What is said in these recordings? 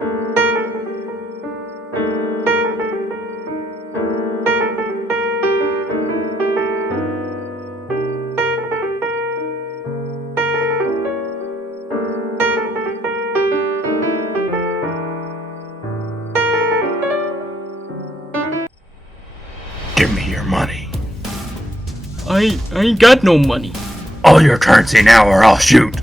Give me your money. I ain't got no money. All your currency now or I'll shoot.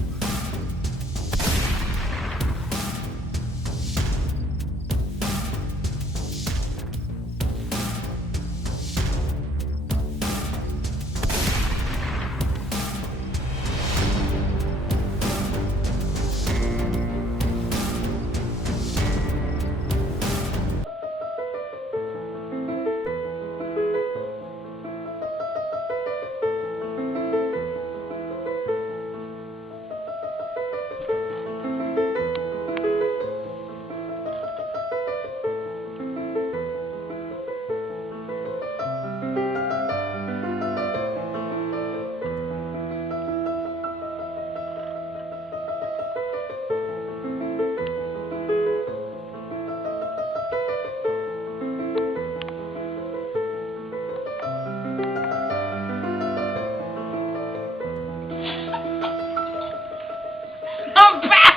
I'm back!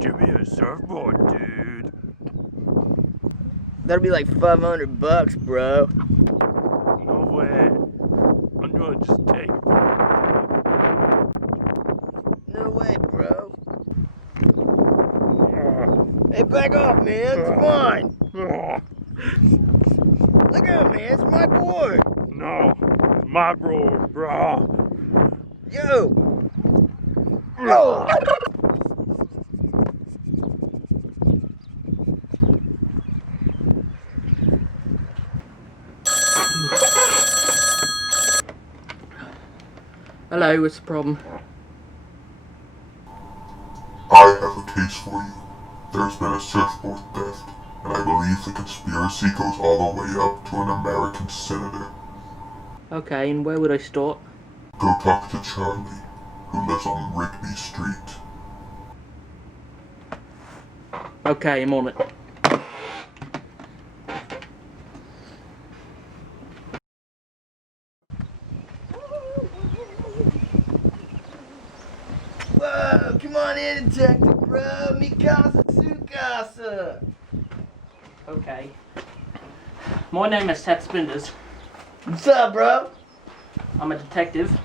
Give me a surfboard, dude. That'll be like $500, bro. No way. I'm gonna just take it. No way, bro. Hey, back off, man. It's mine. Look at him, man. It's my board. No, it's my board, bro. Yo. Oh. Hello, what's the problem? I have a case for you. There's been a surfboard theft, and I believe the conspiracy goes all the way up to an American senator. Okay, and where would I start? Go talk to Charlie, who lives on Rigby Street. Okay, I'm on it. Whoa, come on in, detective, bro. Mi casa, su casa. Okay. My name is Sethspenders. What's up, bro? I'm a detective,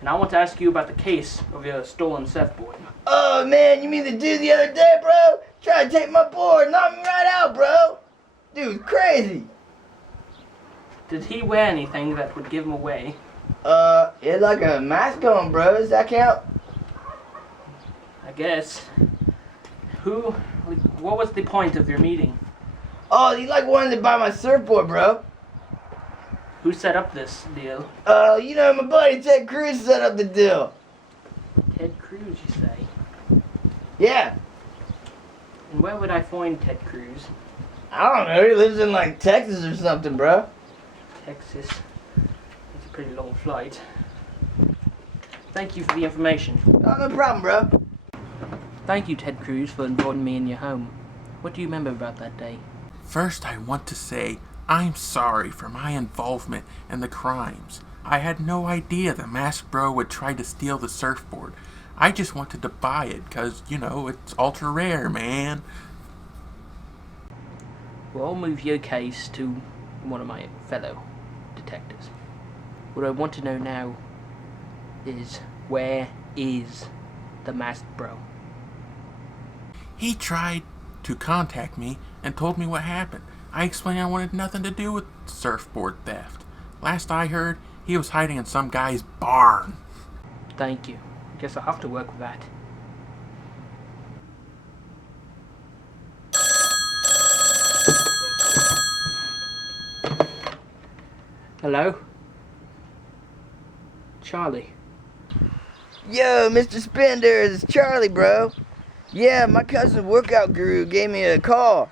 and I want to ask you about the case of your stolen surfboard. Oh, man, you mean the dude the other day, bro? Tried to take my board, knocked me right out, bro. Dude's crazy. Did he wear anything that would give him away? He had like a mask on, bro. Does that count? I guess. What was the point of your meeting? Oh, he like wanted to buy my surfboard, bro. Who set up this deal? You know, my buddy Ted Cruz set up the deal. Ted Cruz, you say? Yeah. And where would I find Ted Cruz? I don't know. He lives in like Texas or something, bro. Texas. He's pretty long flight. Thank you for the information. Oh, no problem, bro. Thank you, Ted Cruz, for inviting me in your home. What do you remember about that day? First, I want to say I'm sorry for my involvement in the crimes. I had no idea the masked bro would try to steal the surfboard. I just wanted to buy it because, you know, it's ultra rare, man. Well, I'll move your case to one of my fellow detectives. What I want to know now is, where is the masked bro? He tried to contact me and told me what happened. I explained I wanted nothing to do with surfboard theft. Last I heard, he was hiding in some guy's barn. Thank you. I guess I'll have to work with that. Hello? Charlie. Yo, Mr. Spenders, it's Charlie, bro. Yeah, my cousin workout guru gave me a call.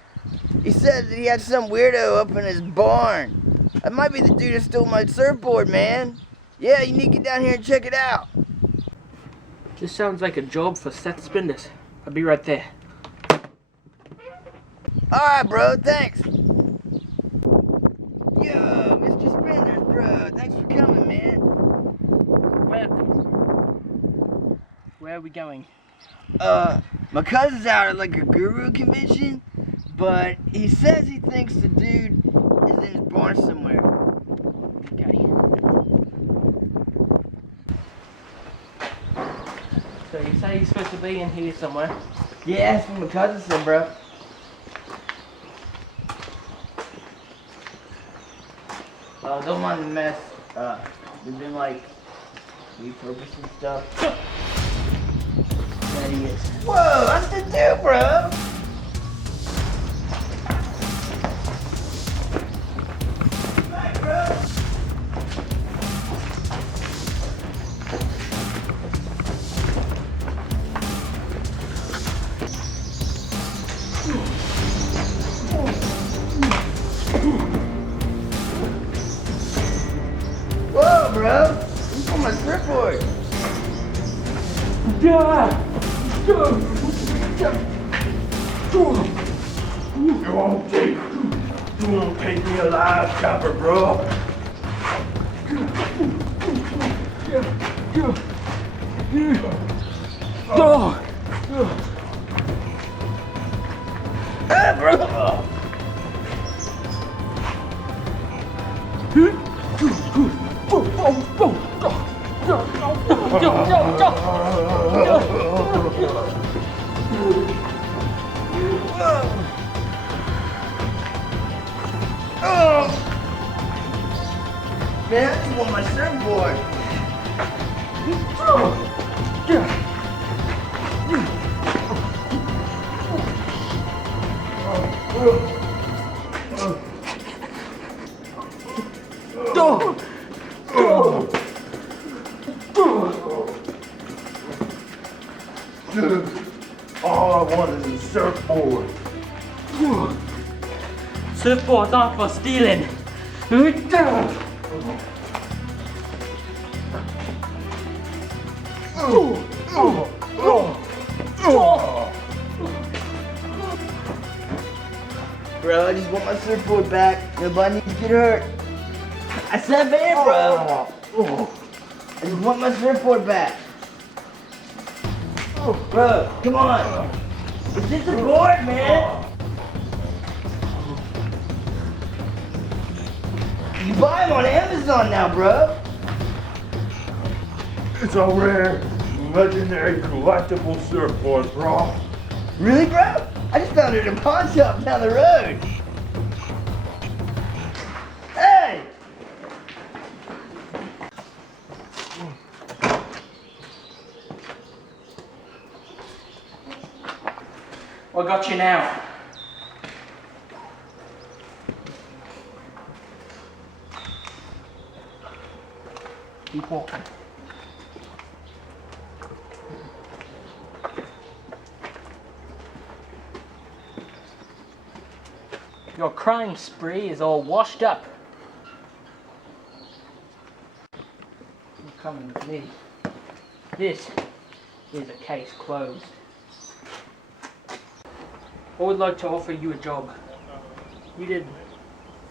He said that he had some weirdo up in his barn. That might be the dude that stole my surfboard, man. Yeah, you need to get down here and check it out. This sounds like a job for Sethspenders. I'll be right there. Alright, bro, thanks. Yo, Mr. Spenders, bro, thanks for coming, man. Welcome. Where are we going? My cousin's out at like a guru convention, but he says he thinks the dude is in his barn somewhere. Okay. So you say he's supposed to be in here somewhere? Yeah, that's what my cousin said, bro. Don't mind the mess. We've been like repurposing stuff. There he is. Whoa, that's the dude, bro. Right, bro. Whoa, bro. Look on my surfboard. You won't take me alive, chopper, bro. Ah, bro. Oh! Man, I just want my surfboard. All I want is a surfboard. Surfboards aren't for stealing. Bro, I just want my surfboard back. Nobody needs to get hurt. I said man, bro. I just want my surfboard back. Bro, come on. It's just a board, man. You buy them on Amazon now, bro. It's a rare, legendary collectible surfboard, bro. Really, bro? I just found it at a pawn shop down the road. Hey! What got you now? Keep walking. Your crime spree is all washed up. coming with me. This is a case closed. I would like to offer you a job. You did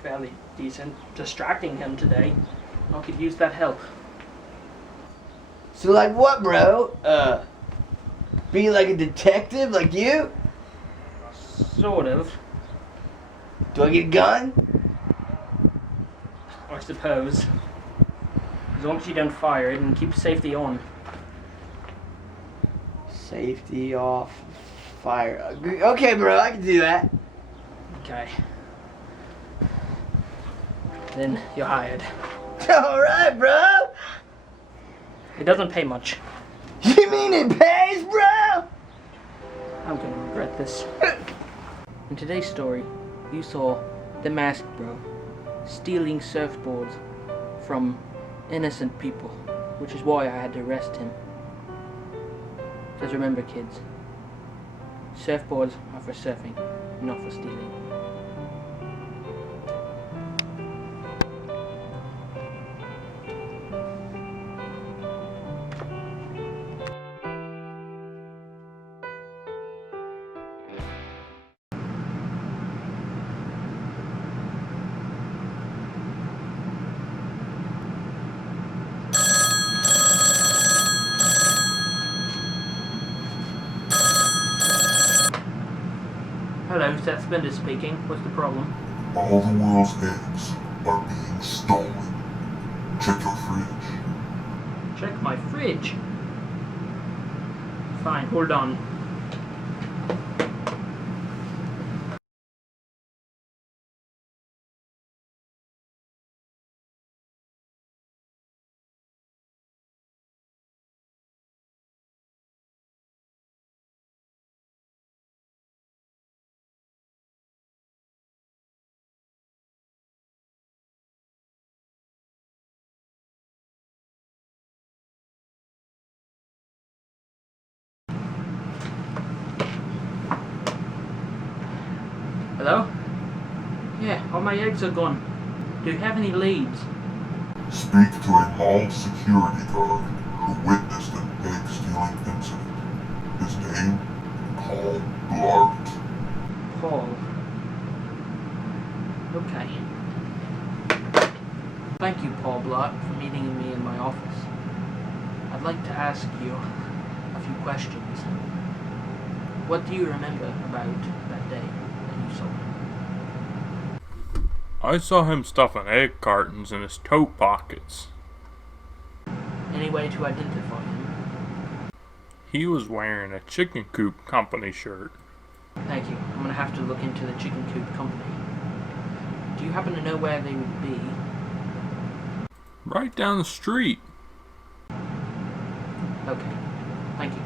fairly decent distracting him today. I could use that help. So like what, bro? Be like a detective like you? Sort of, Do I get a gun? I suppose. As long as you don't fire it and keep safety on. Safety off. Fire. Okay, bro, I can do that. Okay. Then you're hired. Alright, bro! It doesn't pay much. You mean it pays, bro? I'm gonna regret this. In today's story, you saw the masked bro stealing surfboards from innocent people, which is why I had to arrest him. Because remember, kids, surfboards are for surfing, not for stealing. Hello, Sethspenders speaking. What's the problem? All the world's eggs are being stolen. Check your fridge. Check my fridge. Fine, hold on. Hello? Yeah, all my eggs are gone. Do you have any leads? Speak to a mall security guard who witnessed an egg stealing incident. His name, Paul Blart. Paul. Okay. Thank you, Paul Blart, for meeting me in my office. I'd like to ask you a few questions. What do you remember about that day that you saw him? I saw him stuffing egg cartons in his coat pockets. Any way to identify him? He was wearing a chicken coop company shirt. Thank you. I'm gonna have to look into the chicken coop company. Do you happen to know where they would be? Right down the street. Okay. Thank you.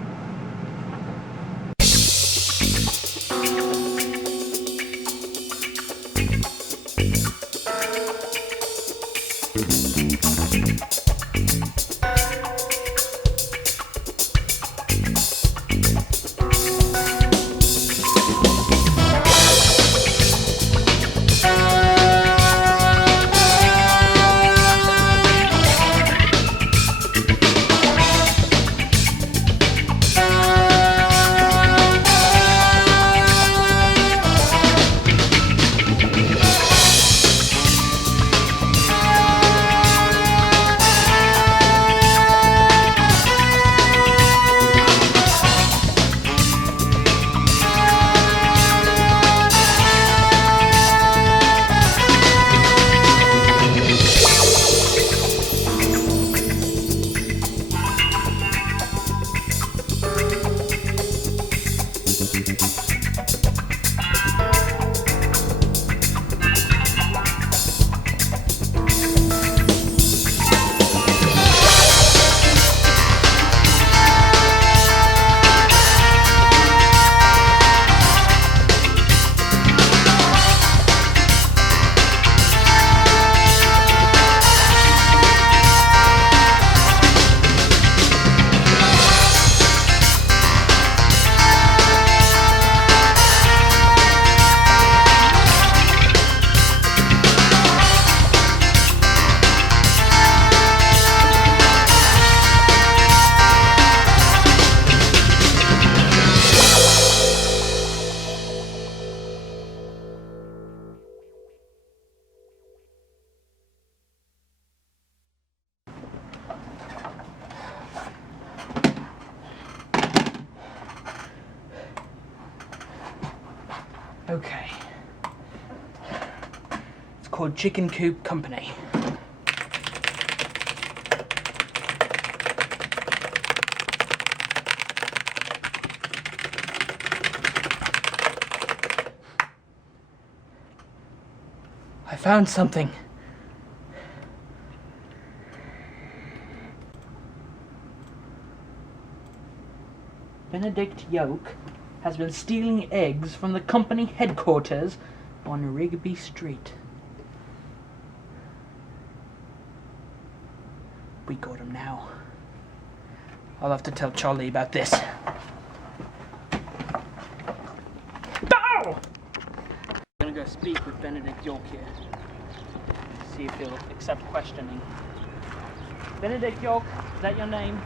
Okay. It's called Chicken Coop Company. I found something. Benedict Yoke has been stealing eggs from the company headquarters on Rigby Street. We got him now. I'll have to tell Charlie about this. I'm gonna go speak with Benedict Yoke here. See if he'll accept questioning. Benedict Yoke, is that your name?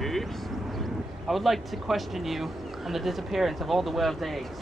Yes? I would like to question you on the disappearance of all the world's eggs.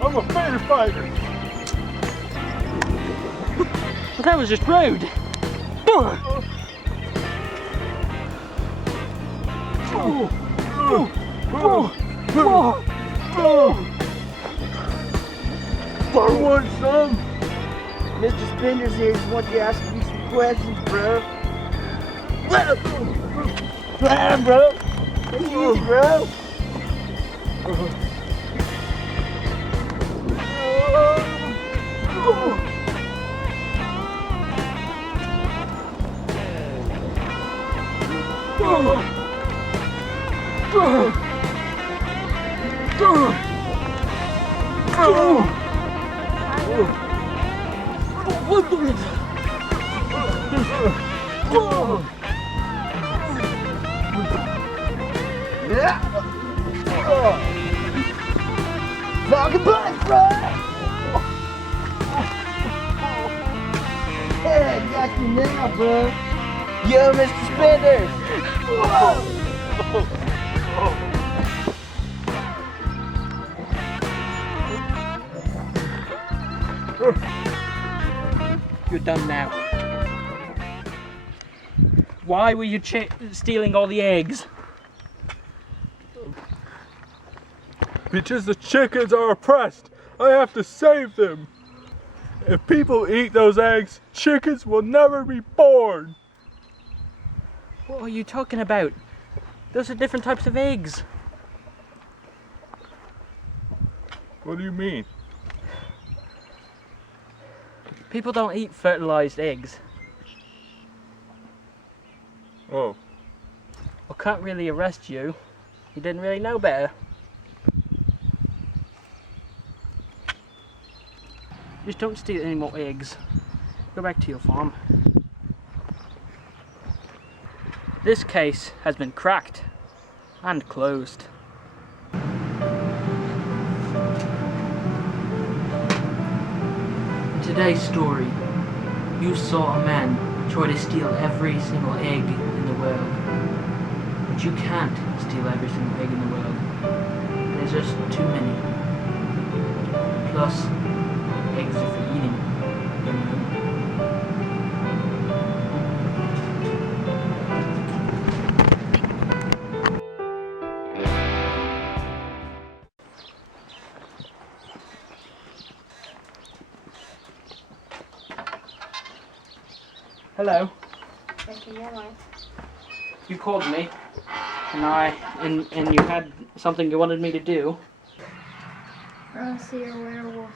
I'm a firefighter. Well, that was just rude. I want some. Mr. Spenders here just wants to ask you some questions, bro. Bro, bro. Take it easy, bro. Fucking butt, bro! Hey, got you now, bro. Yo, Mr. Spenders! You're done now. Why were you stealing all the eggs? Because the chickens are oppressed. I have to save them. If people eat those eggs, chickens will never be born. What are you talking about? Those are different types of eggs. What do you mean? People don't eat fertilized eggs. Oh. I can't really arrest you. You didn't really know better. Just don't steal any more eggs. Go back to your farm. This case has been cracked and closed. In today's story, you saw a man try to steal every single egg in the world. But you can't steal every single egg in the world. There's just too many. Plus, eggs are for eating. Hello. You called me, and you had something you wanted me to do. I want to see a werewolf.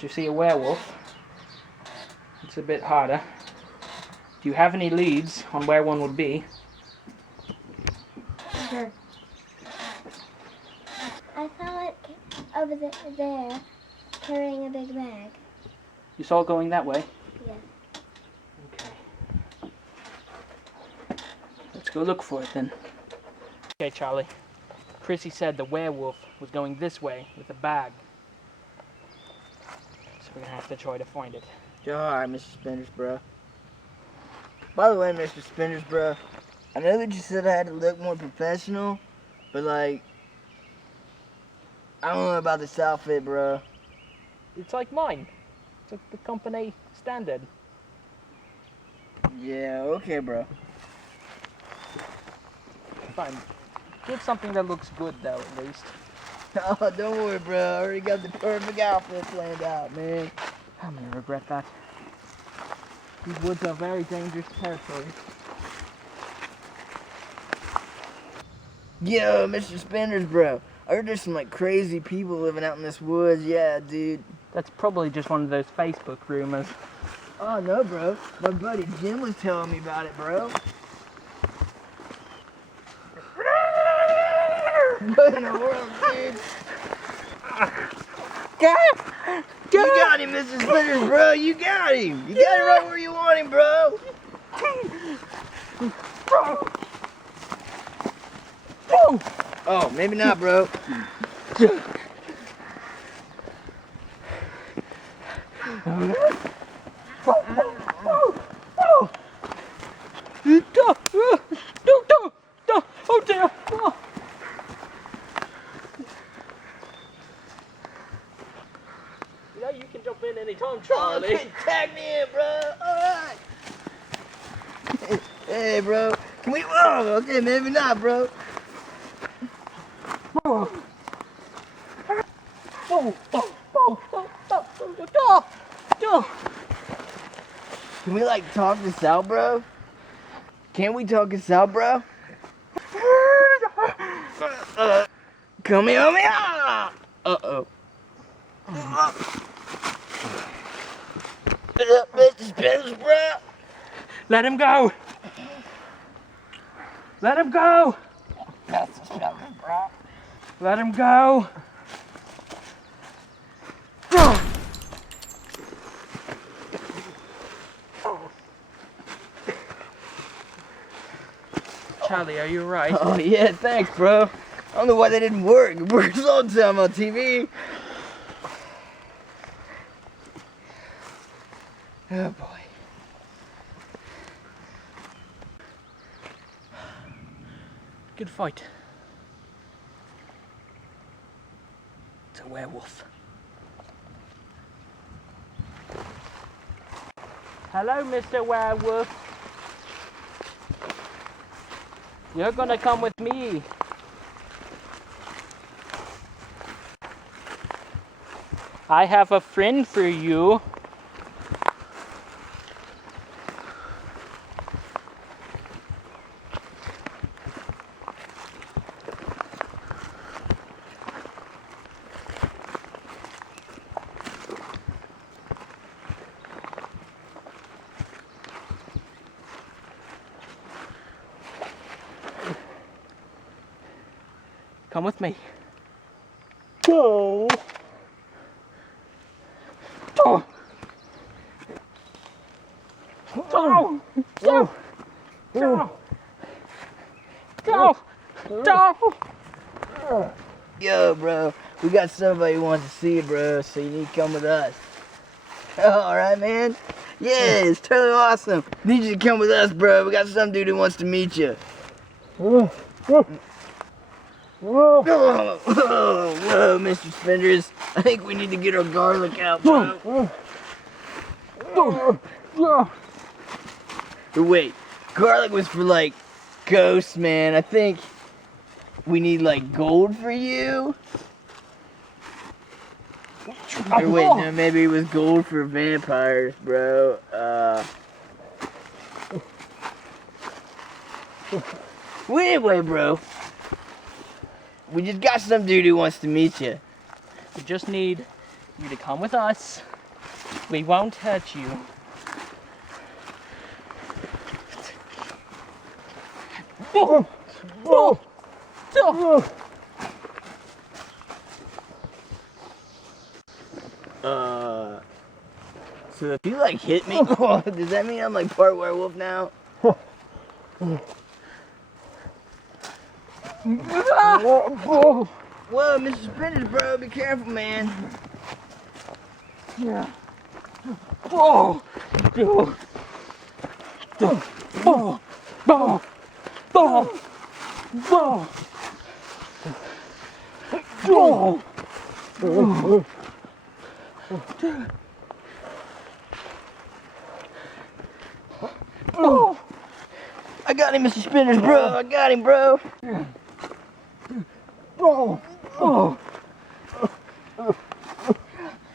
to see a werewolf. It's a bit harder. Do you have any leads on where one would be? Sure. I saw it over there carrying a big bag. You saw it going that way? Yeah. Okay. Let's go look for it then. Okay, Charlie. Chrissy said the werewolf was going this way with a bag. So we're gonna have to try to find it. Alright, Mr. Spenders, bro. By the way, Mr. Spenders, bro, I know that you said I had to look more professional, but like, I don't know about this outfit, bro. It's like mine. It's like the company standard. Yeah, okay, bro. Fine. Give something that looks good though, at least. Oh, don't worry, bro. I already got the perfect outfit planned out, man. I'm gonna regret that. These woods are very dangerous territory. Yo, Mr. Spenders, bro. I heard there's some like crazy people living out in this woods. Yeah, dude. That's probably just one of those Facebook rumors. Oh, no, bro. My buddy Jim was telling me about it, bro. What in the world, dude? You got him, Mr. Spenders, bro. You got him. You got it right where you want him, bro. Oh, maybe not, bro. Oh dear! Yeah, you can jump in anytime, Charlie. Okay, tag me in, bro. Alright. Hey, bro. Can we? Oh, okay, maybe not, bro. Can we like talk this out, bro? Can we talk this out, bro? Come here, me. Uh-oh. Mr. Spenders, bro. Let him go! Let him go! Mr. Spenders, bro. Let him go! Charlie, are you right? Oh, yeah, thanks, bro. I don't know why that didn't work. It works all the time on TV. Oh, boy. Good fight. It's a werewolf. Hello, Mr. Werewolf. You're gonna come with me. I have a friend for you. Come with me. Go. Oh. Go. Go. Go. Go. Go. Yo, bro, we got somebody who wants to see you, bro, so you need to come with us. Alright, man? Yeah, it's totally awesome. Need you to come with us, bro. We got some dude who wants to meet you. Whoa, Mr. Spenders. I think we need to get our garlic out, bro. Wait, garlic was for, like, ghosts, man. I think we need, like, gold for you. Or wait, no, maybe it was gold for vampires, bro. Well, anyway, bro. We just got some dude who wants to meet you. We just need you to come with us. We won't hurt you. Oh. Oh. Oh. So if you like hit me, does that mean I'm like part werewolf now? Whoa. Whoa, Mr. Spenders, bro, be careful, man. Yeah. Oh. Oh. Oh. Oh. Oh. Oh. Oh. Oh. Oh. I got him, Mr. Spenders, bro. I got him, bro. Oh. Oh.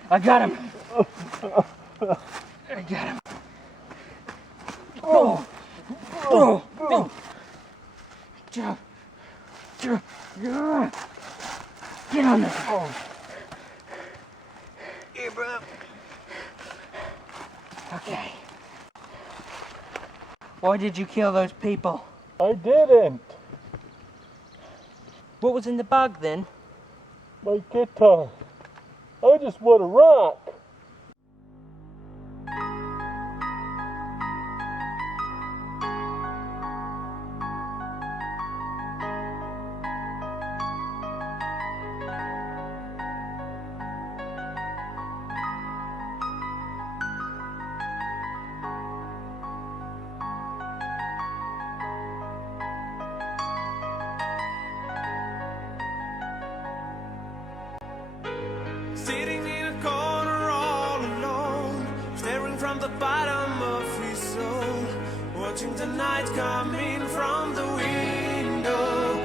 I got him. I got him. Oh. Oh. Oh. Get on there. Oh. Here, bro. Okay. Why did you kill those people? I didn't. What was in the bag then? My guitar. I just want to rock. Sitting in a corner all alone, staring from the bottom of his soul, watching the night coming from the window.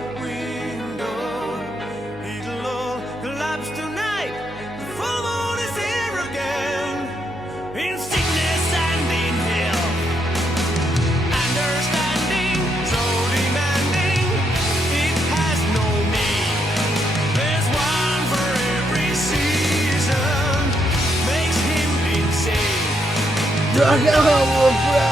It'll all collapse tonight. The full moon is here again, in sickness and in health. Understanding, so demanding, it has no name. There's one for every season, makes him insane. Rock and roll, bro.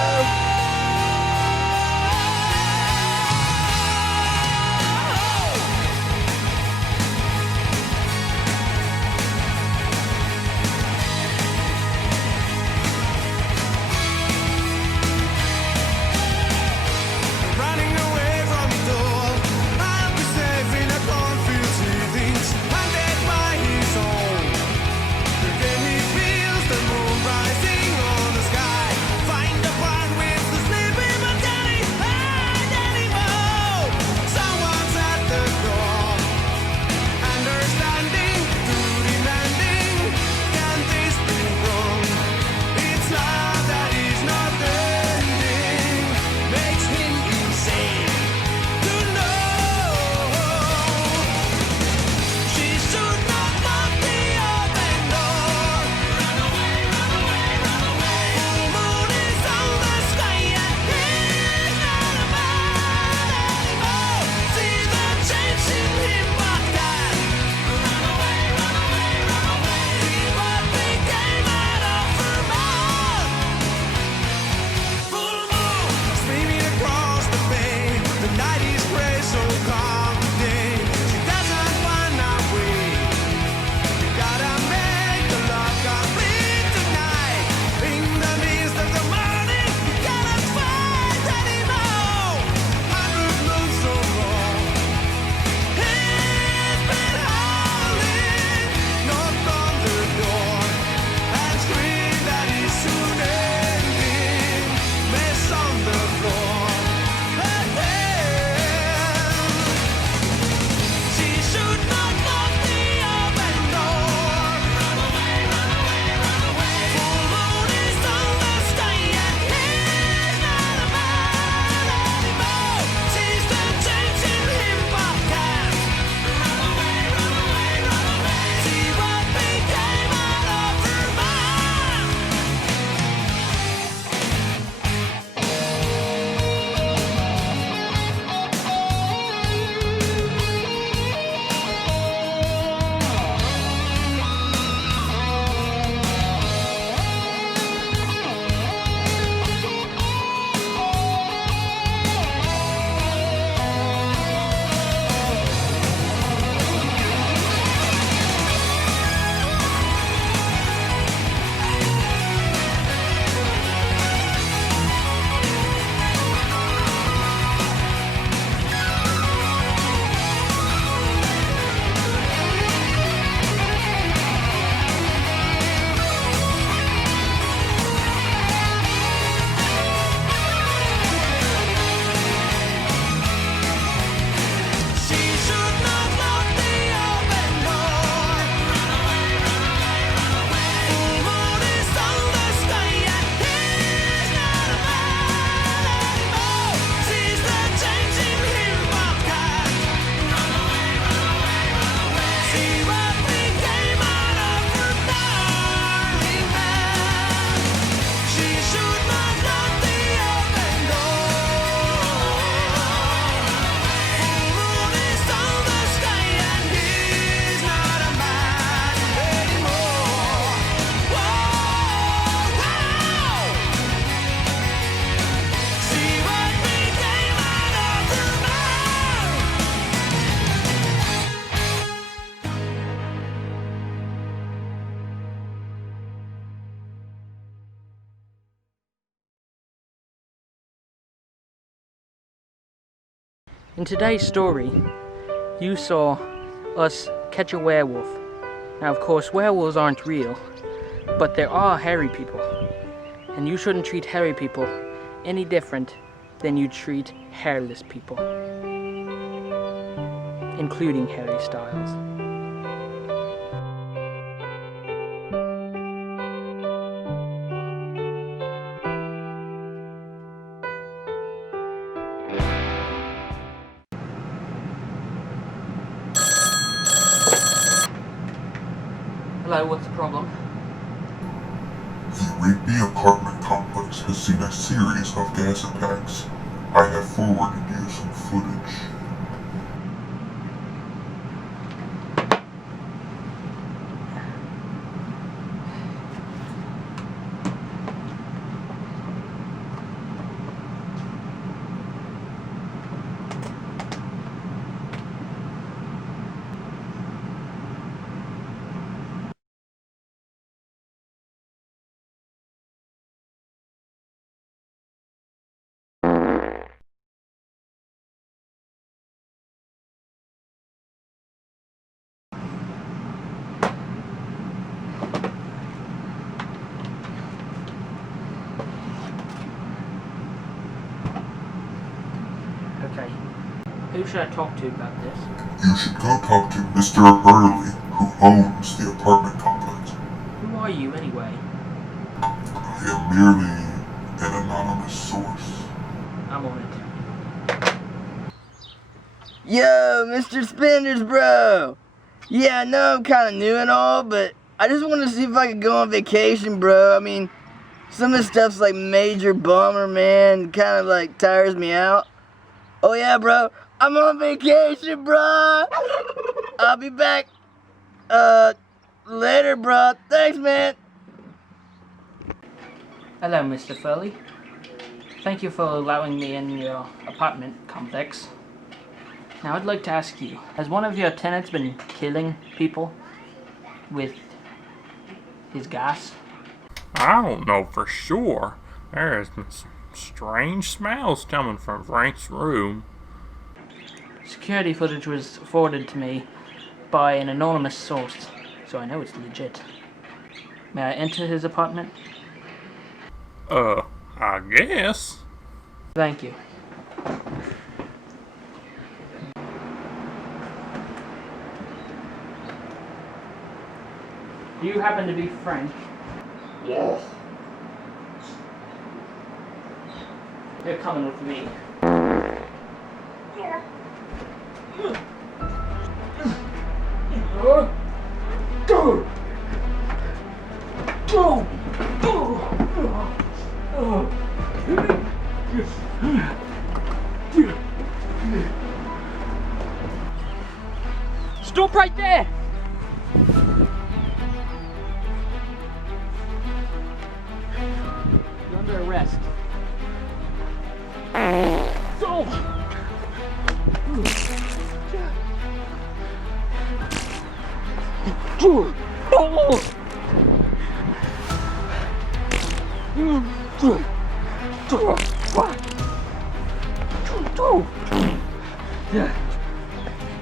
Running away from it all, I'll be safe in a cornfield, see things hunted by his own. Again he feels the moon rising on the sky, find the part where In today's story, you saw us catch a werewolf. Now, of course, werewolves aren't real, but there are hairy people. And you shouldn't treat hairy people any different than you treat hairless people, including Harry Styles. Hello, what's the problem? The Rigby apartment complex has seen a series of gas attacks. I have forwarded you some footage. Okay. Who should I talk to about this? You should go talk to Mr. Hurley, who owns the apartment complex. Who are you, anyway? I am merely an anonymous source. I'm on it. Yo, Mr. Spenders, bro. Yeah, I know I'm kind of new and all, but I just want to see if I could go on vacation, bro. I mean, some of the stuff's like major bummer, man. Kind of like tires me out. Oh yeah, bro. I'm on vacation, bro. I'll be back. Later, bro. Thanks, man. Hello, Mr. Furley. Thank you for allowing me in your apartment complex. Now, I'd like to ask you, has one of your tenants been killing people with his gas? I don't know for sure. There has been some strange smells coming from Frank's room. Security footage was forwarded to me by an anonymous source, so I know it's legit. May I enter his apartment? I guess. Thank you. Do you happen to be Frank? Yes. You're coming with me. Stop right there! You're under arrest. Go!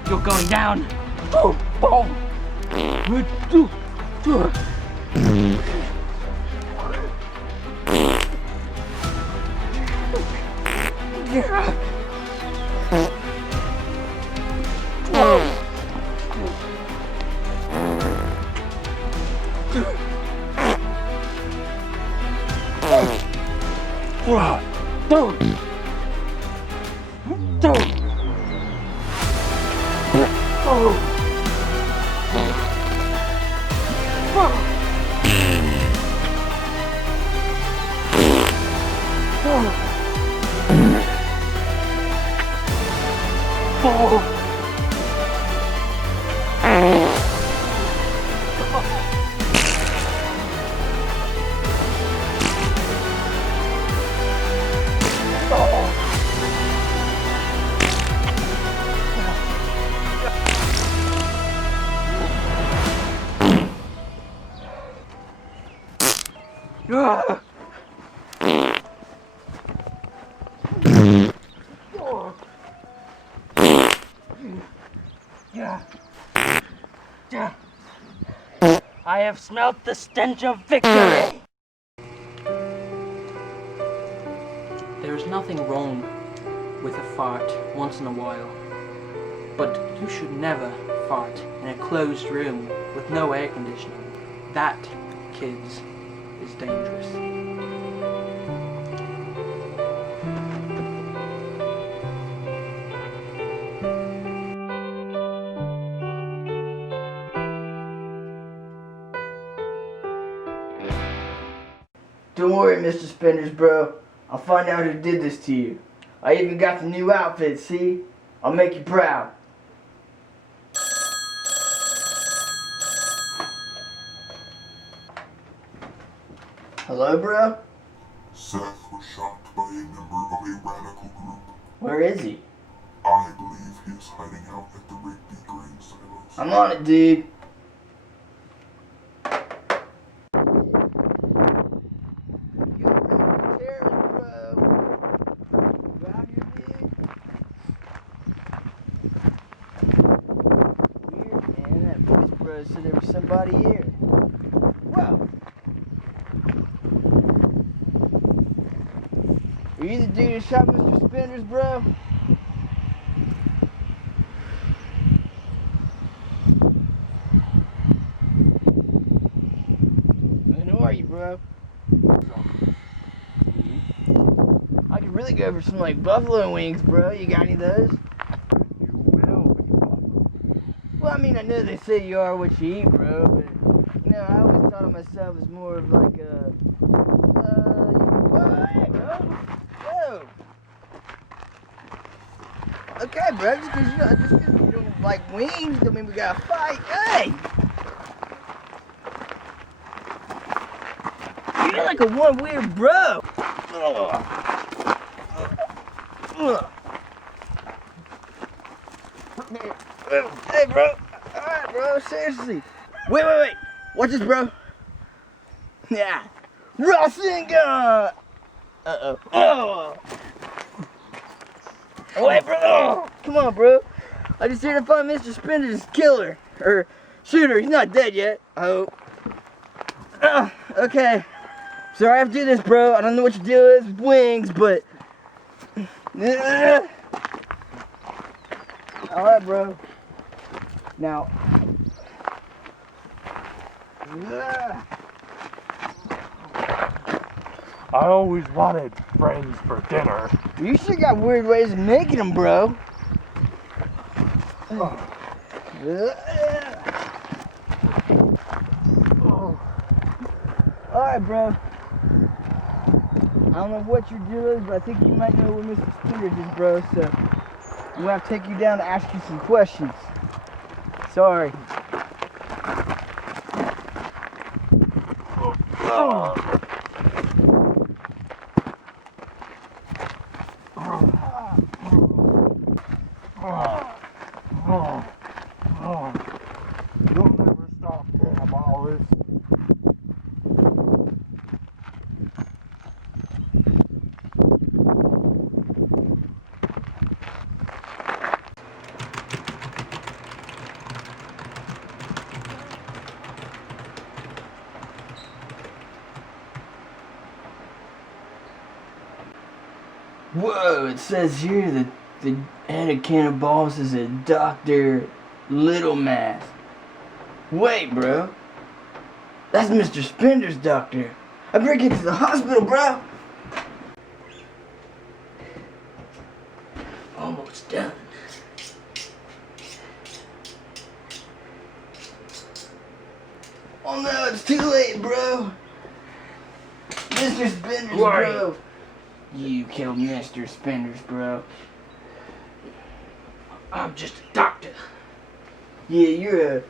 You're going down. have smelt the stench of victory. There is nothing wrong with a fart once in a while, but you should never fart in a closed room with no air conditioning. That, kids, is dangerous. Don't worry, Mr. Spenders, bro. I'll find out who did this to you. I even got the new outfit, see? I'll make you proud. Hello, bro? Seth was shot by a member of a radical group. Where is he? I believe he is hiding out at the Rigby grain silos. I'm on it, dude. So there was somebody here. Whoa! Are you the dude who shot Mr. Spenders, bro? Who are you, bro? I could really go for some like buffalo wings, bro. You got any of those? Well, I mean, I know they say you are what you eat, bro, but, you know, I always thought of myself as more of like a, hey, bro, whoa. Okay, bro, just cause you don't like wings don't mean we gotta fight, hey! You're like a one weird bro. Hey, bro. Alright, bro. Seriously. Wait. Watch this, bro. Yeah. Rasengan! Uh-oh. Oh! Wait, bro. Oh. Come on, bro. I just here to find Mr. Spenders' killer. Or shooter. He's not dead yet, I hope. Okay. Sorry I have to do this, bro. I don't know what your deal is with wings, but... Alright, bro. Now... I always wanted friends for dinner. You sure got weird ways of making them, bro. Alright, bro. I don't know what your deal is, but I think you might know what Mr. Spenders is, bro, so I'm gonna have to take you down to ask you some questions. Sorry. You'll never stop, damn Alice. Whoa, it says here that the head of Cannonballs is a Dr. Little Mask. Wait, bro. That's Mr. Spender's doctor. I better get to the hospital, bro. Almost done. Oh no, it's too late, bro. Mr. Spenders, bro. You killed Mr. Spenders, bro. I'm just a doctor. Yeah, you're a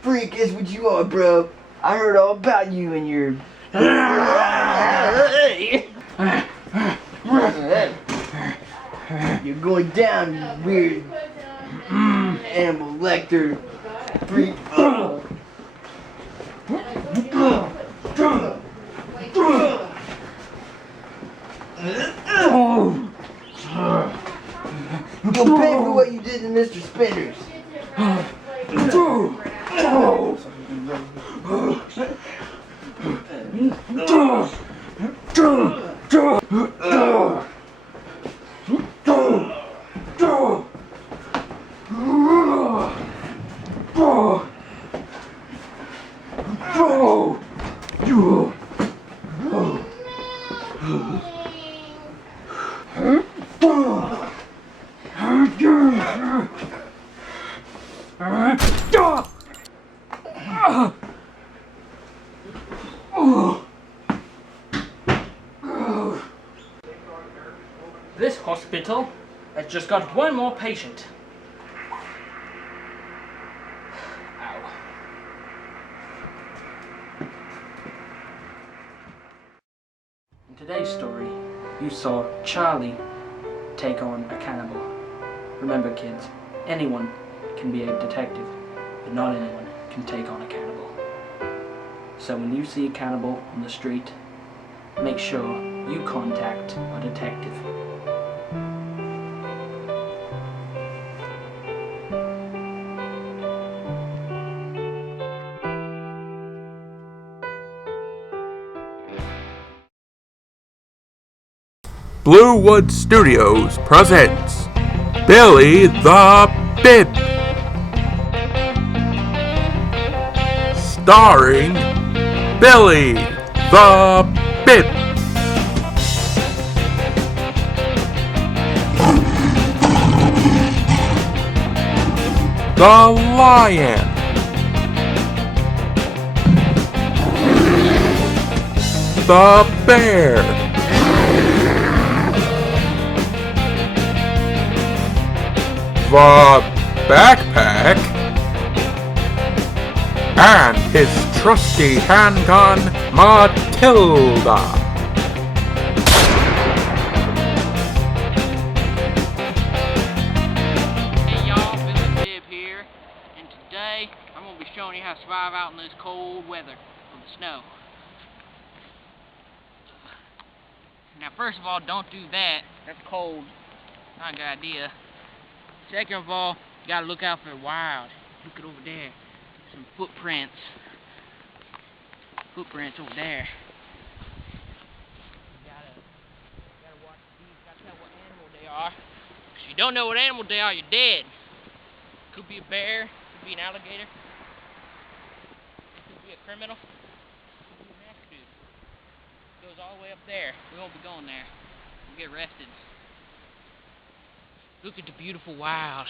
freak is what you are, bro. I heard all about you and your... You're going down, you weird animal lecter freak. You'll pay for what you did to Mr. Spenders. This hospital has just got one more patient. Ow. In today's story, you saw Charlie take on a cannibal. Remember, kids, anyone can be a detective, but not anyone can take on a cannibal. So when you see a cannibal on the street, make sure you contact a detective. BlueWoodStudios presents Billy the Bib, starring Billy the Bib. The Lion, the Bear, the Backpack, and his trusty handgun, Matilda. Hey y'all, Billy Bib here, and today I'm going to be showing you how to survive out in this cold weather with the snow. Now first of all, don't do that, that's cold, not a good idea. Second of all, you gotta look out for the wild. Look at over there, some footprints over there. You gotta watch these, gotta tell what animal they are. If you don't know what animal they are, you're dead. Could be a bear, could be an alligator, could be a criminal, could be a nasty dude. It goes all the way up there. We won't be going there. We'll get arrested. Look at the beautiful wild.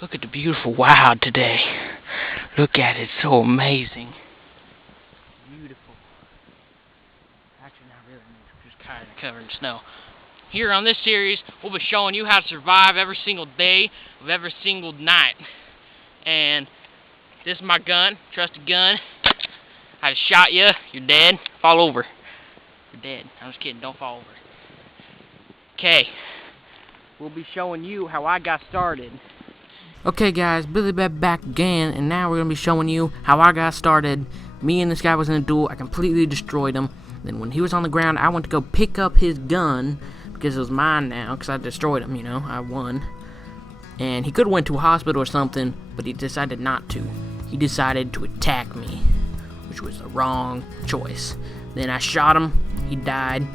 Look at the beautiful wild today. Look at it, so amazing. Beautiful. Actually, not really, just kind of covered in snow. Here on this series, we'll be showing you how to survive every single day of every single night. And this is my gun, trusty gun. I just shot you, you're dead, fall over. You're dead. I'm just kidding, don't fall over. Okay. We'll be showing you how I got started. Okay guys, Billy Bib back again, and now we're going to be showing you how I got started. Me and this guy was in a duel. I completely destroyed him. Then when he was on the ground, I went to go pick up his gun, because it was mine now, because I destroyed him, you know, I won. And he could have went to a hospital or something, but he decided not to. He decided to attack me, which was the wrong choice. Then I shot him, he died,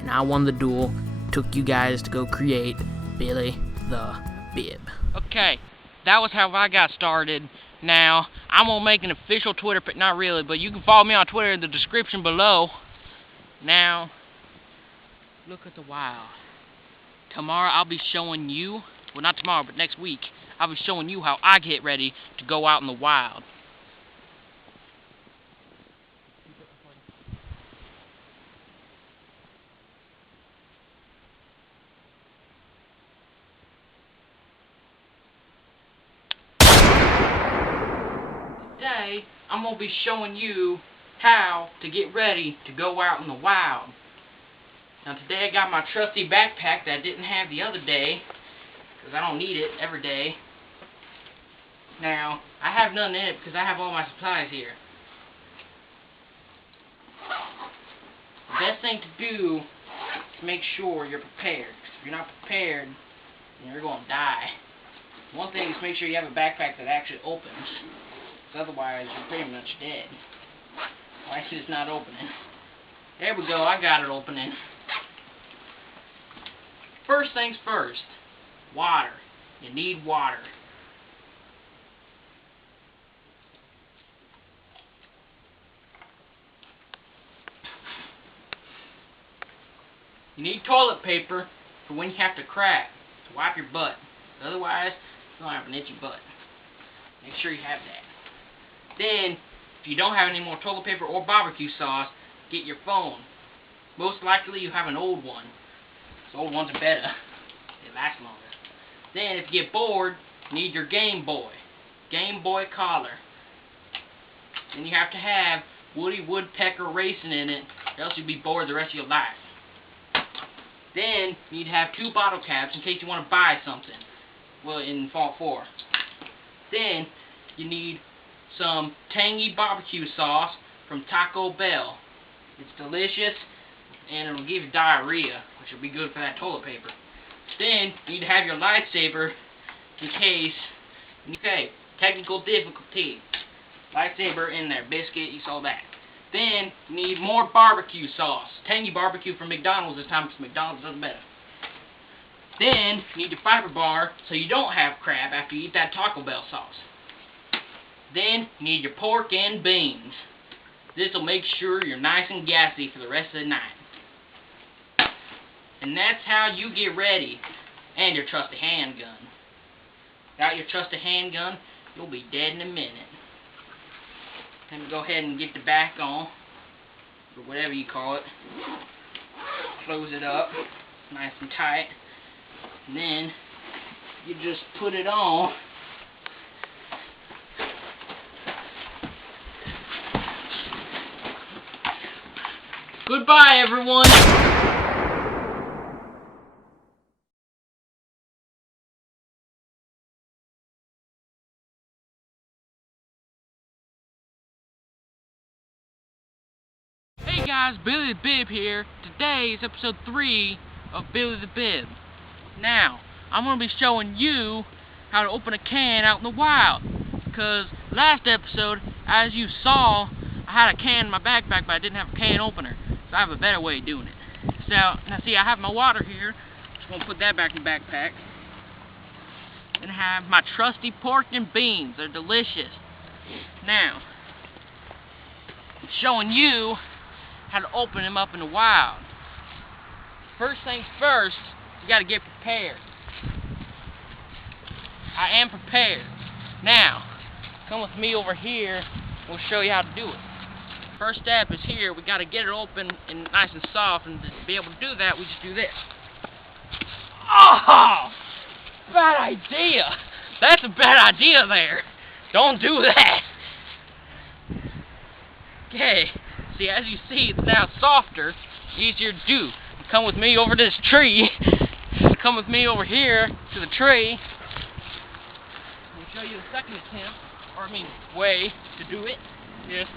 and I won the duel. Took you guys to go create Billy the Bib. Okay, that was how I got started. Now, I'm going to make an official Twitter, but not really, but you can follow me on Twitter in the description below. Now, look at the wild. Tomorrow I'll be showing you, well not tomorrow, but next week, I'll be showing you how I get ready to go out in the wild. Today, I'm going to be showing you how to get ready to go out in the wild. Now today I got my trusty backpack that I didn't have the other day, because I don't need it every day. Now, I have nothing in it because I have all my supplies here. The best thing to do is make sure you're prepared. If you're not prepared, then you're going to die. One thing is make sure you have a backpack that actually opens. Otherwise, you're pretty much dead. Why is this not opening? There we go, I got it opening. First things first, water. You need water. You need toilet paper for when you have to crap to wipe your butt. Otherwise, you're going to have an itchy butt. Make sure you have that. Then, if you don't have any more toilet paper or barbecue sauce, get your phone. Most likely you have an old one. So old ones are better. They last longer. Then, if you get bored, you need your Game Boy. Game Boy collar. Then you have to have Woody Woodpecker racing in it, or else you'll be bored the rest of your life. Then, you need to have 2 bottle caps in case you want to buy something. Well, in Fall 4. Then, you need some tangy barbecue sauce from Taco Bell. It's delicious, and it'll give you diarrhea, which will be good for that toilet paper. Then, you need to have your lightsaber in case, okay, technical difficulty. Lightsaber in there, biscuit, you saw that. Then, you need more barbecue sauce. Tangy barbecue from McDonald's this time, because McDonald's does better. Then, you need your fiber bar so you don't have crab after you eat that Taco Bell sauce. Then, you need your pork and beans. This will make sure you're nice and gassy for the rest of the night. And that's how you get ready. And your trusty handgun. Without your trusty handgun, you'll be dead in a minute. Let me go ahead and get the back on, or whatever you call it. Close it up, nice and tight. And then, you just put it on. Goodbye, everyone! Hey guys, Billy the Bib here. Today is episode 3 of Billy the Bib. Now, I'm going to be showing you how to open a can out in the wild. Because last episode, as you saw, I had a can in my backpack, but I didn't have a can opener. So I have a better way of doing it. So, now see, I have my water here. Just going to put that back in the backpack. And I have my trusty pork and beans. They're delicious. Now, I'm showing you how to open them up in the wild. First things first, you got to get prepared. I am prepared. Now, come with me over here. We'll show you how to do it. First step is here. We got to get it open and nice and soft, and to be able to do that, we just do this. Oh, bad idea. That's a bad idea there. Don't do that. Okay. See, as you see, it's now softer, easier to do. Come with me over to this tree. Come with me over here to the tree. I'll show you the second attempt, way to do it. Just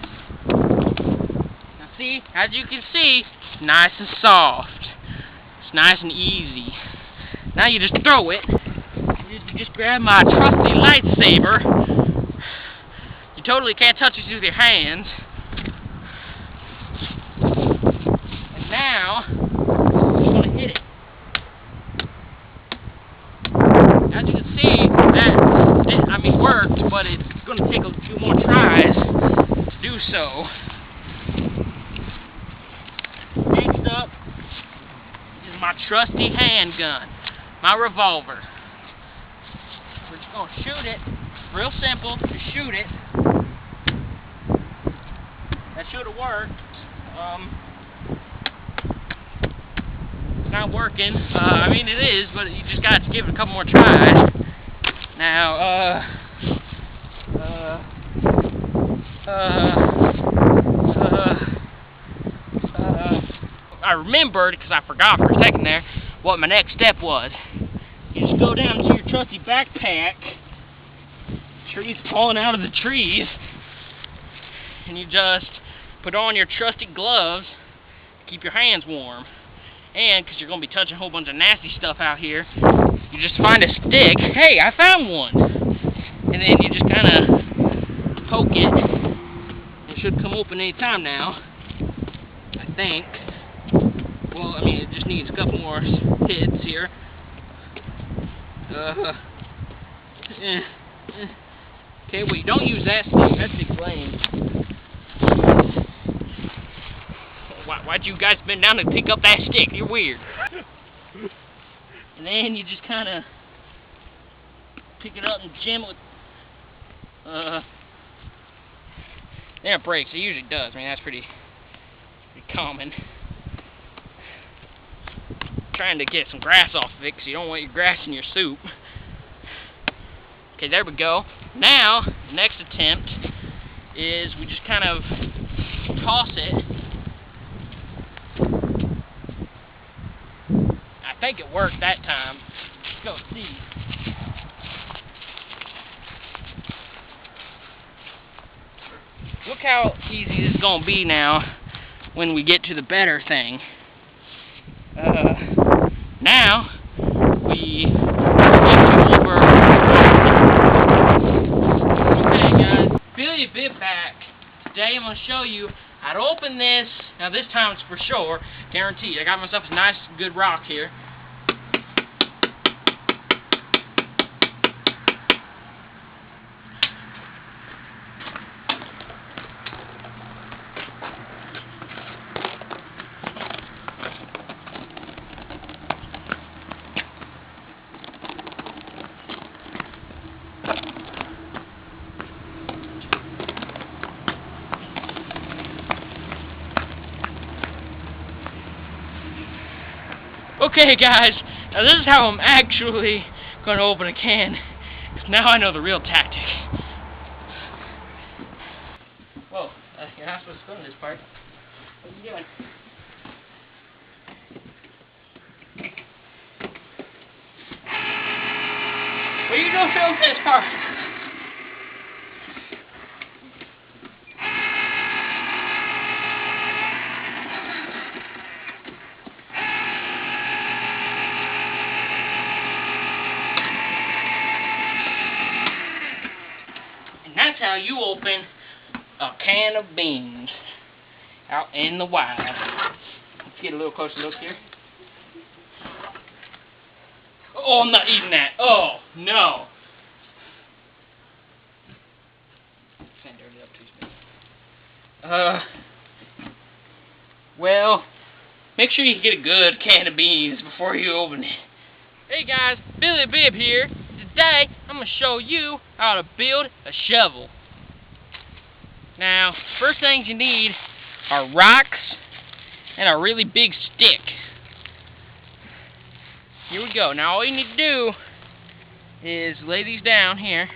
now, see, as you can see, it's nice and soft. It's nice and easy. Now you just throw it. You just grab my trusty lightsaber. You totally can't touch it with your hands. Now, I'm going to hit it. As you can see, that worked, but it's going to take a few more tries to do so. Next up is my trusty handgun, my revolver. We're just going to shoot it. Real simple, just shoot it. That should have worked. It's not working. It is, but you just got to give it a couple more tries. Now, I remembered, because I forgot for a second there, what my next step was. You just go down to your trusty backpack, trees falling out of the trees, and you just put on your trusty gloves to keep your hands warm. And, because you're going to be touching a whole bunch of nasty stuff out here, you just find a stick. Hey, I found one! And then you just kind of poke it. should come open any time now, I think. Well, I mean, it just needs a couple more hits here. Okay, well, you don't use that stick. That stick's lame. Why'd you guys bend down to pick up that stick? You're weird. And then you just kind of pick it up and jam it with... There it breaks. It usually does. I mean, that's pretty common. Trying to get some grass off of it because you don't want your grass in your soup. Okay, there we go. Now, the next attempt is we just kind of toss it. I think it worked that time. Let's go see. Look how easy this is going to be now when we get to the better thing. Now, we get over. Okay guys, Billy a bit back. Today I'm going to show you how to open this. Now this time it's for sure, guaranteed. I got myself a nice good rock here. Okay guys, now this is how I'm actually going to open a can, because now I know the real tactic. Whoa, you're not supposed to go in this part. What are you doing? What are you doing filming this part? That's how you open a can of beans out in the wild. Let's get a little closer look here. Oh, I'm not eating that. Oh, no. Can't dirty up too smooth. Well, make sure you get a good can of beans before you open it. Hey guys, Billy Bibb here. Today, I'm going to show you how to build a shovel. Now, first things you need are rocks and a really big stick. Here we go. Now, all you need to do is lay these down here.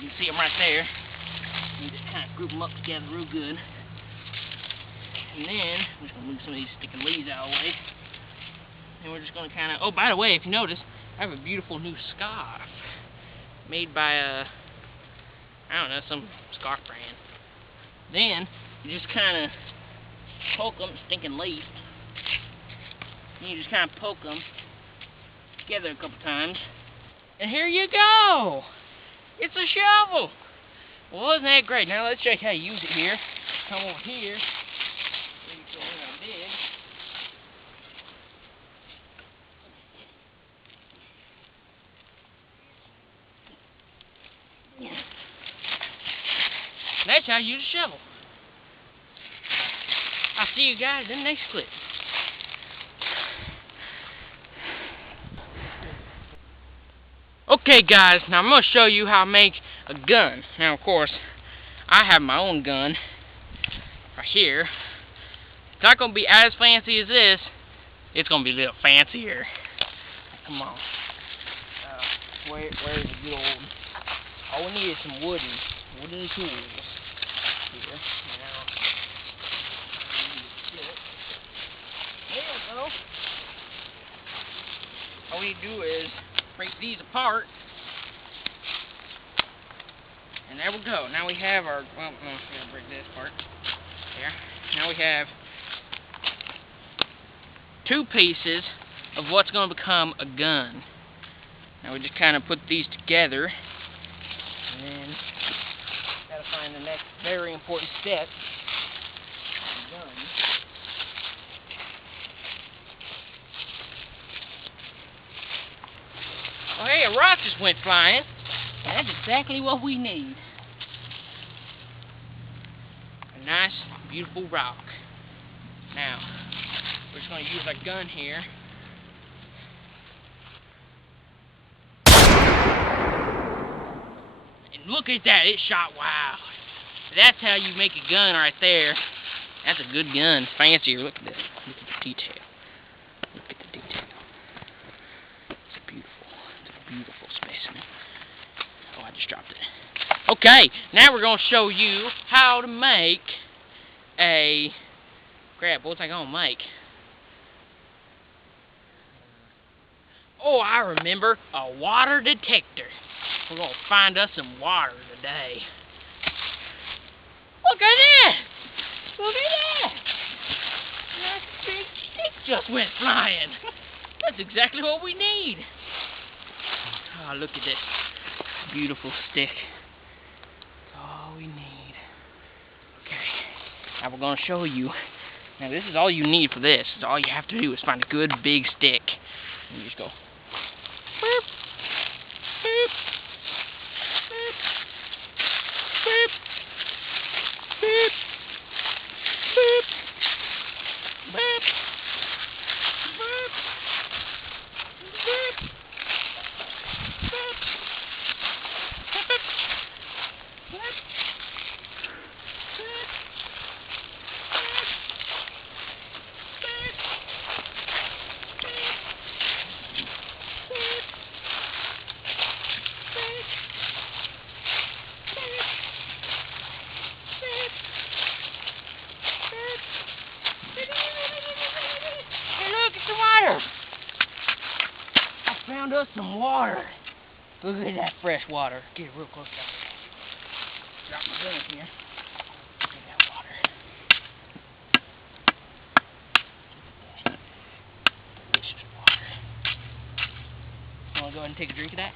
You can see them right there. You just kind of group them up together real good. And then, I'm just going to move some of these sticking leaves out of the way. And we're just going to kind of... Oh, by the way, if you notice, I have a beautiful new scarf made by I don't know, some scarf brand. Then you just kind of poke them, stinking leaf. And you just kind of poke them together a couple times, and here you go. It's a shovel. Well, isn't that great? Now let's show you how to use it here. Come over here. That's how you use a shovel. I'll see you guys in the next clip. Okay guys, now I'm going to show you how to make a gun. Now of course, I have my own gun right here. It's not going to be as fancy as this. It's going to be a little fancier. Come on. Where's the good old... All we need is some wooden tools. Here. Now, there we go. All we need to do is break these apart. And there we go. Now we have our... Well, no, we gotta break this part. There. Now we have two pieces of what's going to become a gun. Now we just kind of put these together. And then gotta find And the next very important step, gun. Oh hey, a rock just went flying. That's exactly what we need. A nice, beautiful rock. Now, we're just going to use our gun here. And look at that, it shot wild. That's how you make a gun right there. That's a good gun. It's fancier. Look at this. Look at the detail. Look at the detail. It's a beautiful specimen. Oh, I just dropped it. Okay, now we're going to show you how to make a... Crap, what's I going to make? Oh, I remember. A water detector. We're going to find us some water today. Look at that! Look at that! That big stick just went flying. That's exactly what we need. Oh, look at this beautiful stick. That's all we need. Okay, now we're going to show you. Now this is all you need for this. All you have to do is find a good big stick. And you just go. Boop, boop, boop, boop, boop, boop, boop, boop, boop, found us some water. Look at that fresh water. Get it real close down. Drop my gun here. Look at that water. Delicious water. You want to go ahead and take a drink of that?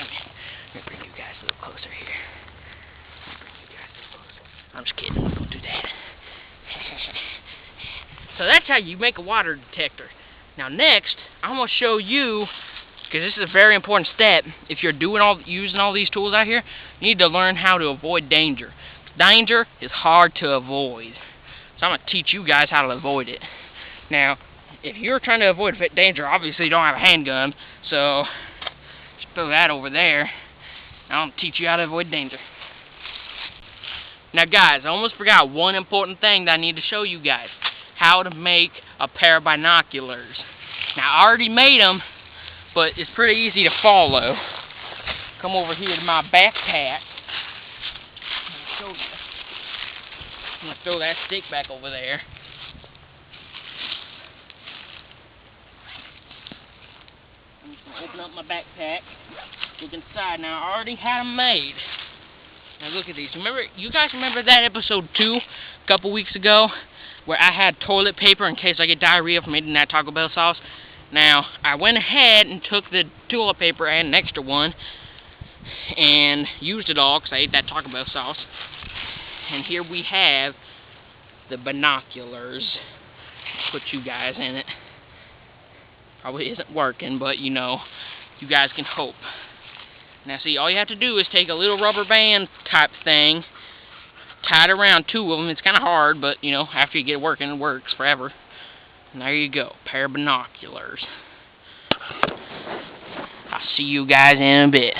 Let me bring you guys a little closer here. I'm just kidding. Don't do that. So that's how you make a water detector. Now next, I'm going to show you, because this is a very important step, if you're using all these tools out here, you need to learn how to avoid danger. Danger is hard to avoid. So I'm going to teach you guys how to avoid it. Now, if you're trying to avoid danger, obviously you don't have a handgun, so just throw that over there. I'm going to teach you how to avoid danger. Now guys, I almost forgot one important thing that I need to show you guys. How to make a pair of binoculars. Now I already made them, but it's pretty easy to follow. Come over here to my backpack. I'll show you. I'm going to throw that stick back over there. I'm just going to open up my backpack. Look inside. Now I already had them made. Now look at these. You guys remember that episode 2 a couple weeks ago? Where I had toilet paper in case I get diarrhea from eating that Taco Bell sauce. Now, I went ahead and took the toilet paper and an extra one and used it all because I ate that Taco Bell sauce. And here we have the binoculars. Put you guys in it. Probably isn't working, but you know, you guys can hope. Now see, all you have to do is take a little rubber band type thing, tie it around 2 of them. It's kind of hard, but you know, after you get it working, it works forever. And there you go, pair of binoculars. I'll see you guys in a bit.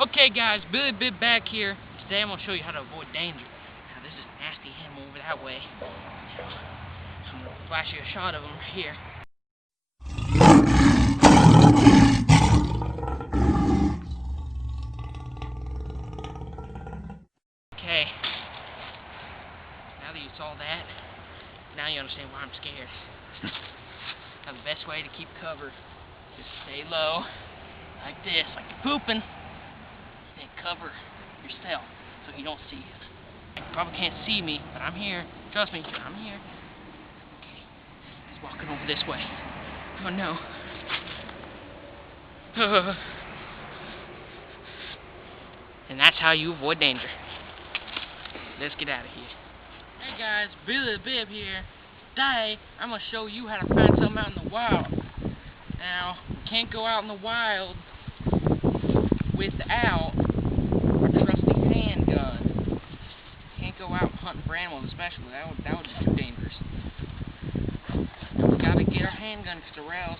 Okay guys, Billy Bib back here. Today I'm going to show you how to avoid danger. Now this is a nasty animal over that way. I'm going to flash you a shot of him right here. Okay, now that you saw that, now you understand why I'm scared. Now the best way to keep cover is stay low, like this, like you're pooping, and cover yourself so you don't see it. You probably can't see me, but I'm here. Trust me, I'm here. Okay, he's walking over this way. Oh no. and that's how you avoid danger. Let's get out of here. Hey guys, Billy the Bib here. Today, I'm going to show you how to find something out in the wild. Now, you can't go out in the wild without a trusty handgun. You can't go out hunting for animals, especially. That would be too dangerous. We gotta get our handgun, or else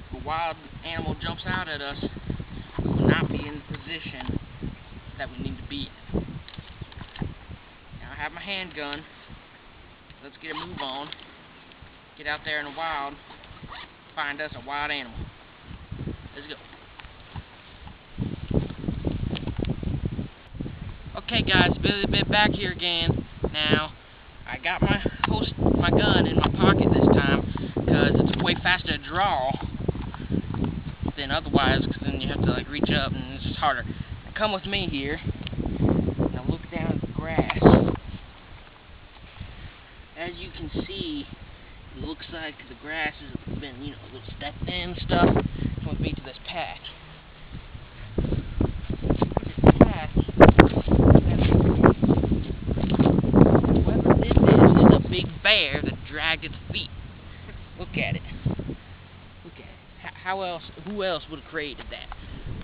if a wild animal jumps out at us, we will not be in the position that we need to be in. Now I have my handgun. Let's get a move on. Get out there in the wild. Find us a wild animal. Let's go. Okay guys, Billy the Bib back here again. Now, I got my gun in my pocket this time because it's way faster to draw than otherwise, because then you have to like reach up and it's just harder. Now, come with me here. Now look down at the grass. As you can see, it looks like the grass has been, a little stepped in and stuff. Come with me to this patch. This patch, whoever did this is a big bear that dragged its feet. Look at it. Look at it. Who else would have created that?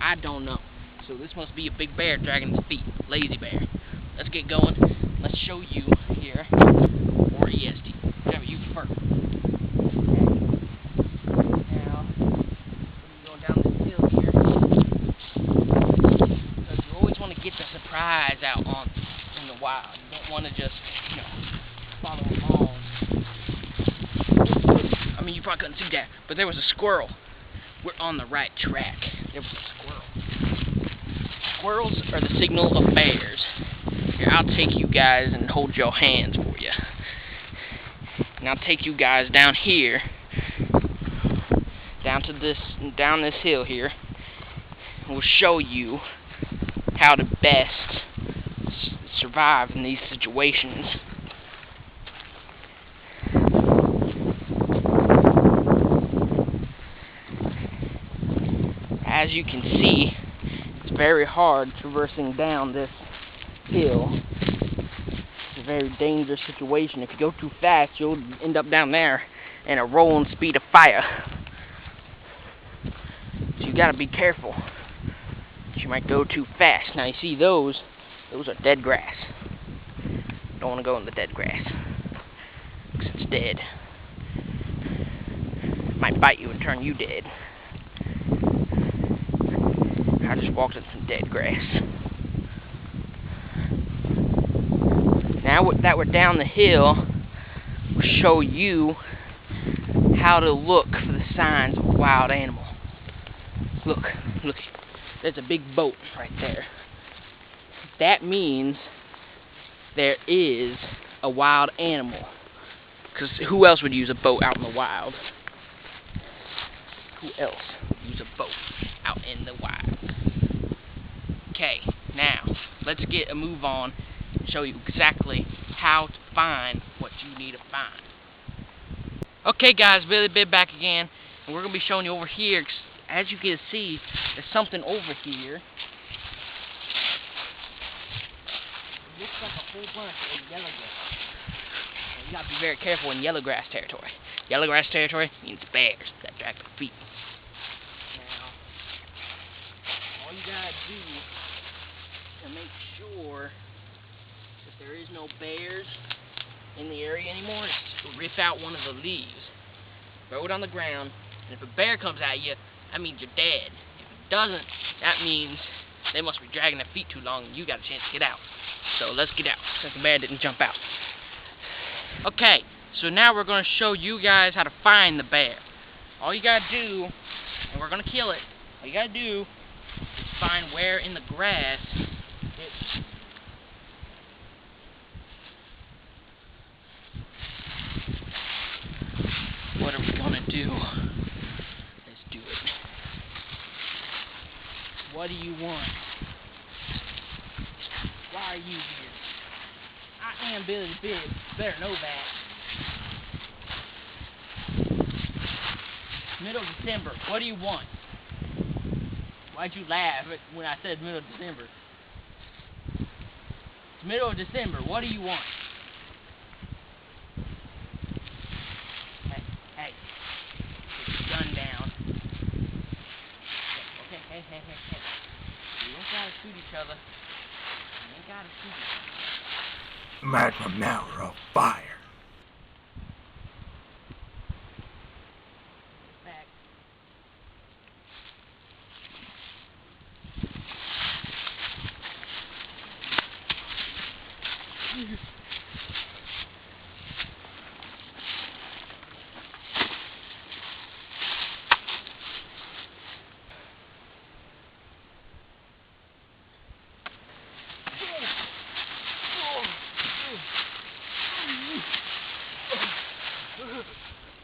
I don't know. So this must be a big bear dragging its feet. Lazy bear. Let's get going. Let's show you here. Or ESD. Whatever you prefer. Now, we're going down this hill here. Because you always want to get the surprise out in the wild. You don't want to just, follow along. I mean, you probably couldn't see that, but there was a squirrel. We're on the right track. There was a squirrel. Squirrels are the signal of bears. Here, I'll take you guys and hold your hands for you. And I'll take you guys down here, down this hill here. And we'll show you how to best survive in these situations. As you can see, it's very hard traversing down this hill. It's a very dangerous situation. If you go too fast, you'll end up down there in a rolling speed of fire. So you gotta be careful. You might go too fast. Now you see those are dead grass. Don't want to go in the dead grass, because it's dead. It might bite you and turn you dead. I just walked in some dead grass. Now that we're down the hill, we'll show you how to look for the signs of a wild animal. Look, there's a big boat right there. That means there is a wild animal. Because who else would use a boat out in the wild? Who else would use a boat out in the wild? Okay, now, let's get a move on and show you exactly how to find what you need to find. Okay guys, Billy Bib back again, and we're going to be showing you over here. As you can see, there's something over here. It looks like a whole bunch of yellow grass. You got to be very careful in yellow grass territory. Yellow grass territory means bears that drag their feet. Now, all you got to do to make sure that there is no bears in the area anymore is rip out one of the leaves, throw it on the ground, and if a bear comes at you, that means you're dead. If it doesn't, that means they must be dragging their feet too long and you got a chance to get out. So let's get out, since the bear didn't jump out. Okay, so now we're going to show you guys how to find the bear. All you got to do, and we're going to kill it, all you got to do is find where in the grass it's... What are we going to do? Let's do it. What do you want? Why are you here? I am Billy the Bib. You better know that. Middle of December. What do you want? Why'd you laugh when I said middle of December? It's middle of December. What do you want? Hey. Put your gun down. Okay, hey. You don't gotta shoot each other. You ain't gotta shoot each other. Magnum now or fire. Back.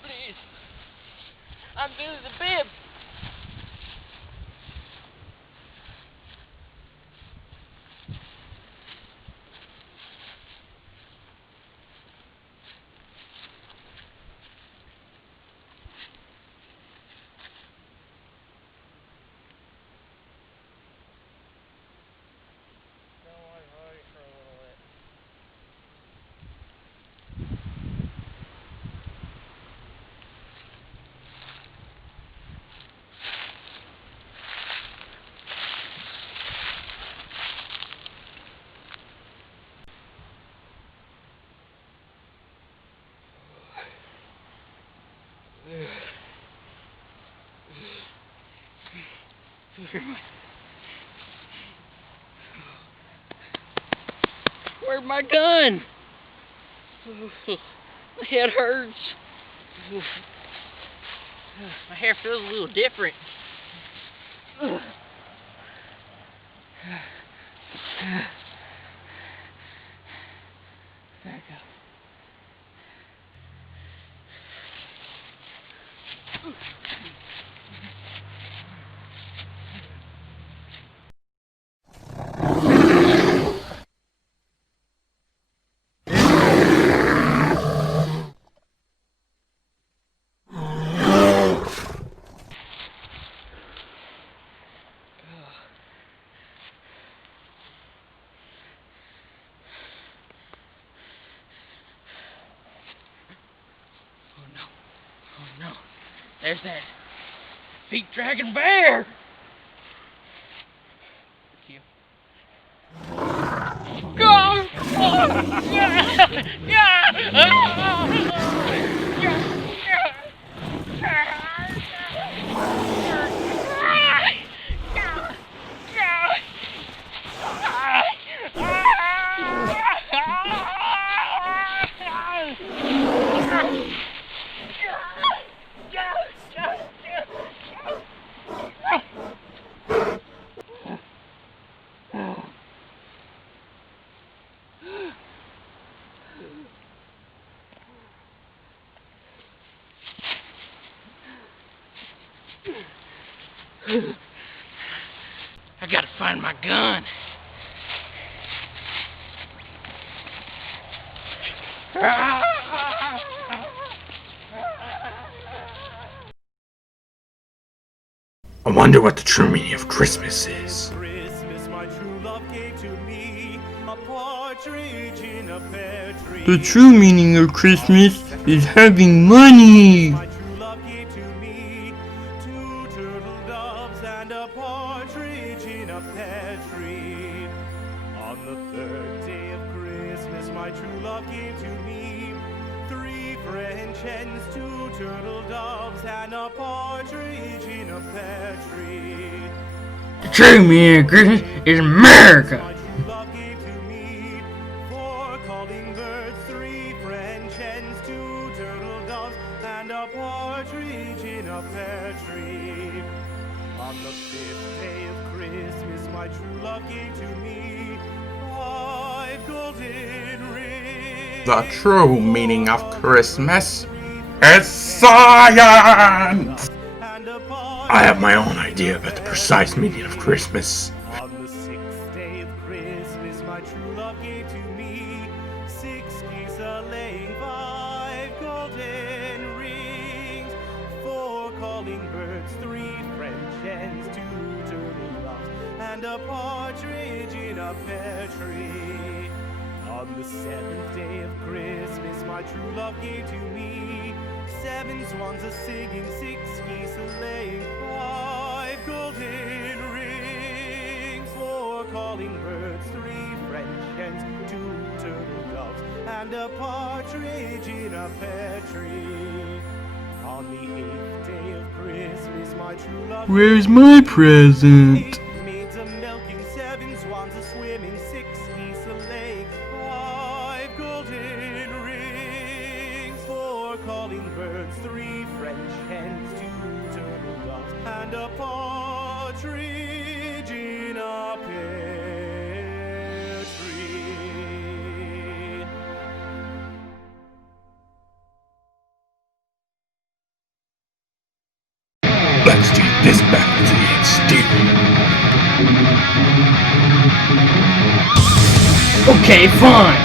Please. I'm Billy the Bib. Where's my gun? My head hurts. My hair feels a little different. There we go. Oh no. There's that feet dragging bear. It's you. Go! Oh! Yeah! I gotta find my gun. I wonder what the true meaning of Christmas is. Christmas, my true love gave to me a partridge in a pear tree. The true meaning of Christmas is having money. My true love gave to me 2 turtle doves and a partridge in a pear tree. On the 3rd day of Christmas, my true love gave to me 3 French hens, 2 turtle doves, and a partridge in a pear tree. The true meaning of Christmas is America. My true love gave to me 4 calling birds, 3 French hens, 2 turtle doves, and a partridge in a pear tree. On the 5th day of Christmas, my true love gave to me 5 golden rings. The true meaning of Christmas is science! I have my own idea about the precise meaning of Christmas. On the 6th day of Christmas, my true love gave to me 6 geese a-laying, 5 golden rings, 4 calling birds, 3 French hens, 2 turtle doves, and a partridge in a pear tree. On the 7th day of Christmas, my true love gave to me 7 swans a singing, 6 geese a laying, 5 golden rings, 4 calling birds, 3 French hens, 2 turtle doves, and a partridge in a pear tree. On the 8th day of Christmas, my true love. Where's my present? 8 maids a milking, 7 swans a swimming, 6 geese a laying, 5 golden rings, 4 calling birds, 3 French hens, 2 turtle doves, and a partridge in a pear tree. Let's take this back to the exterior. Okay, fine.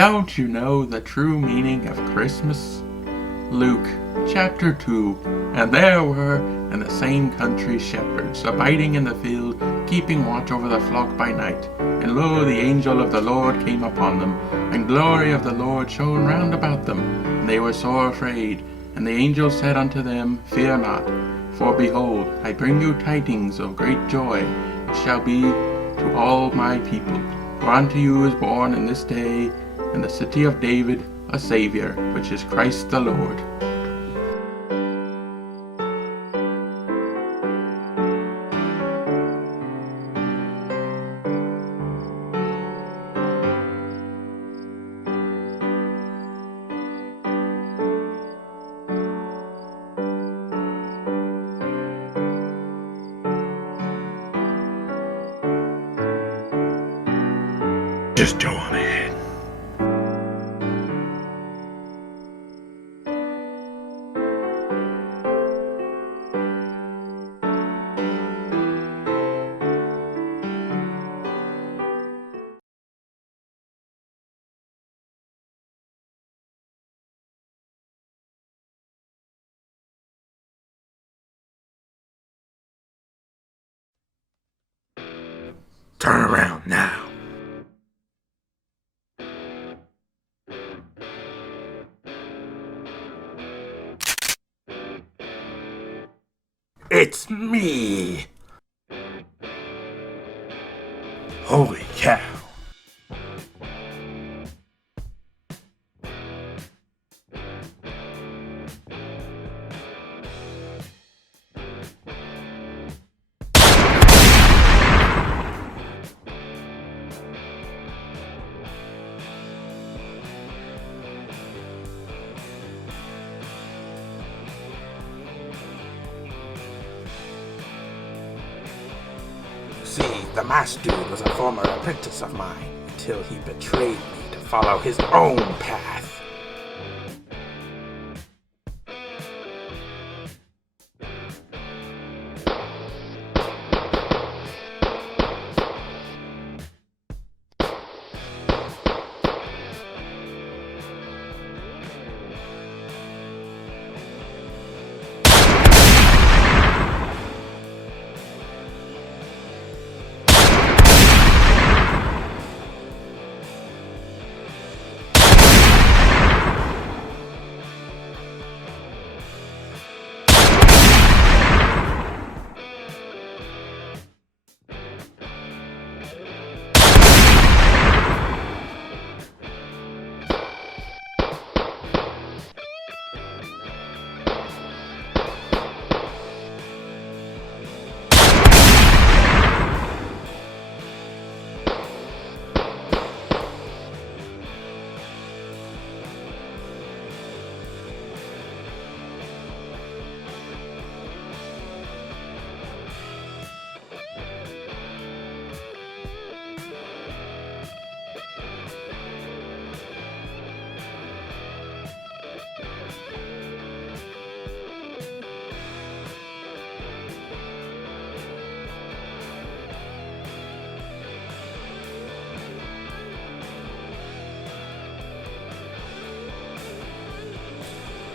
Don't you know the true meaning of Christmas? Luke chapter 2. And there were in the same country shepherds, abiding in the field, keeping watch over the flock by night. And lo, the angel of the Lord came upon them, and glory of the Lord shone round about them. And they were sore afraid. And the angel said unto them, Fear not, for behold, I bring you tidings of great joy, which shall be to all my people. For unto you is born in this day in the city of David a Savior, which is Christ the Lord. Just go on ahead. Turn around now. It's me! Holy cow! See, the masked dude was a former apprentice of mine until he betrayed me to follow his own path.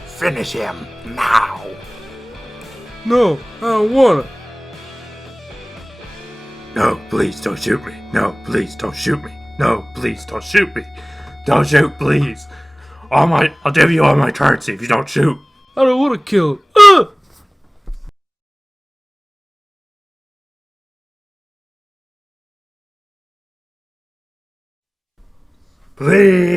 Finish him, now! No, I don't wanna. No, please don't shoot me. No, please don't shoot me. No, please don't shoot me. Don't shoot, please. I'll give you all my currency if you don't shoot. I don't wanna kill him. Please!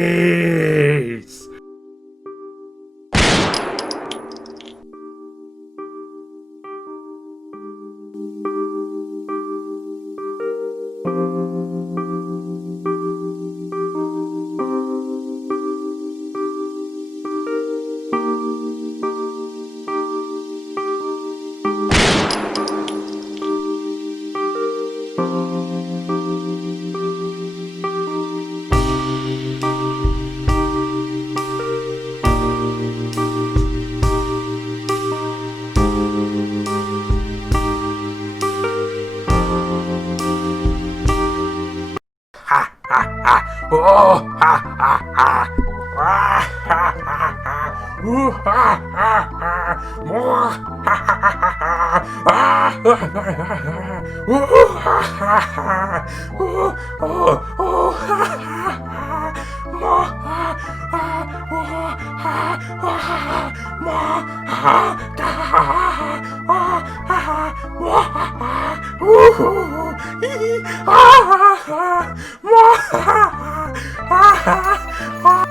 Oh, ha, ha, ha. Ah, ha, ha, ha. Ooh, ha, ha, ha. More. Ha, ha, ha, ha. Ah, ha, ha, ha, ha. Ooh, ha, ha, ha. Ooh, oh, oh, ha, ha, ha. More. Ha, ha, oh, ha, oh, ha, ha. More. Ha, ha, ha, ha. Oh, ha, ha. More. Ha, ha. Ooh, hee, hee. Ha, ha, ha. More. Ha, ha. Ha, ha, ha.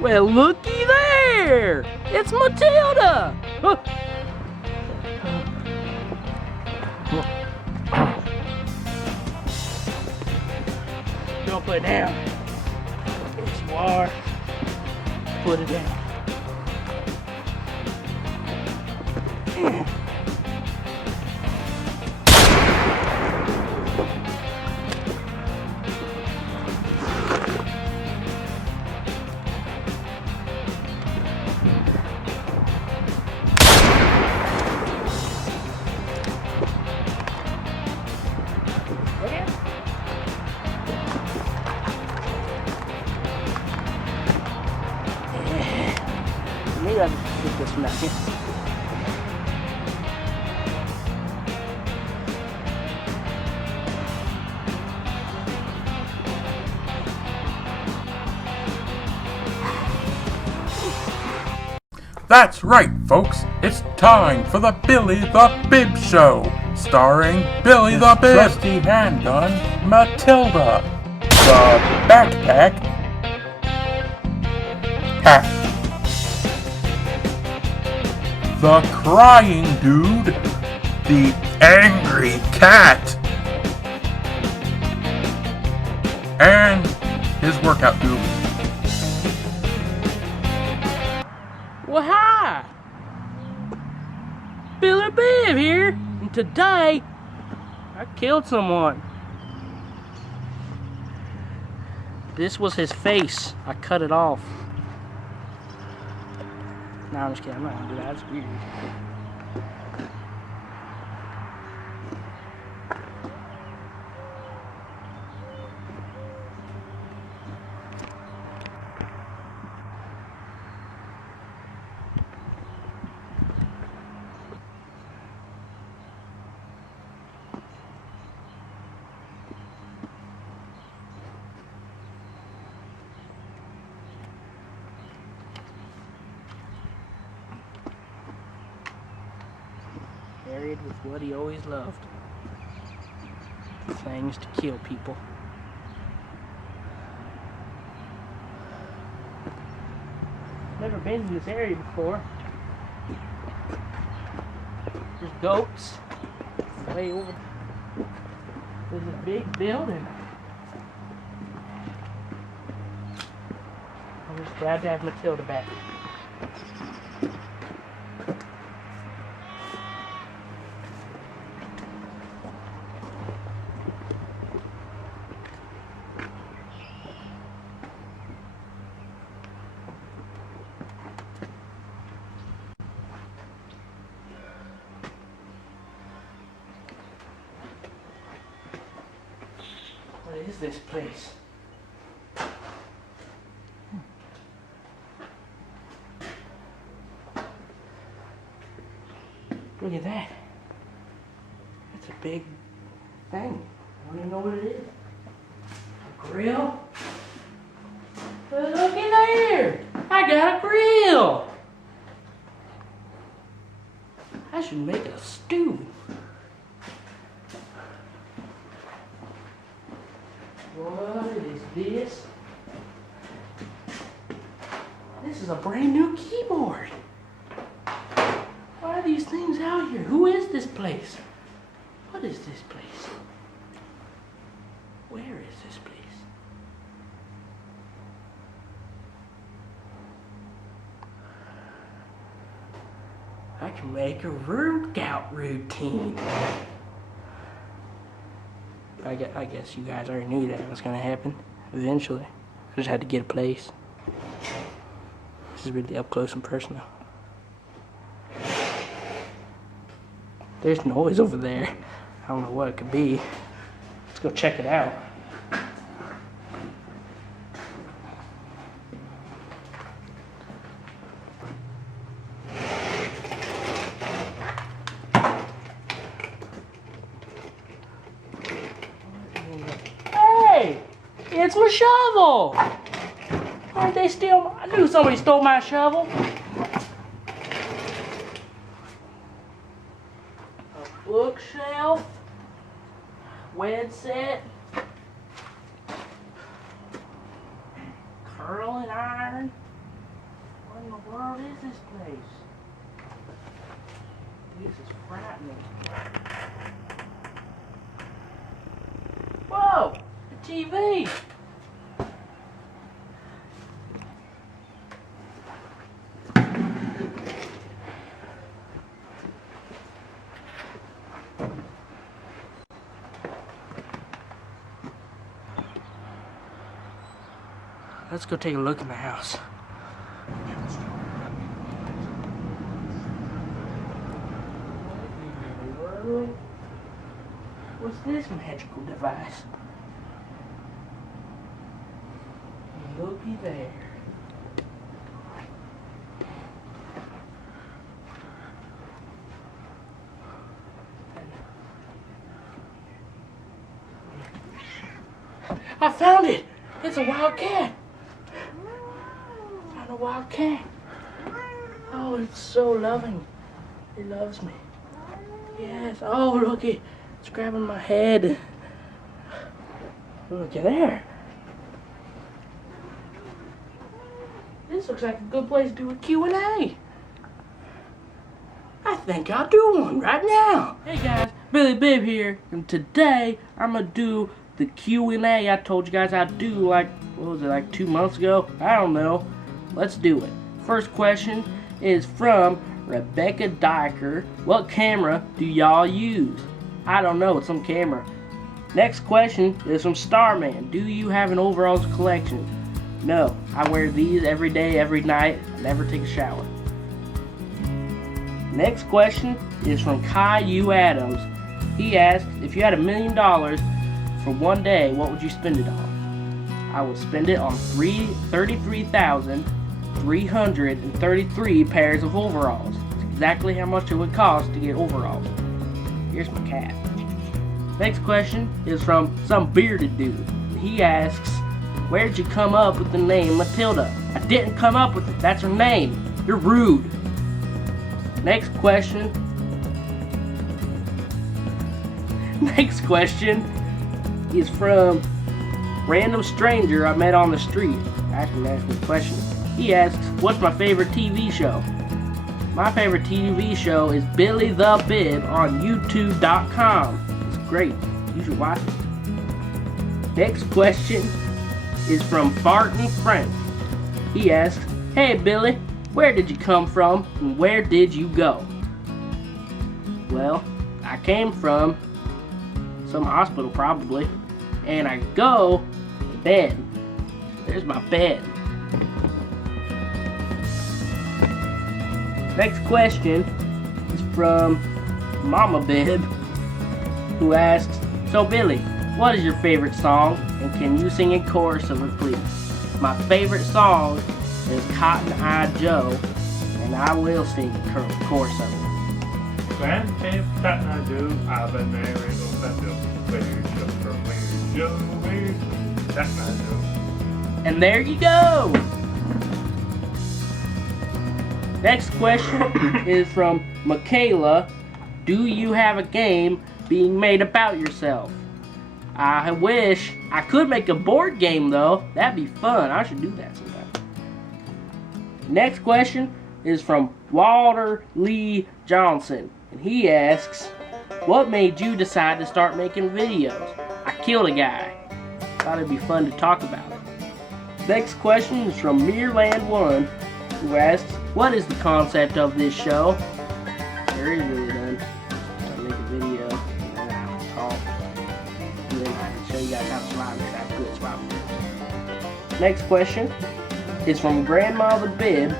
Well, looky there! It's Matilda! Huh. Don't put it down. Yes, you are. Put it down. Maybe I'll just get this from out here. That's right, folks. It's time for the Billy the Bib Show, starring Billy the Bib, trusty handgun, Matilda, the backpack hat, the crying dude, the angry cat, and his workout dude. Well, hi! Billy Bib here, and today I killed someone. This was his face. I cut it off. No, I'm just kidding. I'm not gonna do that. That's weird. Buried with what he always loved. Things to kill people. Never been in this area before. There's goats. Way over. There's a big building. I'm just glad to have Matilda back. What is this place? Look at that. That's a big thing. I don't even know what it is. A grill? Well, look in there. I got a grill. I should make a stew. What is this? This is a brand new keyboard. Why are these things out here? Who is this place? What is this place? Where is this place? I can make a workout routine. I guess you guys already knew that was gonna happen eventually. I just had to get a place. This is really up close and personal. There's noise over there. I don't know what it could be. Let's go check it out. Hey! It's my shovel! Why'd they steal I knew somebody stole my shovel. A bookshelf. Wed set. Curling iron. What in the world is this place? This is frightening. Whoa! A TV! Let's go take a look in the house. What's this magical device? Looky there. I found it! It's a wild cat! I found a wild cat. Oh, it's so loving. It loves me. Yes. Oh, looky. It's grabbing my head. Looky there. This looks like a good place to do a Q&A. I think I'll do one right now. Hey guys, Billy Bibb here, and today I'm gonna do the Q&A I told you guys I'd do like, what was it, like 2 months ago? I don't know. Let's do it. First question is from Rebecca Diker. What camera do y'all use? I don't know, it's some camera. Next question is from Starman. Do you have an overalls collection? No, I wear these every day, every night. I never take a shower. Next question is from Kai U. Adams. He asked, if you had $1 million for one day, what would you spend it on? I would spend it on 33,333 pairs of overalls. It's exactly how much it would cost to get overalls. Here's my cat. Next question is from some bearded dude. He asks, where'd you come up with the name Matilda? I didn't come up with it. That's her name. You're rude. Next question. Next question is from random stranger I met on the street. Actually, asked me a question. He asks, what's my favorite TV show? My favorite TV show is Billy the Bibb on YouTube.com. It's great. You should watch it. Next question is from Barton Frank. He asks, hey Billy, where did you come from and where did you go? Well, I came from some hospital probably, and I go to bed. There's my bed. Next question is from Mama Bibb, who asks, so Billy, what is your favorite song, and can you sing a chorus of it, please? My favorite song is Cotton Eye Joe, and I will sing a chorus of it. Grandpa Cotton Eye Joe, I've been married on that Joe. Cotton Eye Joe. And there you go! Next question is from Michaela. Do you have a game being made about yourself? I wish I could make a board game though. That'd be fun. I should do that sometime. Next question is from Walter Lee Johnson. And he asks, what made you decide to start making videos? I killed a guy. Thought it'd be fun to talk about it. Next question is from Meerland1, who asks, what is the concept of this show? very really done. I make a video and then I talk. And then I can show you guys how to survive because I have good survival. Next question is from Grandmother Bib,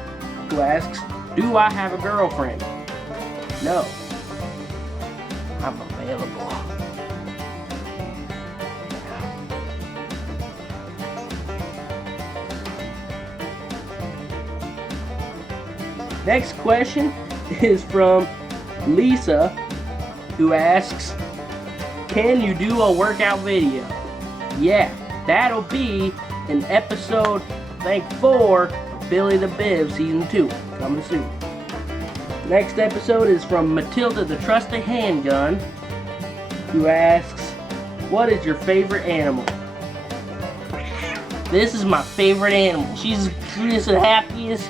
who asks, do I have a girlfriend? No. I'm available. Next question is from Lisa, who asks, can you do a workout video? Yeah, that'll be in episode, I think, 4 of Billy the Bib Season 2, coming soon. Next episode is from Matilda the Trusty Handgun, who asks, what is your favorite animal? This is my favorite animal. She's the happiest,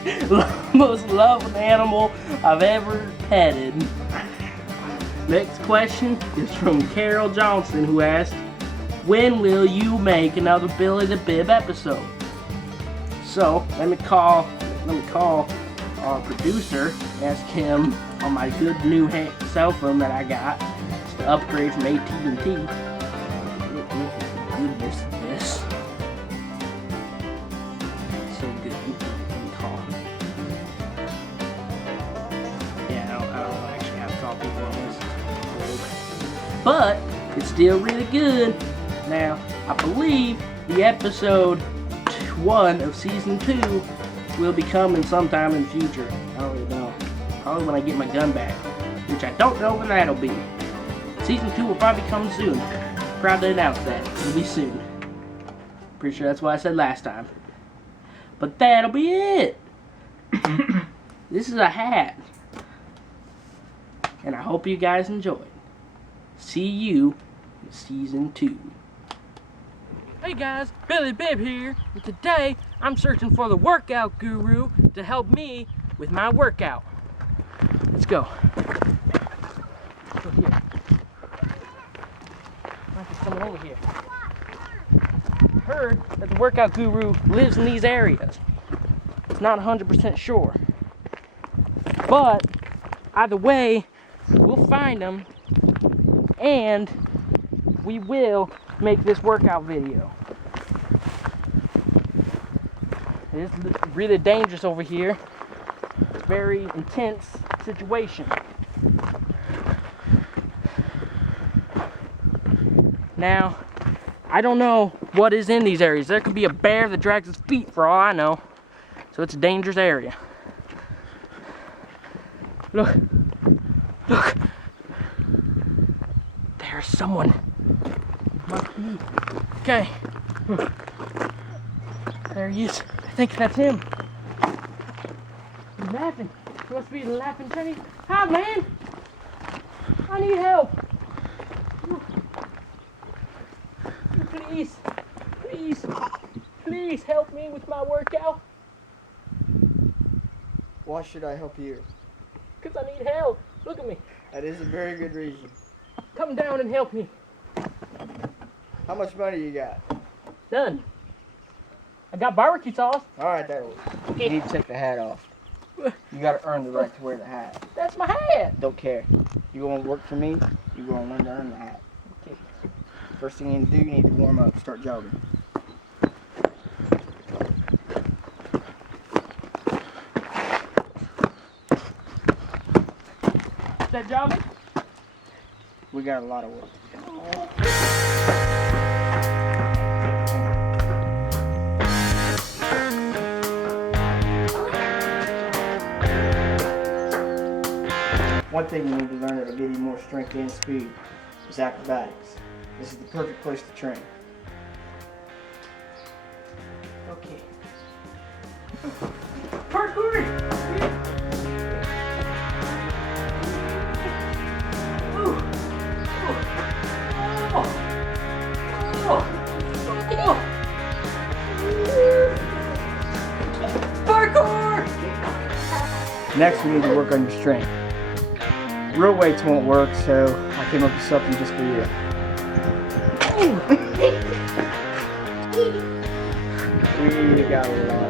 most loving animal I've ever petted. Next question is from Carol Johnson, who asked, when will you make another Billy the Bib episode? So let me call our producer, ask him on my good new cell phone that I got, just to upgrade from AT&T. Look at the goodness of this. So good. Let me call him. Yeah, I don't actually have to call people on this. But it's still really good. Now, I believe the episode 1 of Season 2 will be coming sometime in the future. I don't really know. Probably when I get my gun back, which I don't know when that'll be. Season 2 will probably come soon. Proud to announce that. It'll be soon. Pretty sure that's what I said last time. But that'll be it. This is a hat. And I hope you guys enjoyed. See you in Season 2. Hey guys, Billy Bib here, and today I'm searching for the workout guru to help me with my workout. Let's go. Let's go here. Might be someone over here. I heard that the workout guru lives in these areas. It's not 100% sure. But either way, we'll find him and we will make this workout video. It's really dangerous over here. It's a very intense situation. Now, I don't know what is in these areas. There could be a bear that drags its feet for all I know. So it's a dangerous area. Look. Look. There's someone. Okay. There he is. I think that's him. He's laughing. He must be laughing Chinese. Hi, man. I need help. Please. Please. Please help me with my workout. Why should I help you? Because I need help. Look at me. That is a very good reason. Come down and help me. How much money you got? None. I got barbecue sauce. Alright, that'll work. You need to take the hat off. You gotta earn the right to wear the hat. That's my hat. Don't care. You wanna work for me, you're gonna learn to earn the hat. Okay. First thing you need to do, you need to warm up, start jogging. Is that jogging? We got a lot of work to do. One thing you need to learn that'll give you more strength and speed is acrobatics. This is the perfect place to train. Okay. Parkour! Parkour! Next, we need to work on your strength. Real weights won't work, so I came up with something just for you. We got a lot.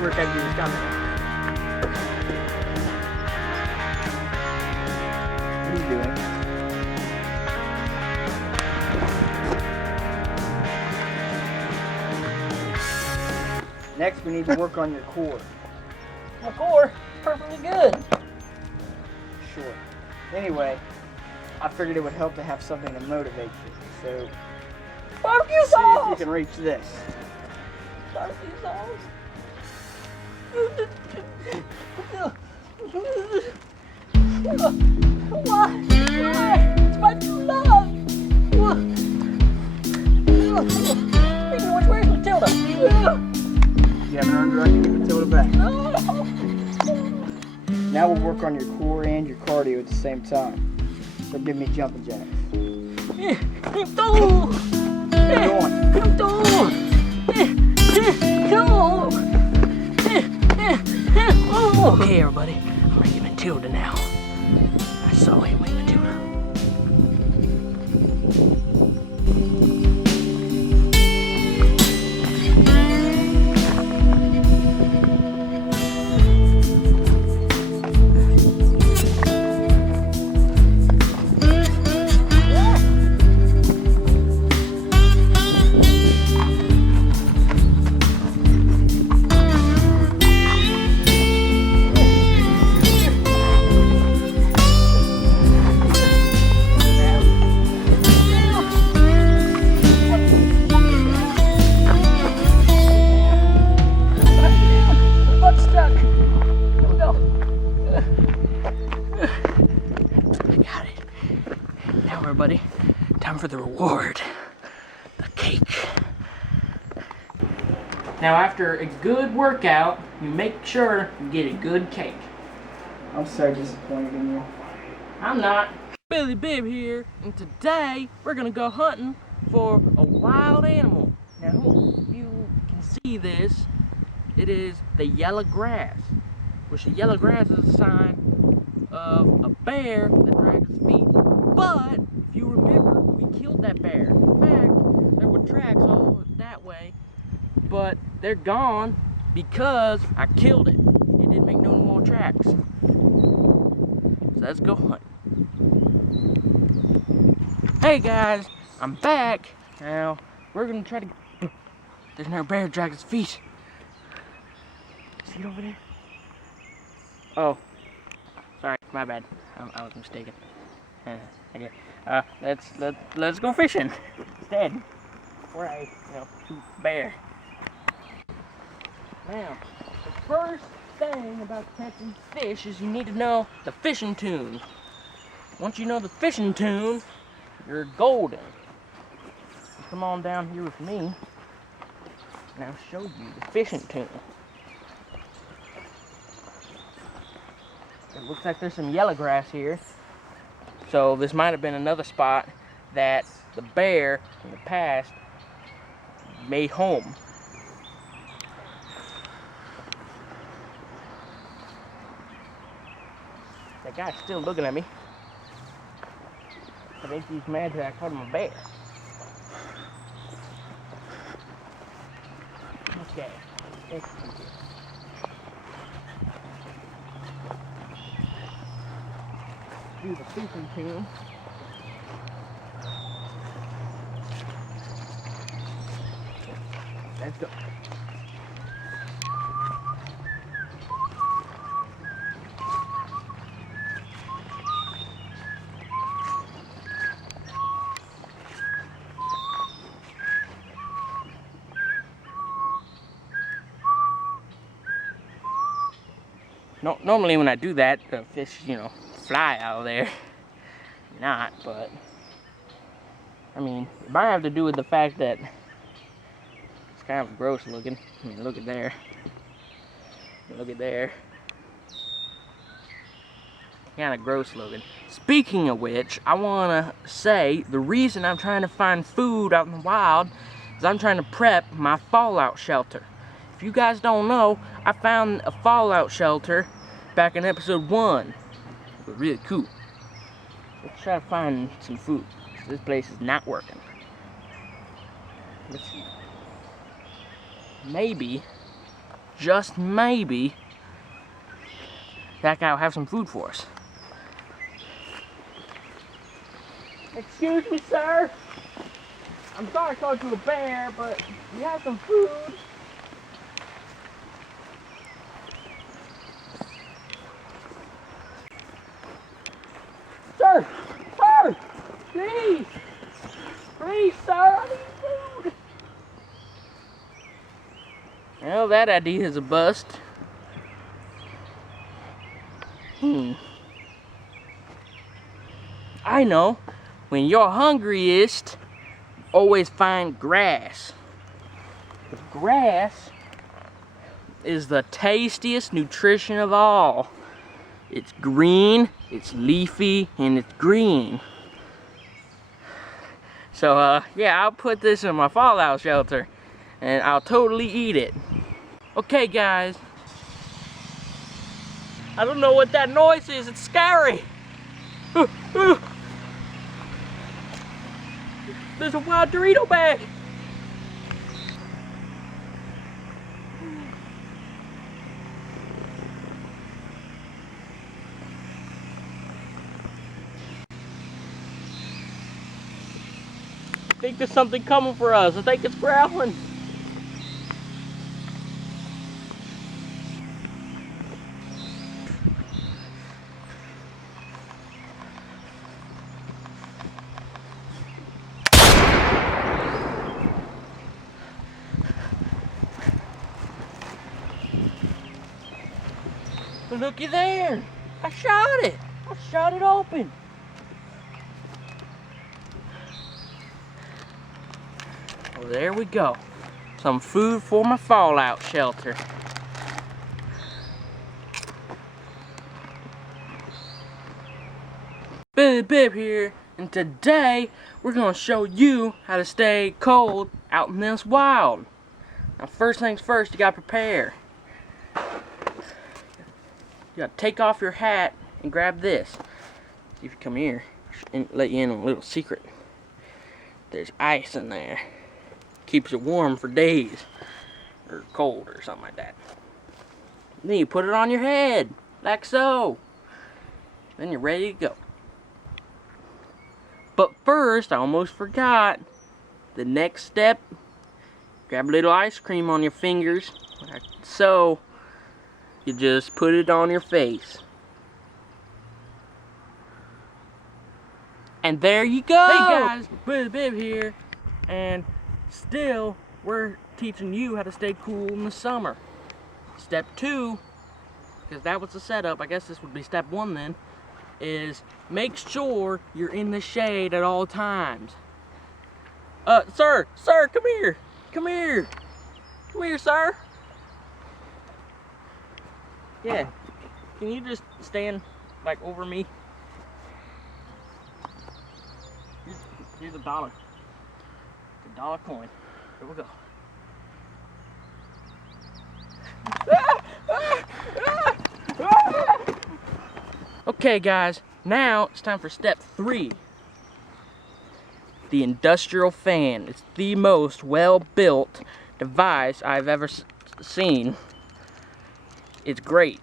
Work out your stomach. What are you doing? Next, we need to work on your core. My core? Perfectly good. Sure. Anyway, I figured it would help to have something to motivate you. So, barbecue sauce! See if you can reach this. Barbecue sauce? Why? It's my true love! Where's Matilda? You haven't earned the right to get Matilda back. Now we'll work on your core and your cardio at the same time. So give me jumping jacks. Come on! Okay, everybody, I'm gonna get Matilda now. I saw him with Matilda. Everybody, time for the reward, the cake. Now after a good workout, you make sure you get a good cake. I'm so disappointed in you. I'm not. Billy Bib here, and today we're gonna go hunting for a wild animal. Now you can see this, it is the yellow grass, which the yellow grass is a sign of a bear that drags its feet. But if you remember, we killed that bear. In fact, there were tracks all that way, but they're gone because I killed it. It didn't make no more tracks. So let's go hunt. Hey guys, I'm back. Now we're gonna try to. There's no bear dragging its feet. See it over there? Oh, sorry, my bad. I was mistaken. Okay. Let's go fishing instead. Before I, shoot bear. Now, the first thing about catching fish is you need to know the fishing tune. Once you know the fishing tune, you're golden. So come on down here with me, and I'll show you the fishing tune. It looks like there's some yellow grass here. So this might have been another spot that the bear in the past made home. That guy's still looking at me. I think he's mad that I called him a bear. Okay. Do the fishing tune. Let's go. Normally when I do that, the fish, fly out of there. Not, but I mean, it might have to do with the fact that it's kind of gross looking. I mean, look at there. Look at there. Kind of gross looking. Speaking of which, I want to say the reason I'm trying to find food out in the wild is I'm trying to prep my fallout shelter. If you guys don't know, I found a fallout shelter back in episode 1. It was really cool. Let's try to find some food. This place is not working. Let's see. Maybe, just maybe, that guy will have some food for us. Excuse me, sir. I'm sorry I called you a bear, but you have some food. Sir! Sir! Please! Please, sir, I need food! Well, that idea is a bust. I know. When you're hungriest, always find grass. The grass is the tastiest nutrition of all. It's green, it's leafy, and it's green. So, yeah, I'll put this in my fallout shelter, and I'll totally eat it. Okay, guys. I don't know what that noise is. It's scary. There's a wild Dorito bag. I think there's something coming for us. I think it's growling. Looky there! I shot it! I shot it open! Well, there we go. Some food for my fallout shelter. Billy Bib here, and today we're gonna show you how to stay cold out in this wild. Now, first things first, you gotta prepare. You gotta take off your hat and grab this. If you come here and let you in on a little secret. There's ice in there. Keeps it warm for days. Or cold or something like that. Then you put it on your head. Like so. Then you're ready to go. But first, I almost forgot. The next step. Grab a little ice cream on your fingers. Like so. You just put it on your face. And there you go! Hey guys, Billy Bib here. And still, we're teaching you how to stay cool in the summer. Step 2, because that was the setup, I guess this would be step 1 then, is make sure you're in the shade at all times. Sir, come here. Come here. Come here, sir. Yeah, can you just stand, like, over me? Here's $1. It's a $1 coin. Here we go. Okay, guys, now it's time for step 3. The industrial fan. It's the most well-built device I've ever seen. It's great.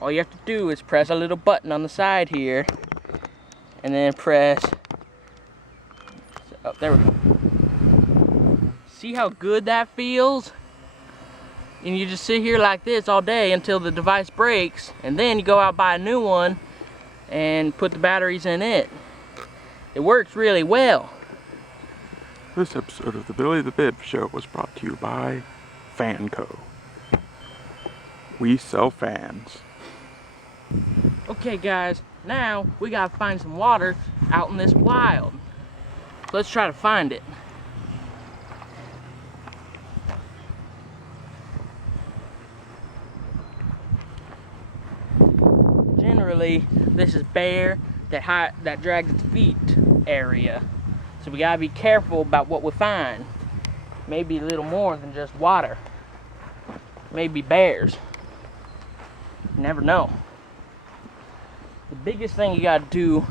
All you have to do is press a little button on the side here, and then press. Oh, there we go. See how good that feels? And you just sit here like this all day until the device breaks, and then you go out and buy a new one and put the batteries in it. It works really well. This episode of the Billy the Bib Show was brought to you by Fanco. We sell fans. Okay guys, now we gotta find some water out in this wild. So let's try to find it. generally, this is bare that drags its feet area. So we gotta be careful about what we find. Maybe a little more than just water. Maybe bears. You never know. The biggest thing you gotta do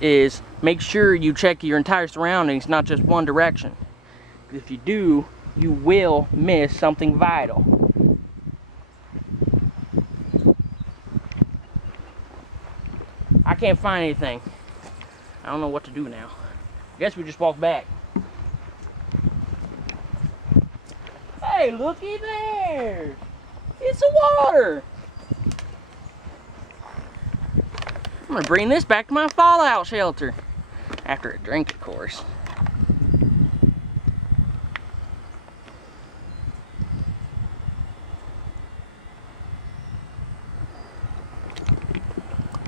is make sure you check your entire surroundings, not just one direction. If you do, you will miss something vital. I can't find anything. I don't know what to do now. I guess we just walk back. Hey, looky there! It's the water! I'm gonna bring this back to my fallout shelter. After a drink, of course.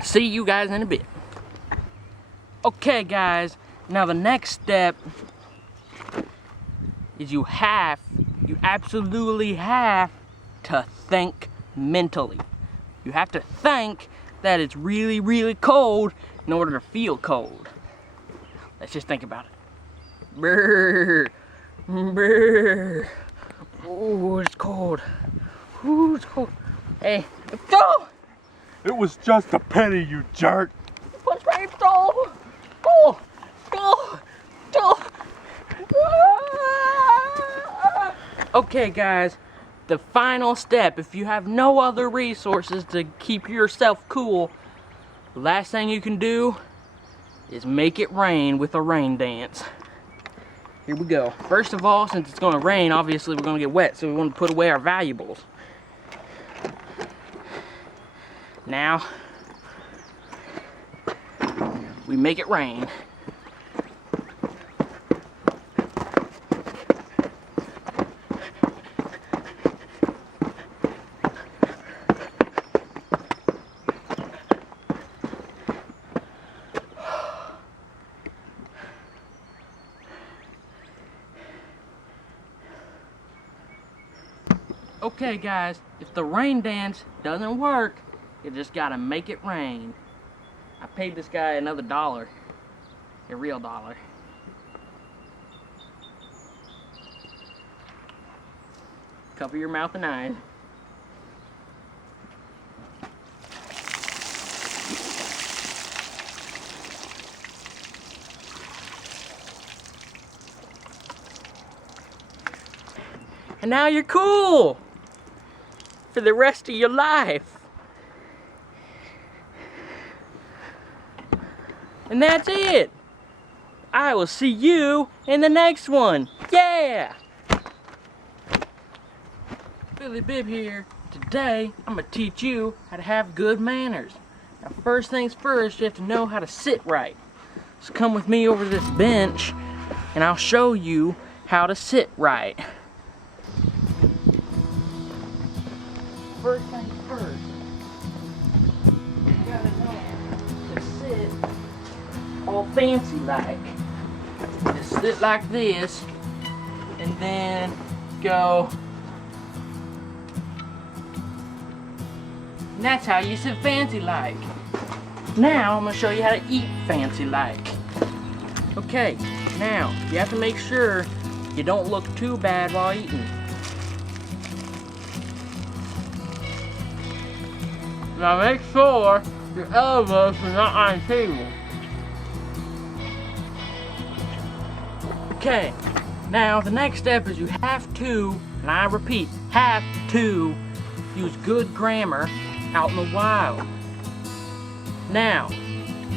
See you guys in a bit. Okay, guys, now the next step is you absolutely have to think mentally. You have to think that it's really, really cold in order to feel cold. Let's just think about it. Brrr, brrr. Ooh, it's cold. Ooh, it's cold. Hey, go! It was just a penny, you jerk. Punch my stove. Go, go, go. Okay, guys, the final step, if you have no other resources to keep yourself cool, the last thing you can do is make it rain with a rain dance. Here we go. First of all, since it's gonna rain, obviously we're gonna get wet, so we want to put away our valuables. Now, we make it rain. Okay, guys, if the rain dance doesn't work, you just gotta make it rain. I paid this guy another $1, a real dollar. Cover your mouth and eyes. And now you're cool for the rest of your life. And that's it. I will see you in the next one. Yeah! Billy Bib here. Today, I'm gonna teach you how to have good manners. Now, first things first, you have to know how to sit right. So come with me over this bench, and I'll show you how to sit right. First things first, you gotta know to sit all fancy like. Just sit like this, and then go. And that's how you sit fancy like. Now I'm gonna show you how to eat fancy like. Okay, now you have to make sure you don't look too bad while eating. Now make sure your elbows are not on the table. Okay, now the next step is you have to, and I repeat, have to use good grammar out in the wild. Now,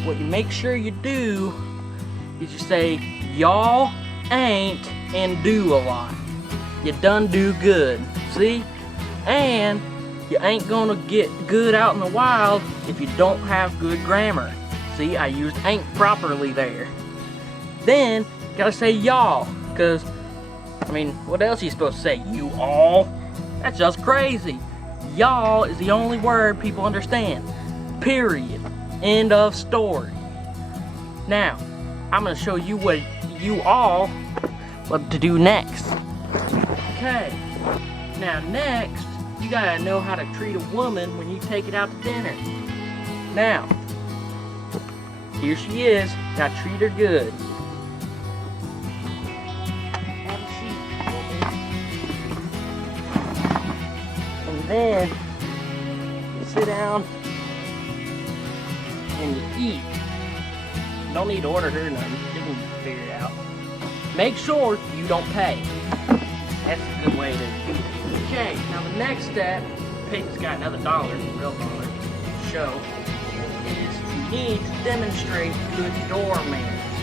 what you make sure you do is you say, y'all ain't and do a lot. You done do good, see? And you ain't gonna get good out in the wild if you don't have good grammar. See, I used ain't properly there. Then, you gotta say y'all, because, I mean, what else are you supposed to say? You all? That's just crazy. Y'all is the only word people understand. Period. End of story. Now, I'm gonna show you what to do next. Okay. Now next, you gotta know how to treat a woman when you take it out to dinner. Now, here she is. Now treat her good. Have a seat, woman. And then you sit down and you eat. Don't need to order her nothing. She can figure it out. Make sure you don't pay. That's a good way to do it. Okay, now the next step, Pig's got another dollar, real dollar, to show, is you need to demonstrate good door manners.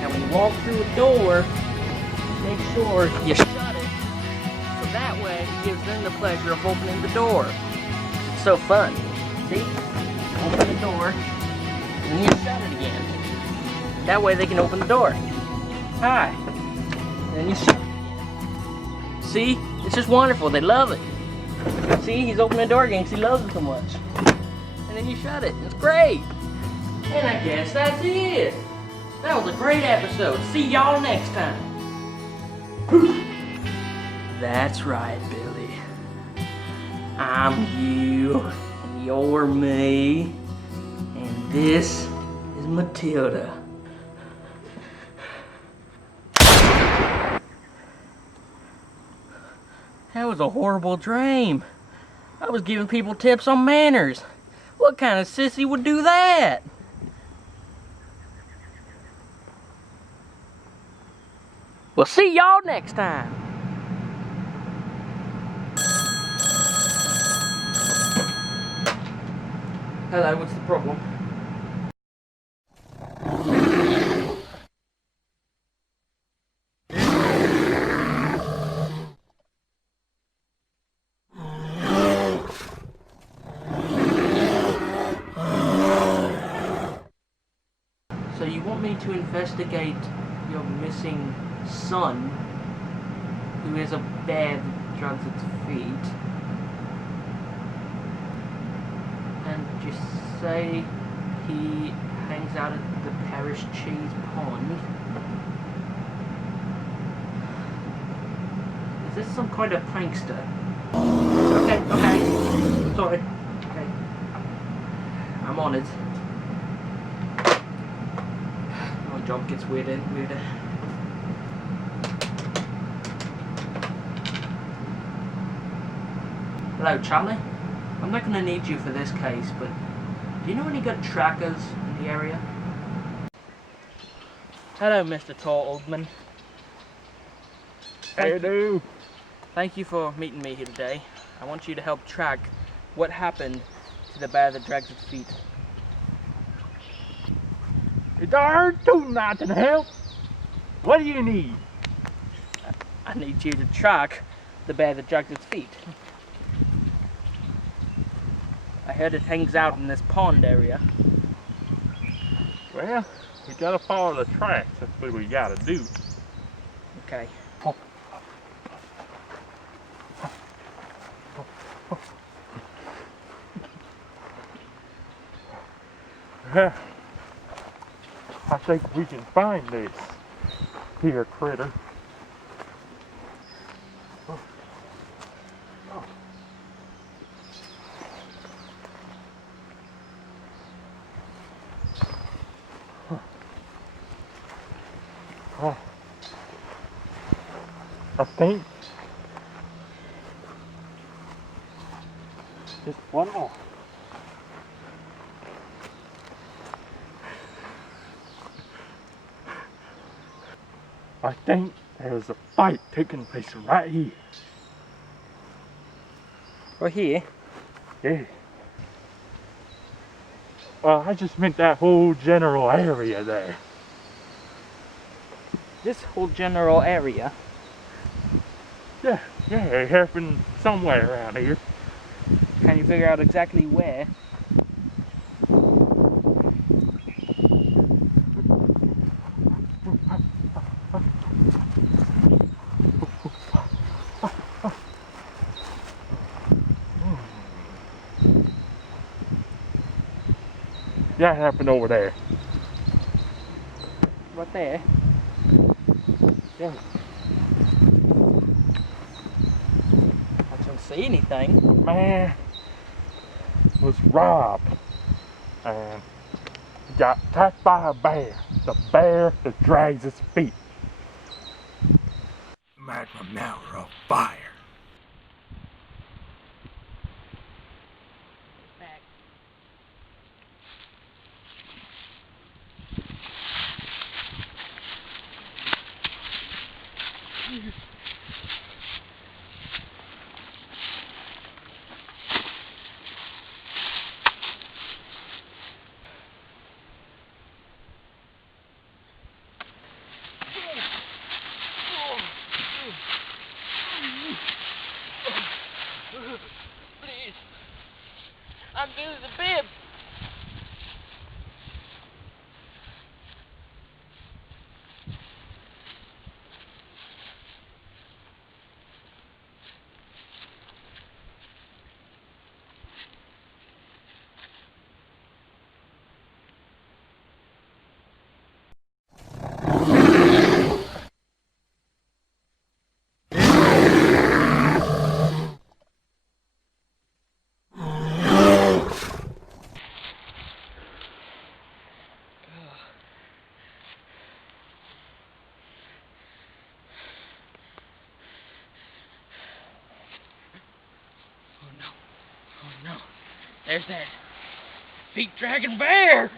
Now when you walk through a door, make sure you shut it, so that way it gives them the pleasure of opening the door. It's so fun. See? Open the door, and then you shut it again. That way they can open the door. Hi. And then you shut it again. See? It's just wonderful. They love it. See? He's opening the door again because he loves it so much. And then you shut it. It's great. And I guess that's it. That was a great episode. See y'all next time. That's right, Billy. I'm you, and you're me, and this is Matilda. That was a horrible dream. I was giving people tips on manners. What kind of sissy would do that? We'll see y'all next time. Hello, what's the problem? So you want me to investigate your missing son, who is a bear that drugs its feet, and just say he hangs out at the parish cheese pond? Is this some kind of prankster? Okay, sorry. Okay. I'm on it. My job gets weirder and weirder. Hello, Charlie. I'm not going to need you for this case, but do you know any good trackers in the area? Hello, Mr. Tall Oldman. Hey, dude. Thank you for meeting me here today. I want you to help track what happened to the bear that drags its feet. It's our doing nothing, help. What do you need? I need you to track the bear that drags its feet. I heard it hangs out in this pond area. Well, we gotta follow the tracks. That's what we gotta do. Okay. I think we can find this here critter. I think just one more. I think there's a fight taking place right here. Right here? Yeah. Well, I just meant that whole general area there. This whole general area? Yeah, it happened somewhere around here. Can you figure out exactly where? Yeah, it happened over there. Right there? Yeah. I don't see anything. Man was robbed and got attacked by a bear. The bear that drags its feet. Magma now are on fire. Back. Please. I'm doing the bib. Oh no. There's that feet dragging bear.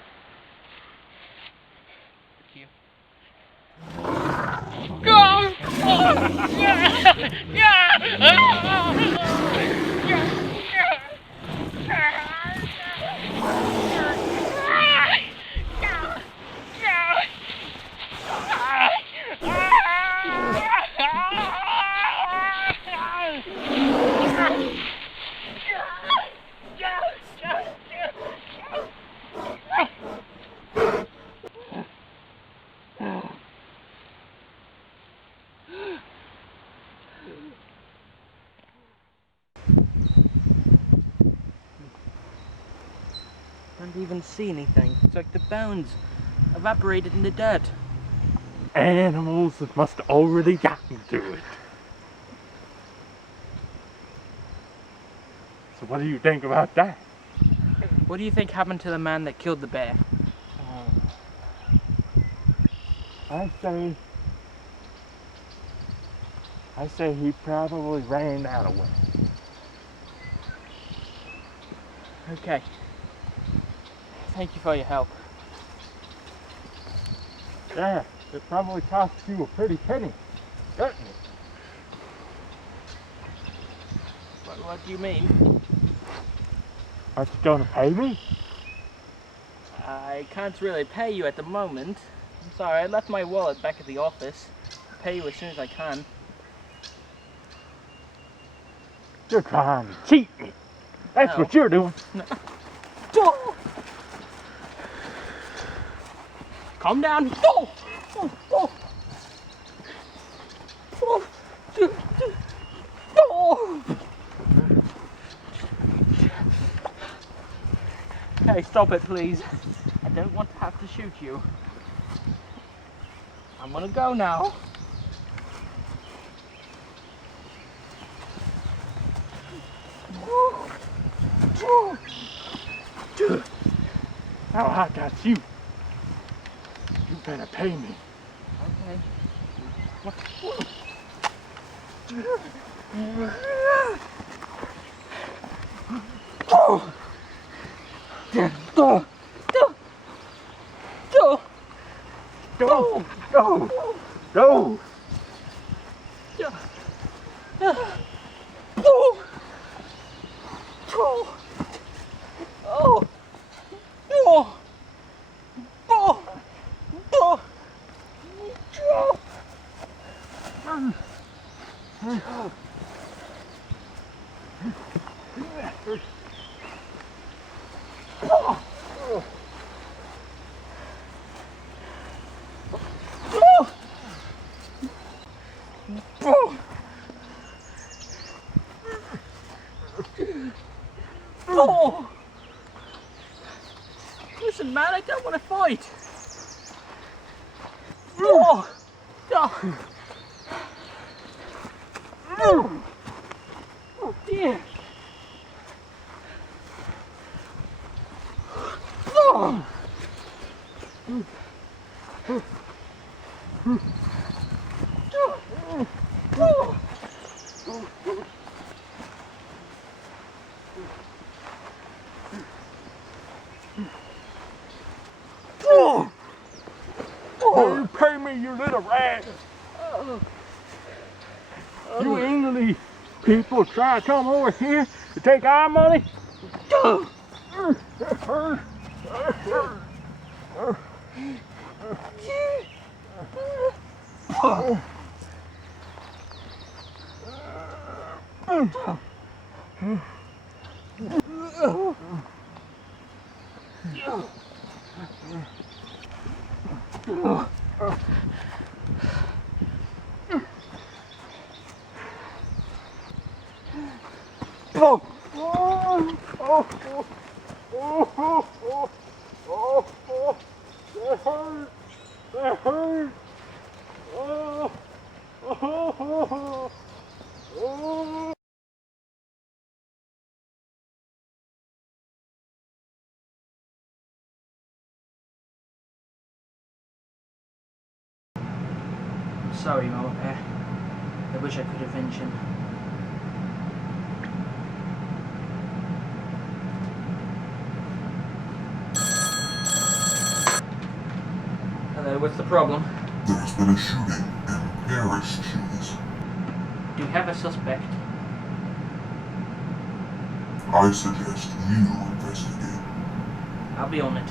Thank you. Go! Yeah! Can't even see anything. It's like the bones evaporated in the dirt. Animals must have already gotten to it. So what do you think about that? What do you think happened to the man that killed the bear? I say he probably ran that away. Okay. Thank you for your help. Yeah, it probably cost you a pretty penny, didn't it? What do you mean? Aren't you gonna pay me? I can't really pay you at the moment. I'm sorry, I left my wallet back at the office. I'll pay you as soon as I can. You're trying to cheat me. That's No. what you're doing. No. Calm down. Hey, stop it, please. I don't want to have to shoot you. I'm gonna go now. Now I got you. You better pay me. Go! Listen, man, I don't want to fight. Oh, dear. a rat. You English people try to come over here to take our money? That hurt. I'm sorry, Mama Bear. I wish I could avenge him. Hello, what's the problem? There's been a shooting in Paris, Cheese. Do you have a suspect? I suggest you investigate. I'll be on it.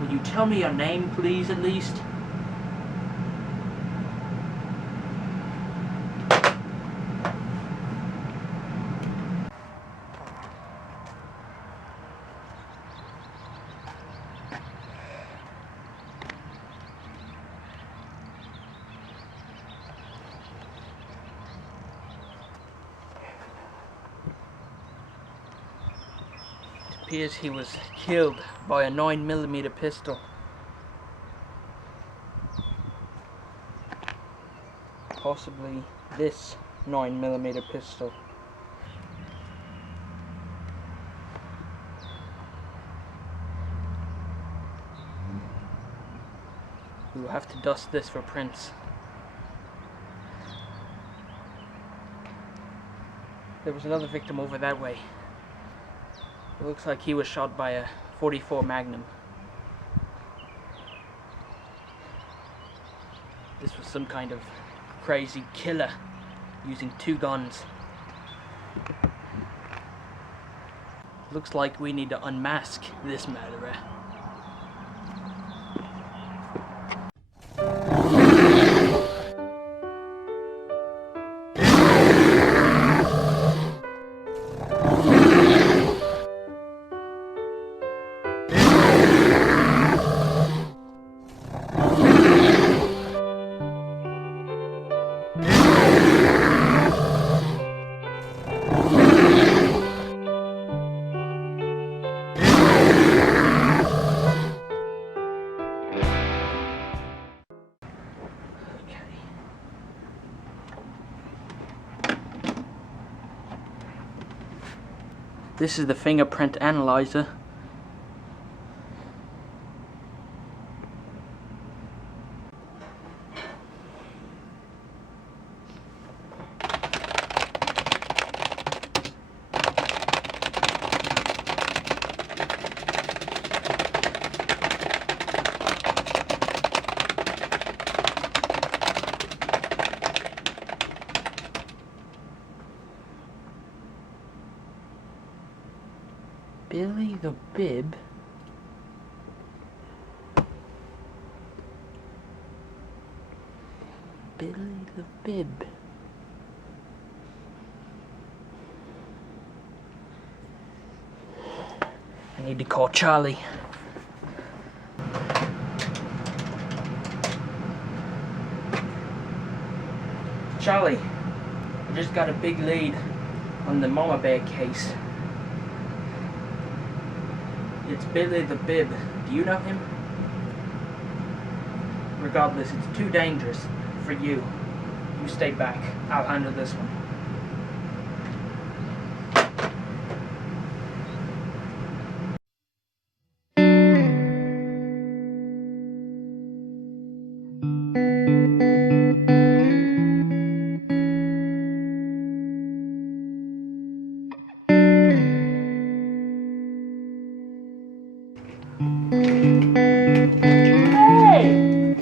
Will you tell me your name, please, at least? It appears he was killed by a 9mm pistol. Possibly this 9mm pistol. We will have to dust this for prints. There was another victim over that way. It looks like he was shot by a .44 Magnum. This was some kind of crazy killer using 2 guns. Looks like we need to unmask this murderer. This is the fingerprint analyzer. Billy the Bib? Billy the Bib. I need to call Charlie. Charlie, I just got a big lead on the Mama Bear case. It's Billy the Bib. Do you know him? Regardless, it's too dangerous for you. You stay back. I'll handle this one.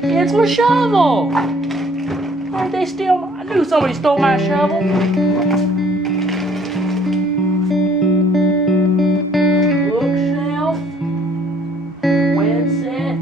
It's my a shovel! Why'd they steal? I knew somebody stole my shovel. Bookshelf. When set.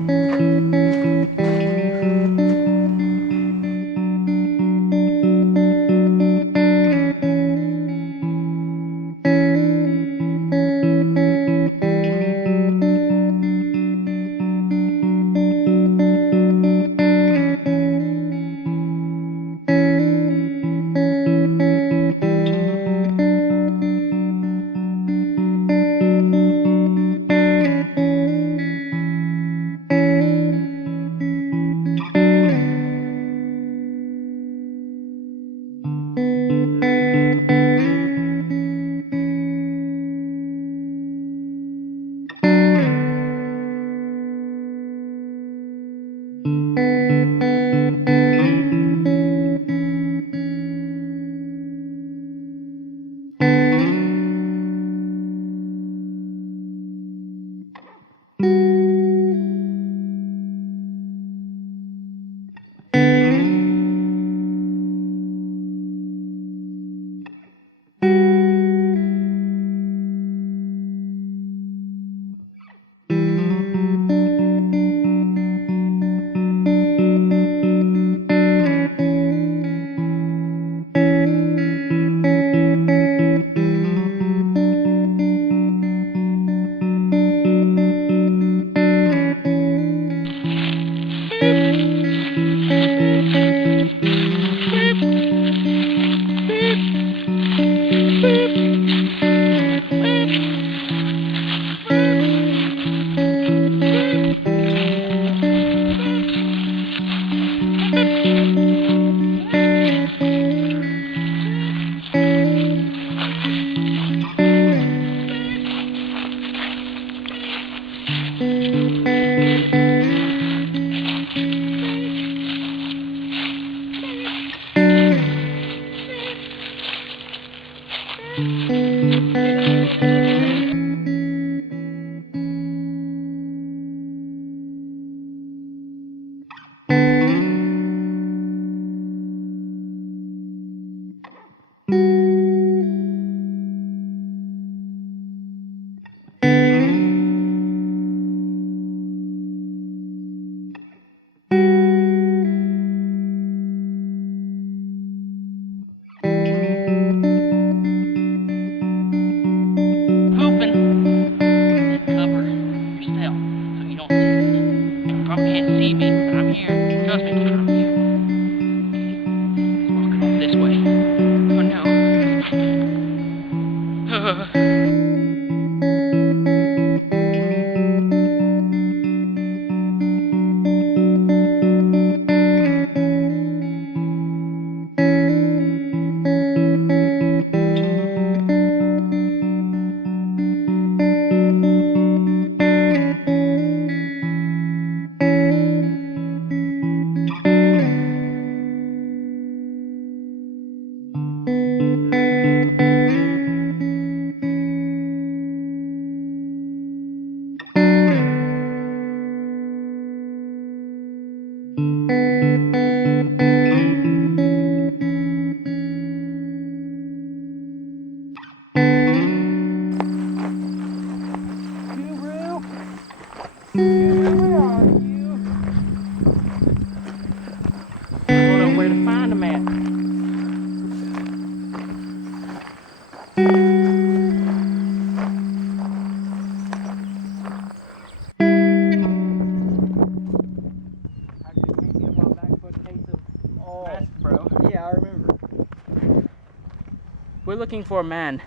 We're looking for a man.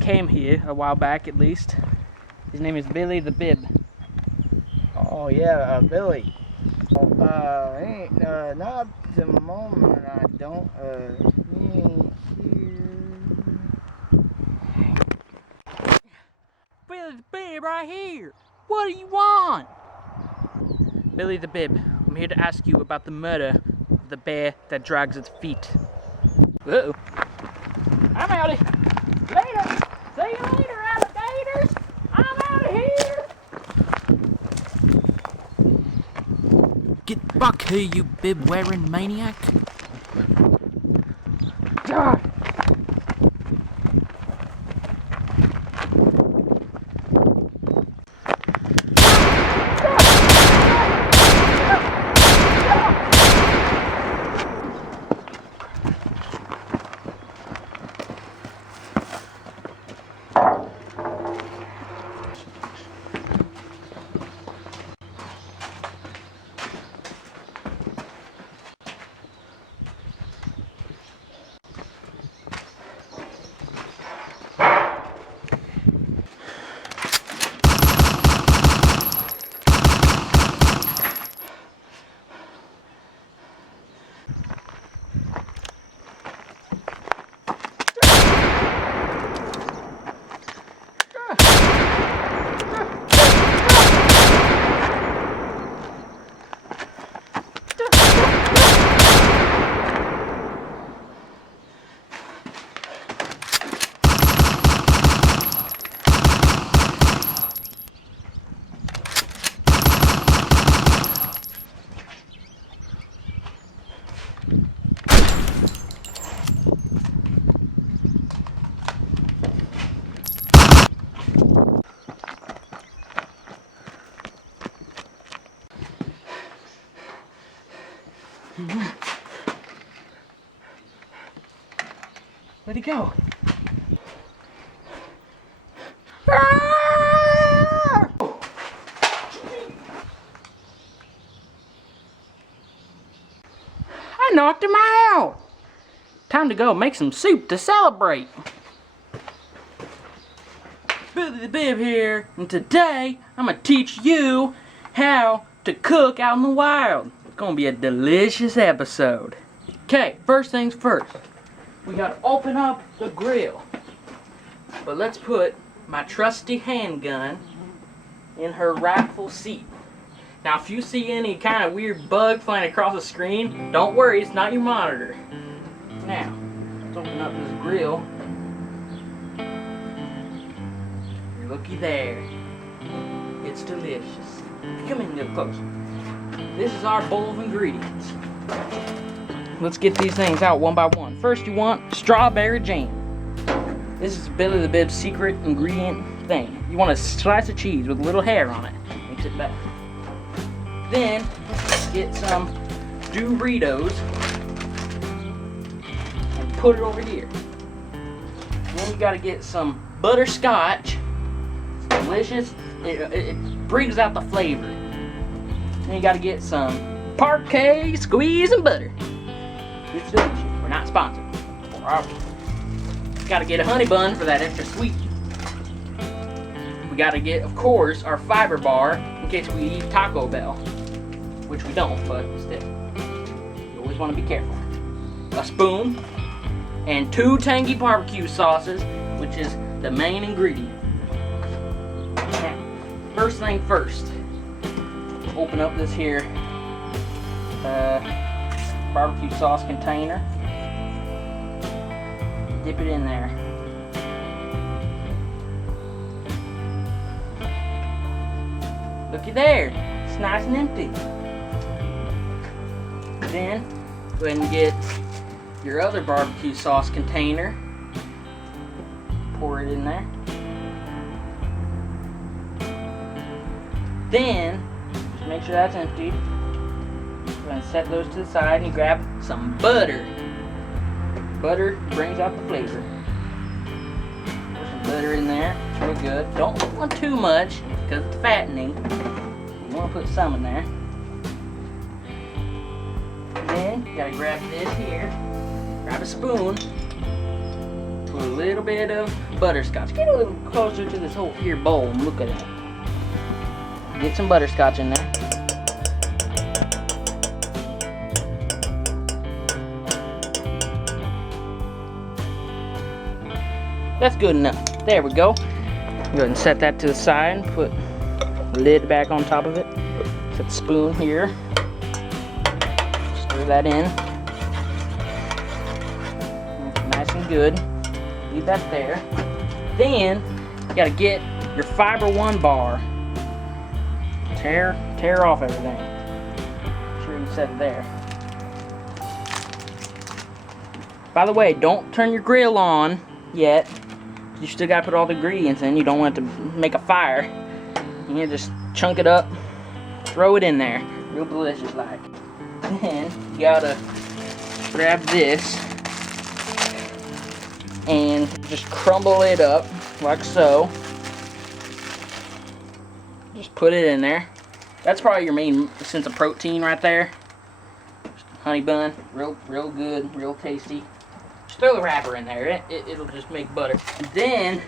Came here a while back, at least. His name is Billy the Bib. Oh yeah, Billy. Ain't not at the moment. I don't. He ain't here. Billy the Bib, right here. What do you want? Billy the Bib, I'm here to ask you about the murder of the bear that drags its feet. Uh-oh. I'm outie. Later. See you later, alligators. I'm out of here. Get Fuck you, you bib-wearing maniac. Where'd he go? I knocked him out. Time to go make some soup to celebrate. Billy the Bib here, and today I'm gonna teach you how to cook out in the wild. It's gonna be a delicious episode. Okay, first things first. We gotta open up the grill. But let's put my trusty handgun in her rightful seat. Now if you see any kind of weird bug flying across the screen, don't worry, it's not your monitor. Now, let's open up this grill. Looky there. It's delicious. Come in a little closer. This is our bowl of ingredients. Let's get these things out one by one. First you want strawberry jam. This is Billy the Bib's secret ingredient thing. You want a slice of cheese with a little hair on it. Makes it better. Then get some Doritos and put it over here. Then you gotta get some butterscotch. It's delicious. It brings out the flavor. Then you gotta get some parquet, squeeze, and butter. It's delicious. We're not sponsored. Gotta get a honey bun for that extra sweet. We gotta get, of course, our fiber bar in case we eat Taco Bell. Which we don't, but still. You always want to be careful. A spoon and 2 tangy barbecue sauces, which is the main ingredient. Now, first thing first. Open up this here barbecue sauce container. Dip it in there. Looky there. It's nice and empty. Then go ahead and get your other barbecue sauce container. Pour it in there. Then just make sure that's empty. Go ahead and set those to the side and you grab some butter. Butter brings out the flavor. Put some butter in there. It's real good. Don't want too much because it's fattening. You want to put some in there. Then you gotta grab this here. Grab a spoon. Put a little bit of butterscotch. Get a little closer to this whole here bowl and look at it. Get some butterscotch in there. That's good enough. There we go. Go ahead and set that to the side and put the lid back on top of it. Set the spoon here. Stir that in. Nice and good. Leave that there. Then you gotta get your Fiber One bar. Tear off everything. Make sure you set it there. By the way, don't turn your grill on yet. You still gotta put all the ingredients in. You don't want it to make a fire. You just chunk it up, throw it in there, real delicious like. Then you gotta grab this and just crumble it up like so. Just put it in there. That's probably your main sense of protein right there. Honey bun, real good, real tasty. Just throw the wrapper in there. It'll just make butter. And then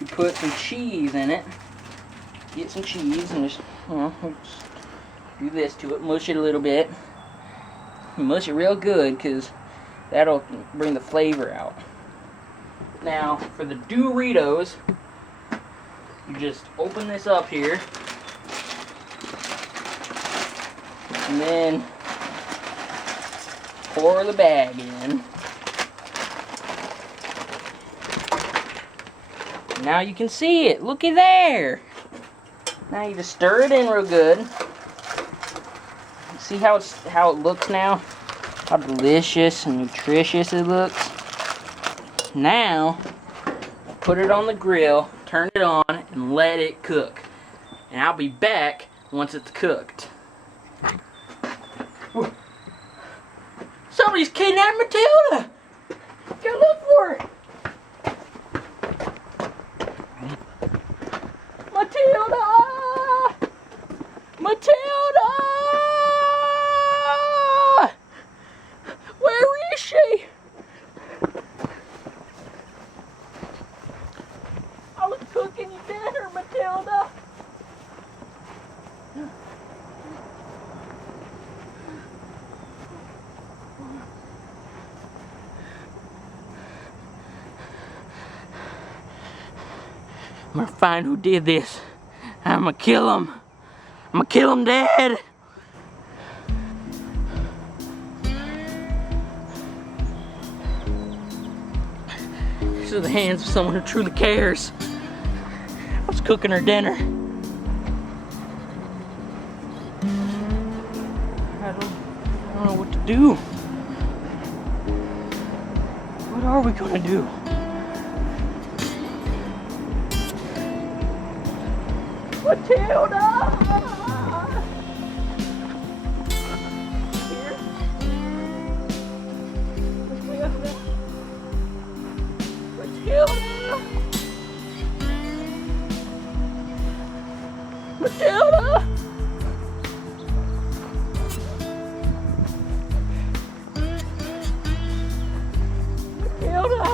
you put some cheese in it. Get some cheese and just, you know, just do this to it. Mush it a little bit. Mush it real good because that'll bring the flavor out. Now for the Doritos, you just open this up here. And then pour the bag in. Now you can see it. Looky there. Now you just stir it in real good. See how it looks now? How delicious and nutritious it looks. Now put it on the grill, turn it on, and let it cook. And I'll be back once it's cooked. Somebody's kidnapped Matilda! Go look for her! Matilda! Matilda! Where is she? I was cooking you dinner, Matilda. I'm gonna find who did this. I'm gonna kill him. I'm gonna kill him dead. These are the hands of someone who truly cares. I was cooking her dinner. I don't know what to do. What are we gonna do? Matilda! Here. Matilda! Matilda! Matilda!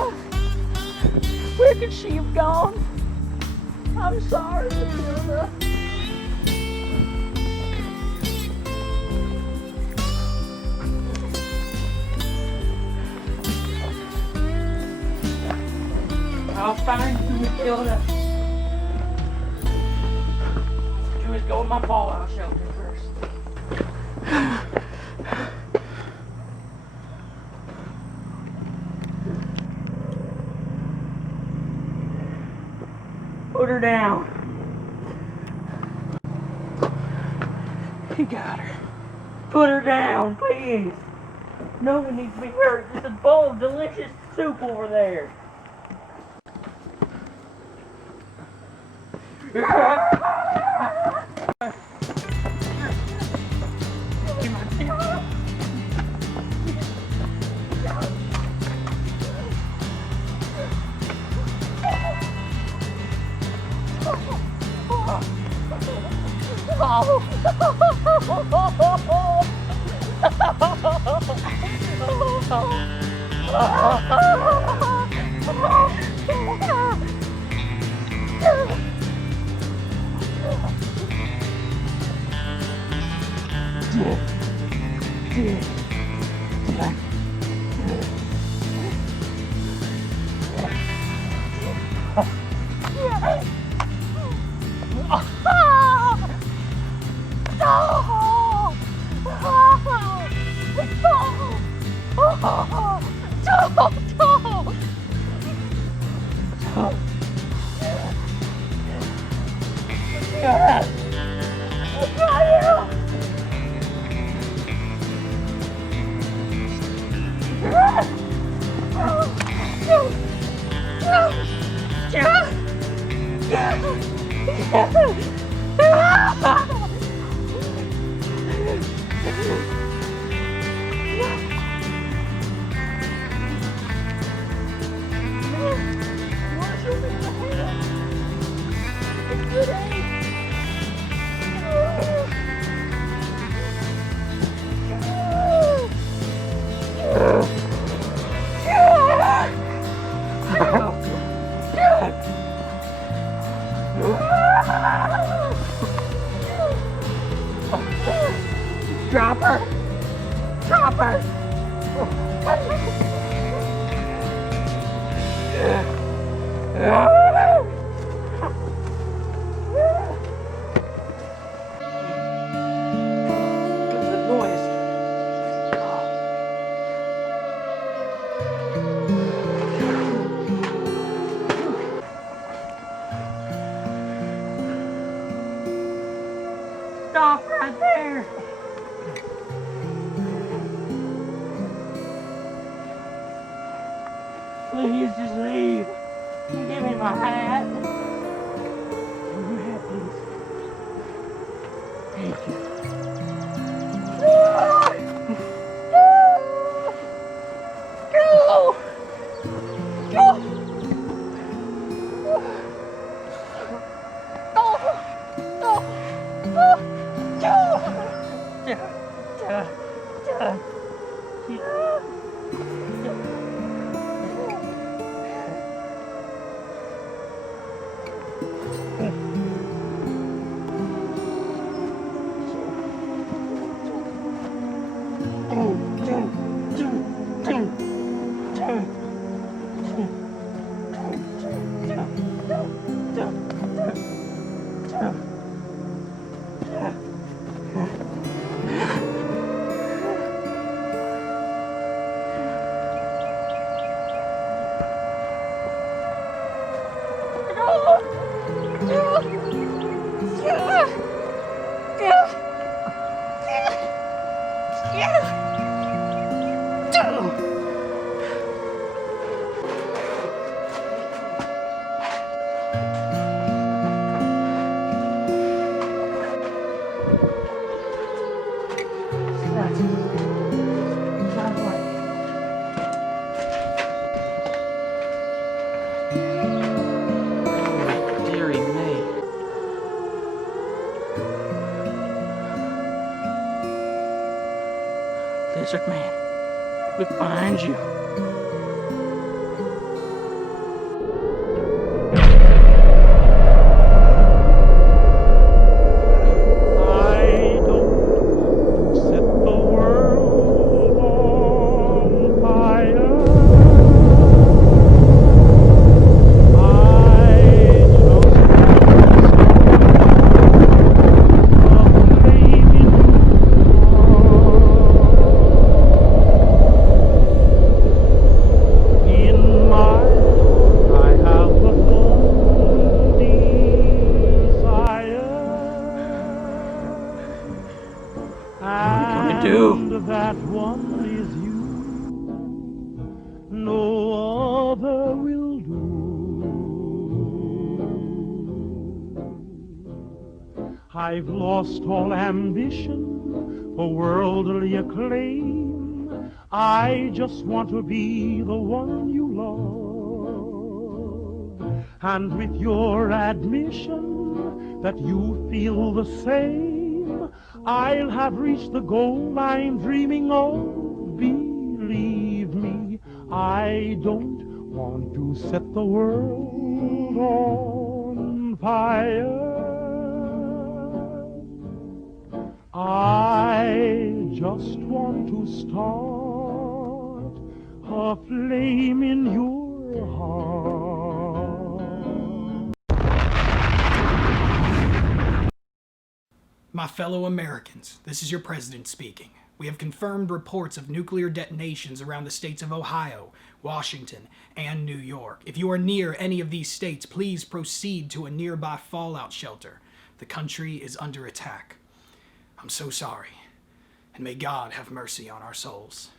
Where could she have gone? I'm sorry, Matilda. I'll find you, Matilda. Do is go with my fallout shelter first. Put her down. You got her. Put her down, please. No one needs to be hurt. There's a bowl of delicious soup over there. Drop her! Drop her! What's the noise? Stop right there! Please just leave. Give me my hat. Give me my hat, please. Thank you. Go! Go! Dearie me. Lizard man, look behind you. I don't set the world on fire. I just want a flame in in my I have but one desire. gonna do? And that one is you. No other will do. I've lost all ambition for worldly acclaim. I just want to be the one you love. And with your admission that you feel the same, I'll have reached the goal I'm dreaming of. Believe me, I don't want to set the world on fire. I just want to start a flame in your heart. My fellow Americans, this is your president speaking. We have confirmed reports of nuclear detonations around the states of Ohio, Washington, and New York. If you are near any of these states, please proceed to a nearby fallout shelter. The country is under attack. I'm so sorry, and may God have mercy on our souls.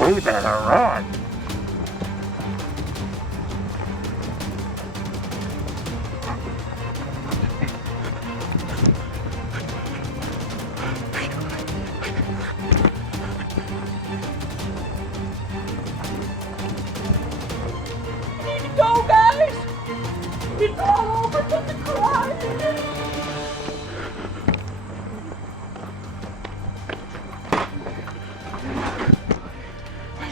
We better run. Go, guys! It's all over but the crime!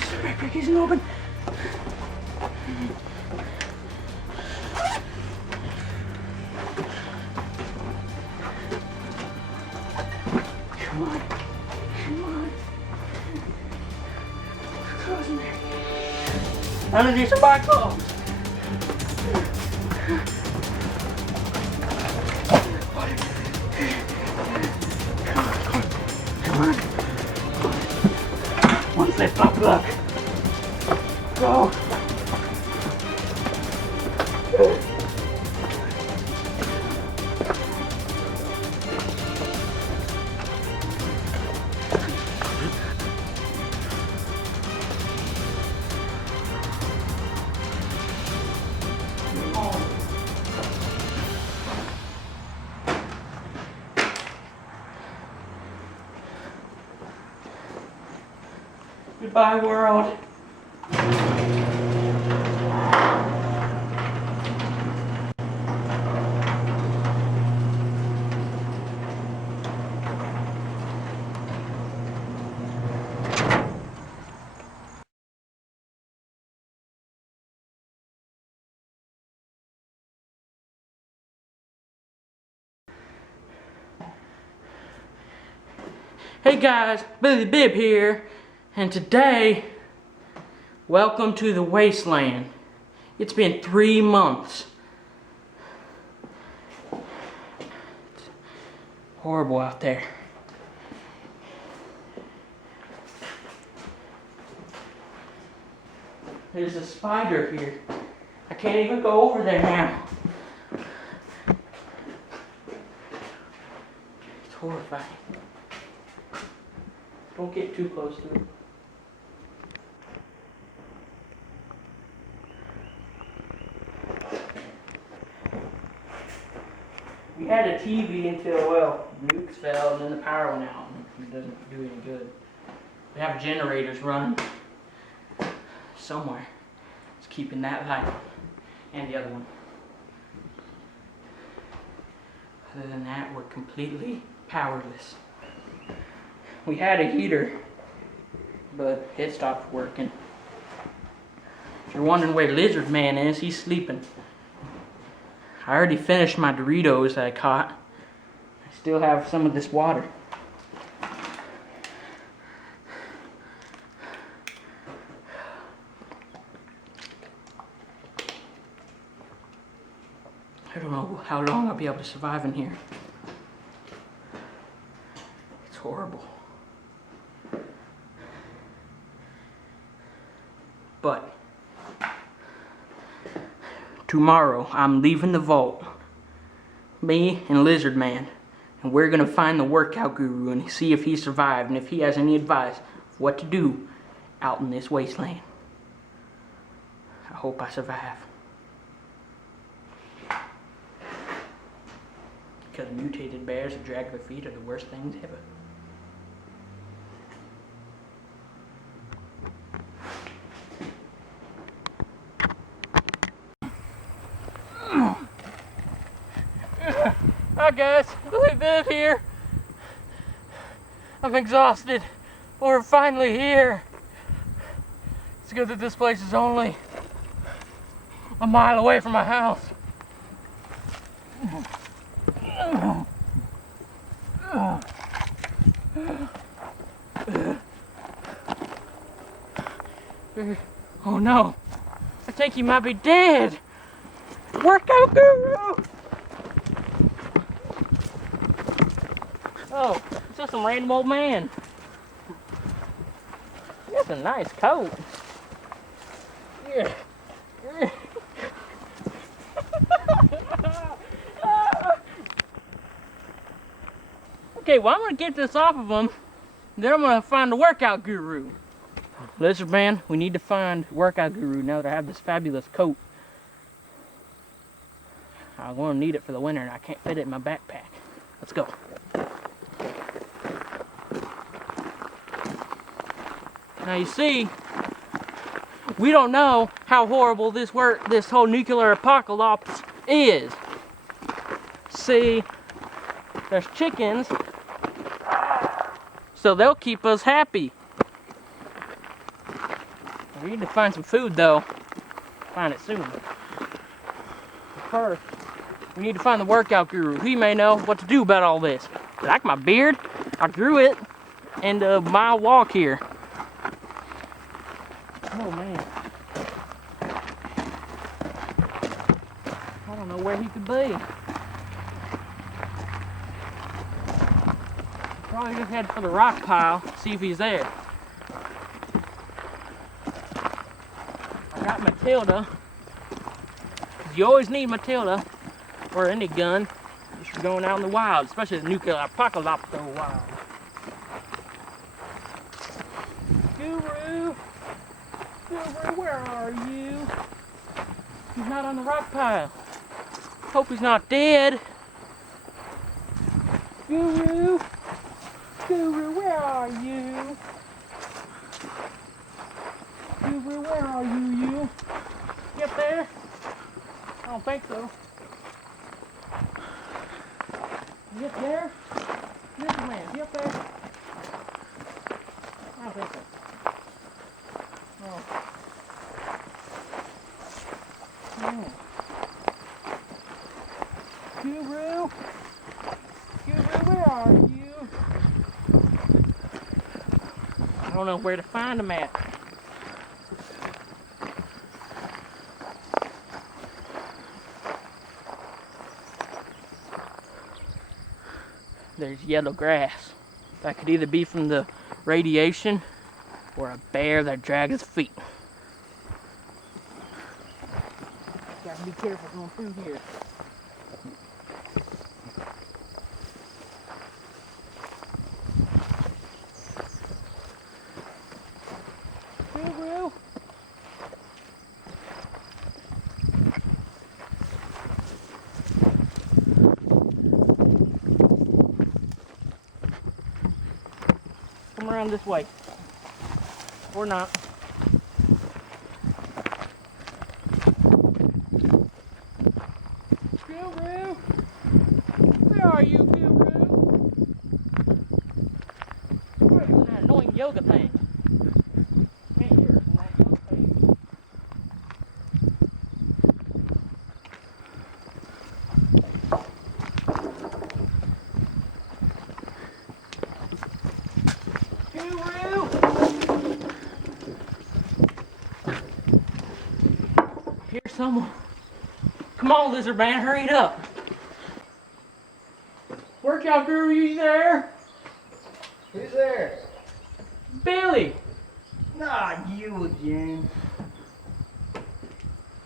The backpack isn't open. Come on. Come on. Underneath some my clothes. Come on. One flip up, look. Go. Goodbye, world. Hey guys, Billy Bib here, and today, welcome to the wasteland. It's been 3 months. It's horrible out there. There's a spider here. I can't even go over there now. It's horrifying. Don't get too close to it. We had a TV until, well, nukes fell and then the power went out and it doesn't do any good. We have generators running somewhere. It's keeping that light on and the other one. Other than that, we're completely powerless. We had a heater, but it stopped working. If you're wondering where Lizard Man is, he's sleeping. I already finished my Doritos that I caught. I still have some of this water. I don't know how long I'll be able to survive in here. It's horrible. But tomorrow I'm leaving the vault, me and Lizard Man, and we're gonna find the workout guru and see if he survived and if he has any advice of what to do out in this wasteland. I hope I survive. Because mutated bears that drag their feet are the worst things ever. Hi guys, Billy Bib here. I'm exhausted, but we're finally here. It's good that this place is only a mile away from my house. Oh no, I think he might be dead. Workout guru! Oh, it's just some random old man. That's a nice coat. Yeah. Okay, well I'm gonna get this off of him, then I'm gonna find the workout guru. Lizard Man, we need to find workout guru now that I have this fabulous coat. I'm gonna need it for the winter and I can't fit it in my backpack. Let's go. Now you see, we don't know how horrible this whole nuclear apocalypse is. See, there's chickens, so they'll keep us happy. We need to find some food though. Find it soon. First, we need to find the workout guru. He may know what to do about all this. Like my beard, I grew it in the mile walk here. Oh man. know where he could be. Probably just head for the rock pile, see if he's there. I got Matilda. You always need Matilda, or any gun, if you're going out in the wild, especially the nuclear apocalypse wild. Guru! Guru, where are you? He's not on the rock pile. Hope he's not dead. Guru! Guru, where are you? Guru, where are you? You up there? I don't think so. You up there? This man, you up there? I don't think so. Oh. Oh. Guru? Guru, where are you? I don't know where to find him at. There's yellow grass. That could either be from the radiation or a bear that dragged his feet. Gotta be careful going through here. Guru! Come around this way. Or not. Guru! Where are you, Guru? Where are you doing that annoying yoga thing? Can't hear us from that yoga thing. Guru! Here's someone. Come on, lizard man, hurry it up. Workout Guru, you there? Who's there? Billy! Nah, you again.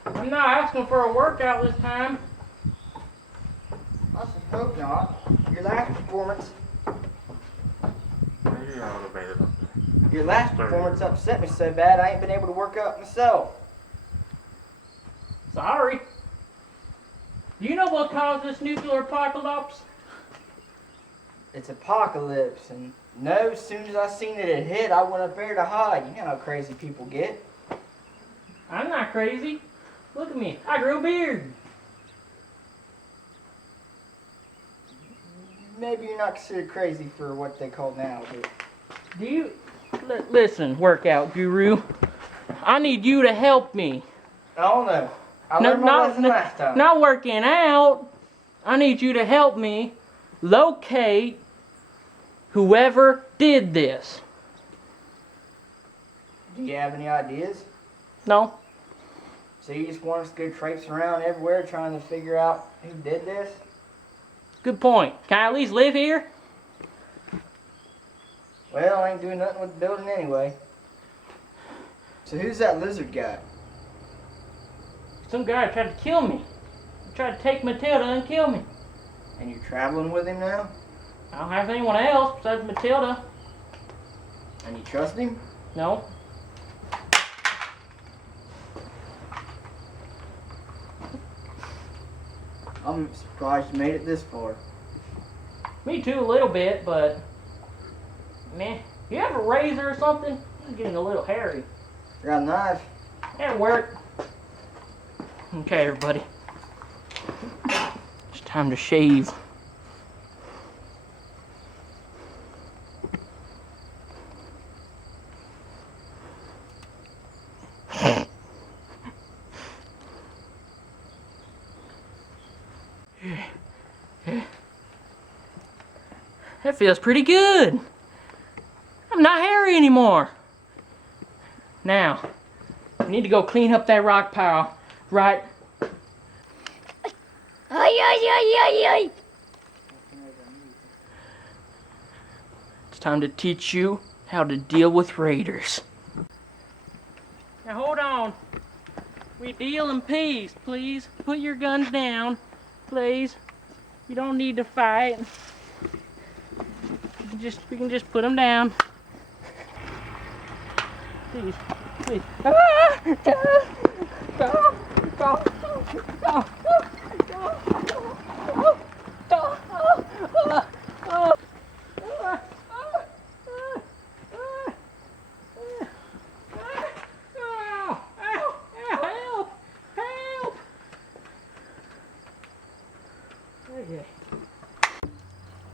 I'm not asking for a workout this time. I hope not. Your last performance. Your last performance upset me so bad I ain't been able to work out myself. Sorry. Do you know what caused this nuclear apocalypse? It's apocalypse, and no, as soon as I seen that it hit, I went up there to hide. You know how crazy people get. I'm not crazy. Look at me. I grew a beard. Maybe you're not considered crazy for what they call now, but... Do you... Listen, workout guru. I need you to help me. I don't know. I learned my lesson last time. Not working out. I need you to help me locate whoever did this. Do you have any ideas? No. So you just want us to go traipse around everywhere trying to figure out who did this? Good point. Can I at least live here? Well, I ain't doing nothing with the building anyway. So who's that lizard guy? Some guy tried to kill me. He tried to take Matilda and kill me. And you're traveling with him now? I don't have anyone else besides Matilda. And you trust him? No. I'm surprised you made it this far. Me too, a little bit, but... Man, you have a razor or something? It's getting a little hairy. Got a knife? That'll work. Okay, everybody. It's time to shave. That feels pretty good. I'm not hairy anymore. Now, I need to go clean up that rock pile right Ay, ay, ay, ay, ay. It's time to teach you how to deal with raiders. Now hold on. We deal in peace, please. Put your guns down, please. You don't need to fight. We can just put them down. Please, please.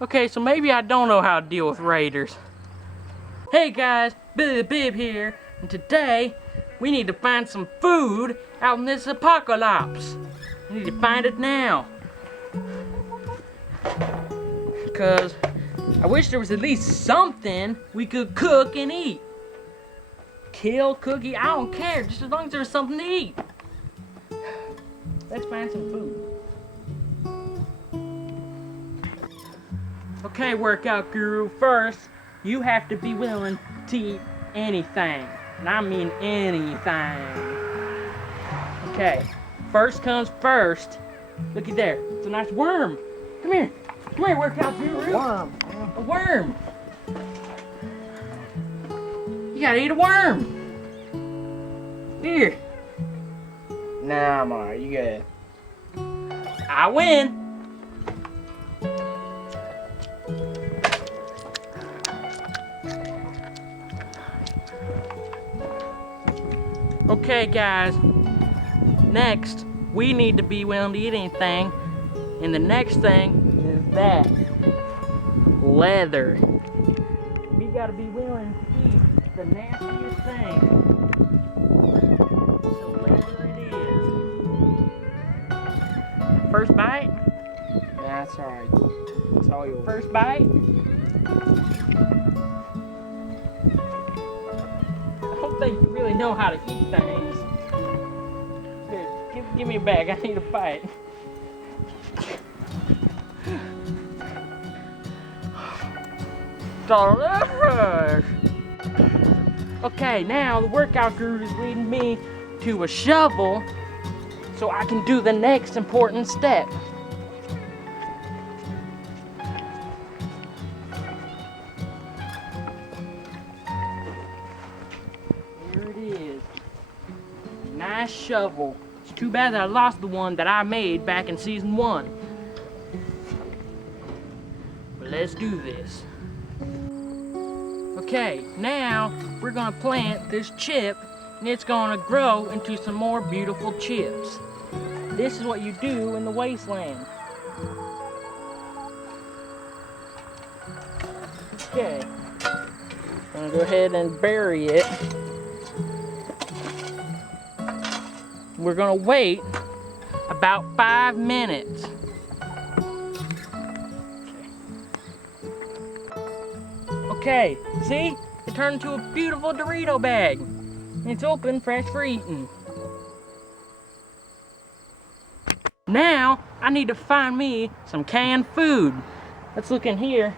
Okay, so maybe I don't know how to deal with raiders. Hey guys, Billy the Bib here, and today we need to find some food out in this apocalypse. We need to find it now. Because I wish there was at least something we could cook and eat. Kill, cookie, I don't care, just as long as there's something to eat. Let's find some food. Okay, workout guru, first, you have to be willing to eat anything. And I mean anything. Okay, first comes first. Looky there, it's a nice worm. Come here, workout guru. Worm. A worm. You gotta eat a worm. Here. Nah, I'm alright, you good. I win. Okay guys, next we need to be willing to eat anything, and the next thing is that, leather. We gotta be willing to eat the nastiest thing. So leather it is. First bite? That's alright. It's all yours. First bite? I don't think you really know how to eat things. Here, give me a bag. I need a bite. Delicious! Okay, now the workout guru is leading me to a shovel so I can do the next important step. Nice shovel. It's too bad that I lost the one that I made back in season 1. But let's do this. Okay, now we're gonna plant this chip and it's gonna grow into some more beautiful chips. This is what you do in the wasteland. Okay, I'm gonna go ahead and bury it. We're gonna wait about 5 minutes. Okay, see? It turned into a beautiful Dorito bag. And it's open, fresh for eating. Now, I need to find me some canned food. Let's look in here.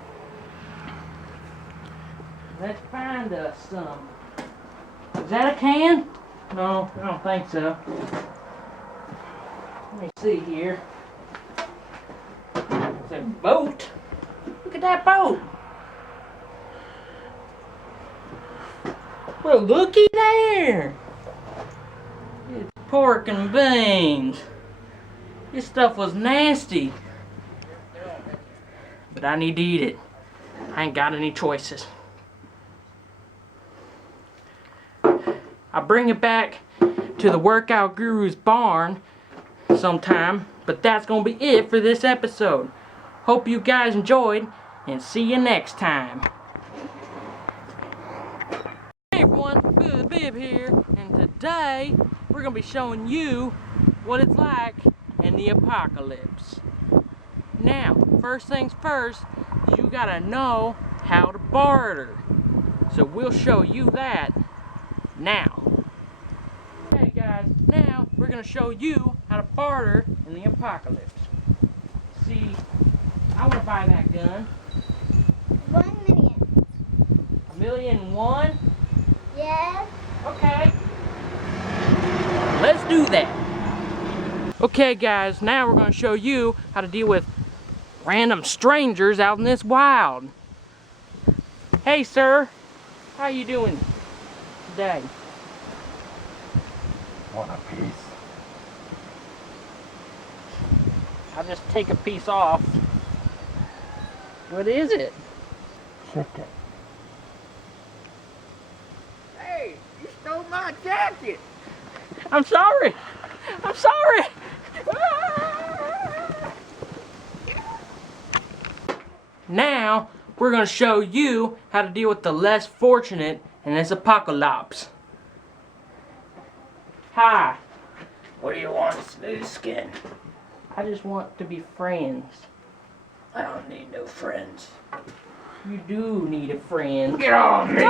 Let's find us some. Is that a can? No, I don't think so. Let me see here. It's a boat. Look at that boat. Well, looky there. It's pork and beans. This stuff was nasty. But I need to eat it. I ain't got any choices. I'll bring it back to the workout guru's barn sometime, but that's gonna be it for this episode. Hope you guys enjoyed, and see you next time. Hey everyone, Billy the Bib here, and today we're gonna be showing you what it's like in the apocalypse. Now, first things first, you gotta know how to barter. So we'll show you that now. Okay guys, now we're gonna show you how to barter in the apocalypse. I want to buy that gun. 1 million. $1,000,001? Yes. Okay. Let's do that. Okay guys, now we're going to show you how to deal with random strangers out in this wild. Hey sir, how you doing today? Want a piece? I'll just take a piece off. What is it? Chicken. Hey, you stole my jacket. I'm sorry. I'm sorry. Now, we're going to show you how to deal with the less fortunate in this apocalypse. Hi. What do you want, Smooth Skin? I just want to be friends. I don't need no friends. You do need a friend. Get on me!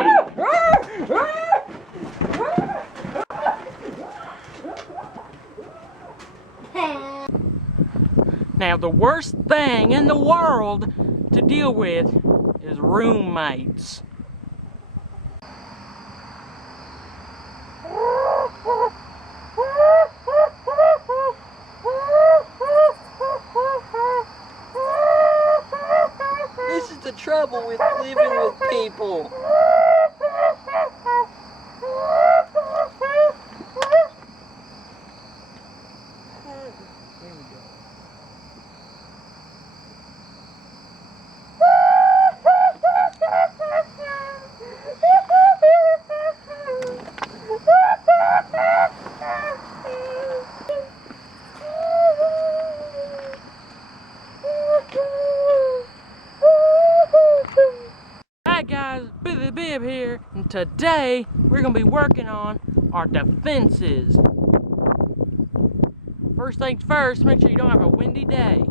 Now, the worst thing in the world to deal with is roommates. This is the trouble with living with people. Hi guys, Billy Bib here, and today we're going to be working on our defenses. First things first, make sure you don't have a windy day.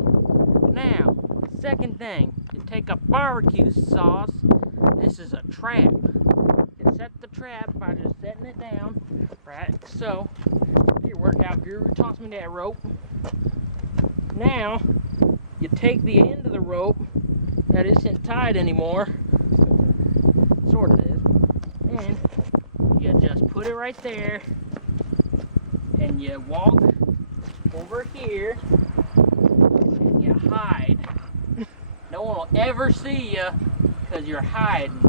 Now, second thing, you take a barbecue sauce. This is a trap. You set the trap by just setting it down, right? So, your workout guru, toss me that rope. Now, you take the end of the rope that isn't tied anymore, sort of is, and you just put it right there, and you walk over here, and you hide. No one will ever see you because you're hiding.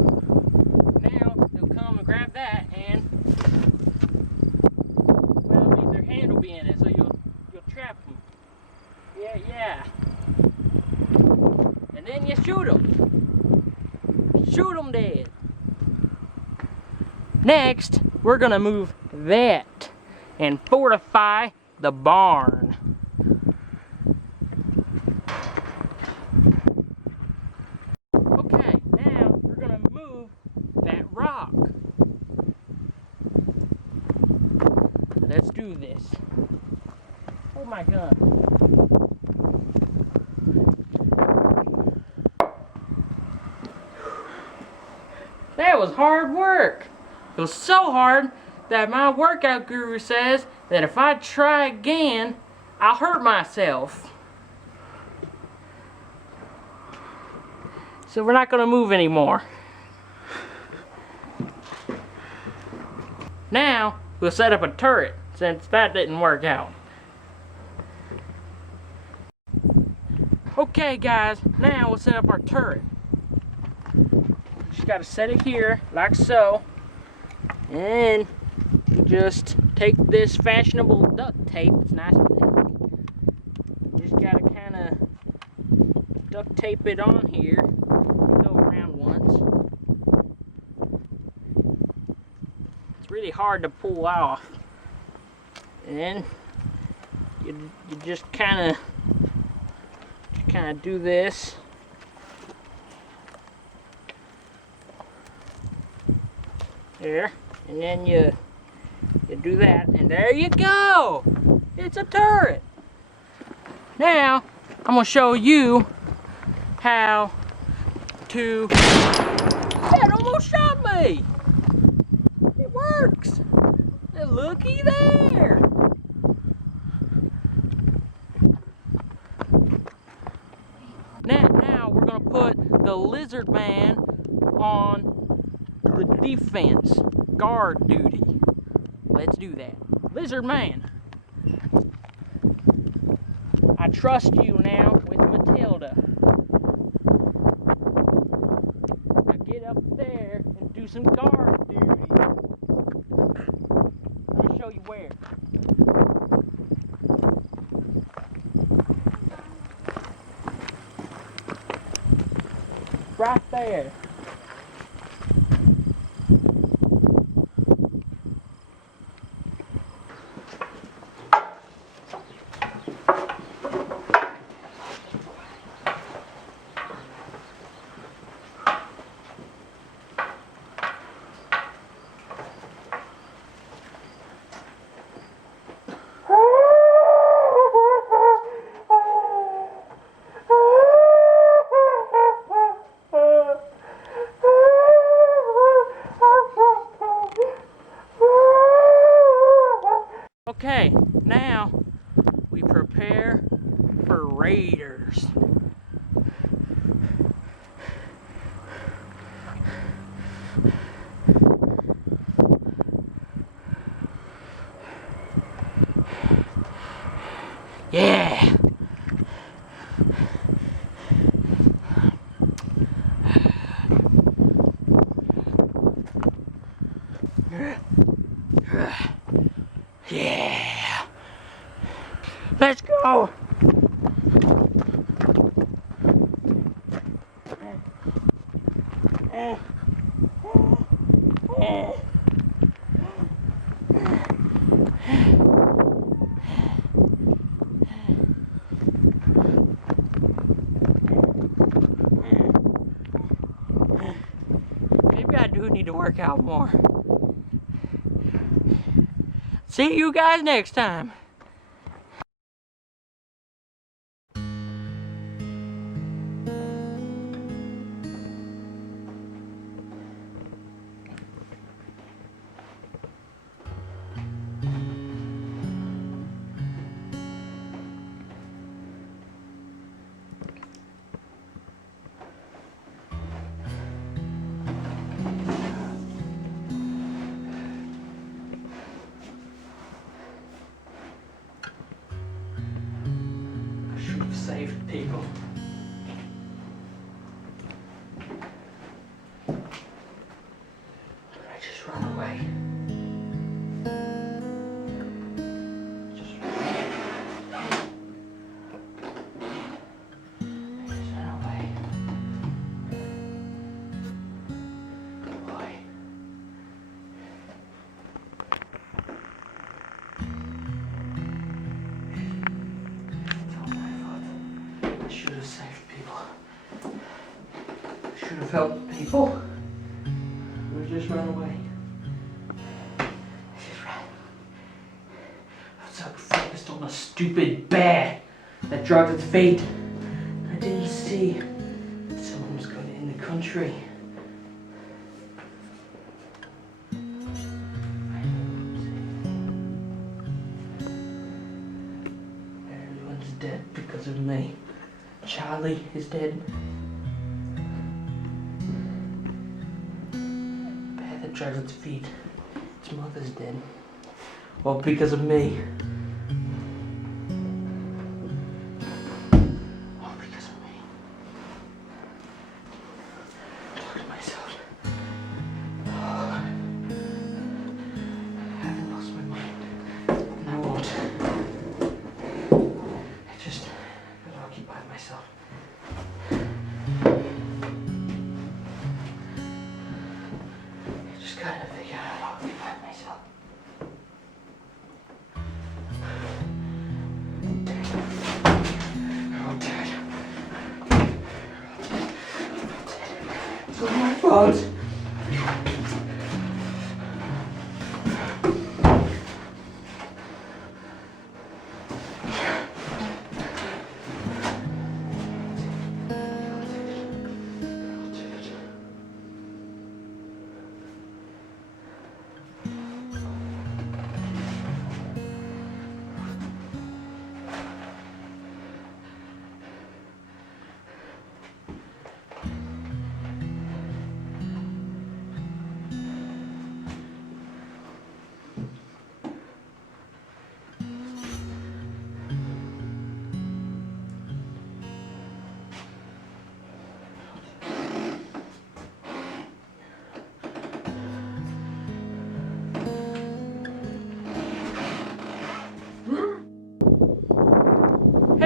Now they'll come and grab that, and well, I mean, their hand will be in it, so you'll trap them. Yeah. And then you shoot them. Shoot them dead. Next, we're gonna move that and fortify the barn. Okay, now we're gonna move that rock. Let's do this. Oh my God. That was hard work. It was so hard that my workout guru says that if I try again, I'll hurt myself. So we're not going to move anymore. Now, we'll set up a turret, since that didn't work out. Okay guys, now we'll set up our turret. Just got to set it here, like so. And you just take this fashionable duct tape, it's nice and thick. You just gotta kind of duct tape it on here. Go around once. It's really hard to pull off. And you just kind of do this. There. And then you do that, and there you go! It's a turret! Now, I'm going to show you how to... That almost shot me! It works! And looky there! Now Lizard Man on the defense guard duty. Let's do that. Lizard Man, I trust you now with Matilda. Now get up there and do some guard duty. Let me show you where. Right there. Okay, now we prepare for raiders. Yeah! Yeah! Let's go! Maybe I do need to work out more. See you guys next time. Saved people. I just run away. Just run away. Boy. I should have saved people. I should have helped people. We just ran away. I just ran. I was so focused on a stupid bear that dragged its feet. I didn't see someone was going to end the country. Everyone's dead because of me. Charlie is dead. Bear that drags its feet. Its mother's dead. Well, because of me. All because of me. Talk to myself. Oh, I haven't lost my mind. And I won't. I just gotta occupy myself. I just gotta figure out how to occupy myself. They're all dead. It's all my fault.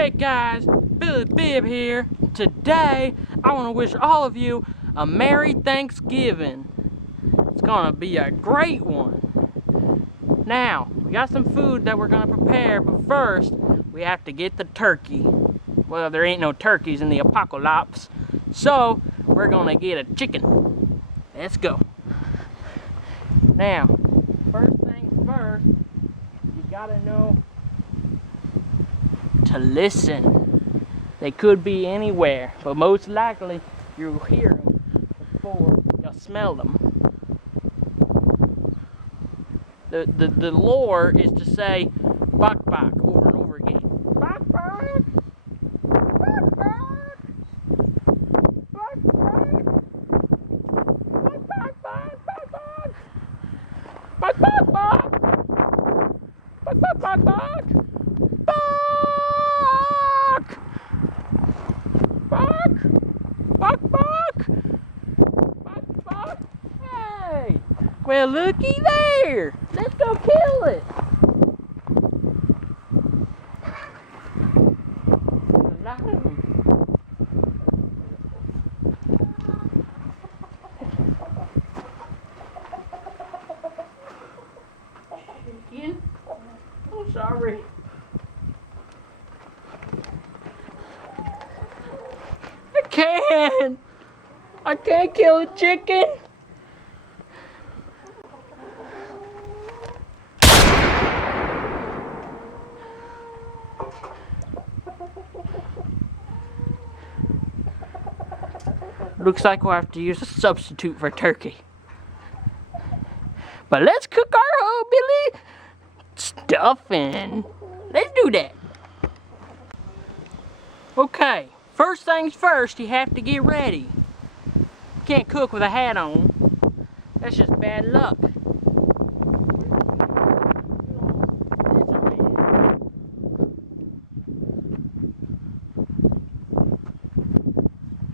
Hey guys, Billy Bibb here. Today, I want to wish all of you a Merry Thanksgiving. It's gonna be a great one. Now, we got some food that we're gonna prepare, but first, we have to get the turkey. Well, there ain't no turkeys in the apocalypse, so we're gonna get a chicken. Let's go. Now, first things first, you gotta know to listen. They could be anywhere, but most likely you'll hear them before you'll smell them. The lore is to say bok bok over and over again. Bok bok! Bok bok! Bok bok! Bok bok bok bok bok! Bok bok bok! Bok bok bok bok! Bok! Bok bok! Bok bok! Hey! Well, looky there! Let's go kill it! There's a lot of them. Again? I'm sorry. I can't kill a chicken. Looks like we'll have to use a substitute for turkey. But let's cook our hillbilly stuffing. Let's do that. Okay, first things first, you have to get ready. You can't cook with a hat on. That's just bad luck.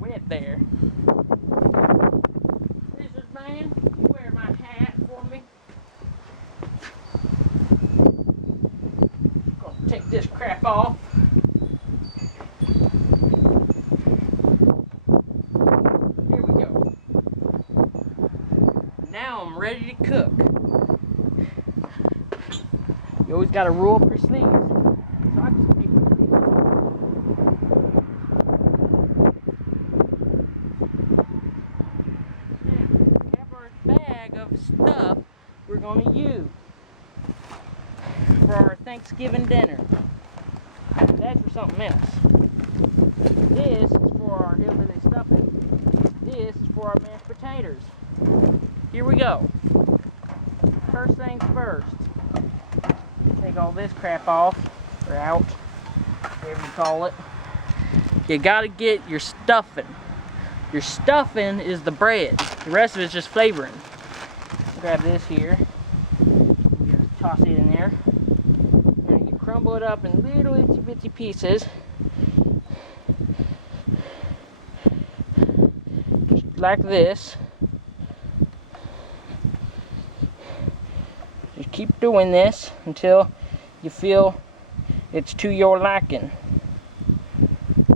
Wet there. Lizard man, you wear my hat for me. Gonna take this crap off. Here we go. Now I'm ready to cook. You always gotta roll up your sleeves. So I just take my sleeves off. Bag of stuff we're going to use for our Thanksgiving dinner. That's for something else. This is for our hillbilly stuffing. This is for our mashed potatoes. Here we go. First things first. Take all this crap off, or out, whatever you call it. You gotta get your stuffing. Your stuffing is the bread. The rest of it's just flavoring. Grab this here. Just toss it in there. And you crumble it up in little itty bitty pieces. Just like this. Just keep doing this until you feel it's to your liking.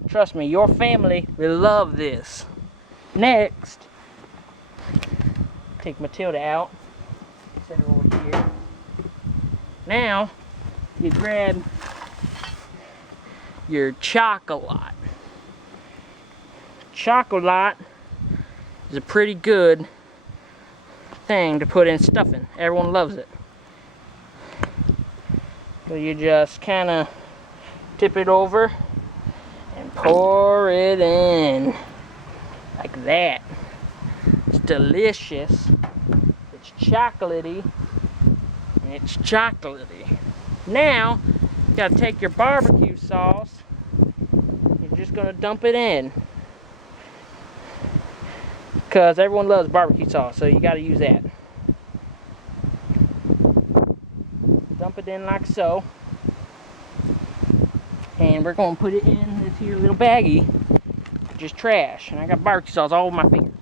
Trust me, your family will love this. Next, take Matilda out, set her over here. Now, you grab your chocolate. Chocolate is a pretty good thing to put in stuffing. Everyone loves it. So you just kind of tip it over and pour it in. Like that. It's delicious. It's chocolatey. And it's chocolatey. Now, you gotta take your barbecue sauce. You're just gonna dump it in. Because everyone loves barbecue sauce, so you gotta use that. Dump it in like so. And we're gonna put it in this here little baggie. Just trash, and I got barbecue sauce all over my fingers.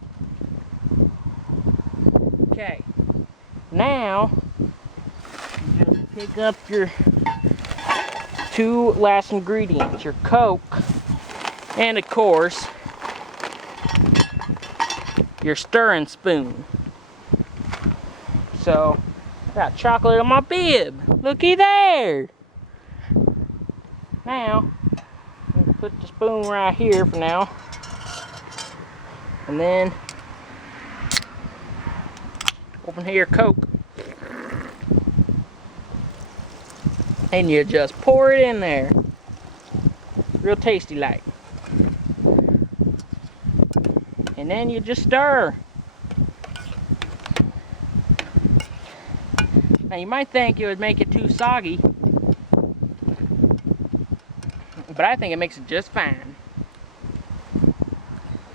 Okay, now you just pick up your two last ingredients, your Coke, and of course, your stirring spoon. So, I got chocolate on my bib. Looky there. Now, I'm gonna put the spoon right here for now. And then, open here your Coke. And you just pour it in there. Real tasty like. And then you just stir. Now you might think it would make it too soggy, but I think it makes it just fine.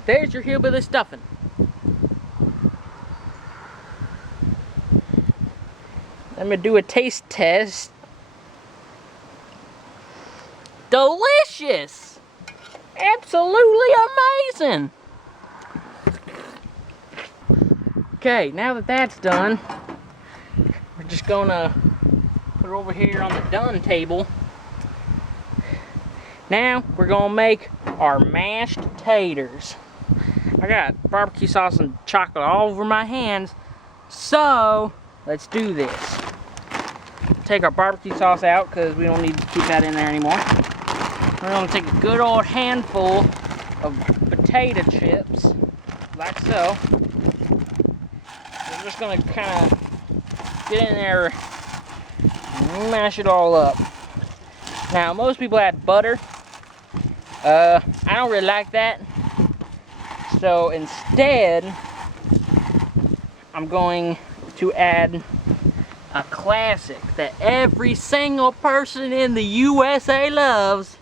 There's your hillbilly stuffing. Let me do a taste test. Delicious! Absolutely amazing! Okay, now that that's done, we're just gonna put it over here on the done table. Now we're gonna make our mashed taters. I got barbecue sauce and chocolate all over my hands, so let's do this. Take our barbecue sauce out because we don't need to keep that in there anymore. We're gonna take a good old handful of potato chips, like so. We're just gonna kind of get in there and mash it all up. Now, most people add butter. I don't really like that. So instead, I'm going to add a classic that every single person in the USA loves.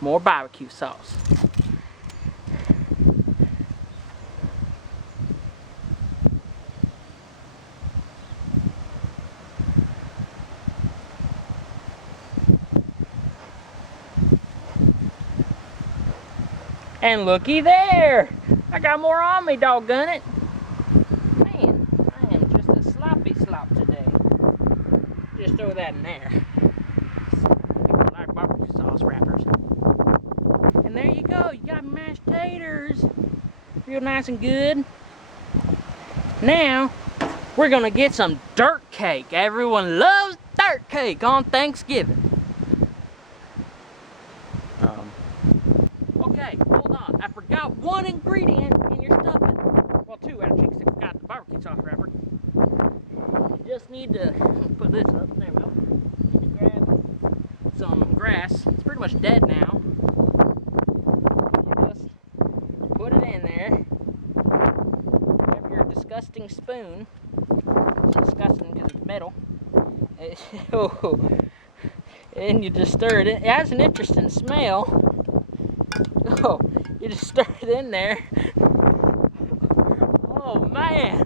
More barbecue sauce. And looky there! I got more on me, doggone it! Man, I am just a sloppy slop today. Just throw that in there. People like barbecue sauce wrappers. And there you go, you got mashed taters. Real nice and good. Now, we're gonna get some dirt cake. Everyone loves dirt cake on Thanksgiving. Okay, hold on. I forgot one ingredient in your stuffing. Well, two actually, because I forgot the barbecue sauce wrapper. You just need to put this up. There we go. Need to grab some grass. It's pretty much dead now. You just put it in there. Grab your disgusting spoon. It's disgusting because it's metal. And you just stir it in. It has an interesting smell. Oh, you just stir it in there. Oh man,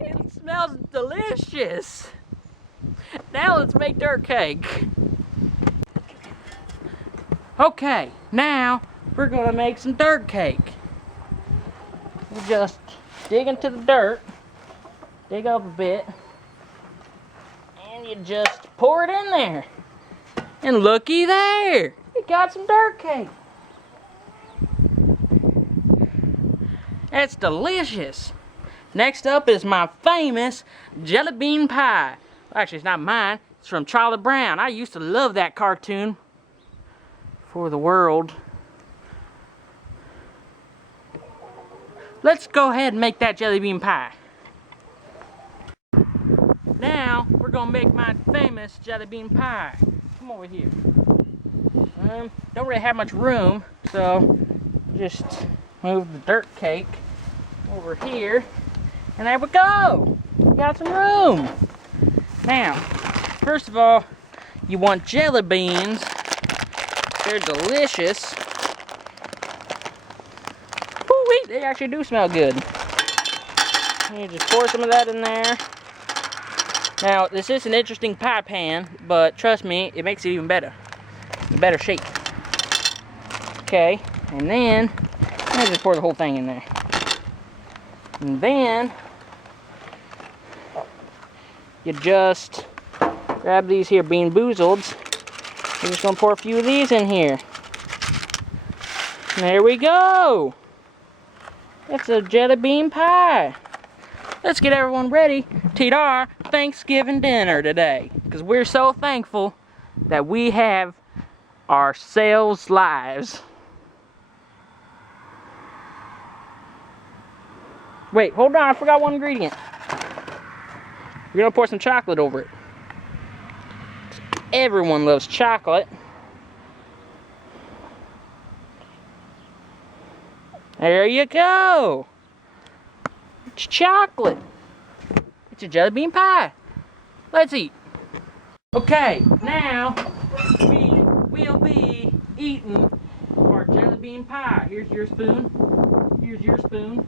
it smells delicious. Now let's make dirt cake. Okay, now we're gonna make some dirt cake. You just dig into the dirt, dig up a bit, and you just pour it in there. And looky there, you got some dirt cake. That's delicious. Next up is my famous jelly bean pie. Actually, it's not mine. It's from Charlie Brown. I used to love that cartoon for the world. Let's go ahead and make that jelly bean pie. Now, we're gonna make my famous jelly bean pie. Come over here. Don't really have much room, so just move the dirt cake over here, and there we go. We got some room. Now, first of all, you want jelly beans. They're delicious. Woo-wee, they actually do smell good. And you just pour some of that in there. Now, this is an interesting pie pan, but trust me, it makes it even better. In better shape. Okay, and then I just pour the whole thing in there. And then you just grab these here Bean Boozleds We're just gonna pour a few of these in here. There we go. That's a jelly bean pie. Let's get everyone ready to eat our Thanksgiving dinner today, because we're so thankful that we have ourselves lives. Wait, hold on, I forgot one ingredient. We're gonna pour some chocolate over it. Everyone loves chocolate. There you go. It's chocolate. It's a jelly bean pie. Let's eat. Okay, now we will be eating our jelly bean pie. Here's your spoon. Here's your spoon.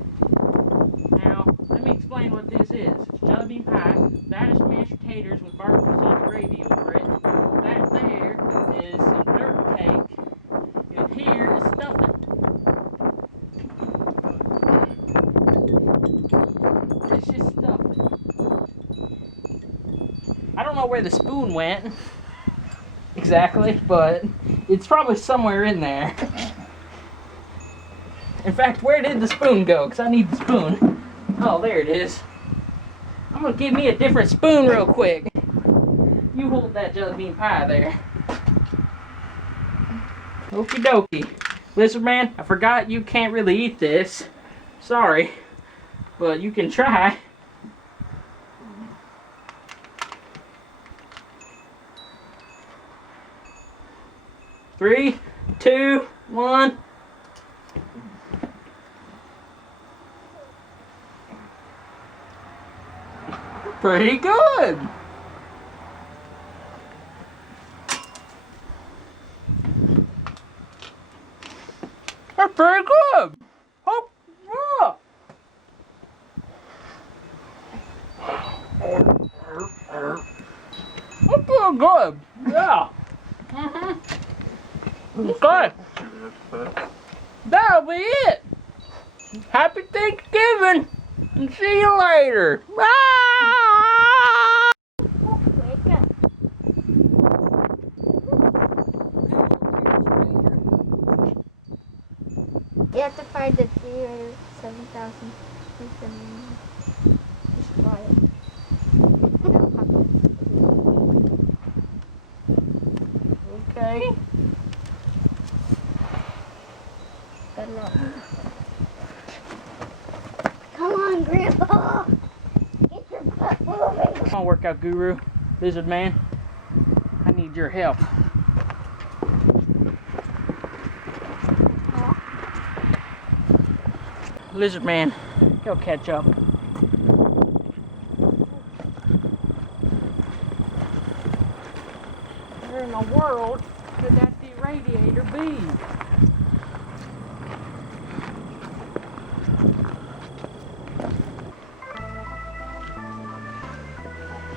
Now, let me explain what this is. It's jelly bean pie. That is mashed potatoes with barbecue sauce gravy over it. That there is some dirt cake. And here is stuffing. It's just stuffing. I don't know where the spoon went exactly, but it's probably somewhere in there. In fact, where did the spoon go? Because I need the spoon. Oh, there it is. I'm going to give me a different spoon real quick. You hold that jelly bean pie there. Okie dokie. Lizard man, I forgot you can't really eat this. Sorry. But you can try. Three, two, one. Pretty good. That's pretty good. Oh, yeah. That's pretty good. Yeah. Okay. That'll be it. Happy Thanksgiving. And see you later. Bye. Wake up. You have to find the 7,000. You should buy it. Okay. Good luck. Come on, Grandpa. Get your butt moving. Come on, workout guru. Lizard man. I need your help. Lizard man, go catch up. Where in the world could that radiator be?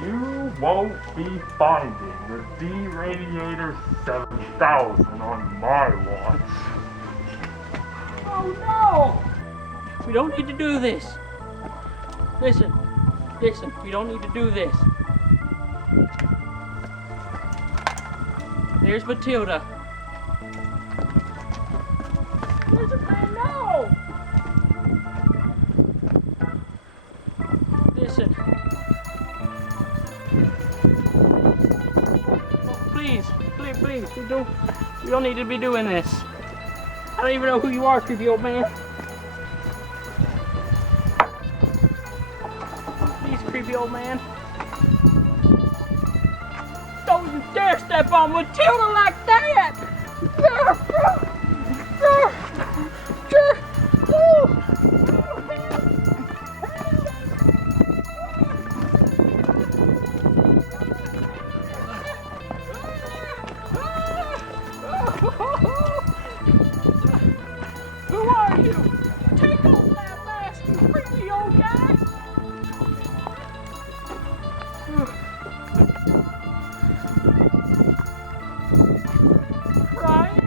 You won't be finding the D-Radiator 7000 on my watch. Oh no! We don't need to do this. Listen, we don't need to do this. There's Matilda. Lizard man, no! Listen. Oh, please, we don't need to be doing this. I don't even know who you are, creepy old man. Please, creepy old man. Don't you dare step on Matilda like that! Who are you? Take off that mask, you creepy old guy! Crying?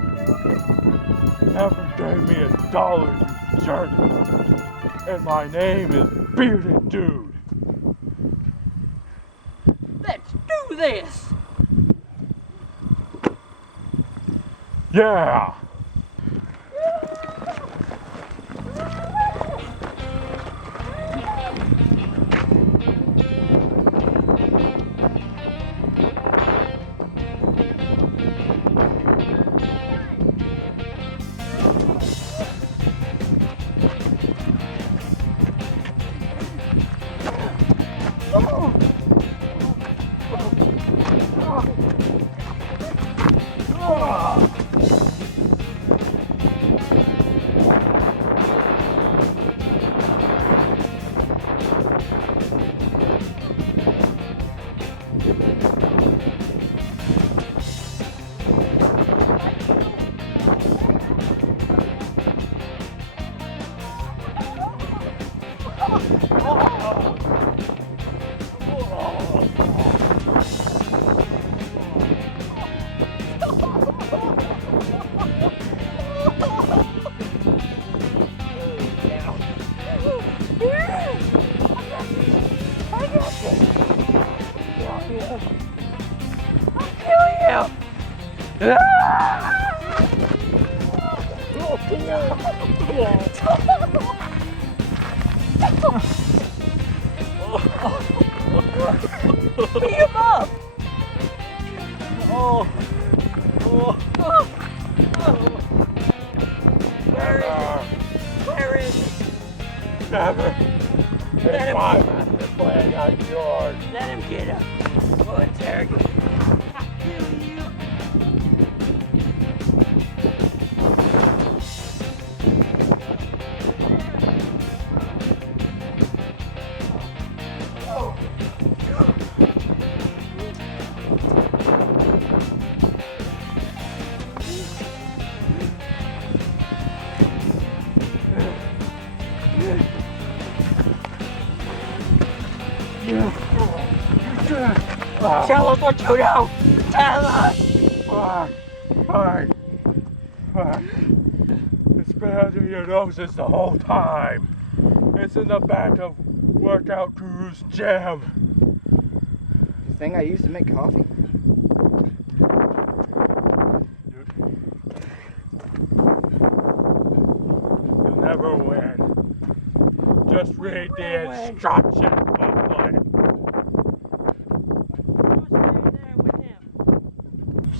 Never gave me $1, you jerk. And my name is Bearded Dude. Let's do this! Yeah! Beat him up! Where is he? Never! It's my master plan, not yours! Let him get up. We'll interrogate him. I'll kill you. Tell us what you know! Tell us! Fine. It's been under your noses the whole time. It's in the back of Workout Guru's jam. The thing I used to make coffee? You'll never win. Just read the instruction booklet.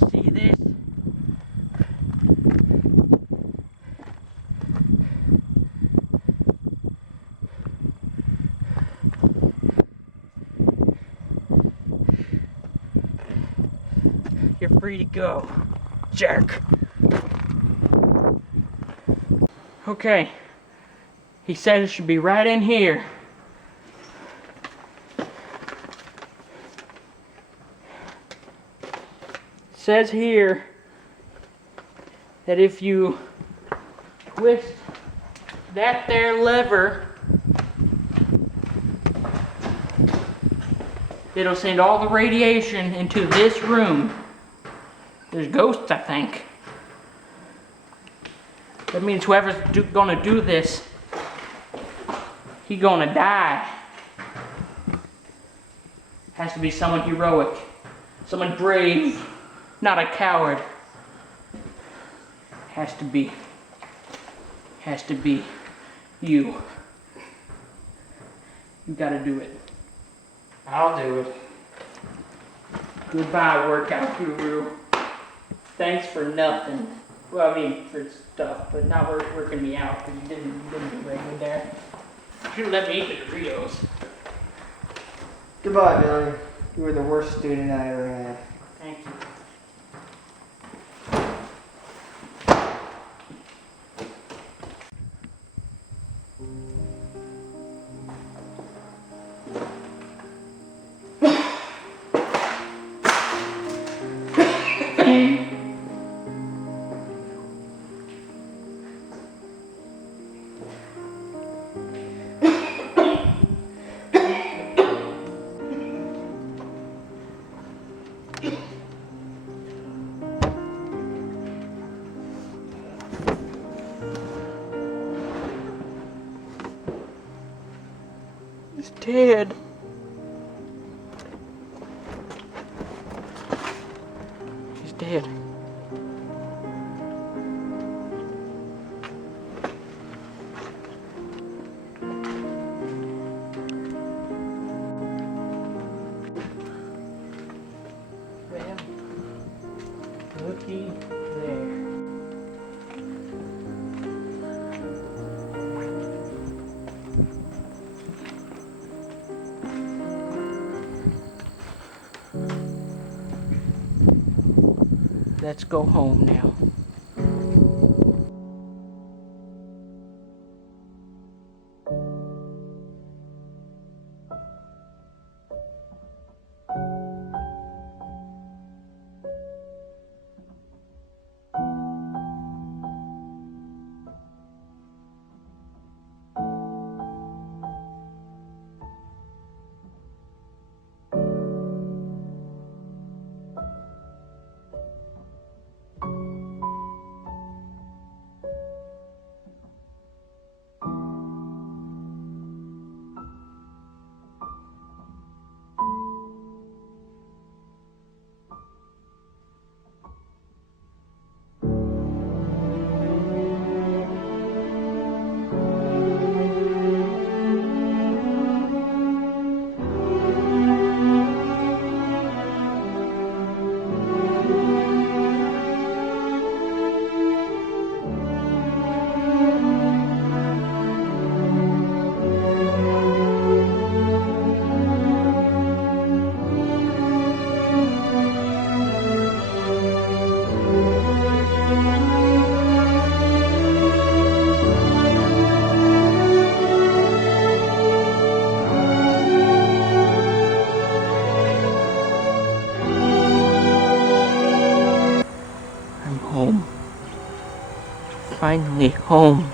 See this? You're free to go, jerk. Okay. He said it should be right in here. Says here that if you twist that there lever, it'll send all the radiation into this room. There's ghosts, I think. That means whoever's gonna do this, he gonna die. Has to be someone heroic, someone brave, not a coward. Has to be you. You gotta do it. I'll do it. Goodbye, Workout Guru. Thanks for nothing. Well, I mean, for stuff, but not working me out, because you didn't do very good there. You let me eat the Doritos. Goodbye, Billy. You were the worst student I ever had. Thank you. He's dead. He's dead. looky there. Let's go home now. I'm home. Finally home.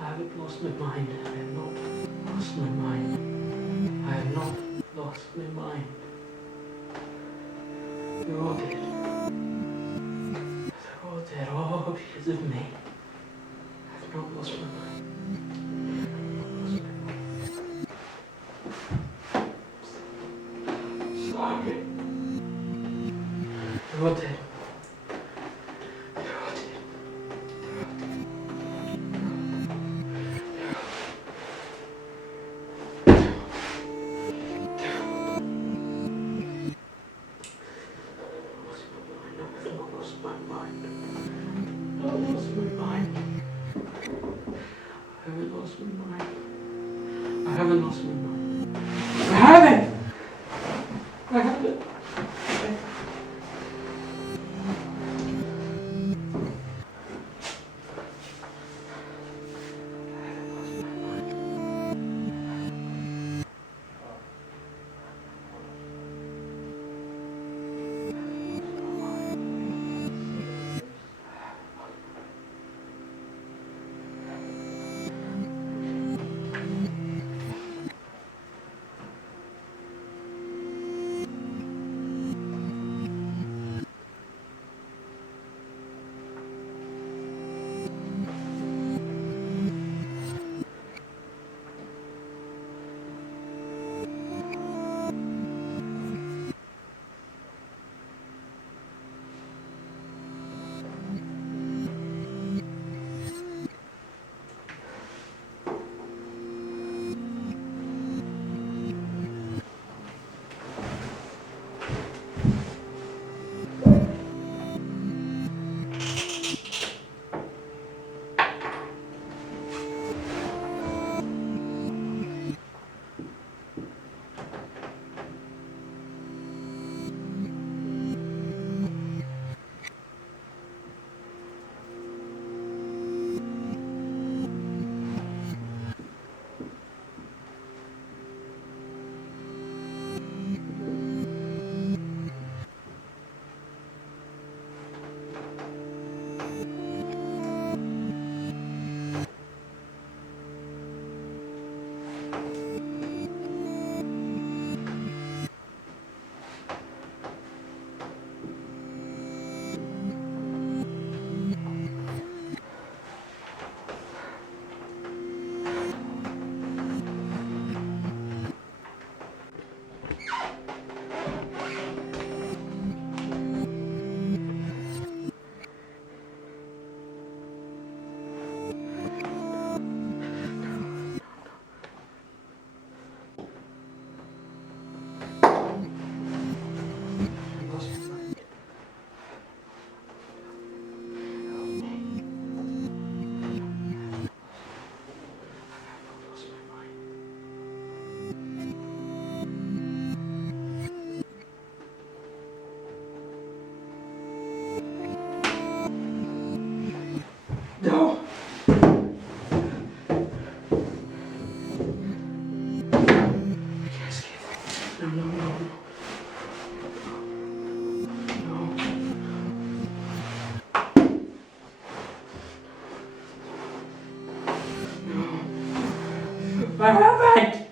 I haven't lost my mind. I have not lost my mind. I have not lost my mind. They're all dead. They're all dead, all because of me. I have not lost my mind. Sorry. They're all dead. I haven't lost my mind. I haven't! I haven't! I haven't.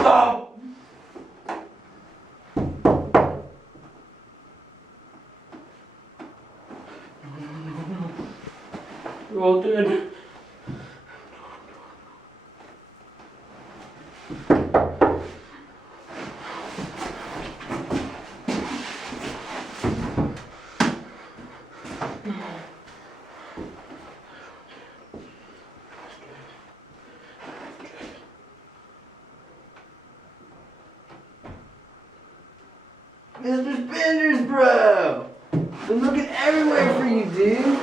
Stop! You're all dead. Mr. Spenders, bro! Been looking everywhere for you, dude.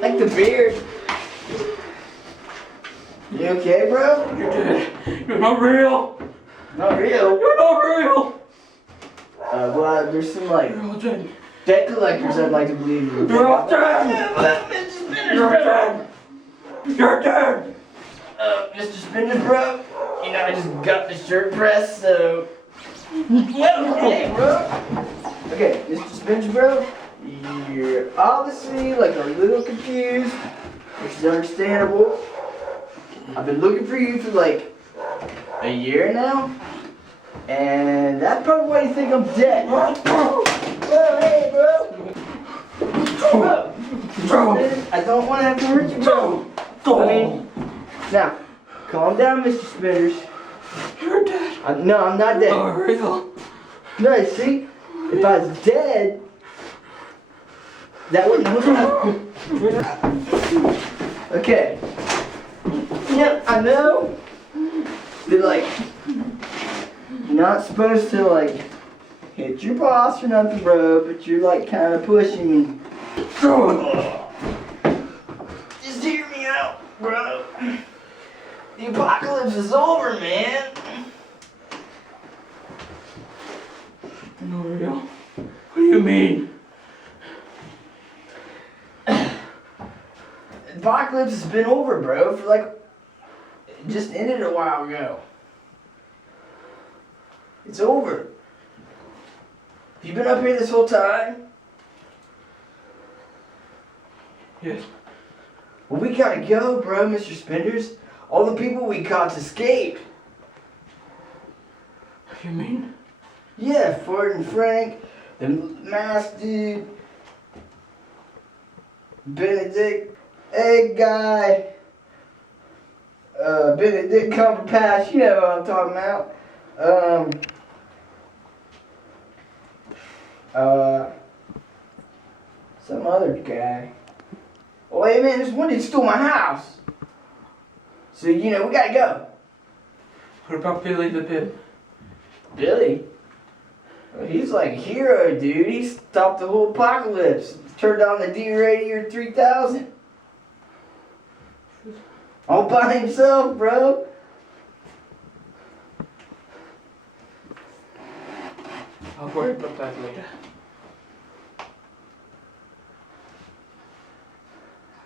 Like the beard. You okay, bro? You're dead. You're not real. Not real? You're not real. Well, there's some, like, You're all dead. debt collectors I'd like to believe you. You're all dead. Mr. Spenders, You're bro! dead. You're dead. Mr. Spenders, bro, you know, I just got the shirt pressed, so... Well, hey, bro! Okay, Mr. Spenders, bro, you're obviously, like, a little confused, which is understandable. I've been looking for you for, like, a year now, and that's probably why you think I'm dead. Well, hey, bro! Bro! I don't want to have to hurt you, bro! I mean, now, calm down, Mr. Spenders. You're dead. No, I'm not dead. Oh, real. No, see, if I was dead, that wouldn't happen. Okay. Yeah, I know that, like, you're not supposed to, like, hit your boss or nothing, bro, but you're, like, kind of pushing me. Just hear me out, bro. The apocalypse is over, man. Not real. What do you mean? The apocalypse has been over, bro, for like, it just ended a while ago. It's over. Have you been up here this whole time? Yes. Well, we gotta go, bro, Mr. Spenders. All the people we caught escaped. What do you mean? Yeah, Ford and Frank, the masked dude, Benedict, egg guy, Benedict Cumberbatch, you know what I'm talking about. Some other guy. Oh, hey man, there's one dude stole my house. So, you know, we gotta go. What about Billy the Bib? Billy? Well, he's like a hero, dude. He stopped the whole apocalypse. Turned on the D-Radio 3000. All by himself, bro. I'll worry about that later.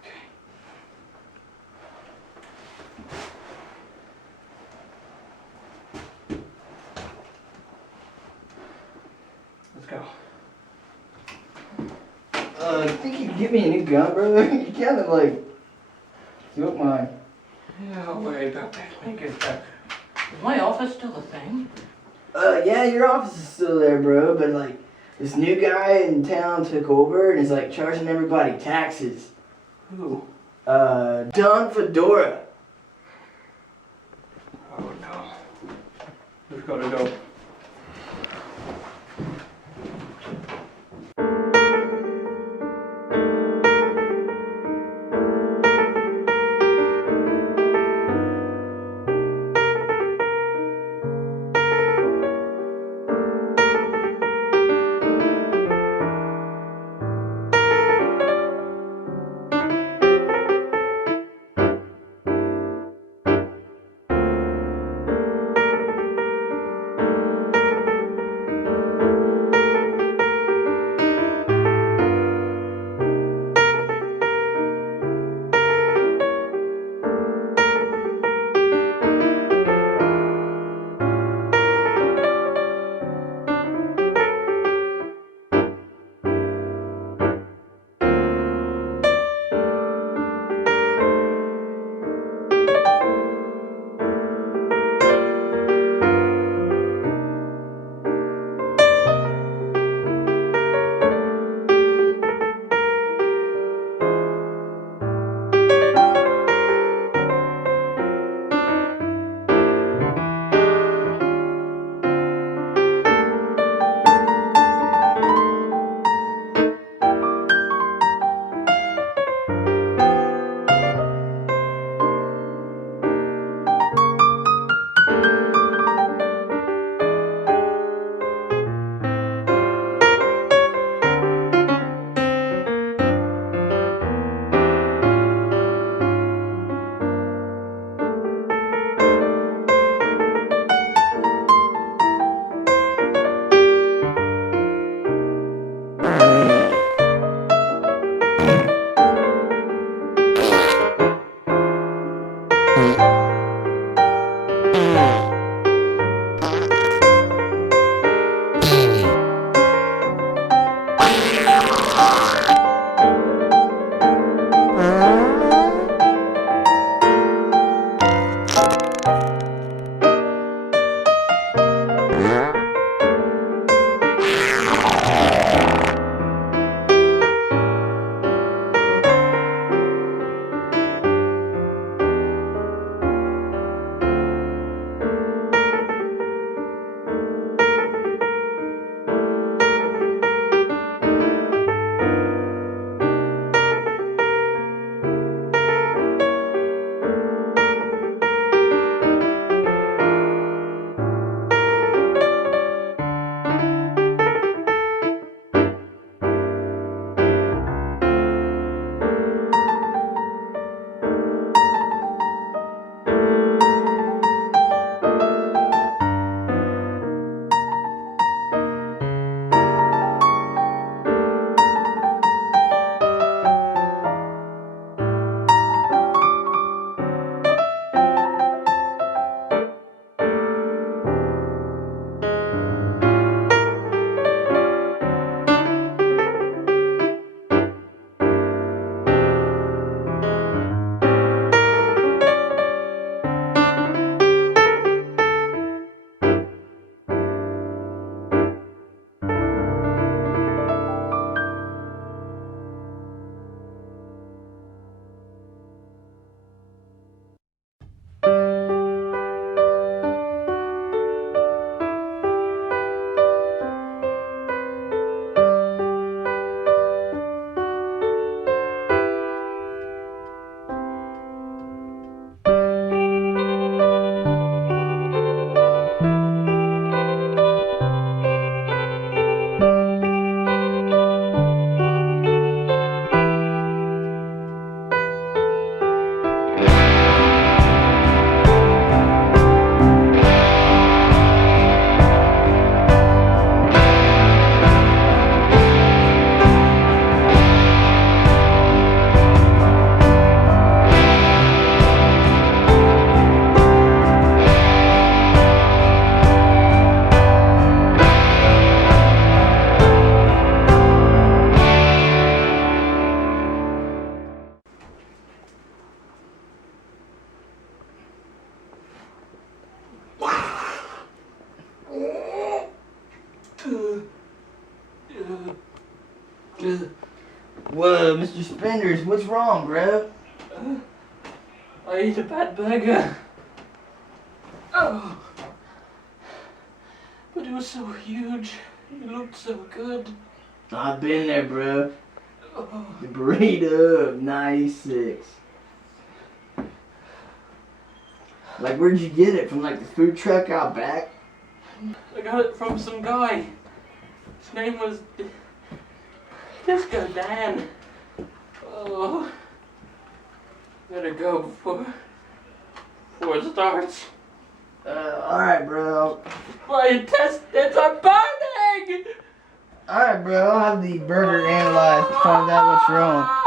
Okay. I think you can get me a new gun, bro. You kind of like took mine. Yeah, I'll worry about that. Let me get that. Is my office still a thing? Yeah, your office is still there, bro. But like, this new guy in town took over and is like charging everybody taxes. Who? Don Fedora. Oh no. Who's gotta go? Whoa, Mr. Spenders, what's wrong, bro? I ate a bad burger. Oh. But it was so huge. It looked so good. I've been there, bro. The burrito of 96. Like, where'd you get it? From, like, the food truck out back? I got it from some guy. His name was Disco Dan. Oh. Better go before it starts. Alright, bro. My intestines are burning! Alright, bro. I'll have the burger analyzed to find out what's wrong.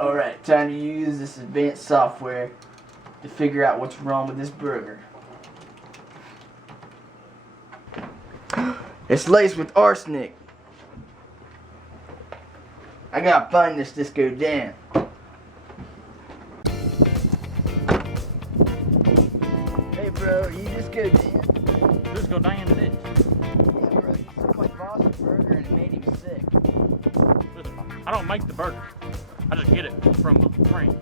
Alright, time to use this advanced software to figure out what's wrong with this burger. It's laced with arsenic. I gotta find this Disco Dan. Hey bro, are you Disco Dan? Disco Dan it is. Yeah bro, you took my boss's burger and it made him sick. Listen, I don't make the burger. I just get it from a friend.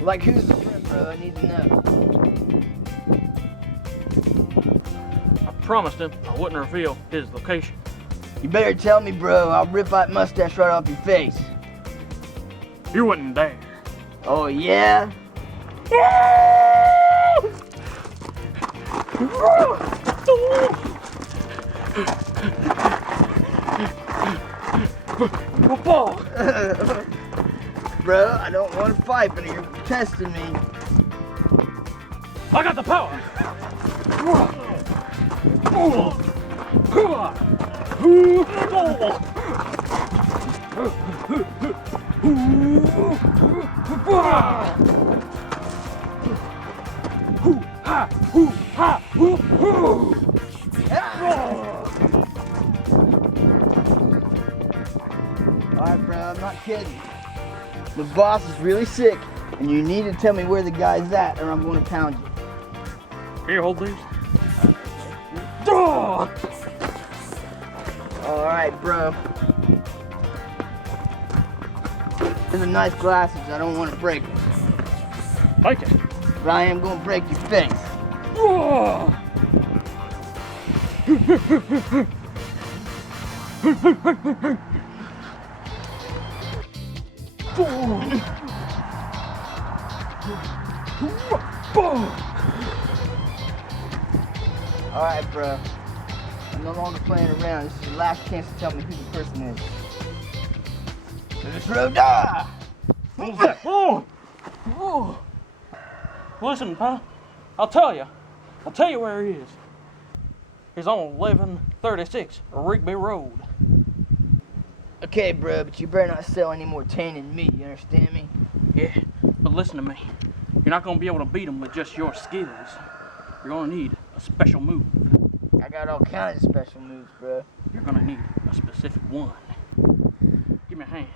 Like who's the friend bro? I need to know. I promised him I wouldn't reveal his location. You better tell me bro, I'll rip that mustache right off your face. You wouldn't dare. Oh yeah? Bro, I don't want to fight, but you're testing me. I got the power. Alright bro, I'm not kidding. The boss is really sick, and you need to tell me where the guy's at, or I'm going to pound you. Here, hold these. Alright bro. These are nice glasses, I don't want to break them. Take it. But I am going to break your face. Alright bro, I'm no longer playing around. This is your last chance to tell me who the person is. This road die! Listen, pal, I'll tell you where he is. He's on 1136 Rigby Road. Okay bro, but you better not sell any more tan than me, you understand me? Yeah, but listen to me. You're not gonna be able to beat him with just your skills. You're gonna need a a special move. I got all kinds of special moves, bro. You're gonna need a specific one. Give me a hand.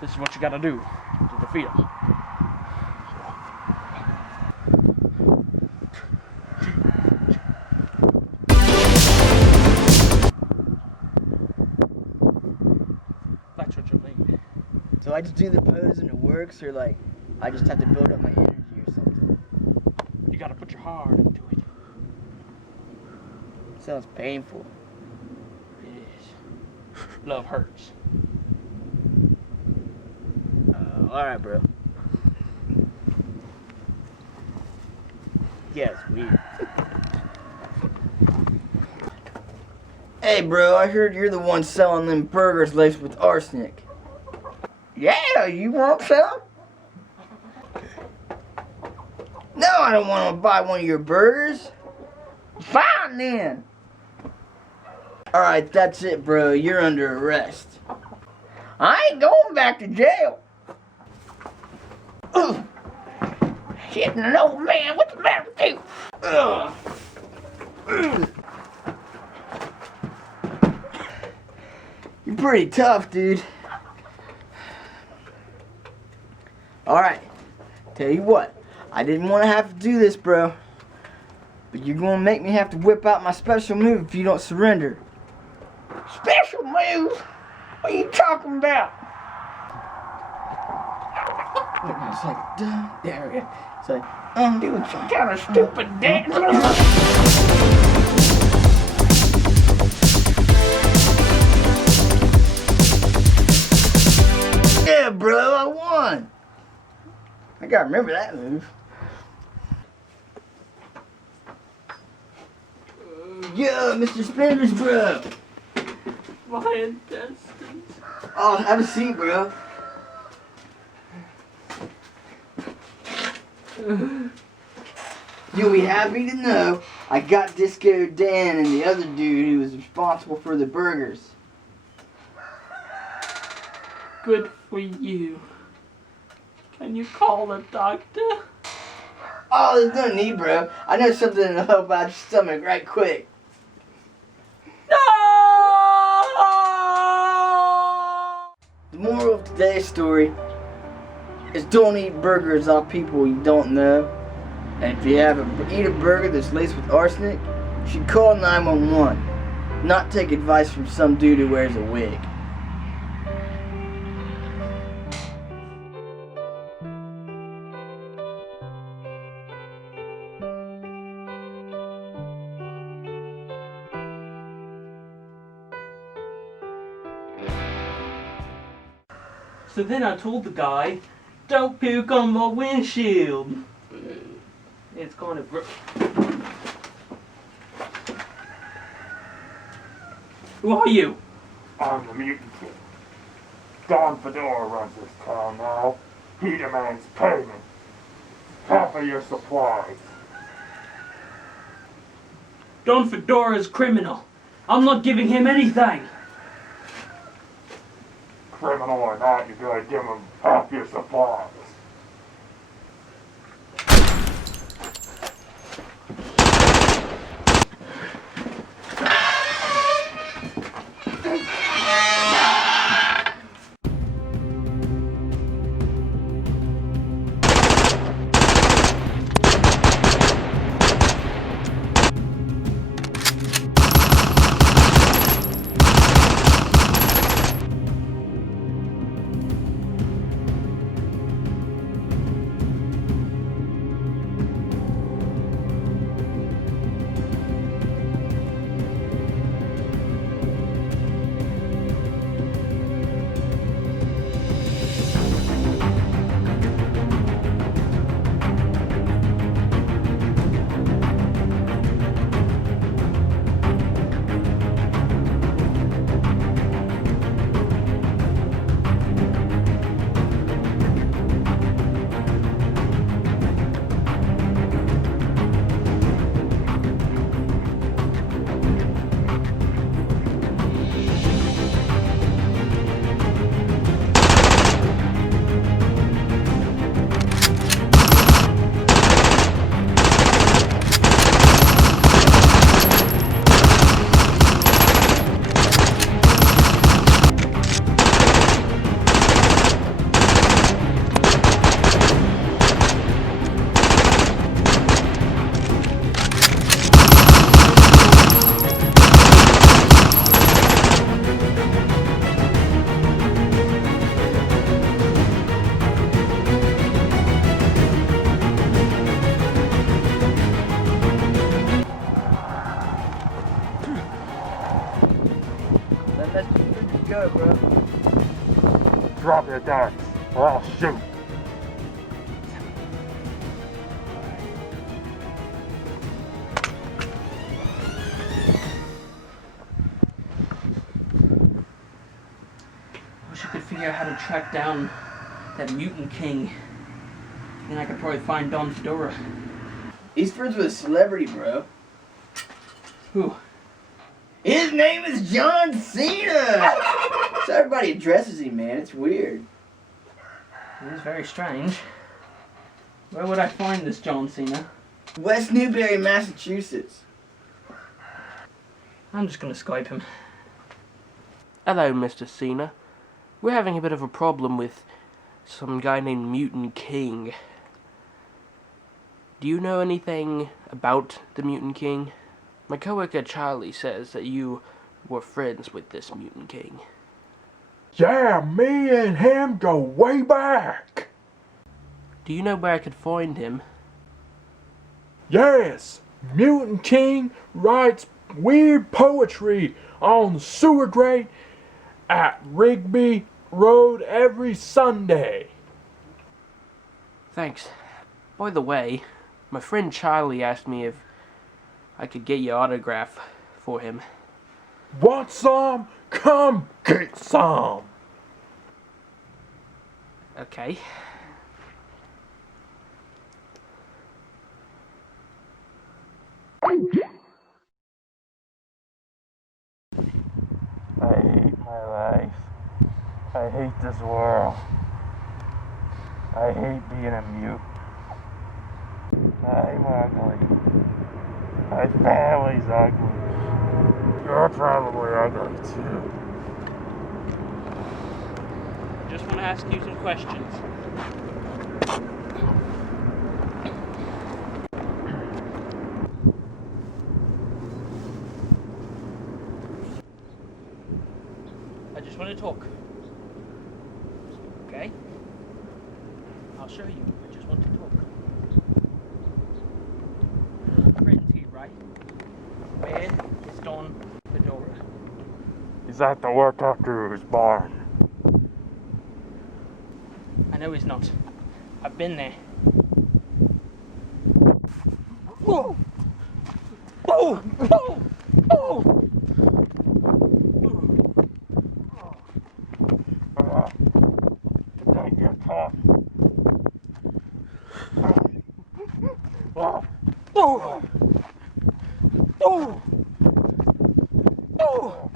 This is what you gotta do to defeat him. That's what you'll need. So I just do the pose and it works, or like I just have to build up my energy or something? You gotta put your heart into it. Sounds painful. It is. Love hurts. Alright, bro. Yeah, it's weird. Hey, bro, I heard you're the one selling them burgers laced with arsenic. Yeah, you want some? No, I don't want to buy one of your burgers. Fine, then. Alright, that's it, bro. You're under arrest. I ain't going back to jail. Ugh. Shit, no, man. What's the matter with you? Ugh. Ugh. You're pretty tough, dude. Alright. Tell you what. I didn't want to have to do this, bro. But you're going to make me have to whip out my special move if you don't surrender. Special move? What are you talking about? It's like, there we go. It's like, I'm doing some kind of stupid dance. Yeah, bro, I won. I gotta remember that move. Yo, Mr. Spenders, bro. My intestines. Oh, have a seat, bro. You'll be happy to know I got Disco Dan and the other dude who was responsible for the burgers. Good for you. Can you call the doctor? Oh, there's no need, bro. I know something that'll help out your stomach right quick. No! The moral of today's story is don't eat burgers off people you don't know. And if you eat a burger that's laced with arsenic, you should call 911. Not take advice from some dude who wears a wig. So then I told the guy, don't puke on my windshield. It's gonna break. Who are you? I'm the mutant kid. Don Fedora runs this town now. He demands payment. Half of your supplies. Don Fedora's criminal. I'm not giving him anything. Criminal or not, you gotta give him half your supplies. Let's just go, bro. Drop your guns, or I'll shoot. I wish I could figure out how to track down that mutant king. Then I could probably find Don Fedora. He's friends with a celebrity, bro. Who? His name is John Cena! So everybody addresses him, man. It's weird. It is very strange. Where would I find this John Cena? West Newbury, Massachusetts. I'm just gonna Skype him. Hello, Mr. Cena. We're having a bit of a problem with some guy named Mutant King. Do you know anything about the Mutant King? My coworker Charlie says that you were friends with this Mutant King. Yeah, me and him go way back. Do you know where I could find him? Yes, Mutant King writes weird poetry on the sewer grate at Rigby Road every Sunday. Thanks. By the way, my friend Charlie asked me if I could get your autograph for him. Want some? Come get some. Okay. I hate my life. I hate this world. I hate being a mute. I'm ugly. My family's ugly. You're probably ugly too. Just want to ask you some questions. I just want to talk. Okay? I'll show you. I just want to talk. Friends here, right? Where is Don Fedora? He's at the work after his barn. I know he's not. I've been there. Oh! Oh! Oh! Oh! Don't get caught. Oh! Oh! Oh! Oh!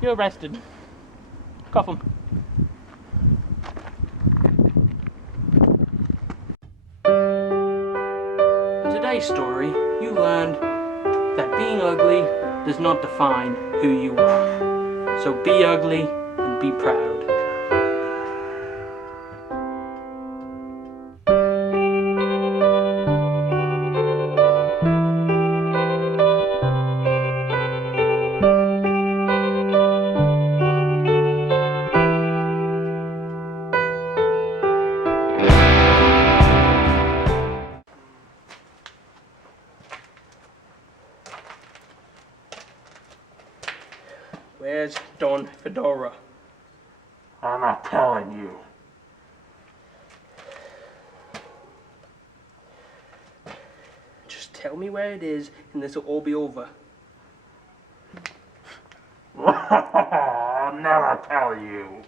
You're arrested. Cuff him. In today's story, you learned that being ugly does not define who you are. So be ugly and be proud. Where's Don Fedora? I'm not telling you. Just tell me where it is and this will all be over. I'll never tell you.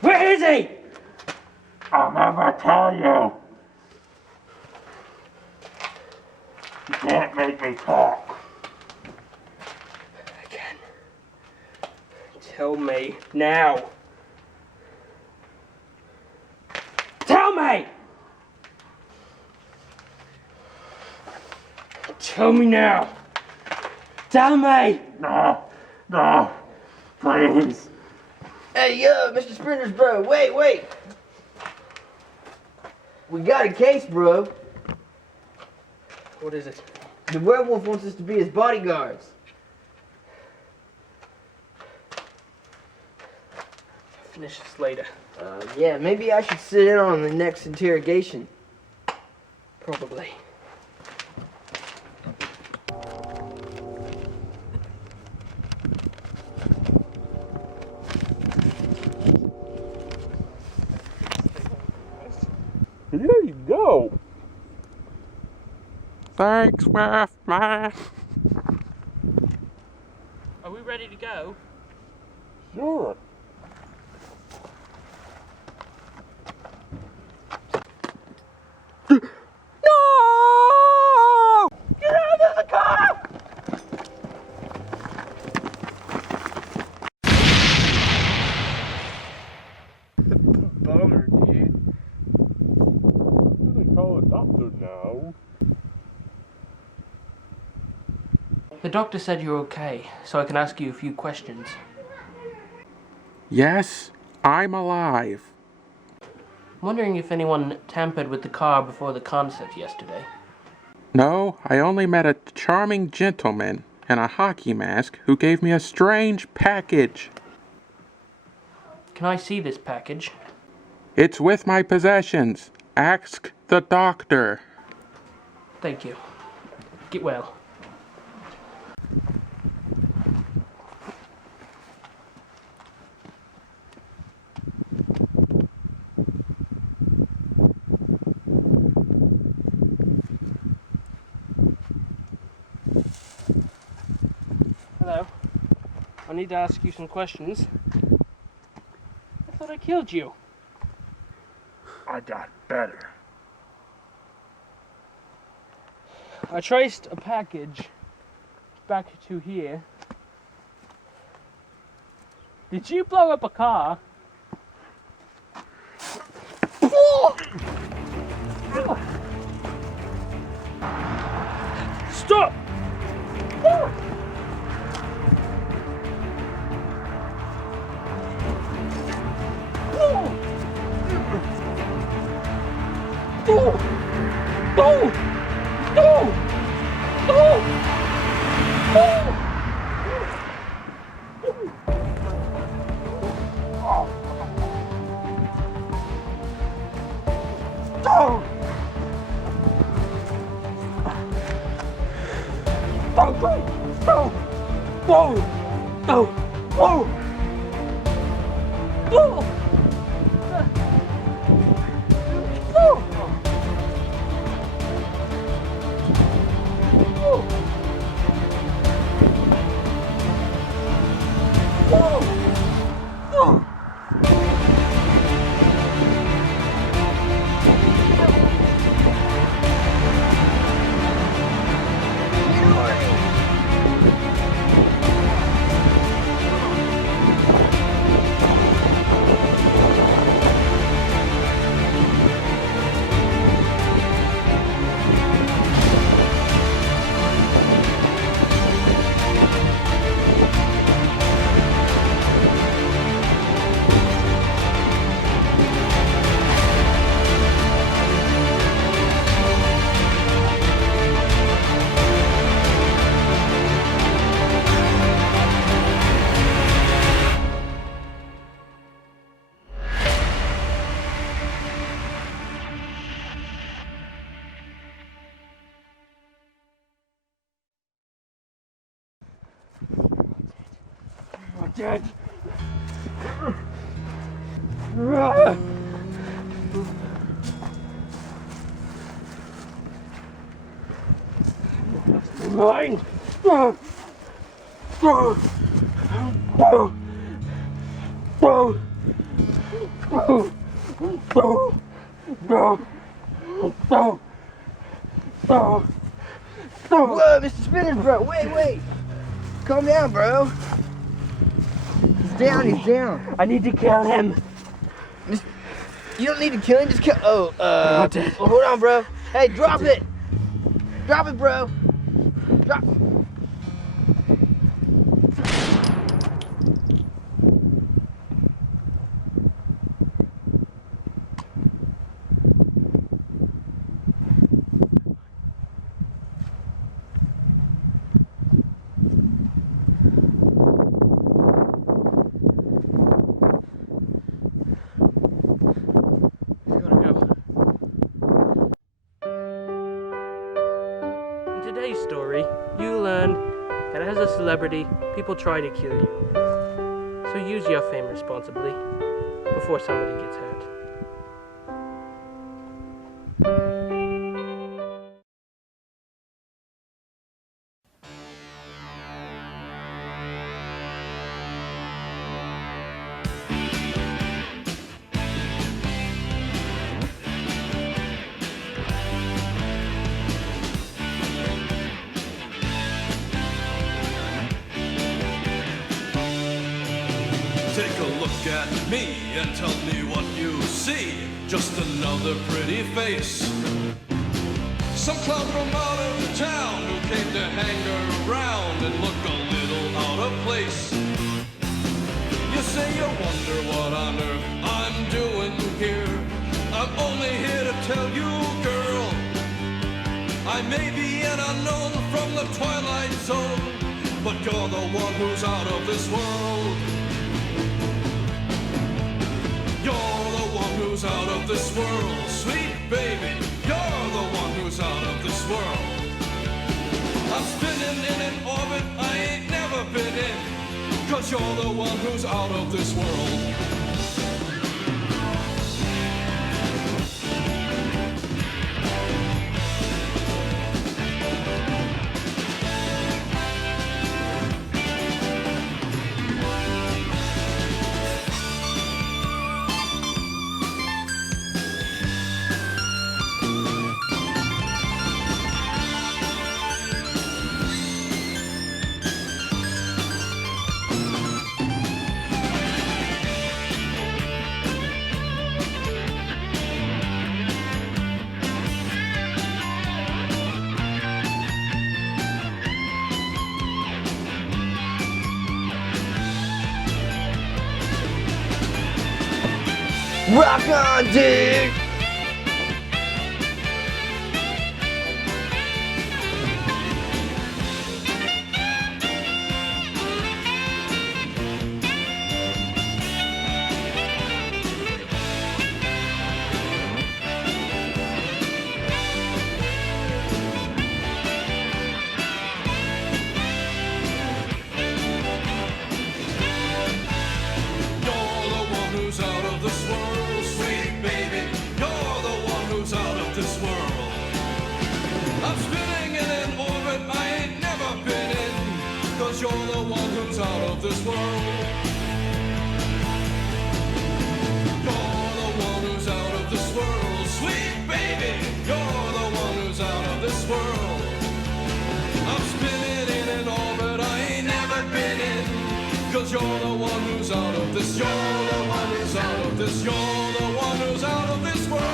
Where is he? I'll never tell you. You can't make me talk. I can. Tell me now. Tell me! Tell me now. Tell me! No, no, please. Hey, yo, Mr. Sprinters, bro. Wait. We got a case, bro. What is it? The werewolf wants us to be his bodyguards. Finish this later. Yeah, maybe I should sit in on the next interrogation. Probably. There you go. Thanks, man. Are we ready to go? Sure. No! Get out of the car! Bummer, dude. I'm gonna call a doctor now. The doctor said you're okay, so I can ask you a few questions. Yes, I'm alive. I'm wondering if anyone tampered with the car before the concert yesterday. No, I only met a charming gentleman in a hockey mask who gave me a strange package. Can I see this package? It's with my possessions. Ask the doctor. Thank you. Get well. Hello. I need to ask you some questions. I thought I killed you. I got better. I traced a package back to here. Did you blow up a car? Stop! Dead. Mine. Whoa, Mr. Spenders, bro. Wait. Calm down, bro. He's down. I need to kill him. You don't need to kill him, just kill. Hold on, bro. Hey, drop it. Drop it, bro. Drop. a celebrity, people try to kill you. So use your fame responsibly before somebody gets hurt. Take a look at me and tell me what you see. Just another pretty face. Some clown from out of town who came to hang around and look a little out of place. You say you wonder what on earth I'm doing here. I'm only here to tell you, girl, I may be an unknown from the Twilight Zone, but you're the one who's out of this world. You're the one who's out of this world, sweet baby. You're the one who's out of this world. I'm spinning in an orbit I ain't never been in, 'cause you're the one who's out of this world. Rock on, dude! You're the one who's out of this world. You're the one who's out of this world, sweet baby. You're the one who's out of this world. I'm spinning in an orbit I ain't never been in, 'cause you're the one who's out of this. You're the one who's out of this. You're the one who's out of this world.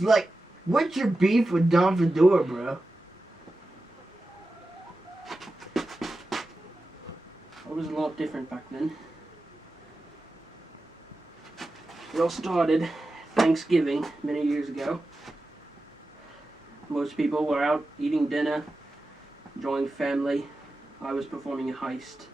Like, what's your beef with Don Fedora, bro? It was a lot different back then. It all started Thanksgiving many years ago. Most people were out eating dinner, enjoying family. I was performing a heist.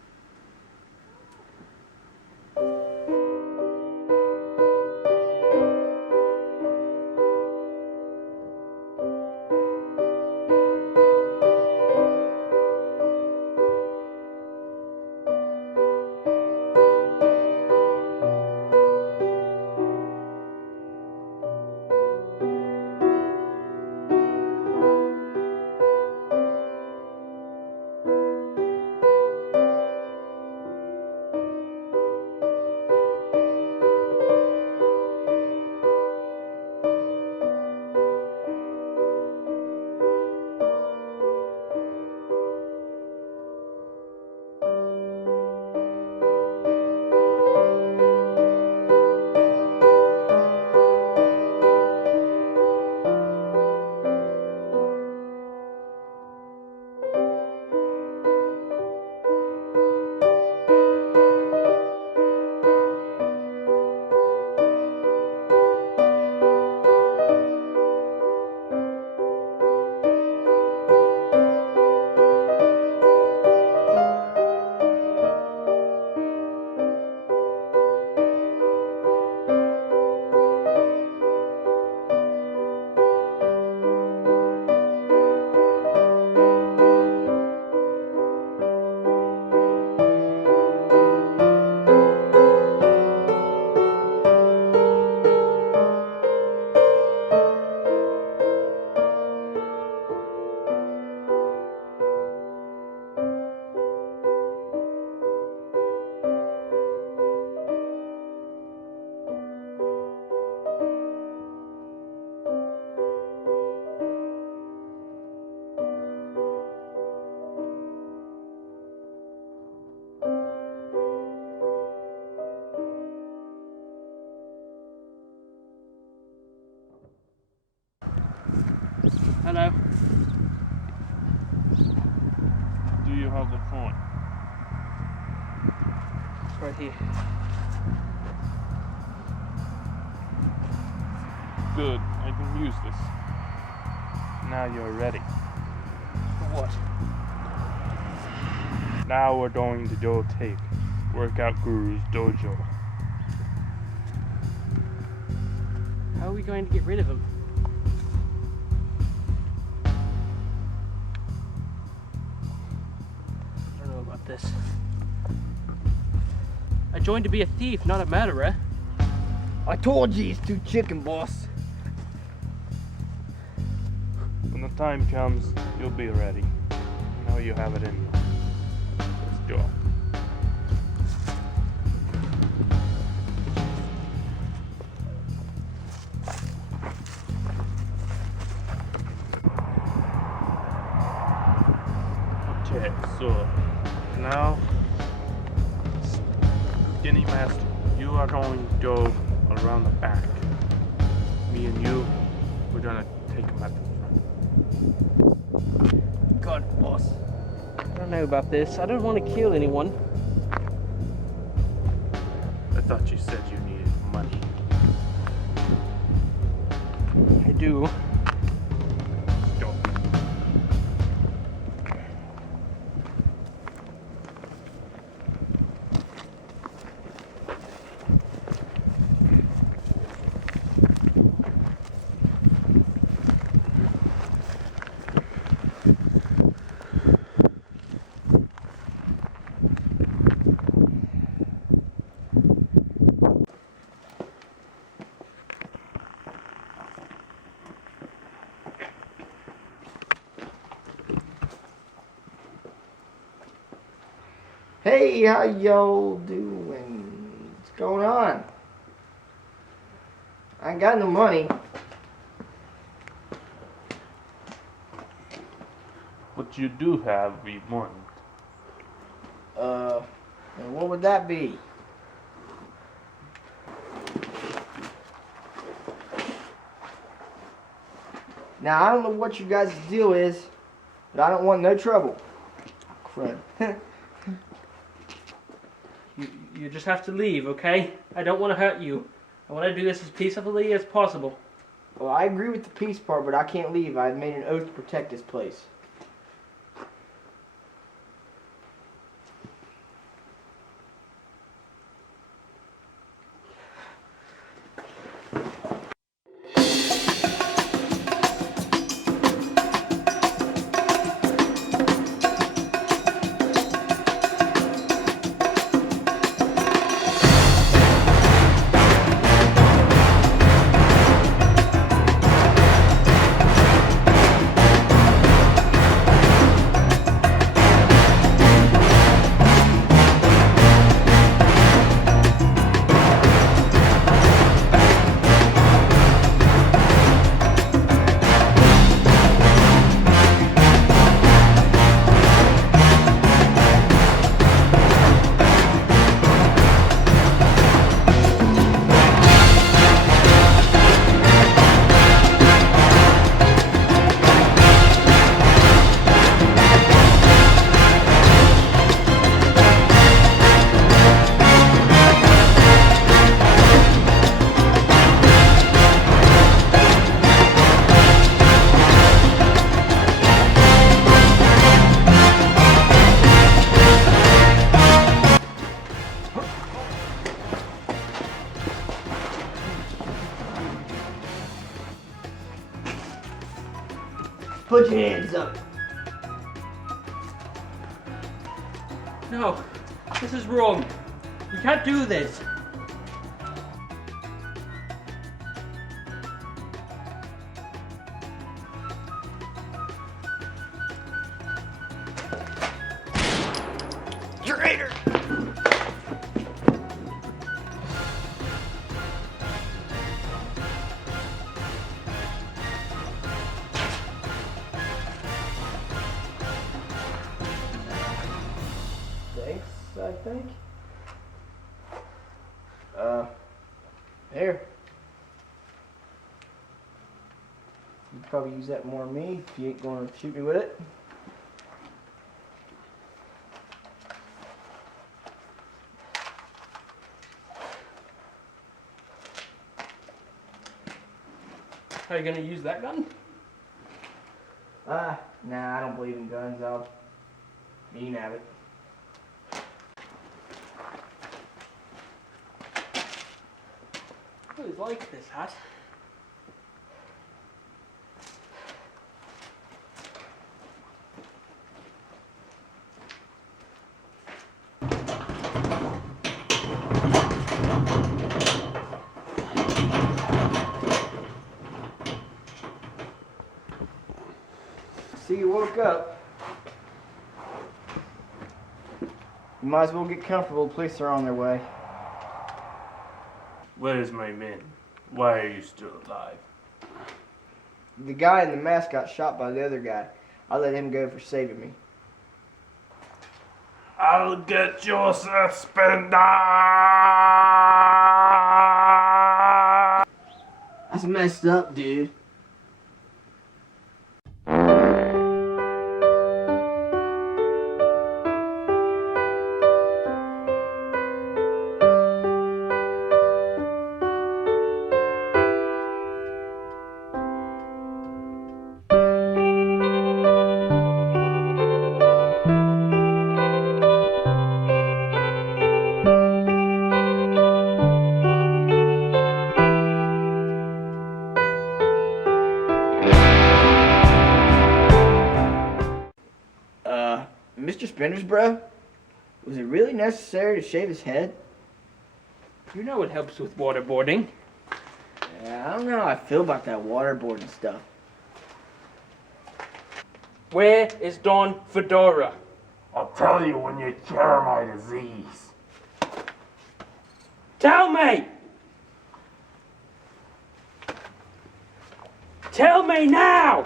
right here. Good, I can use this. Now you're ready. For what? Now we're going to go take Workout Guru's dojo. How are we going to get rid of him? I don't know about this. I joined to be a thief, not a murderer. I told you he's too chicken, boss. When the time comes, you'll be ready. I know you have it in you. Let's go. Okay, so now, Skinny Master, you are going to go around the back. Me and you, we're gonna take him at the front. God, boss. I don't know about this. I don't want to kill anyone. I thought you said you needed money. I do. Go. Hey, how y'all doing? What's going on? I ain't got no money. What you do have, we want. And what would that be? Now, I don't know what you guys' deal is, but I don't want no trouble. Crud. You just have to leave, okay? I don't want to hurt you. I want to do this as peacefully as possible. Well, I agree with the peace part, but I can't leave. I've made an oath to protect this place. Put your hands up. No, this is wrong. You can't do this. Traitor! Thanks, I think. Here. You could probably use that more than me if you ain't going to shoot me with it. Are you gonna use that gun? Nah, I don't believe in guns. You can have it. I always liked this hat. See, you woke up. You might as well get comfortable. The police are on their way. Where's my men? Why are you still alive? The guy in the mask got shot by the other guy. I let him go for saving me. I'll get your Sethspenders! That's messed up, dude. Mr. Spenders, bro? Was it really necessary to shave his head? You know it helps with waterboarding. Yeah, I don't know how I feel about that waterboarding stuff. Where is Don Fedora? I'll tell you when you cure my disease. Tell me! Tell me now!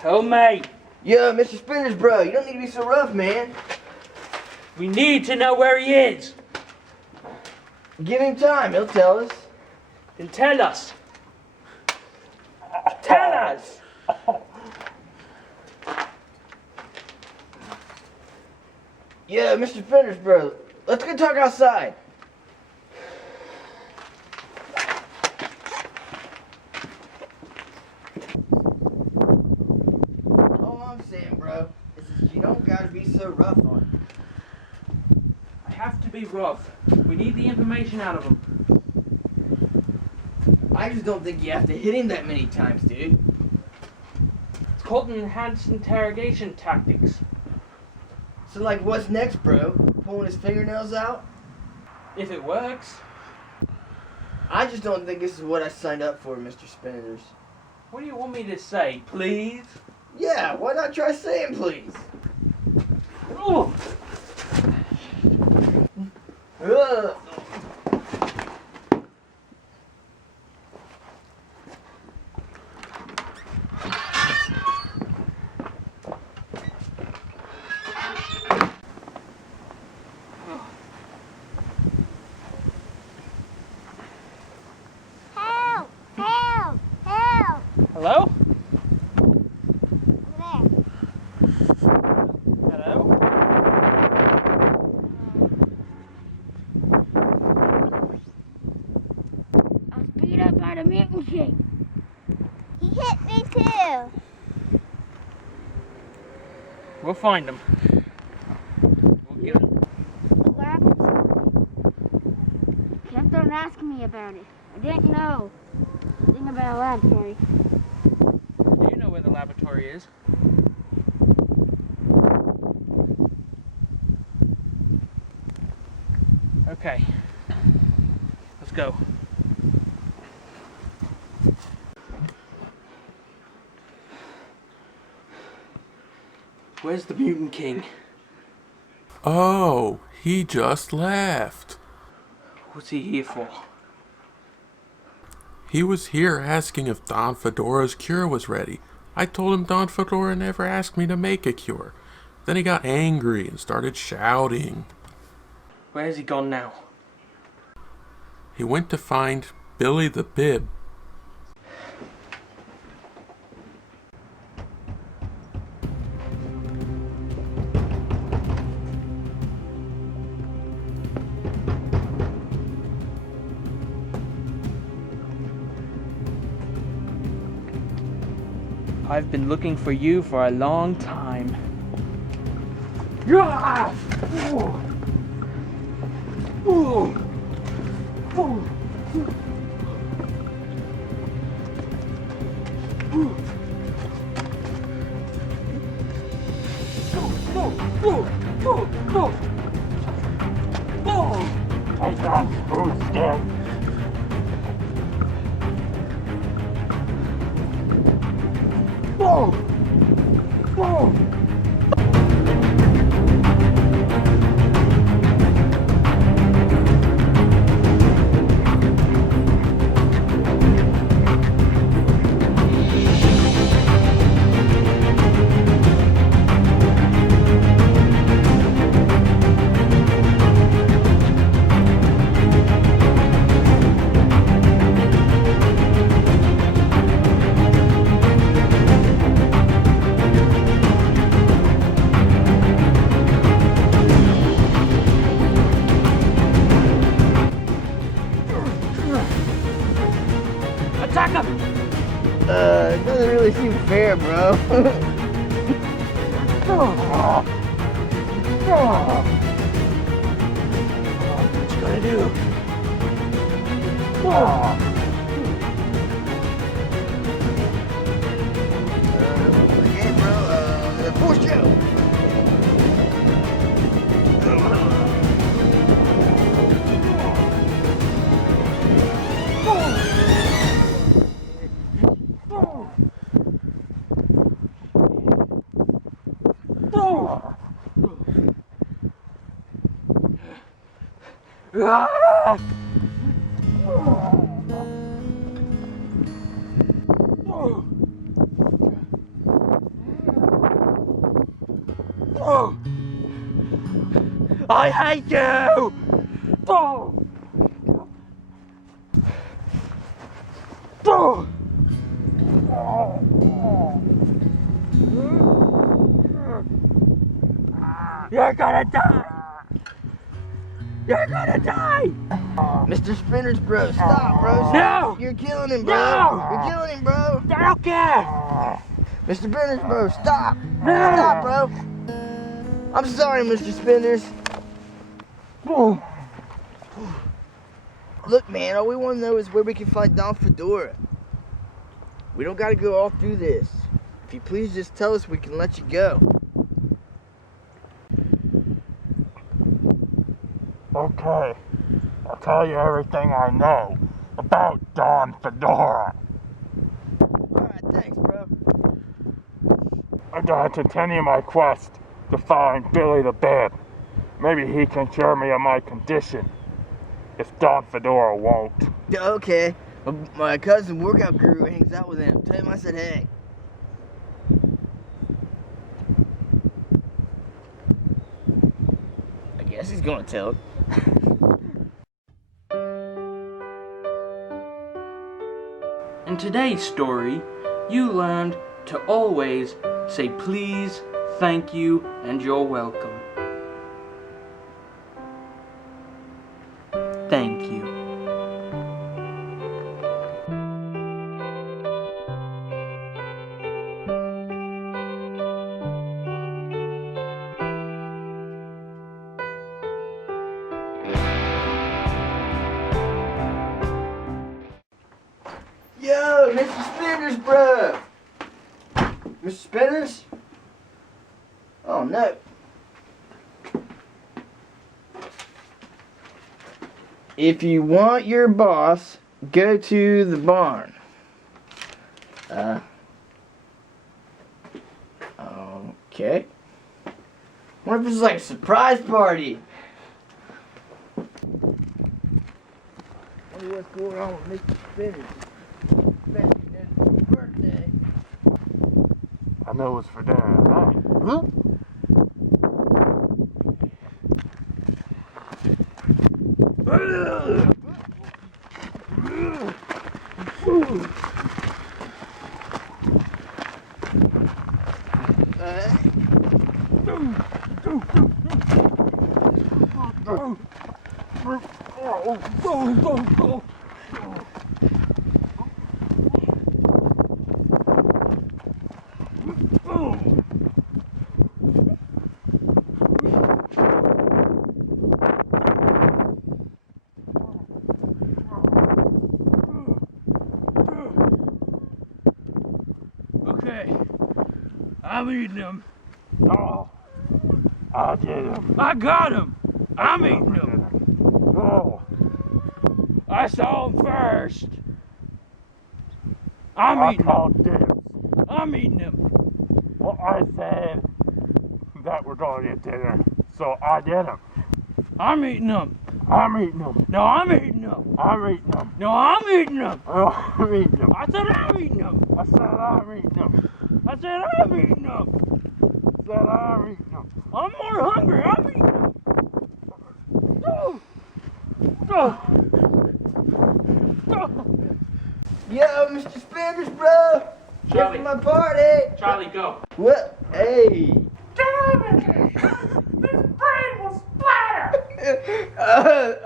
Tell me! Yo, Mr. Spenders, bro, you don't need to be so rough, man. We need to know where he is. Give him time, he'll tell us. Then tell us. Tell us! Yo, Mr. Spenders, bro, let's go talk outside. All I'm saying, bro, is you don't gotta be so rough on him. I have to be rough. We need the information out of him. I just don't think you have to hit him that many times, dude. It's called enhanced interrogation tactics. So, like, what's next, bro? Pulling his fingernails out? If it works. I just don't think this is what I signed up for, Mr. Spenders. What do you want me to say, please? Yeah, why not try saying please? Oh! Ugh. Help! Help! Help! Hello? Over there. Hello? I was beat up by the mutant king. He hit me too. We'll find him. We'll get him. The laboratory. Kept on asking me about it. I didn't know anything about a laboratory. Do you know where the laboratory is? Okay. Let's go. Where's the mutant king? Oh, he just left. What's he here for? He was here asking if Don Fedora's cure was ready. I told him Don Fedora never asked me to make a cure. Then he got angry and started shouting. Where's he gone now? He went to find Billy the Bib. I've been looking for you for a long time. Attack him! It doesn't really seem fair, bro. What you gonna do? Okay, bro. Force Joe. I hate you! You're gonna die! You're gonna die! Mr. Spenders, bro, stop, bro. No! You're killing him, bro. No! You're killing him, bro. I don't care! Mr. Spenders, bro, stop. No! Stop, bro. I'm sorry, Mr. Spenders. Look, man, all we want to know is where we can find Don Fedora. We don't got to go all through this. If you please just tell us, we can let you go. Okay, I'll tell you everything I know about Don Fedora. Alright, thanks, bro. I gotta continue my quest to find Billy the Bed. Maybe he can cure me of my condition, if Don Fedora won't. Yeah, okay. My cousin workout guru hangs out with him. Tell him I said hey. I guess he's gonna tell it. In today's story, you learned to always say please, thank you, and you're welcome. Thank you. Yo, Mr. Spenders, bro. Mr. Spenders? Oh, no. If you want your boss, go to the barn. Okay. What if this is like a surprise party? Wonder what's going on with Mr. Spenders. Especially his birthday. I know it was for dinner tonight. Huh? I'm eating him. No. I did him. I got him. I'm eating him. No. I saw him first. I'm eating him. called dibs. I'm eating him. Well, I said that we're going to get dinner, so I did him. I'm eating him. I'm eating him. No, I'm eating him. I'm eating him. No, I'm eating him. Oh, I'm eating him. I said I'm eating him. I said I'm eating him. I said I'm eating him. I said I'm eating him. I'm more hungry. I'm eating him. Oh. Oh. Oh. Yo, Mr. Spenders, bro. Here for my party. Charlie, go. What? Hey. This brain will splatter.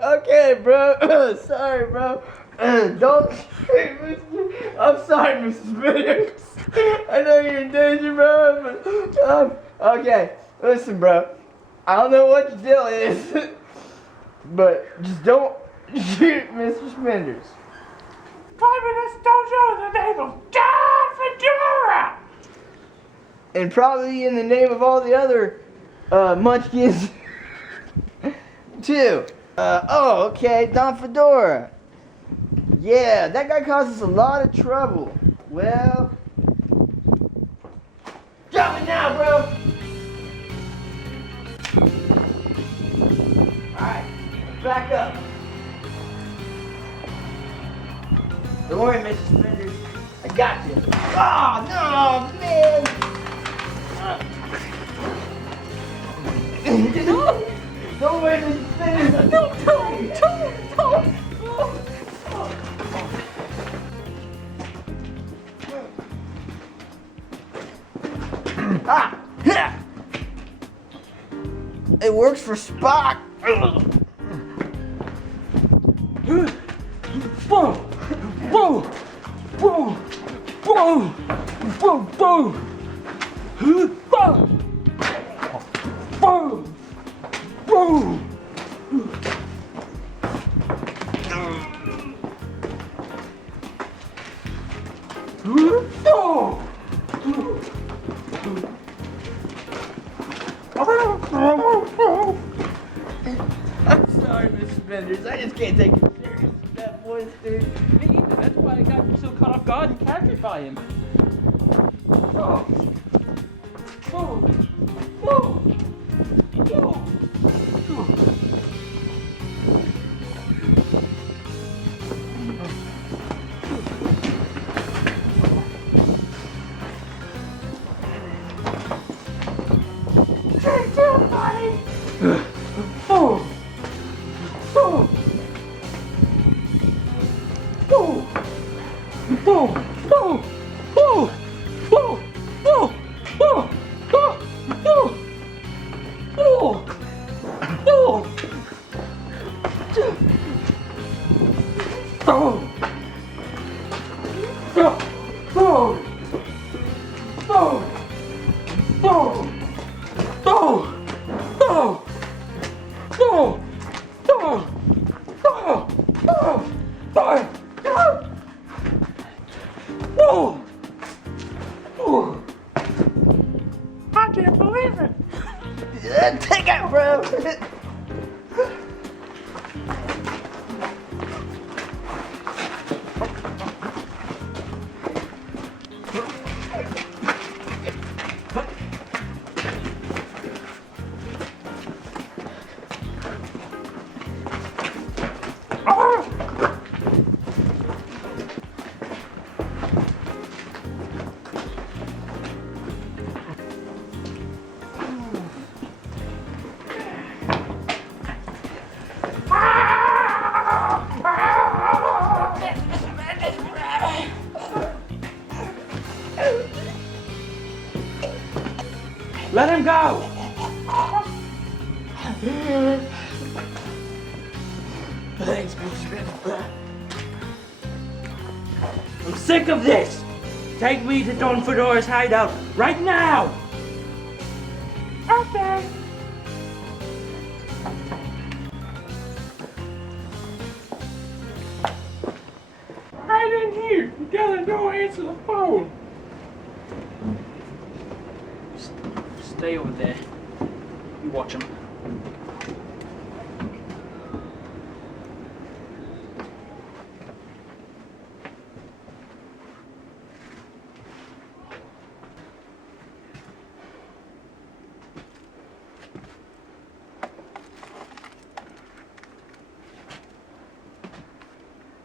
Okay, bro. Sorry, bro. Don't. I'm sorry, Mr. Spenders. I know you're in danger, bro. But, okay. Listen, bro. I don't know what your deal is, but just don't shoot Mr. Spenders. Climbing this dojo in the name of Don Fedora. And probably in the name of all the other munchkins, too. Oh, okay, Don Fedora. Yeah, that guy causes a lot of trouble. Well, drop it now, bro. Alright, back up. Don't worry, Mr. Spenders. I got you. Oh, no, man. Don't worry, Mr. Spenders. Don't. Ah, yeah. It works for Spock. Whoa! Whoa! Whoa! Whoa! Whoa! Whoa! Whoa! Whoa! Whoa! I'm sorry, Mr. Spenders. I just can't take it serious with that voice, dude. Me either. That's why I got so caught off guard and captured by him. Whoa! Whoa! Whoa! Whoa! I can't believe it. Take it, bro. Let him go! Thanks, Mr. Spenders. I'm sick of this! Take me to Don Fedora's hideout right now! Okay. Right in here. You gotta go answer the phone. stay over there. You watch them.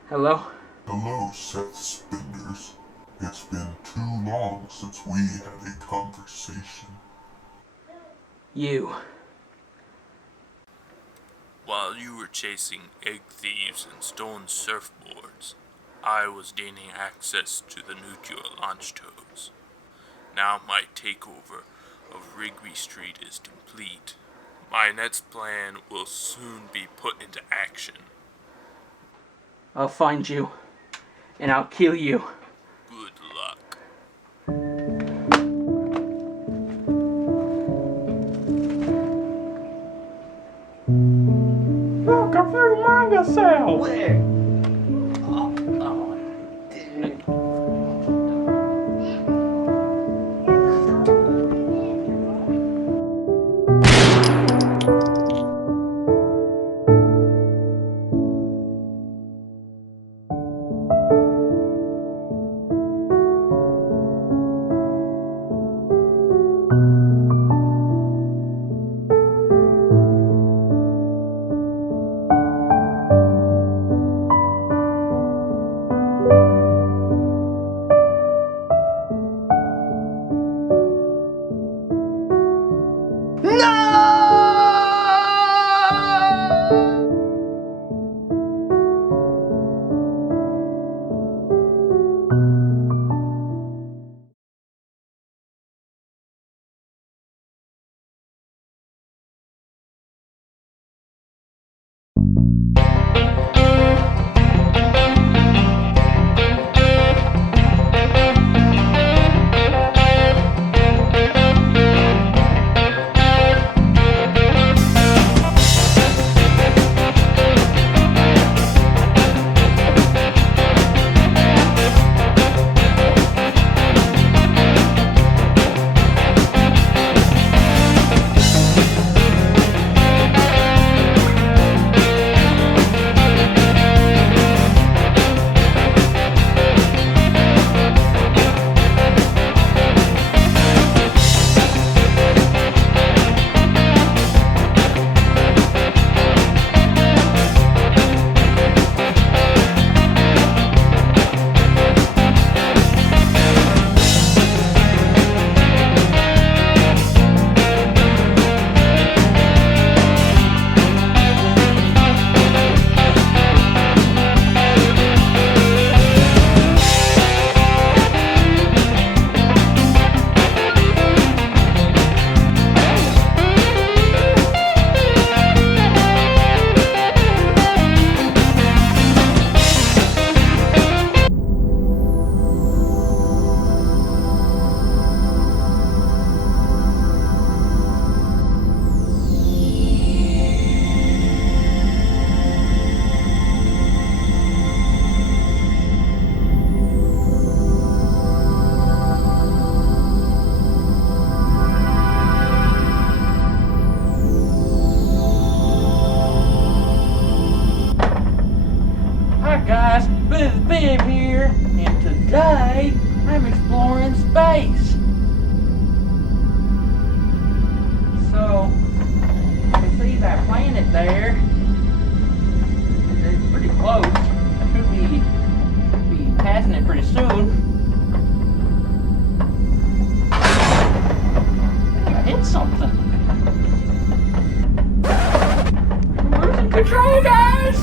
Hello? Hello, Sethspenders. It's been too long since we had a conversation. You. While you were chasing egg thieves and stolen surfboards, I was gaining access to the nuclear launch codes. Now my takeover of Rigby Street is complete. My next plan will soon be put into action. I'll find you, and I'll kill you. Good luck. Look, a few manga sales! Where? Guys, BlueWoodStudios here, and today I'm exploring space. So, you can see that planet there. It's pretty close. I should be passing it pretty soon. I think I hit something. I'm losing control, guys!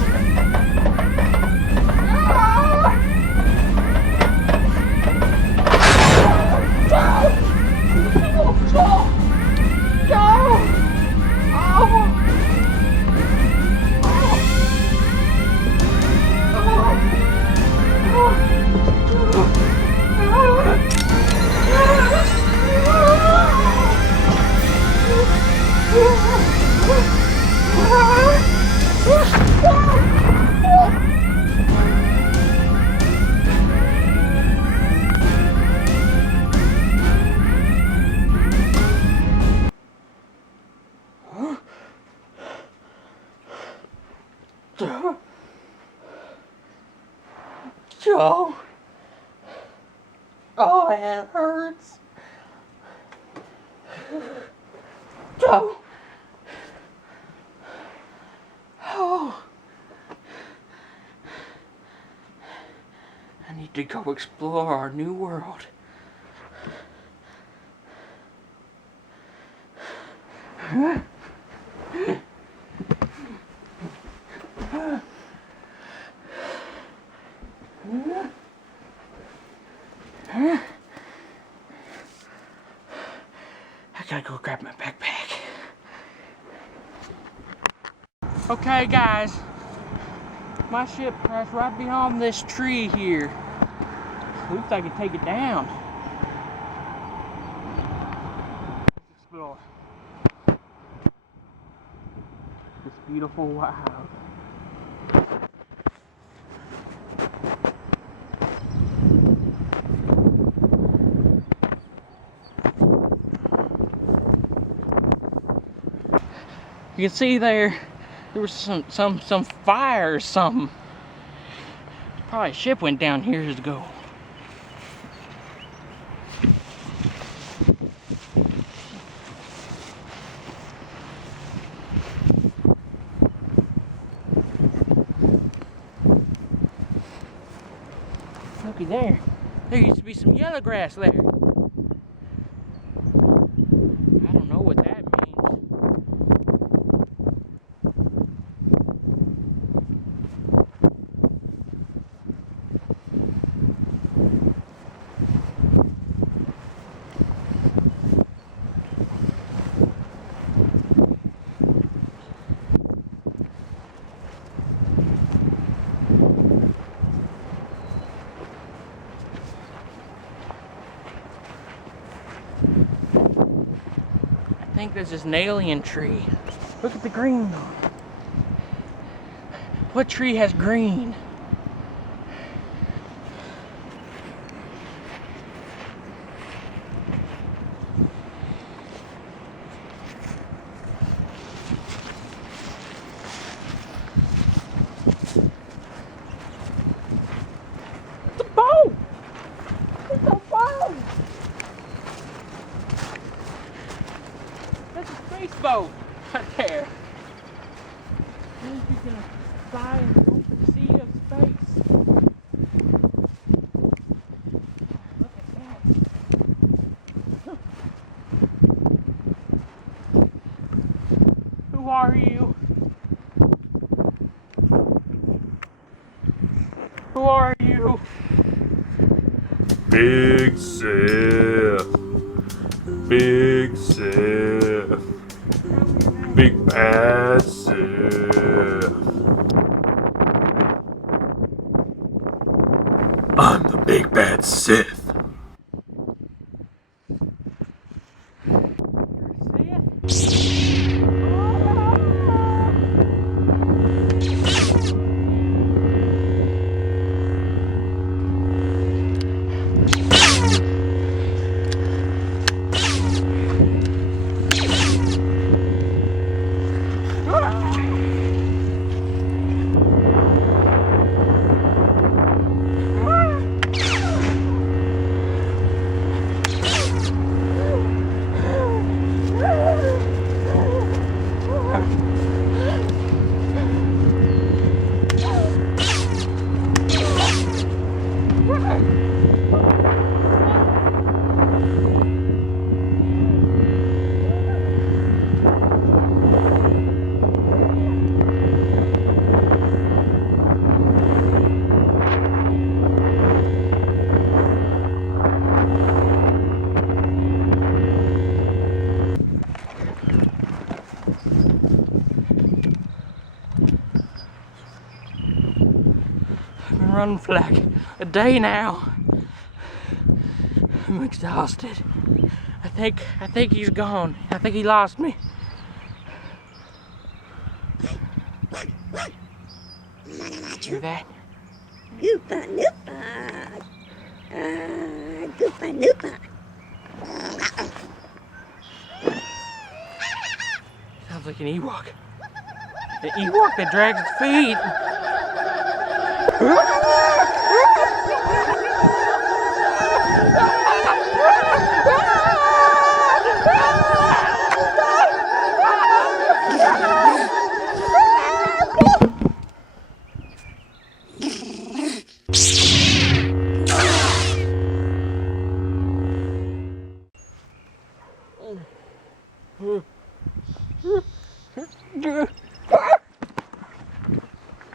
Joe. Oh, it hurts. Joe. Oh. I need to go explore our new world. I gotta go grab my backpack. Okay, guys. My ship crashed right beyond this tree here. Looks like I can take it down. Let's explore this beautiful wild. You can see there was some fire or something. Probably a ship went down here years ago. Looky there. There used to be some yellow grass there. I don't know what that means. I think this is an alien tree. Look at the green on it. What tree has green? It's a boat! It's a boat! That's a space boat right there. You can fly in the open sea of space. Look at that. Who are you? Who are you? Big Seth. Big Seth. Big bad Seth. I'm the big bad Sith. Running for like a day now. I'm exhausted. I think he's gone. I think he lost me. Hear that? Goopa noopa. Goopa noopa. Sounds like an Ewok. The Ewok that drags its feet.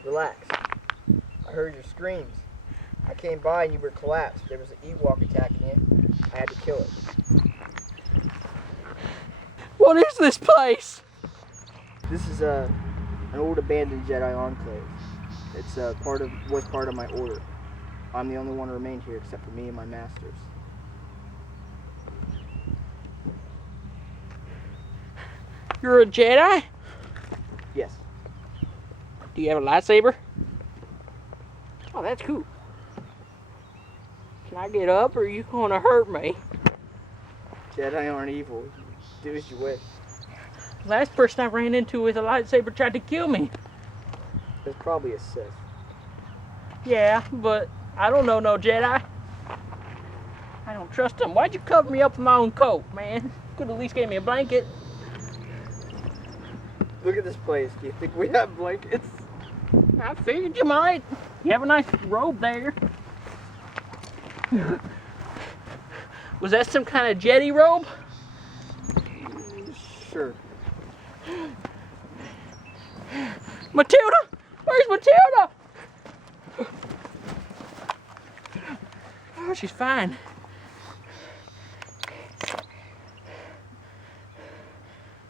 Relax. I heard your screams. I came by and you were collapsed. There was an Ewok attacking you. I had to kill it. What is this place? This is an old abandoned Jedi enclave. It's was part of my order. I'm the only one who remained here except for me and my masters. You're a Jedi? Yes. Do you have a lightsaber? Oh, that's cool. Can I get up or are you gonna hurt me? Jedi aren't evil. Do as you wish. Last person I ran into with a lightsaber tried to kill me. It's probably a Sith. Yeah, but I don't know no Jedi. I don't trust them. Why'd you cover me up with my own coat, man? Could at least gave me a blanket. Look at this place. Do you think we have blankets? I figured you might. You have a nice robe there. Was that some kind of Jedi robe? Sure. Matilda! Where's Matilda? Oh, she's fine.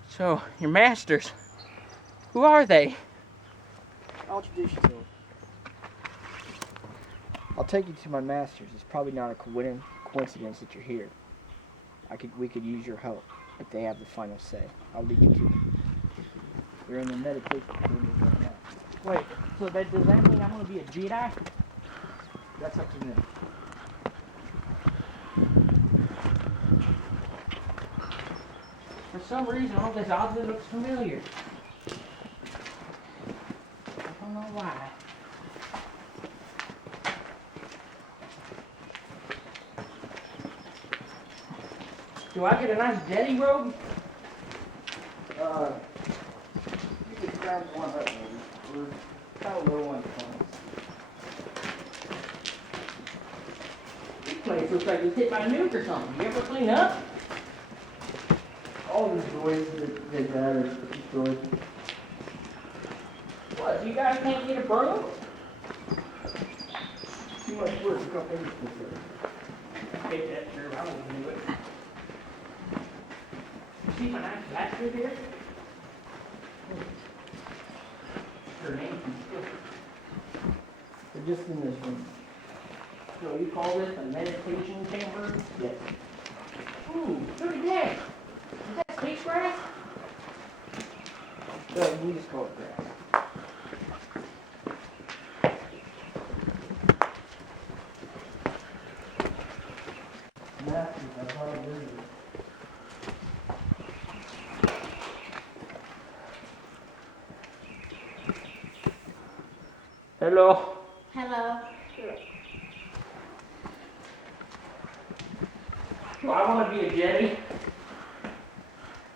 So, your masters, who are they? I'll introduce you to them. I'll take you to my masters. It's probably not a coincidence that you're here. We could use your help, but they have the final say. I'll lead you to them. They're in the meditation room right now. Wait, so does that mean I'm going to be a Jedi? That's up to them. For some reason, all this oddly looks familiar. I don't know why. Do I get a nice Jedi robe? You could grab one up, maybe. Or kind of low on funds. This place looks like it was hit by a nuke or something. You ever clean up? All the toys that are destroyed. What, you guys can't get a broom? Too much work to come in this place. I hate that term, I won't do it. You see my nice blaster here? Her name is still. They're just in this room. So you call this a meditation chamber? Yes. Ooh, look at that. Is that space grass? So we just call it grass. Masters, I brought a visitor. Hello. Hello. Well, I want to be a Jedi.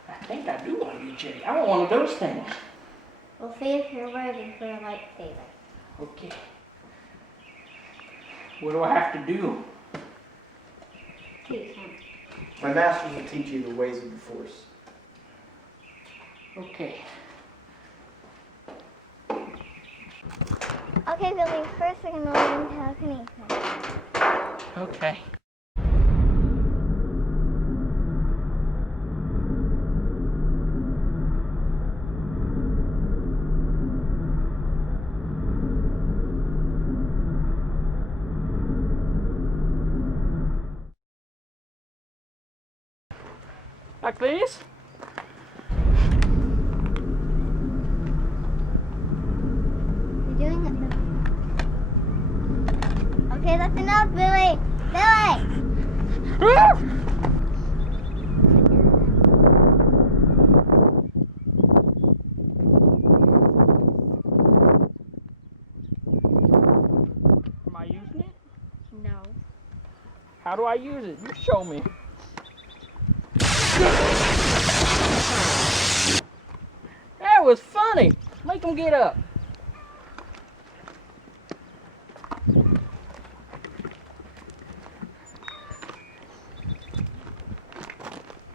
I think I do want to be a Jedi. I want one of those things. We'll see if you're ready for a lightsaber. Okay. What do I have to do? Teach him. My masters will teach you the ways of the Force. Okay. Okay, Billy, first we're going to learn telekinesis. Okay. Like this? You're doing it, Billy. Okay, that's enough, Billy. Billy! How do I use it? You show me. That was funny. Make them get up.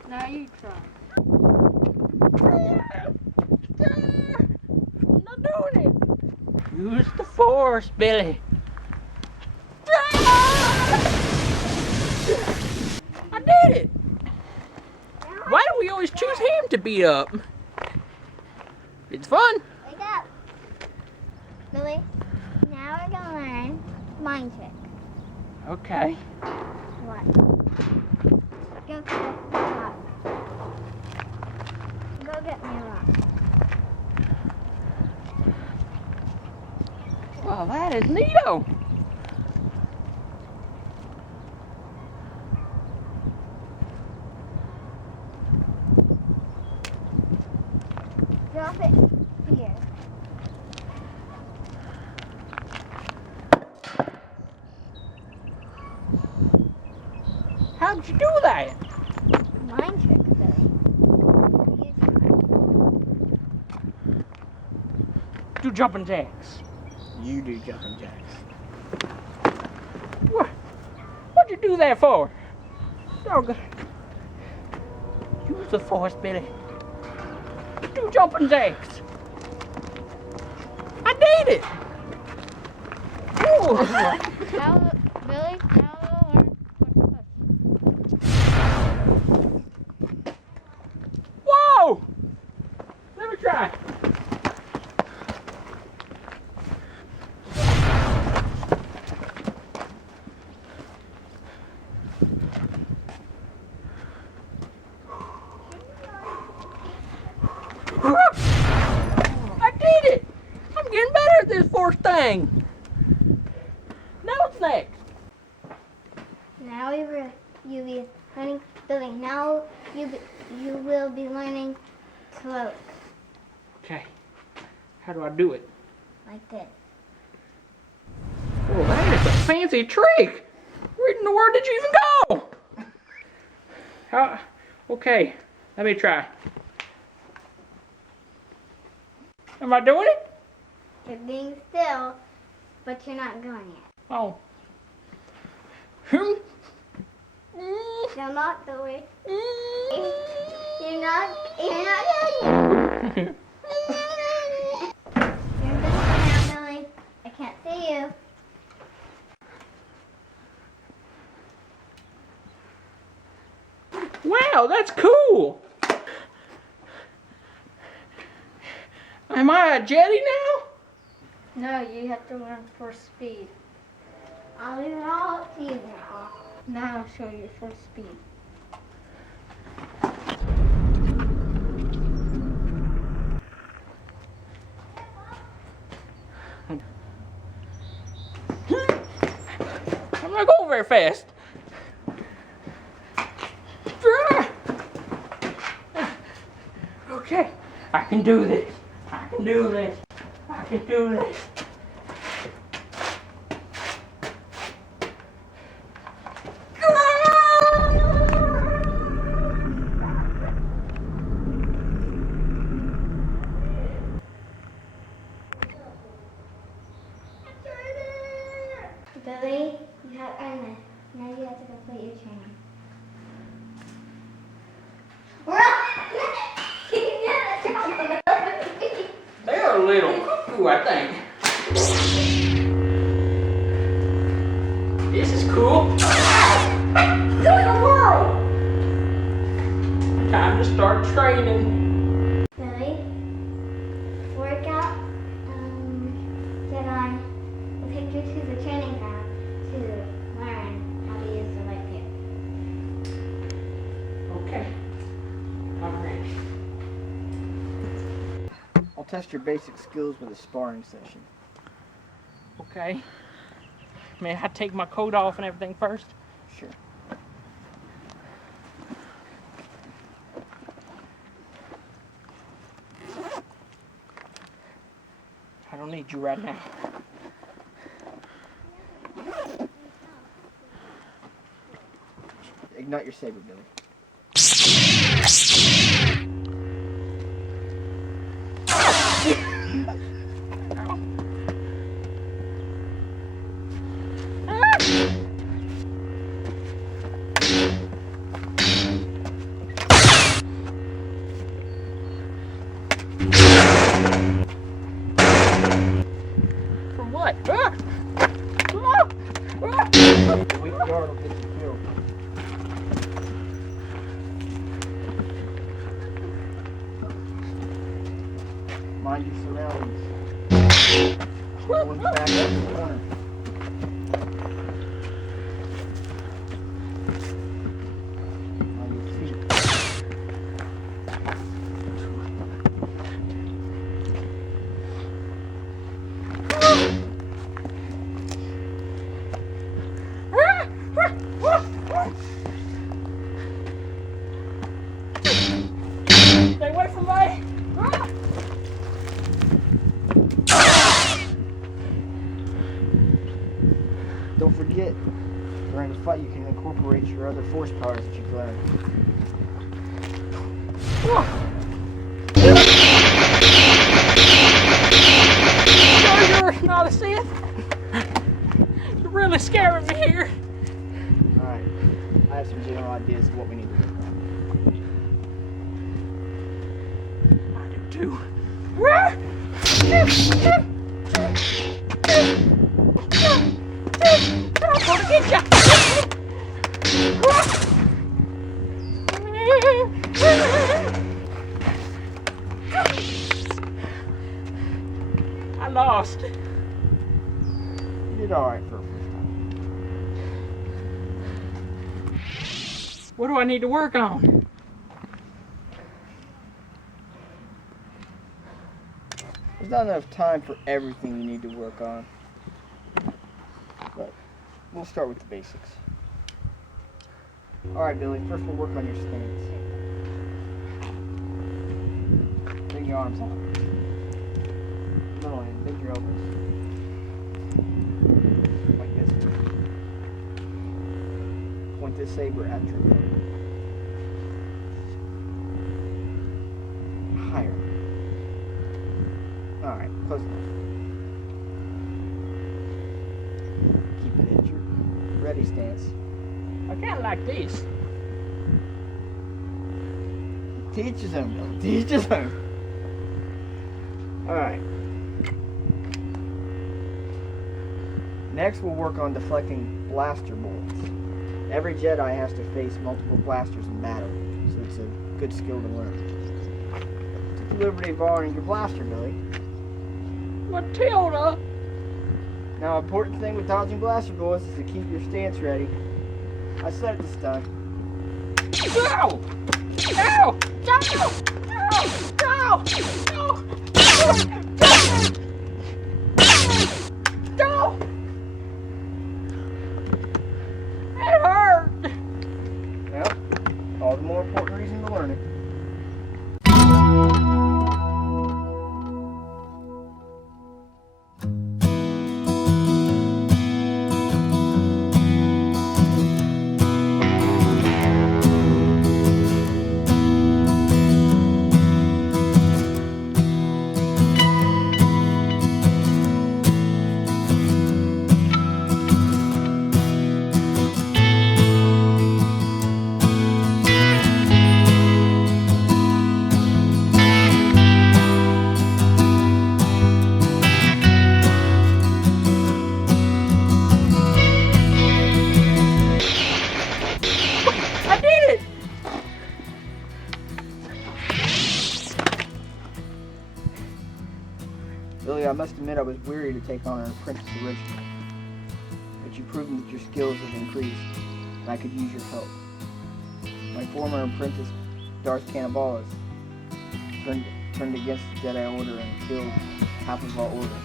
Now you try. I'm not doing it. Use the force, Billy. I did it. Why do we always choose him to beat up? It's fun. Wake up. Billy, now we're gonna learn mind trick. Okay. What? Go get me a rock. Go get me a rock. Well, that is neato. Drop it here. How'd you do that? Mind trick, Billy. You try. Do jumping jacks. You do jumping jacks. What'd you do that for? Doggone. Use the force, Billy. Do jumping jacks. I did it. Ooh. Now, Billy, now we'll learn what to push. Whoa! Let me try. I did it! I'm getting better at this force thing. Now what's next? Now you'll be learning, Billy. Now you will be learning cloak Okay. How do I do it? like this. Well, that is a fancy trick. Where in the world did you even go? Okay, let me try. Am I doing it? You're being still, but you're not going yet. Oh. You're not doing it. You're not doing it. You're missing out, Billy. I can't see you. Wow, that's cool. Am I a jetty now? No, you have to learn for speed. I'll leave it all up to you now. Now I'll show you for speed. I'm not going very fast. Okay, I can do this. I can do this. I can do this. Billy, you have earned this. Now you have to complete your training. They're a little cuckoo, I think. This is cool. What in the world? Time to start training. Billy, workout, Jedi will take you to the training ground to learn how to use the light gear. Okay. Alright. I'll test your basic skills with a sparring session. Okay. May I take my coat off and everything first? Sure. I don't need you right now. Ignite your saber, Billy. From what? The weak guard will get you killed. Mind your surroundings. One's back up in the corner. On your feet. Stay away from me! Don't forget, during the fight you can incorporate your other force powers that you've learned. No, you're not a Sith! You're really scaring me here! Alright, I have some general ideas of what we need to do. I do too. I'm gonna get ya! I lost. You did alright for a first time. What do I need to work on? There's not enough time for everything you need to work on. But we'll start with the basics. Alright, Billy, first we'll work on your stance. Bring your arms out. Little hand, bend your elbows. Like this. Point this saber at your opponent. Higher. Alright, close enough. Keep it at your ready stance. I kinda like this. Teach his own, Bill. Teach his own. Alright. Next, we'll work on deflecting blaster bullets. Every Jedi has to face multiple blasters in battle, so it's a good skill to learn. Take the liberty of borrowing your blaster, Billy. Matilda! Now, important thing with dodging blaster bullets is to keep your stance ready. I said it this time. Ow! Ow! Ow! Ow! Ow! It hurt! Well, all the more important reason to learn it. Billy, I must admit I was weary to take on an apprentice originally. But you've proven that your skills have increased, and I could use your help. My former apprentice, Darth Cannibalis, turned against the Jedi Order and killed half of our order.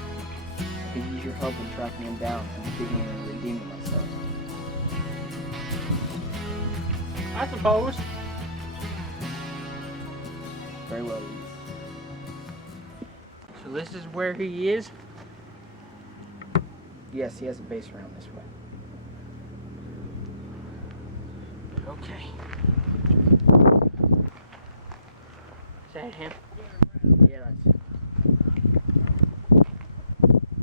I could use your help in tracking him down and defeating him and redeeming myself. I suppose. Very well, Reese. So this is where he is? Yes, he has a base around this way. Okay. Is that him? Yeah, that's him.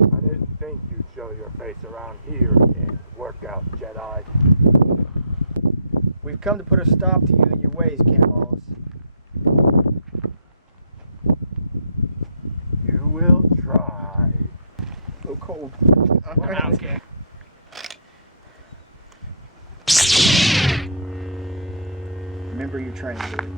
I didn't think you'd show your face around here again. Workout, Jedi. We've come to put a stop to you and your ways, cannonballs. You will try. So cold. I don't care. Remember your training, dude.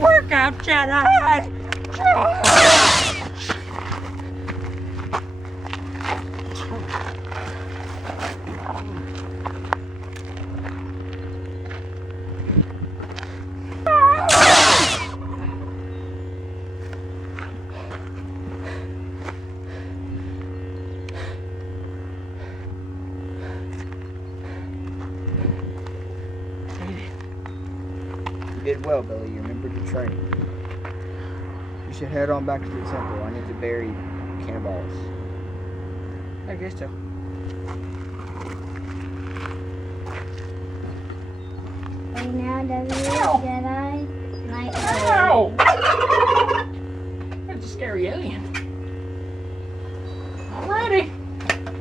Workout Jedi! You did well, Billy. You remembered your training. You should head on back to the temple. I need to bury cannonballs. I guess so. Right now, Jedi Knight. Ow! That's a scary alien. Alrighty.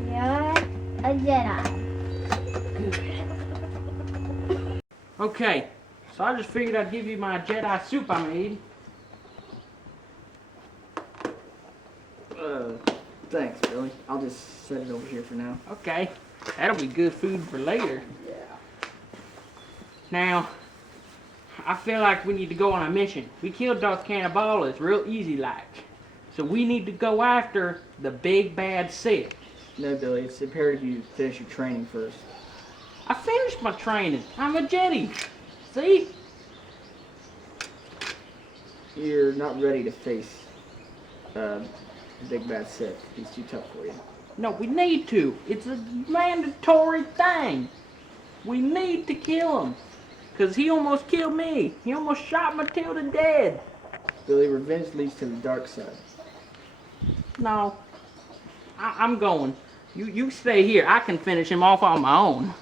You're a Jedi. Okay, so I just figured I'd give you my Jedi soup I made. Thanks, Billy. I'll just set it over here for now. Okay, that'll be good food for later. Yeah. Now, I feel like we need to go on a mission. We killed those cannibals real easy like. So we need to go after the big bad Sith. No, Billy, it's imperative you finish your training first. I finished my training. I'm a Jedi. See? You're not ready to face the big bad Sith. He's too tough for you. No, we need to. It's a mandatory thing. We need to kill him. Because he almost killed me. He almost shot Matilda dead. Billy, revenge leads to the dark side. No. I'm going. You stay here. I can finish him off on my own.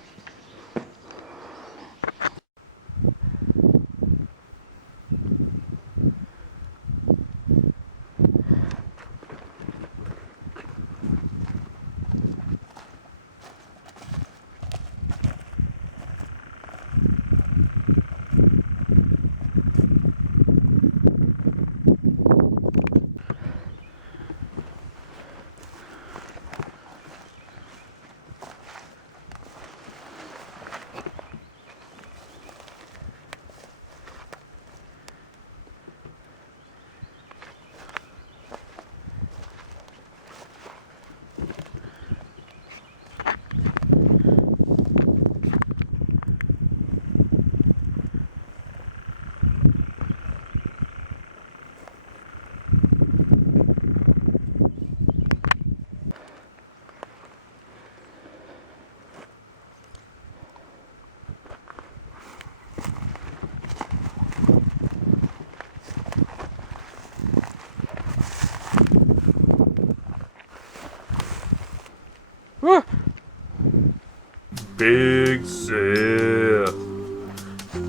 Big Sith.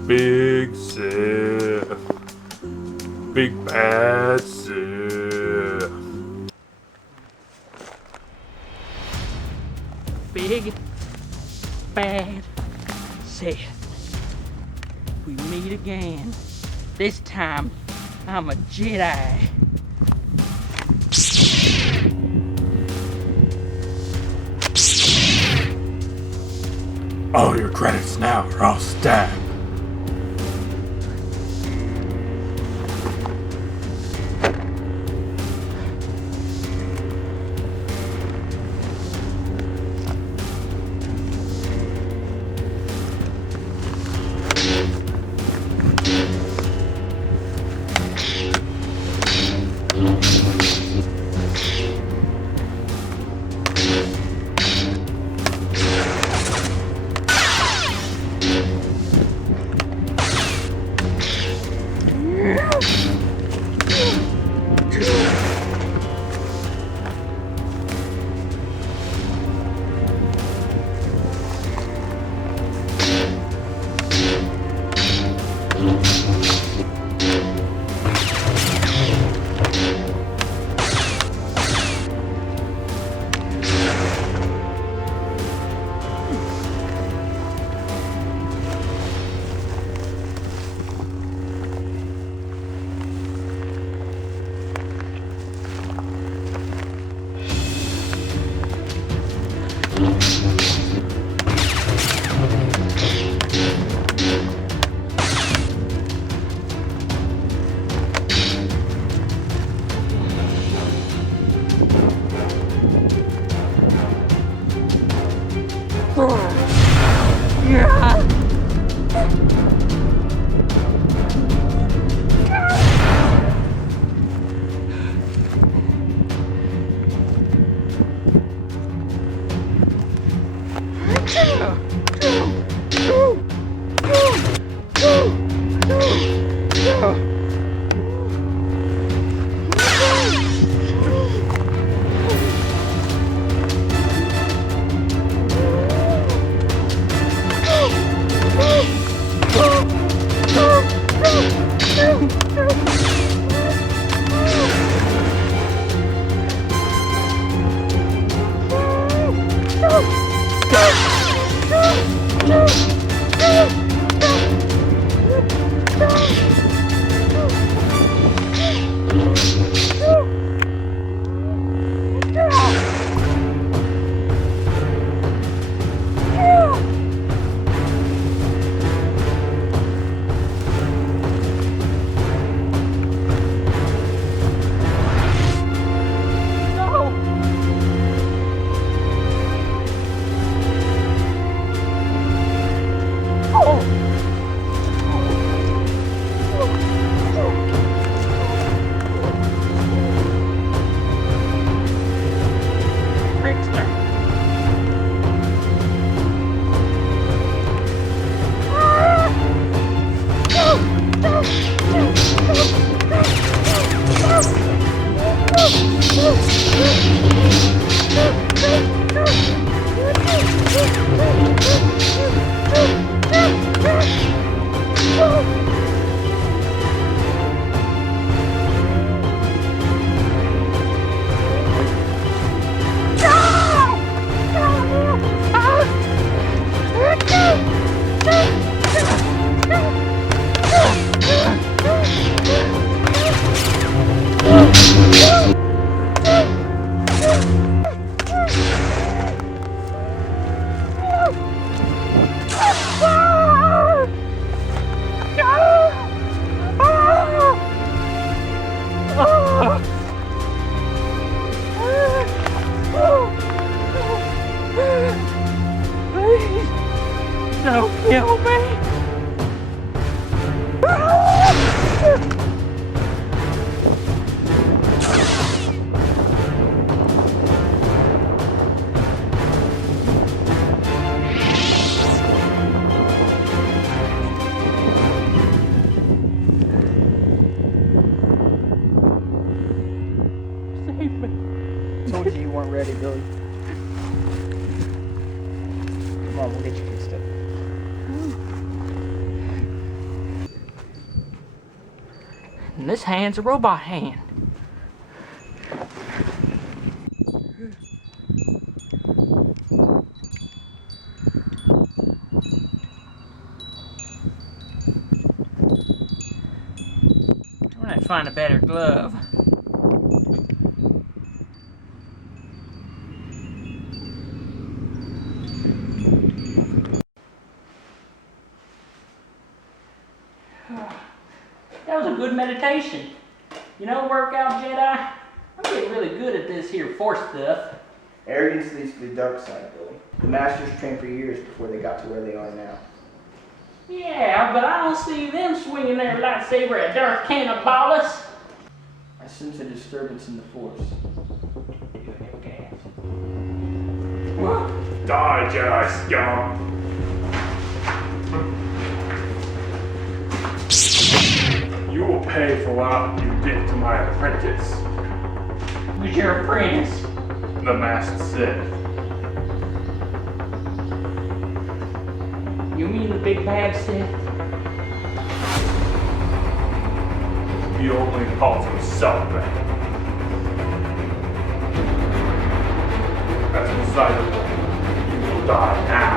Big Sith. Big bad Sith. Big bad Sith. We meet again. This time, I'm a Jedi. All your credits now, or I'll stab. Don't kill me. Told you you weren't ready, Billy. Come on, we'll get you fixed up. And this hand's a robot hand. I'm gonna find a better glove. That was a good meditation. You know, workout Jedi, I'm getting really good at this here force stuff. Arrogance leads to the dark side, Billy. The Masters trained for years before they got to where they are now. Yeah, but I don't see them swinging their lightsaber at Darth Cannibalus. I sense a disturbance in the Force. Die, Jedi scum! You will pay for what you did to my apprentice. Who's your apprentice? The Masked Sith. You mean the big bad Sith? He only calls himself that. That's beside the point. You will die now.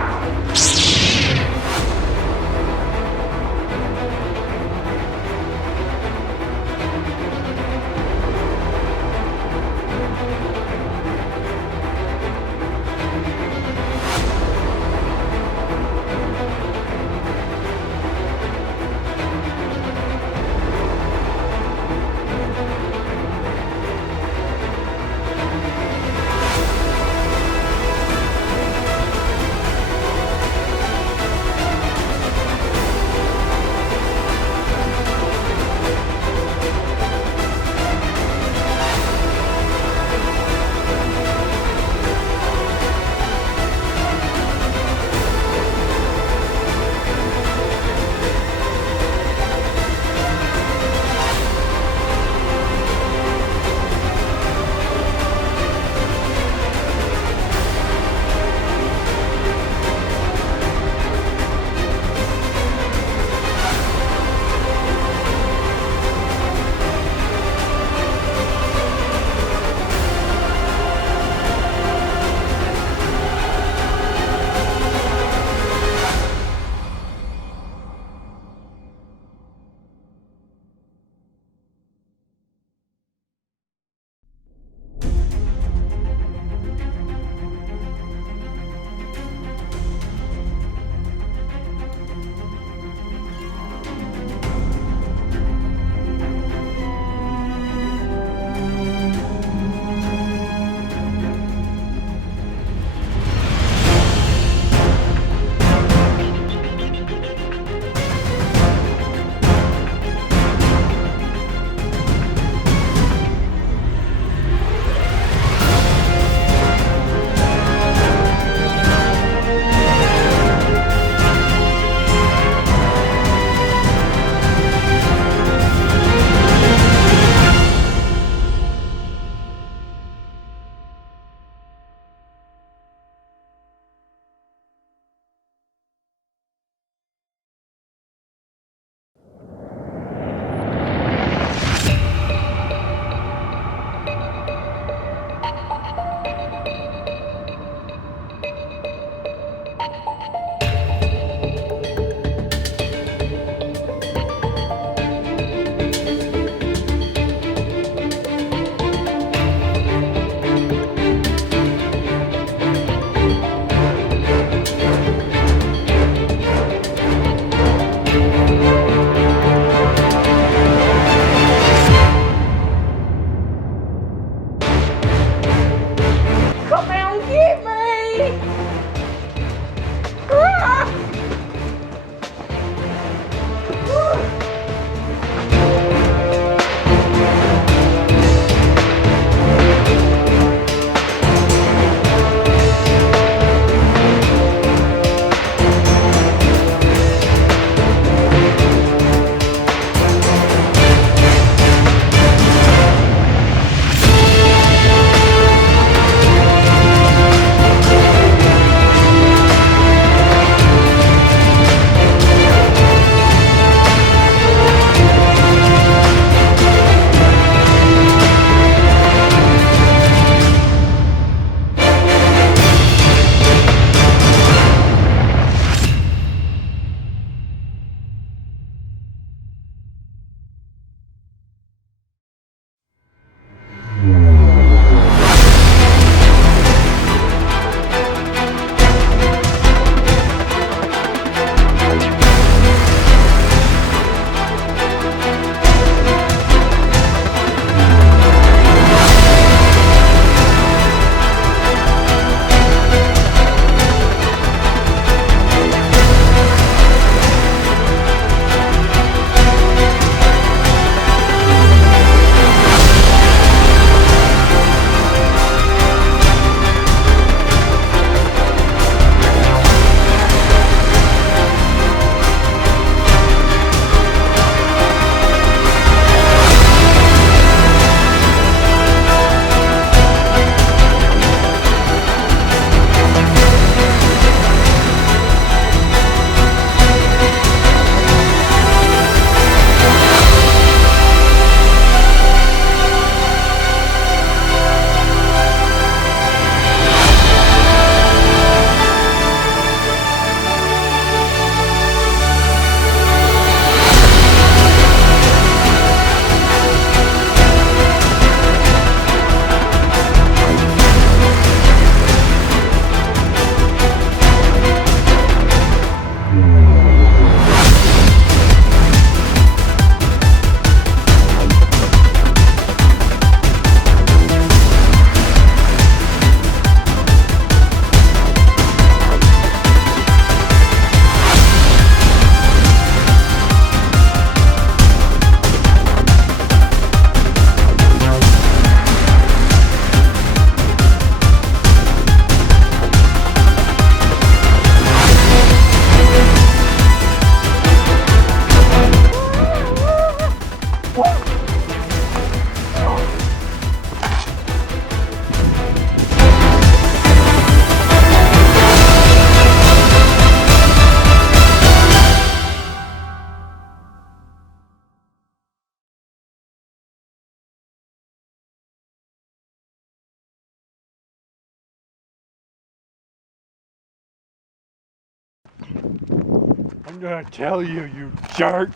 I'm gonna tell you, you jerk.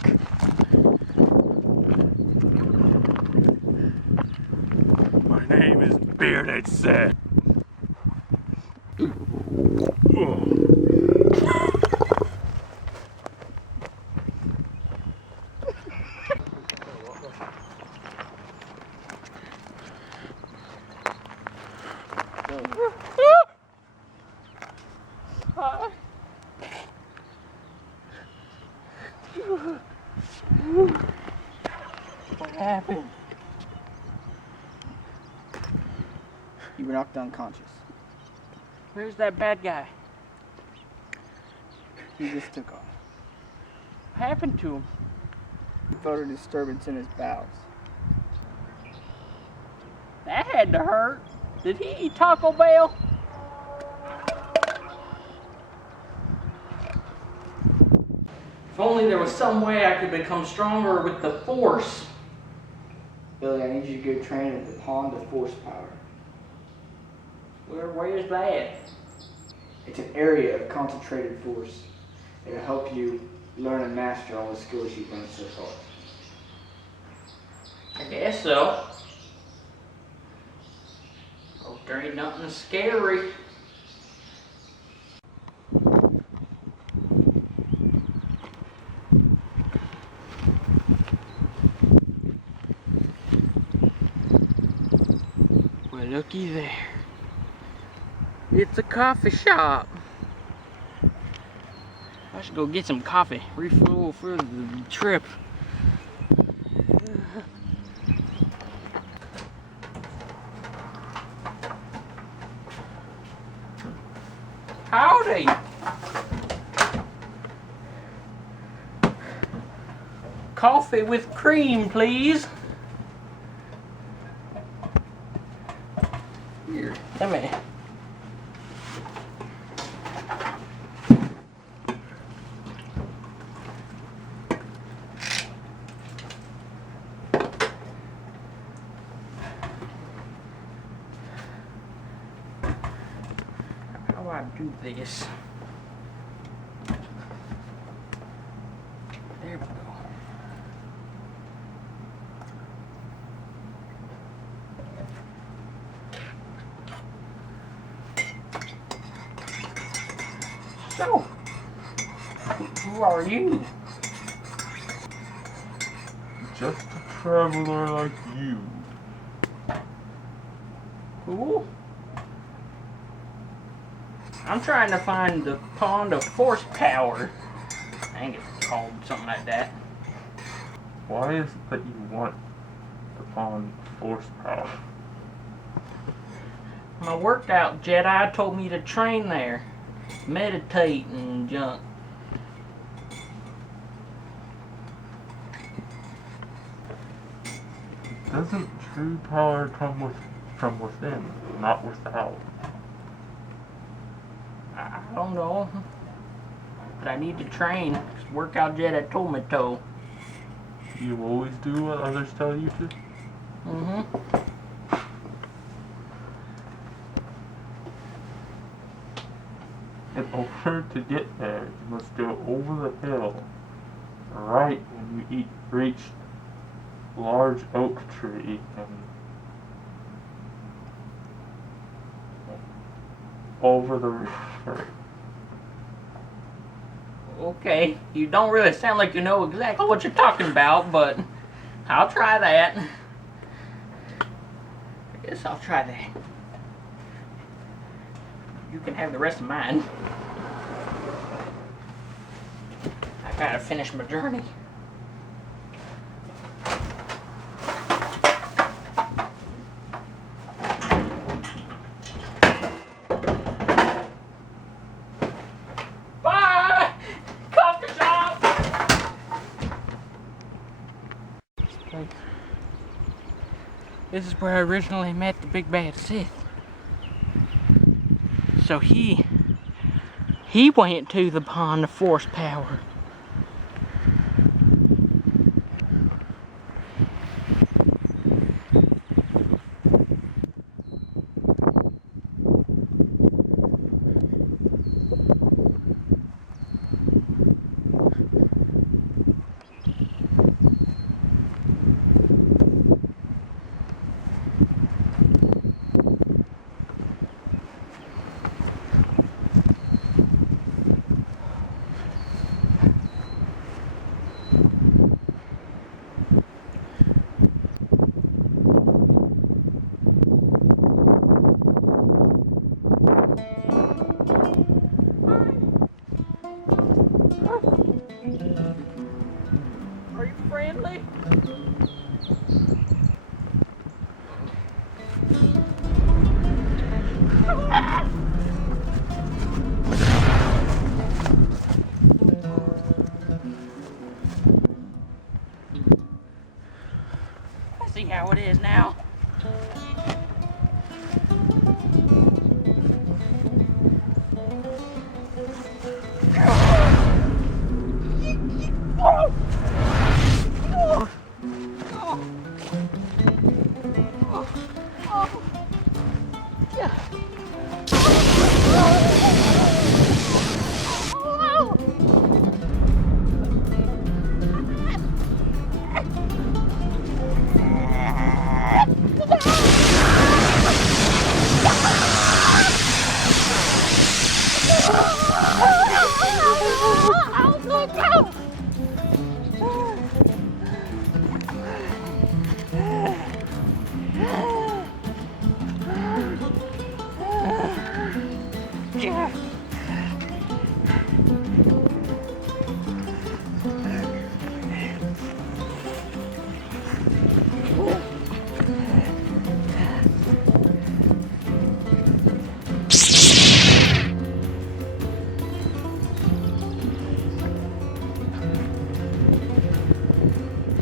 My name is Bearded Seth. What happened? You were knocked unconscious. Where's that bad guy? He just took off. What happened to him? He felt a disturbance in his bowels. That had to hurt. Did he eat Taco Bell? If only there was some way I could become stronger with the Force. Billy, I need you to go train at the Pond of Force Power. Where's that? It's an area of concentrated force. It'll help you learn and master all the skills you've learned so far. I guess so. Hope there ain't nothing scary. Well, looky there. It's a coffee shop. I should go get some coffee, refuel for the trip. Howdy! Coffee with cream, please. Here, come here. How do I do this? There we go. So, who are you? Just a traveler like you. Cool. I'm trying to find the Pond of Force Power. I think it's called something like that. Why is it that you want the Pond of Force Power? My worked out Jedi told me to train there. Meditate and junk. Doesn't true power come from within, not without? I don't know. But I need to train. Workout Jedi told me to. You always do what others tell you to? Mm-hmm. In order to get there, you must go over the hill, right when you reach large oak tree and over the river. Okay, you don't really sound like you know exactly what you're talking about, but I'll try that. I guess I'll try that. You can have the rest of mine. I gotta finish my journey. Bye! Coffee shop! This is where I originally met the big bad Sith. So he went to the Pond of Force Power. Charlie! I see how it is now.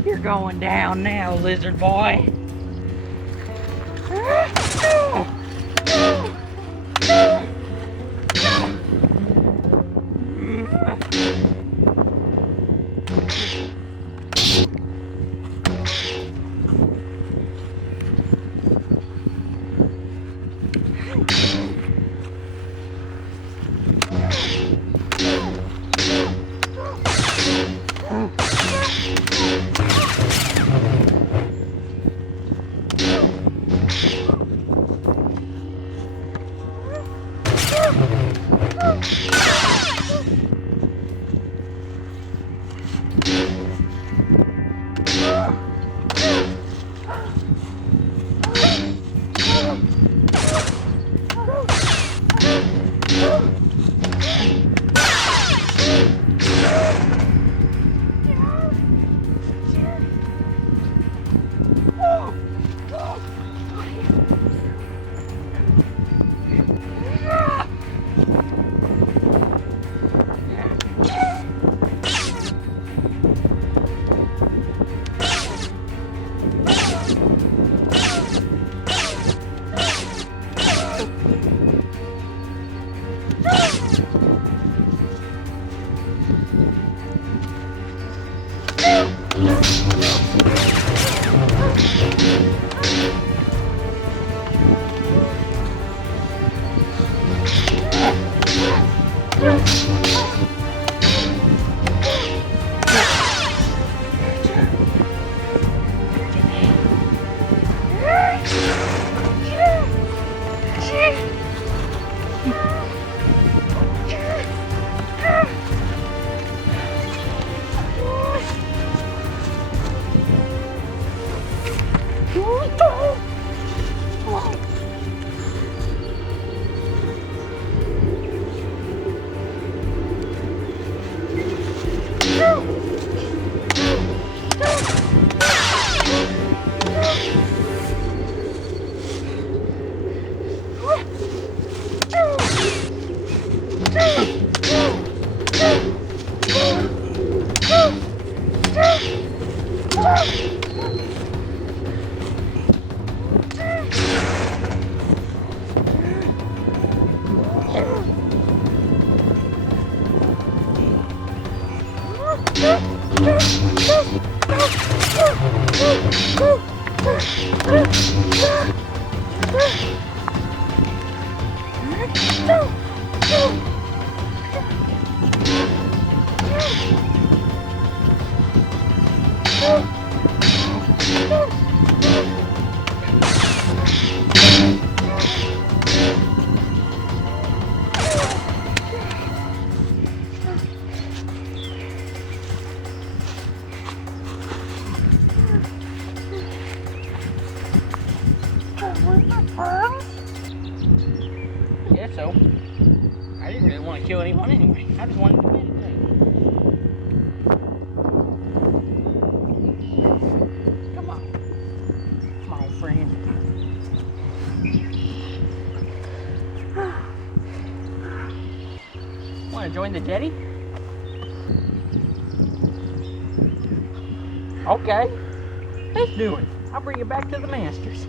You're going down now, lizard boy. Yeah, so I didn't really want to kill anyone anyway. I just wanted to do anything. join the jetty? Okay, let's do it. I'll bring you back to the masters.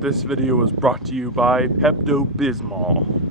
This video was brought to you by Pepto-Bismol.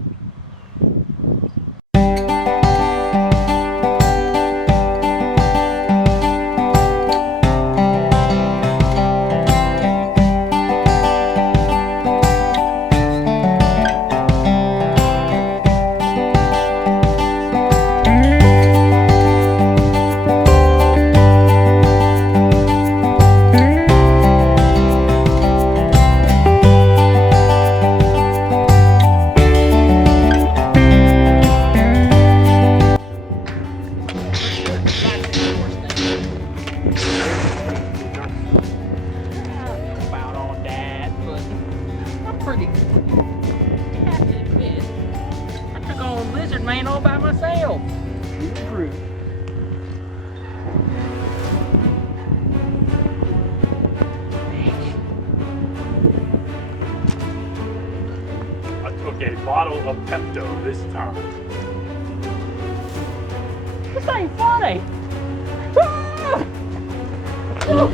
About on that, but I'm pretty happy to admit I took on Lizard Man all by myself. You prove. I took a bottle of Pepto this time. This ain't funny. Ah! No!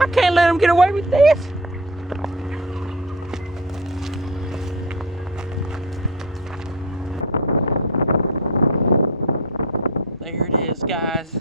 I can't let him get away with this. There it is, guys.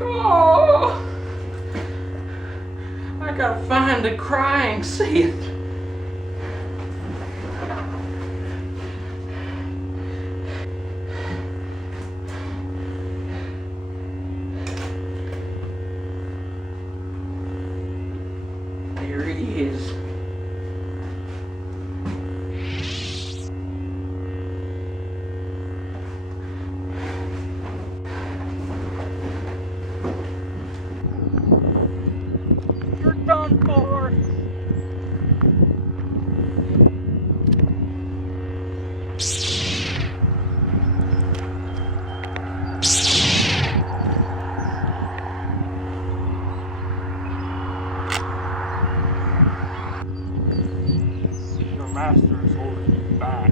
Oh, I gotta find the crying Seth. There he is. You're done for. Your master is holding you back.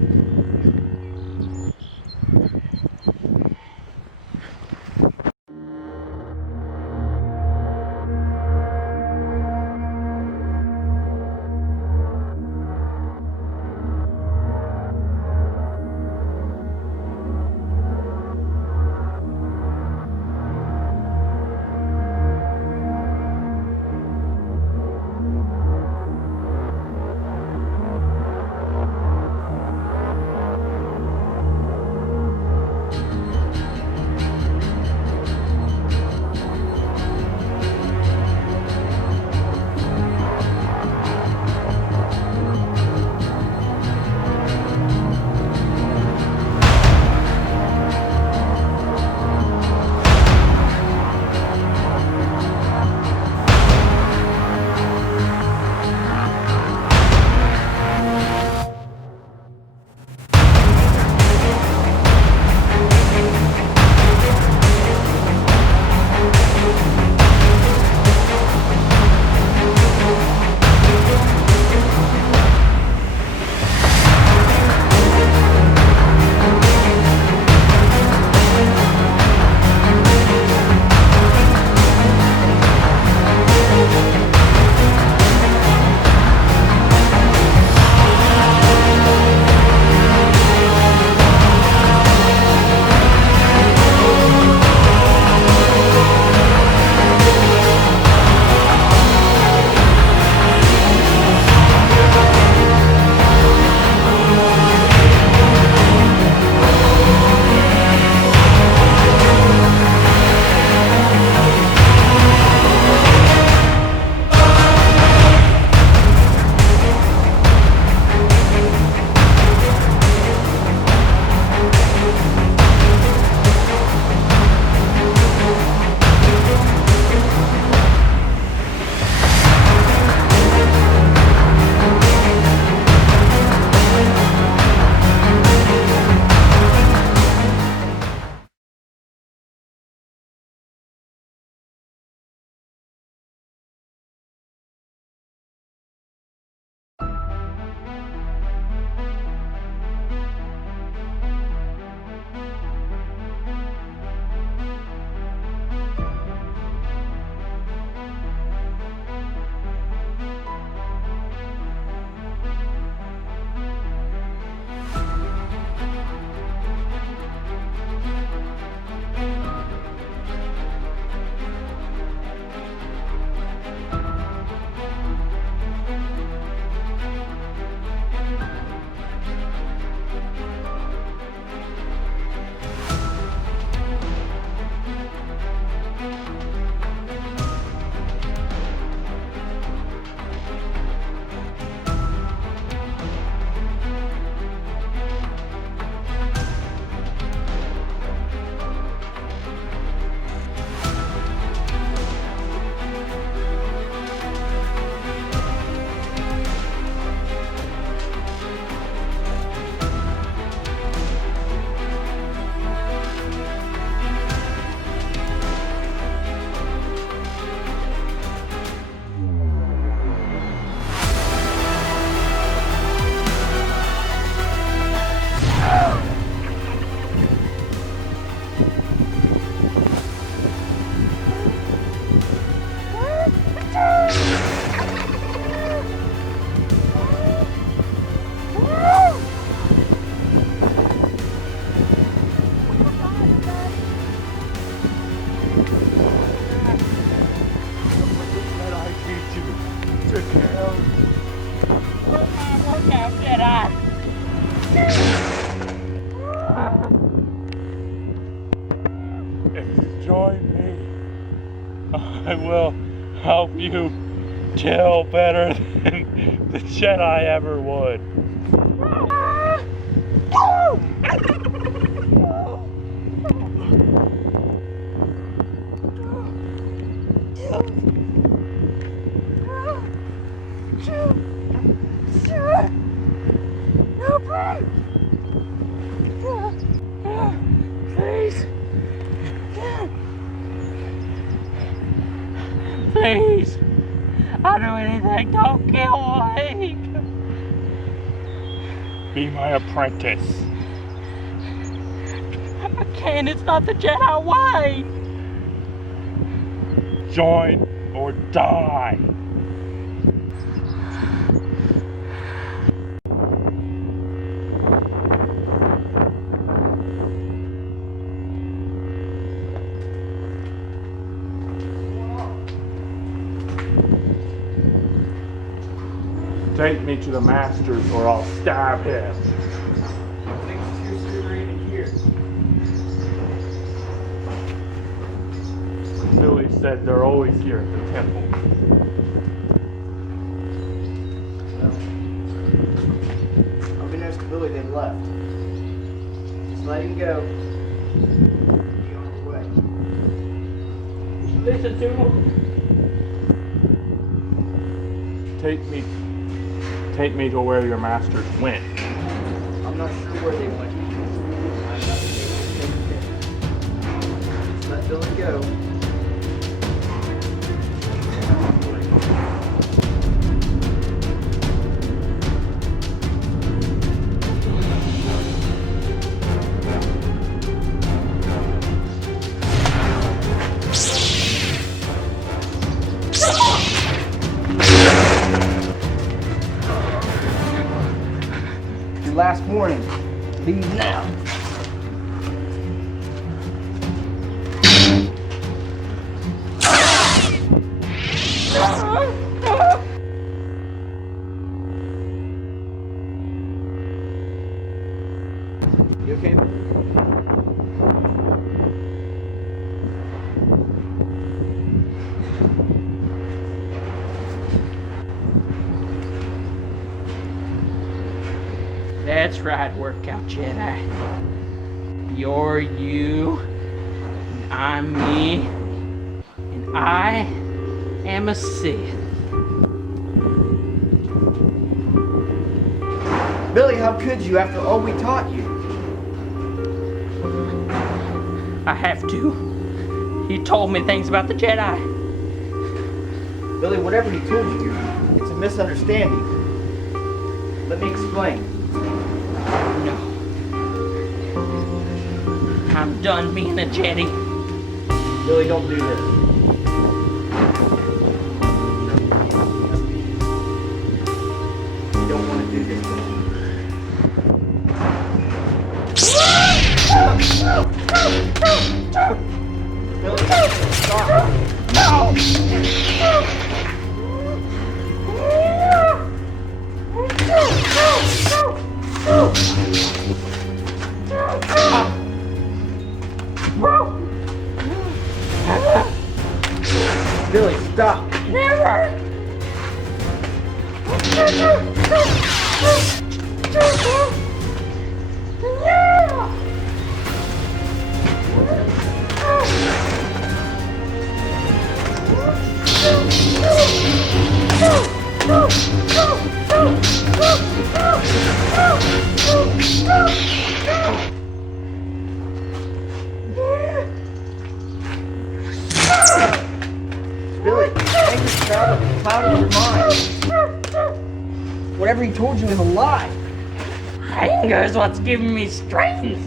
I will help you kill better than the Jedi ever would. Please. Please. I'll do anything. Don't kill me. Be my apprentice. I can't. It's not the Jedi way. Join or die. Take me to the Masters or I'll stab him. Billy said they're always here at the temple. Unbeknownst to Billy, they've left. Just let him go. Be on his way. Listen to him. Take me to where your masters went. I'm not sure where they went. I'm not able to take care. Just let Billy go. Last warning. Leave now. You okay? That's right, Workout Jedi. You're you, and I'm me, and I am a Sith. Billy, how could you after all we taught you? I have to. He told me things about the Jedi. Billy, whatever he told you, it's a misunderstanding. Let me explain. No. I'm done being a Jedi. Billy, don't do this. You don't want to do this. Billy, stop. No! Billy, stop! Never! Billy, anger's clouded your mind. Whatever he told you is a lie. Anger is what's giving me strength.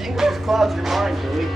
Anger just clouds your mind, Billy.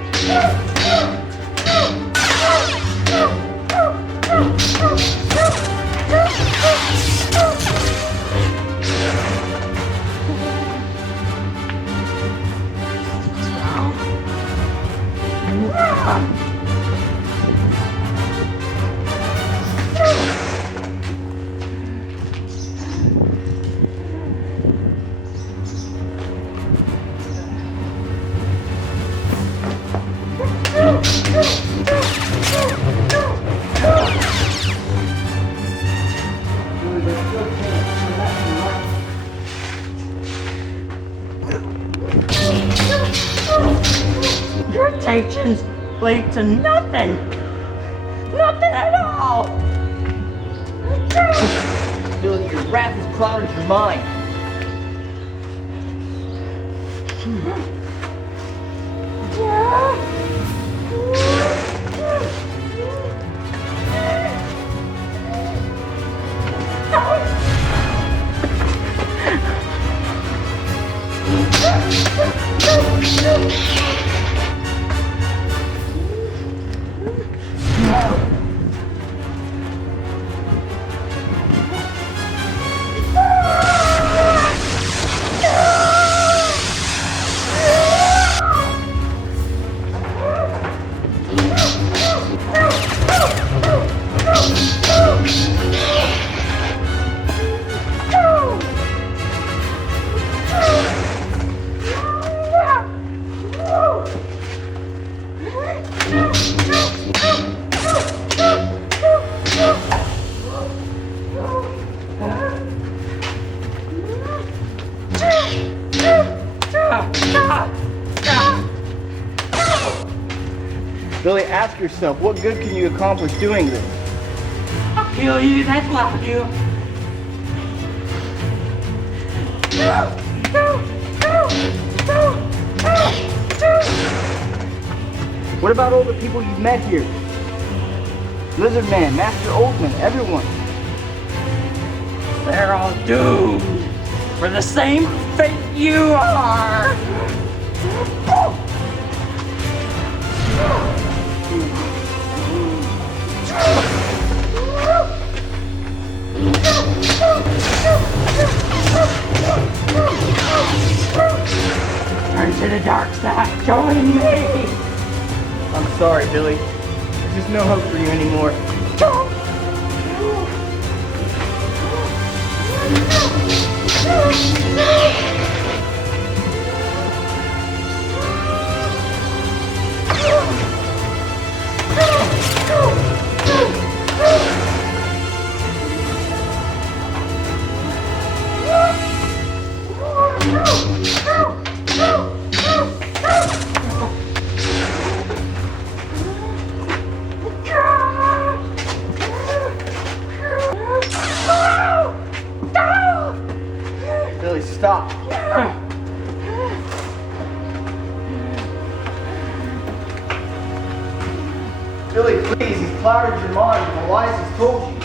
actions lead to nothing. Nothing at all. Billy, your wrath has clouded your mind. Billy, ask yourself, what good can you accomplish doing this? I'll kill you, that's what I'll do. What about all the people you've met here? Lizard Man, Master Oldman, everyone. They're all doomed for the same fate you are. Turn to the dark side. Join me. I'm sorry, Billy. There's just no hope for you anymore. Billy, stop. Billy, please, he's clouded your mind with the lies he's told you.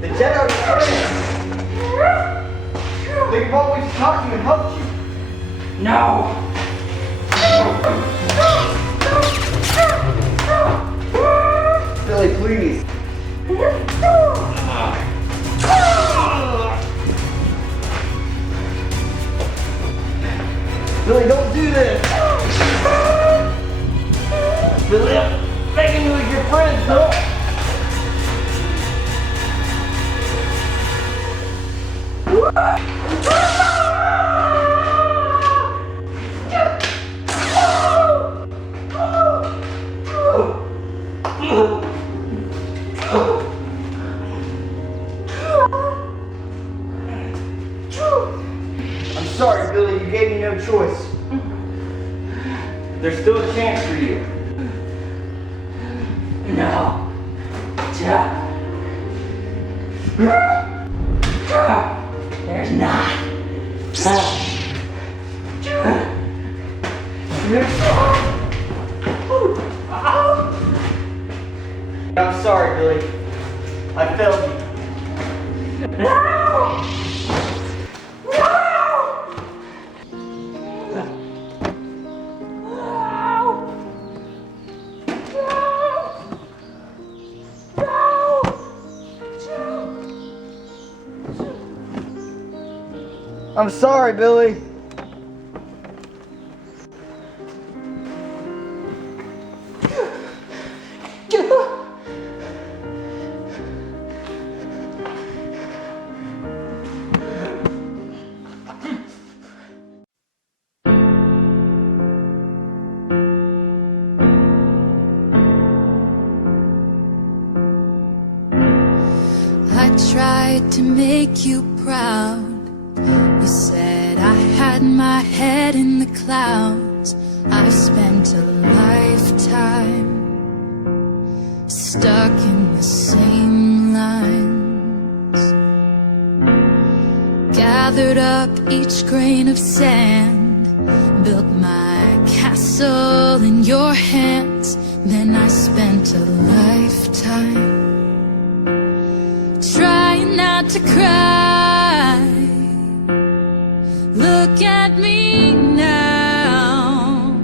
The Jedi are friends. They've always taught you and helped you. No. Billy, please. Billy, don't do this! Billy, I'm begging you as your friend, don't! I'm sorry, Billy, you gave me no choice. There's still a chance for you. No. There's not. I'm sorry, Billy. I failed you. No! I'm sorry, Billy. I tried to make you proud. You said I had my head in the clouds. I've spent a lifetime stuck in the same lines, gathered up each grain of sand, built my castle in your hands. Then I spent a lifetime trying not to cry. Look at me now,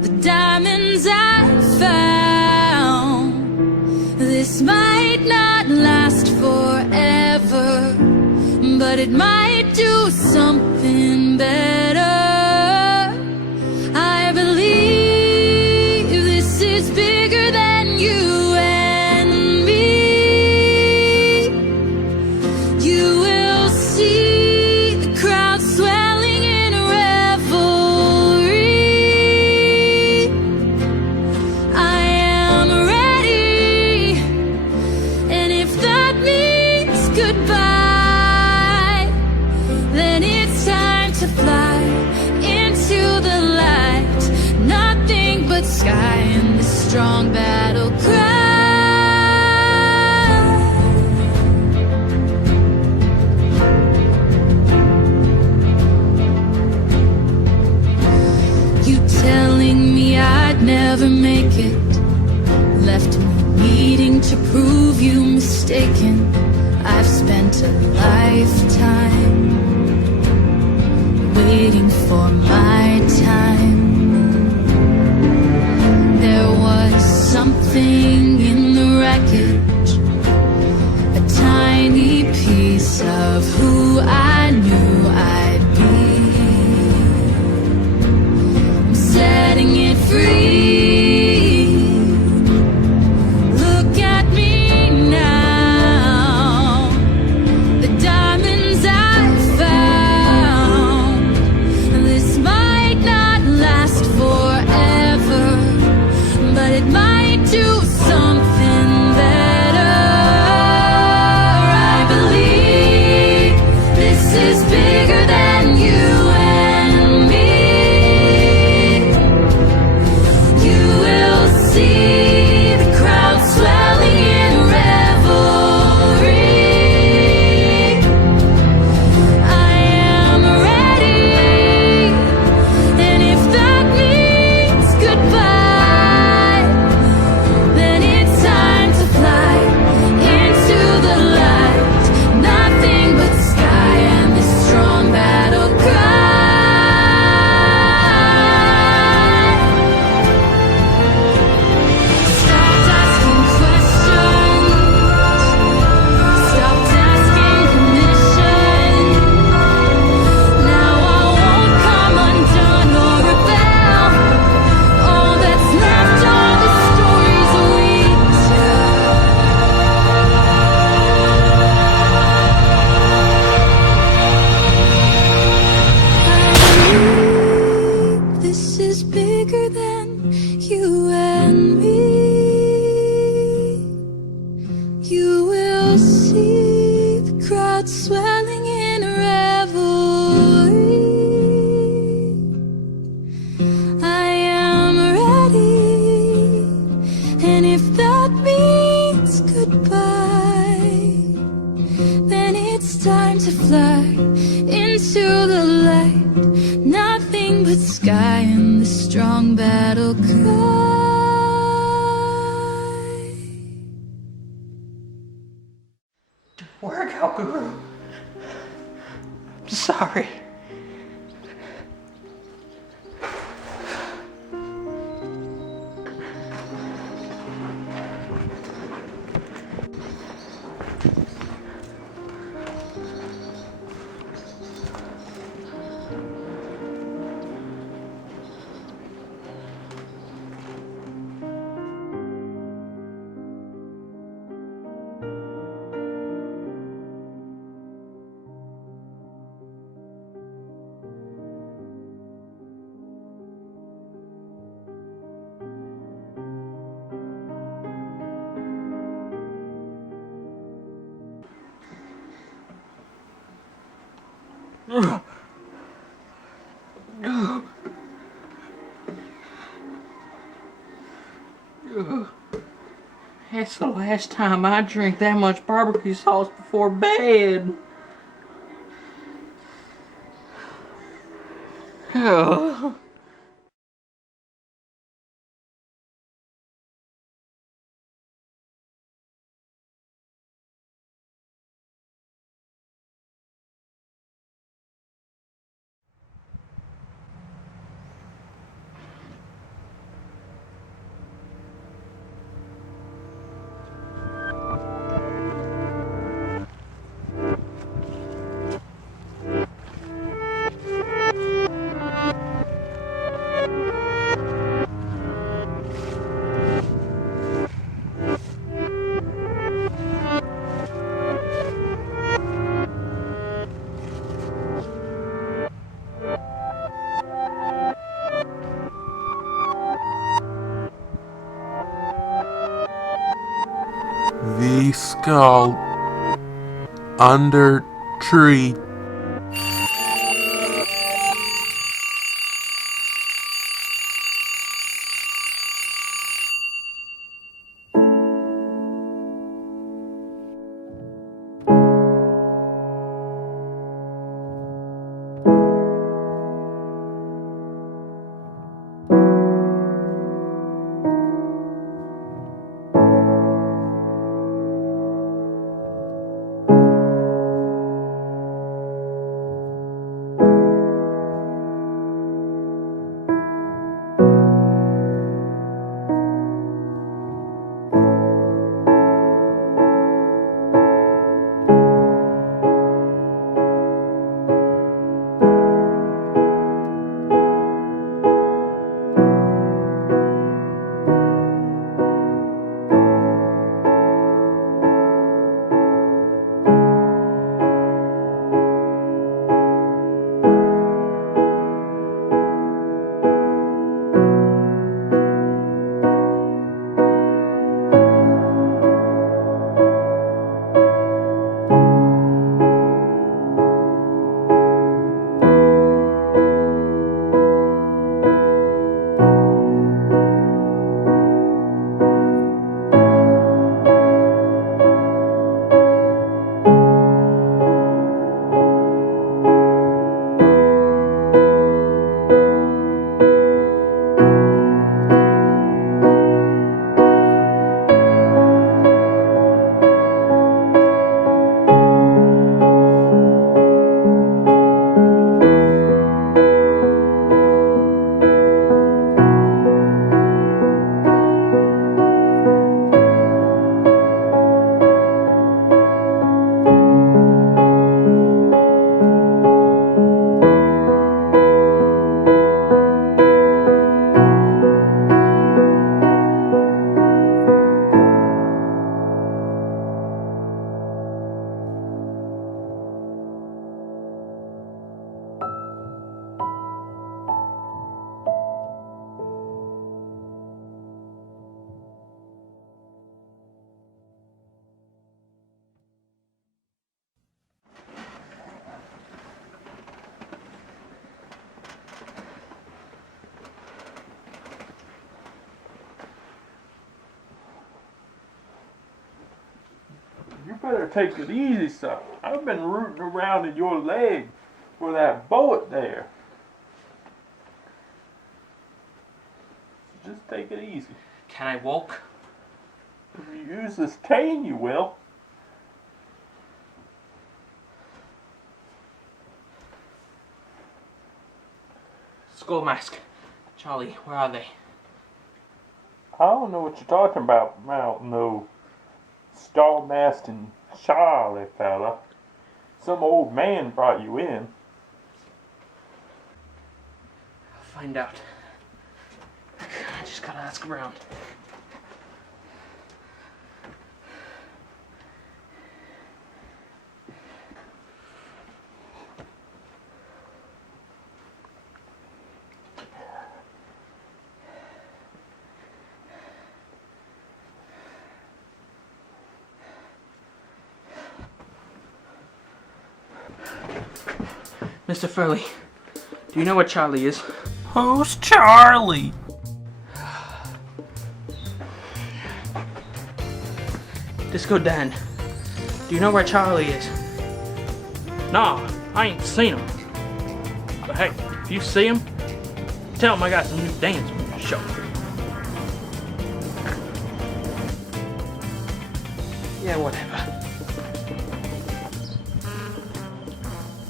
the diamonds I found. This might not last forever, but it might do something better. I believe this is bigger than you and me. You will see the crowd swelling in revelry. I am ready, and if that means goodbye, then it's time to fly into the light. Nothing but sky and the strong battle cry. You telling me I'd never make it left me needing to prove you mistaken. I've spent a lifetime waiting for my time. There was something in the wreckage, a tiny piece of who I knew I'd be. I'm setting it free. Look at me now, the diamonds I found. This might not last forever, but it might do something better. I believe this is bigger than you and me. You will see the crowd swelling in revelry. I am ready, and if that means goodbye, then it's time to fly into the light. Nothing but sky and this strong battle cry. Stopped asking questions, stopped asking permission. Now I won't come undone or rebel. All that's left are the stories we tell. I believe this is bigger than you and me. You will see the crowd swelling in revelry. I am ready, and if that means goodbye, then it's time to fly into the light. Nothing but sky and the strong battle cry. Workout guru. I'm sorry. It's the last time I drink that much barbecue sauce before bed. Oh. The skull under tree. You better take it easy, son. I've been rooting around in your leg for that bullet there. Just take it easy. Can I walk? If you use this cane, you will. Skull mask. Charlie, where are they? I don't know what you're talking about, Mount. No. Skull mask and Charlie, fella. Some old man brought you in. I'll find out. I just gotta ask around. Mr. Furley, do you know what Charlie is? Who's Charlie? Disco Dan, do you know where Charlie is? Nah, I ain't seen him. But hey, if you see him, tell him I got some new dance moves to show him. Yeah, whatever.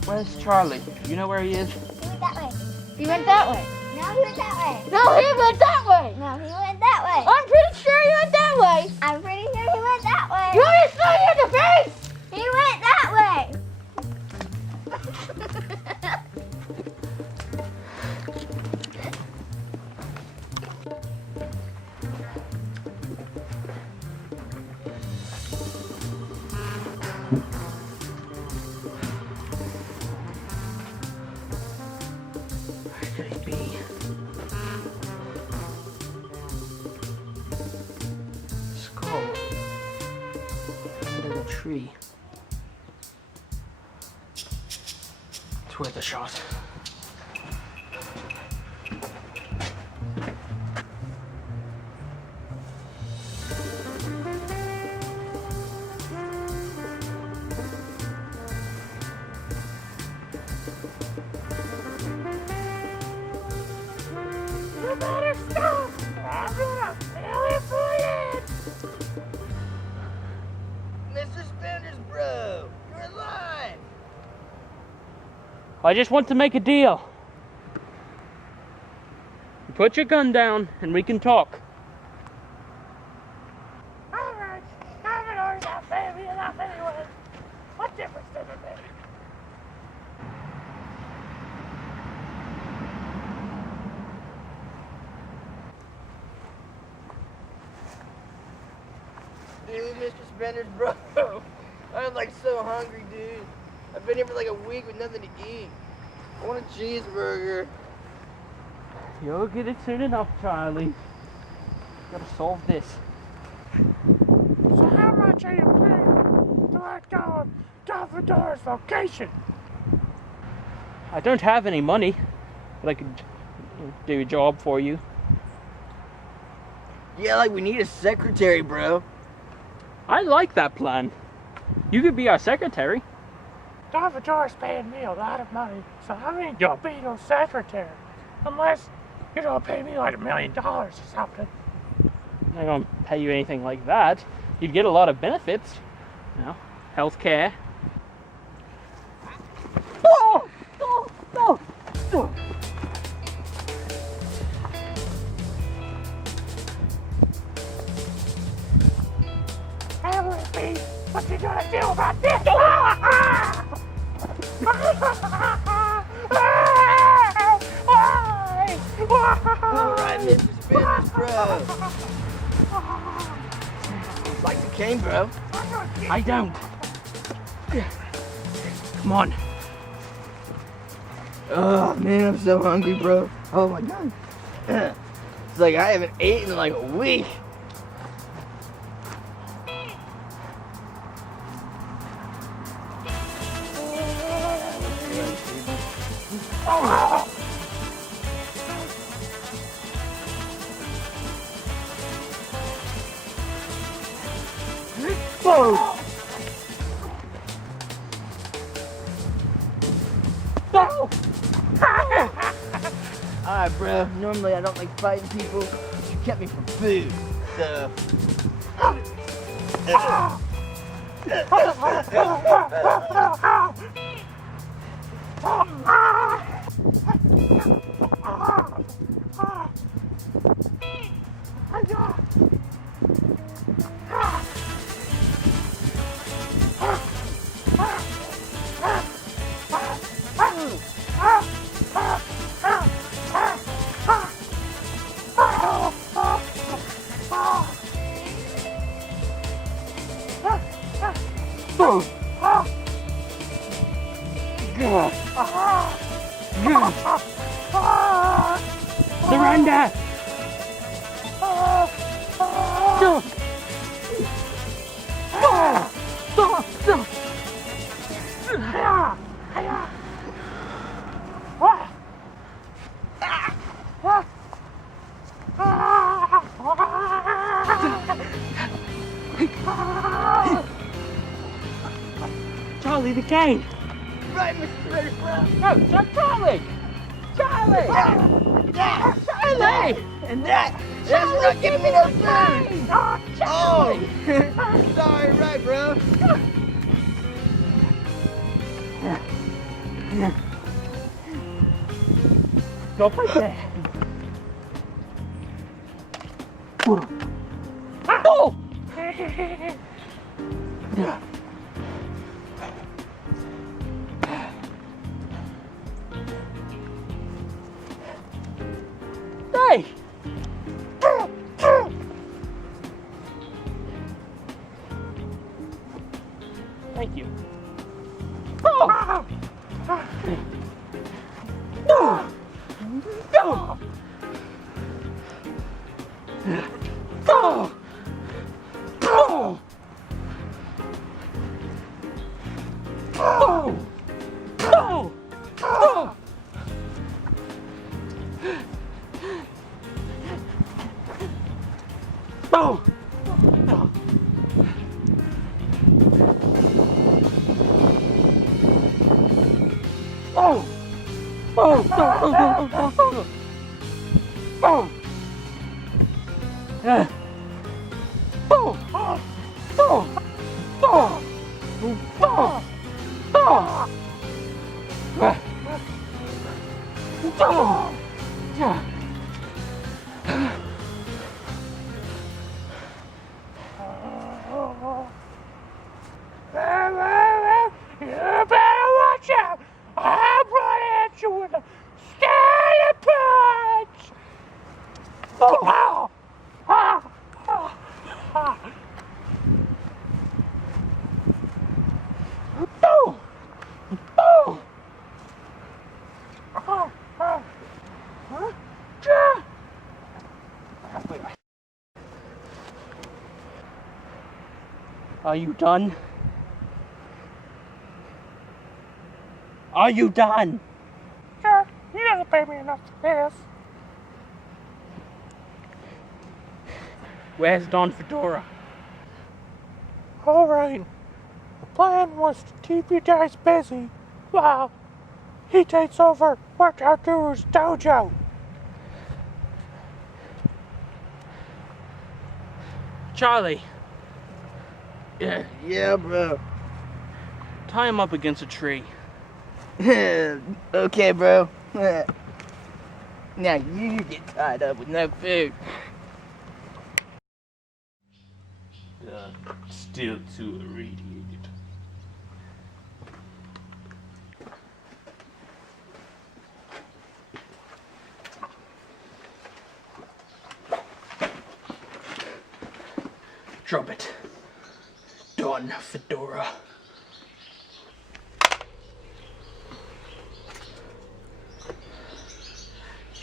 Where's Charlie? You know where he is? He went that way. He went that way. No, he went that way. No, he went that way. No, he went that way. I'm pretty sure he went that way. I'm pretty sure he went that way. You want me to slap you in the face? He went that way. Where could he be? Skull. Under the tree. It's worth a shot. You better stop! I'm gonna feel it for you! Mr. Spenders, bro! You're alive! I just want to make a deal. You put your gun down and we can talk. Alright, Salvador's not paying me enough anyway. What difference does it make? Dude, Mr. Spenders, bro. I'm like so hungry, dude. I've been here for like a week with nothing to eat. I want a cheeseburger. You'll get it soon enough, Charlie. Gotta solve this. So how much are you paying to let go of Salvador's location? I don't have any money, but I could do a job for you. Yeah, like we need a secretary, bro. I like that plan. You could be our secretary. Salvador's paying me a lot of money, so I ain't gonna be no secretary. Unless you're gonna pay me like $1 million or something. I'm not gonna pay you anything like that. You'd get a lot of benefits. You know, health care. Oh! Oh! Oh! Oh! Emily, what you gonna do about this? Alright, Mr. Spenders, bro. Like the cane, bro. I don't. Come on. Oh, man, I'm so hungry, bro. Oh, my God. It's like I haven't eaten in like a week. Whoa! No! Alright, bro. Normally I don't like fighting people, but you kept me from food. So. Surrender! Charlie the cane. Right, Mr. Ready, bro. No, not Charlie. Charlie. Charlie. And that's not giving me no food. Oh, Charlie. Oh, sorry, right, bro. Go right there. Oh! Hey! Thank you. Oh! No! No! Oh! Oh! Oh! Oh! Oh! Oh! Oh! Oh! Oh! Oh! Oh! Oh! Oh! Oh! Oh! Oh! Oh! Oh! Oh! You better watch out! I'm running at you with a scaly punch! Oh! Ow! Ah! Ah! Ah! Oh! Oh! Oh! Oh! Huh? Ja! Are you done? Are you done? Sure, you didn't pay me enough for this. Where's Don Fedora? Alright. The plan was to keep you guys busy while he takes over Workout Guru's dojo. Charlie. Yeah. Yeah, bro. Tie him up against a tree. Okay, bro. Now you get tied up with no food. Still too irradiated. Drop it. Don Fedora.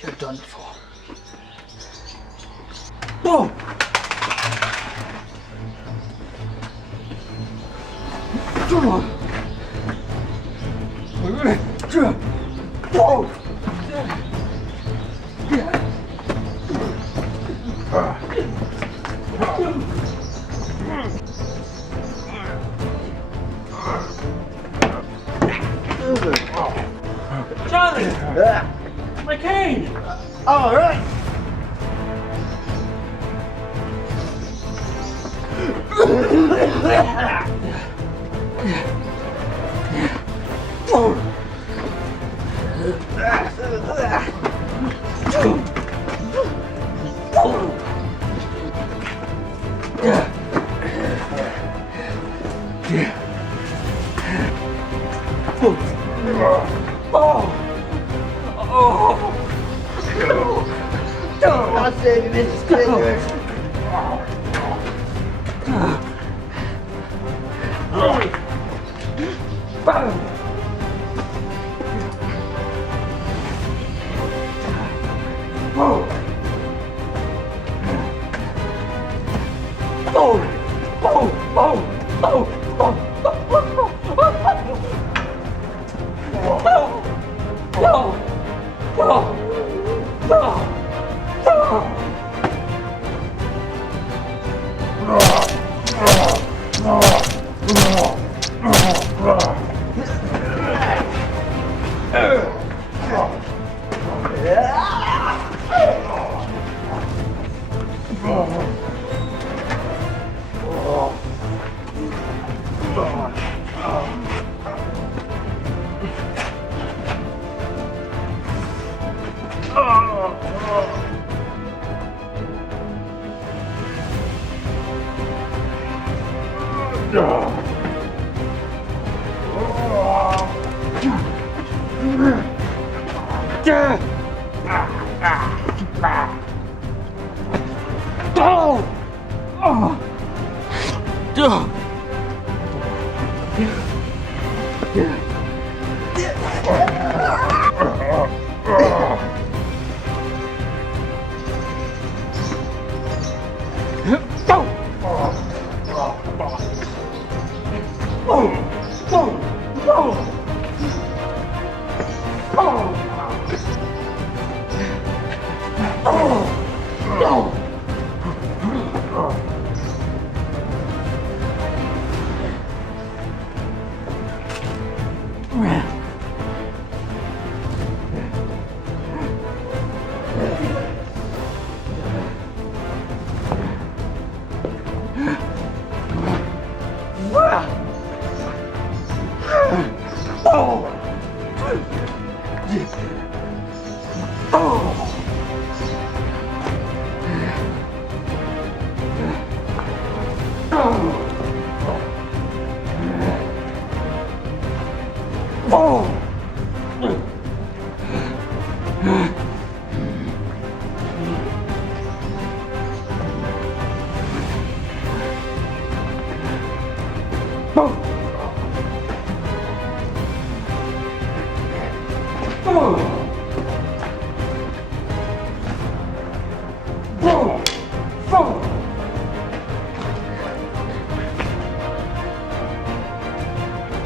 You're done for. Whoa! Charlie! My cane! All right. I'll save you, Mr. Spenders.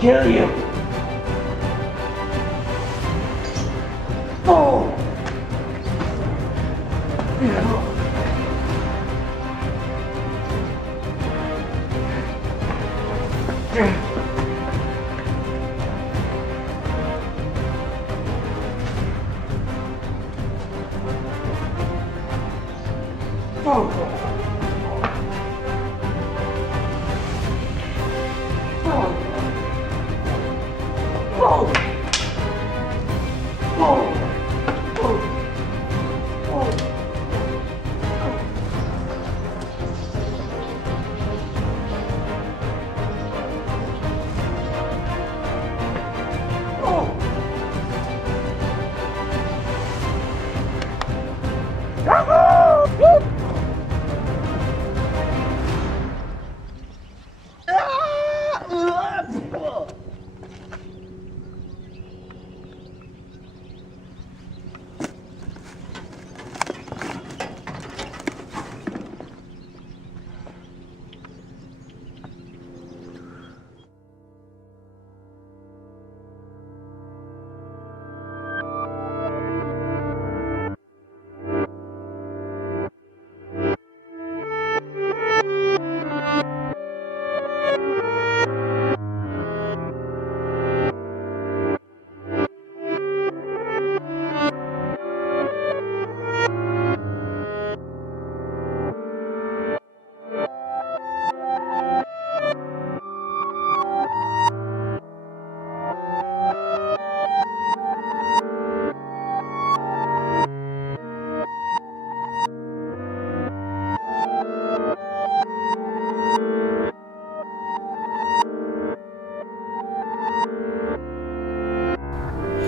Kill you! Oh!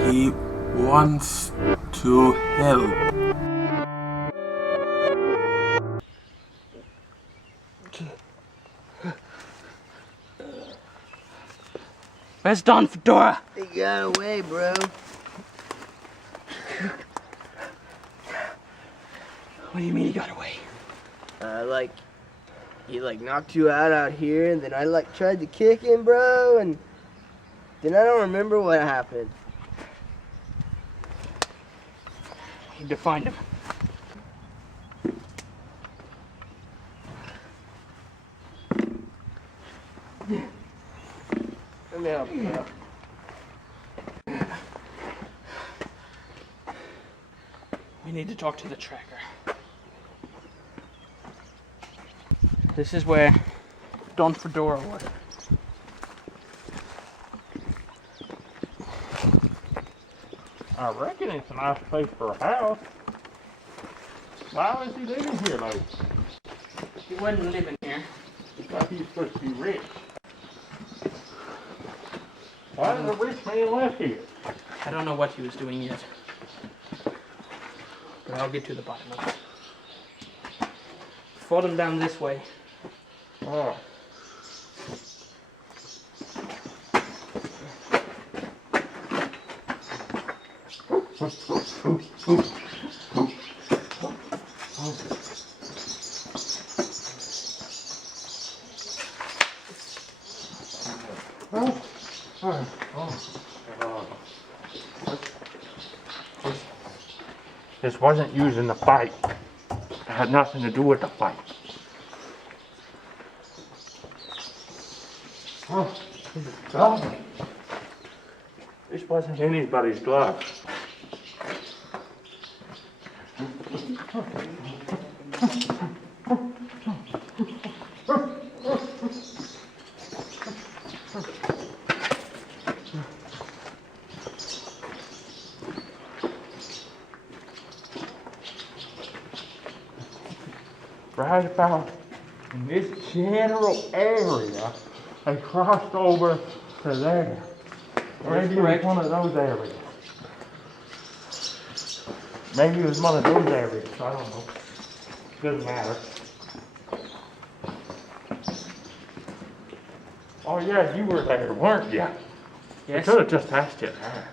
He wants to help. Where's Don Fedora? He got away, bro. What do you mean he got away? He knocked you out here, and then I tried to kick him, bro, and then I don't remember what happened. Need to find him. Let me help you out. We need to talk to the tracker. This is where Don Fedora was. I reckon it's a nice place for a house. Why is he living here, though? He wasn't living here. It's like he's supposed to be rich. Why is the rich man left here? I don't know what he was doing yet. But I'll get to the bottom of it. Fought him down this way. Oh. This wasn't used in the fight. It had nothing to do with the fight. Oh, glove. This wasn't anybody's glove. Right about in this general area, they crossed over to there. Maybe it was one of those areas. Maybe it was one of those areas. I don't know. Doesn't matter. Oh yeah, you were there, weren't you? Yes. I could have just asked you that.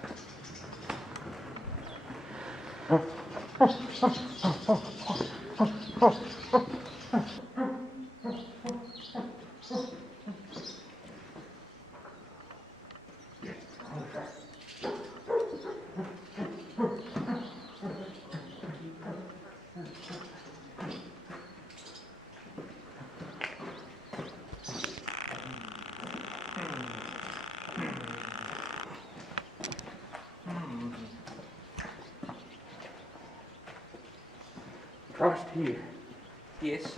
Trust here. Yes.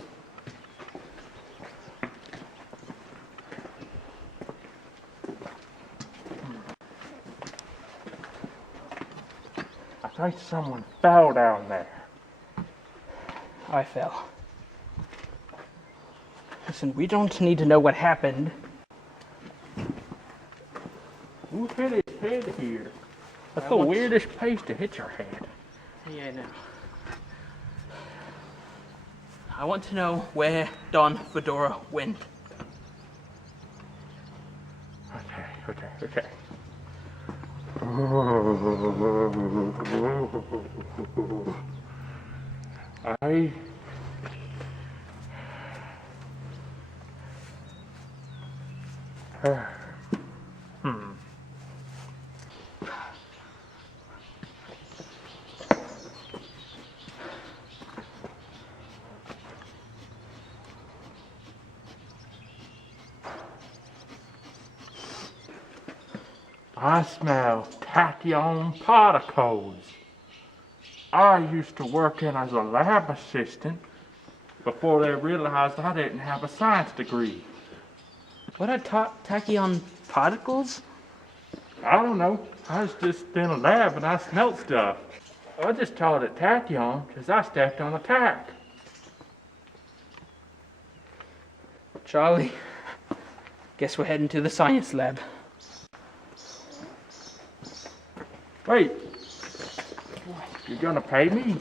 I think someone fell down there. I fell. Listen, we don't need to know what happened. Who hit his head here? That's I the want- weirdest place to hit your head. Yeah, I know. I want to know where Don Fedora went. Okay. I smell tachyon particles. I used to work in as a lab assistant before they realized I didn't have a science degree. What are tachyon particles? I don't know. I was just in a lab and I smelled stuff. I just called it tachyon because I stepped on a tack. Charlie, guess we're heading to the science lab. Wait, you're gonna pay me?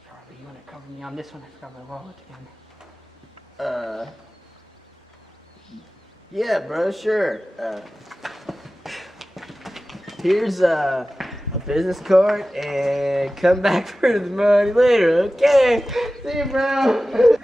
Charlie, you want to cover me on this one? I forgot my wallet again. Yeah, bro, sure. Here's a business card, and come back for the money later, okay? See you, bro.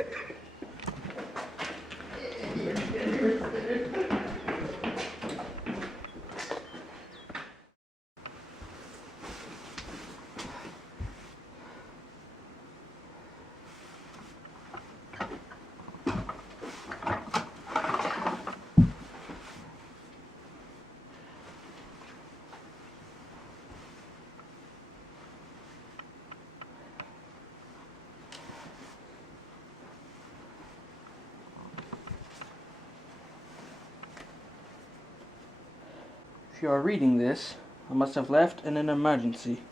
If you are reading this, I must have left in an emergency.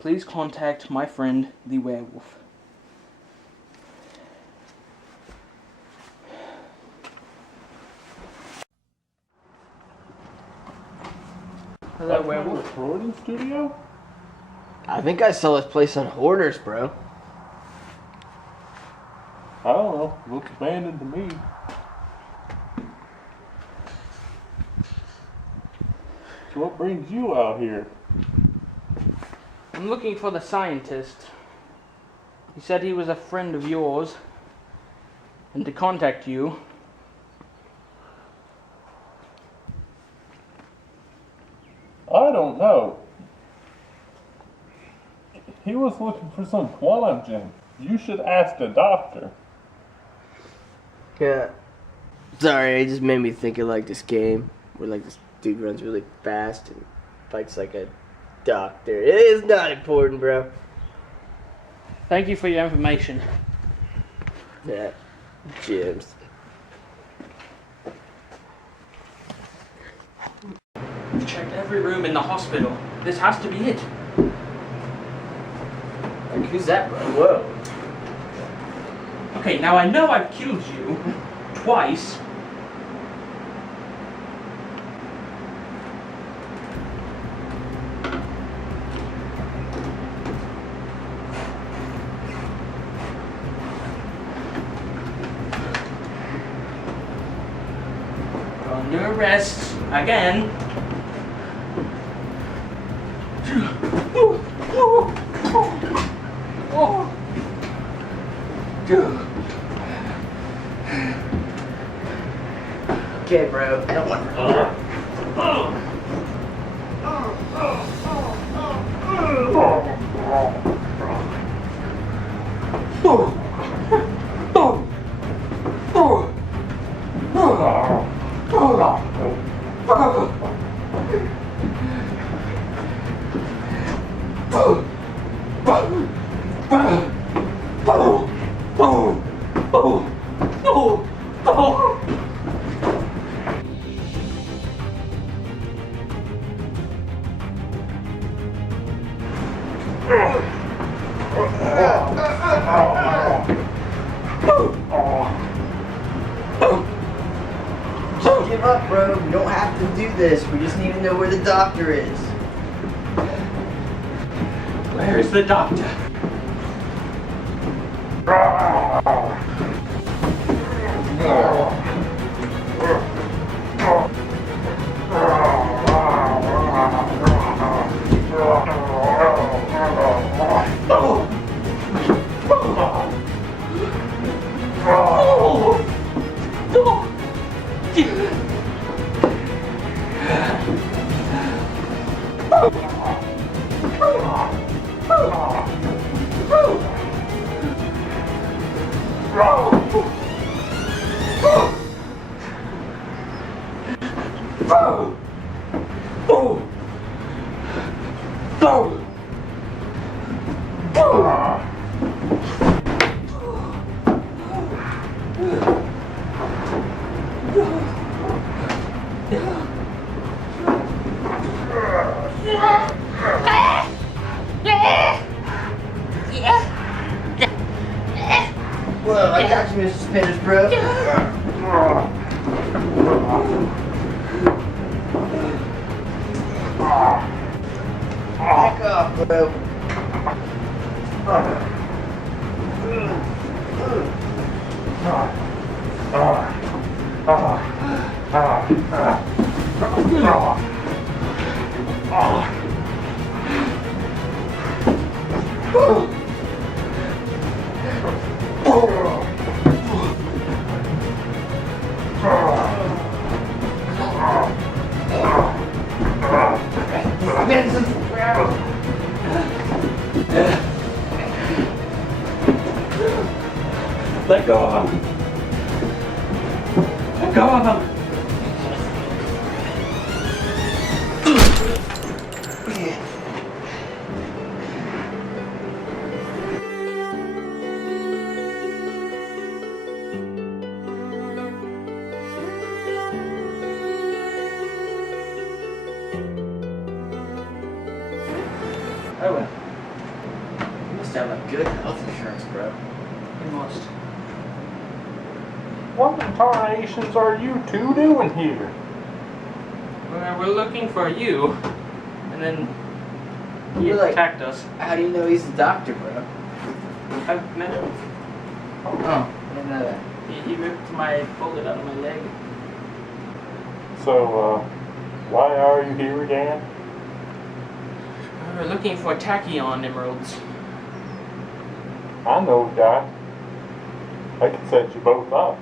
Please contact my friend, the werewolf. Hello, That's my werewolf. recording studio? I think I saw this place on Hoarders, bro. I don't know. Looks abandoned to me. So what brings you out here? I'm looking for the scientist. He said he was a friend of yours and to contact you. I don't know. He was looking for some quantum gem. You should ask the doctor. Yeah. Sorry, it just made me think of like this game where like this dude runs really fast and fights like a doctor. It is not important, bro. Thank you for your information. Yeah. Gems. We've checked every room in the hospital. This has to be it. Like, who's that, bro? Whoa. Okay, now I know I've killed you twice. Under arrest again. Okay, bro. Don't want Don't give up, bro. We don't have to do this. We just need to know where the doctor is. Where's the doctor? Whoa, I got you, Mr. Sethspenders, bro. Back off, bro. Let go of him. Let go of him. Oh well. You must have a good health insurance, bro. You must. What in tarnations are you two doing here? Well, we're looking for you. and then he You're like- attacked us. How do you know he's a doctor, bro? I've met him. Oh, I didn't know that. He ripped my bullet out of my leg. So, why are you here again? We're looking for tachyon emeralds. I know a guy. I can set you both up.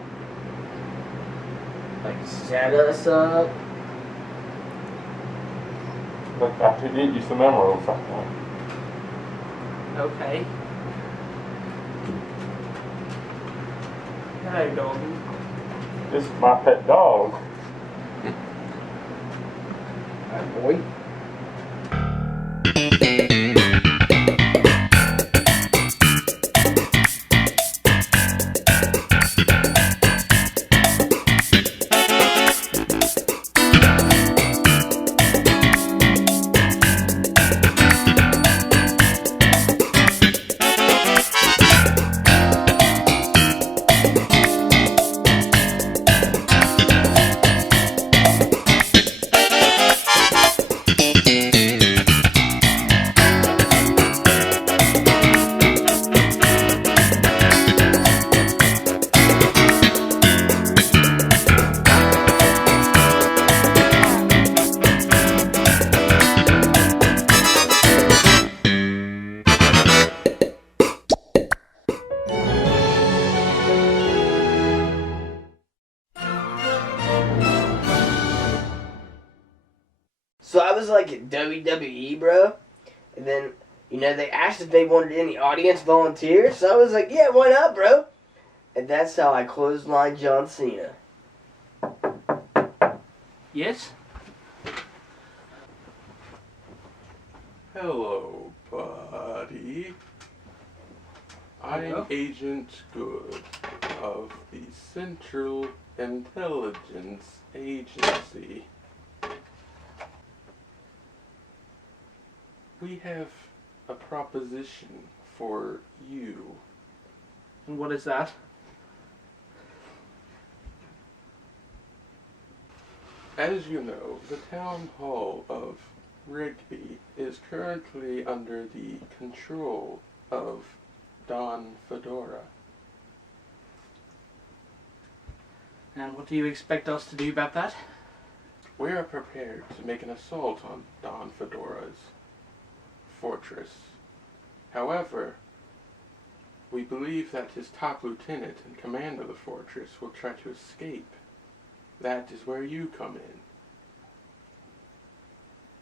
Like, set us up. But I could get you some emeralds right now. Okay. Hello, doggy. This is my pet dog. Alright, boy. So I was like at WWE, bro. And then, you know, they asked if they wanted any audience volunteers. So I was like, yeah, why not, bro? And that's how I clotheslined John Cena. Yes? Hello, buddy. I'm Hello? Agent Good of the Central Intelligence Agency. We have a proposition for you. And what is that? As you know, the town hall of Rigby is currently under the control of Don Fedora. And what do you expect us to do about that? We are prepared to make an assault on Don Fedora's fortress. However, we believe that his top lieutenant in command of the fortress will try to escape. That is where you come in.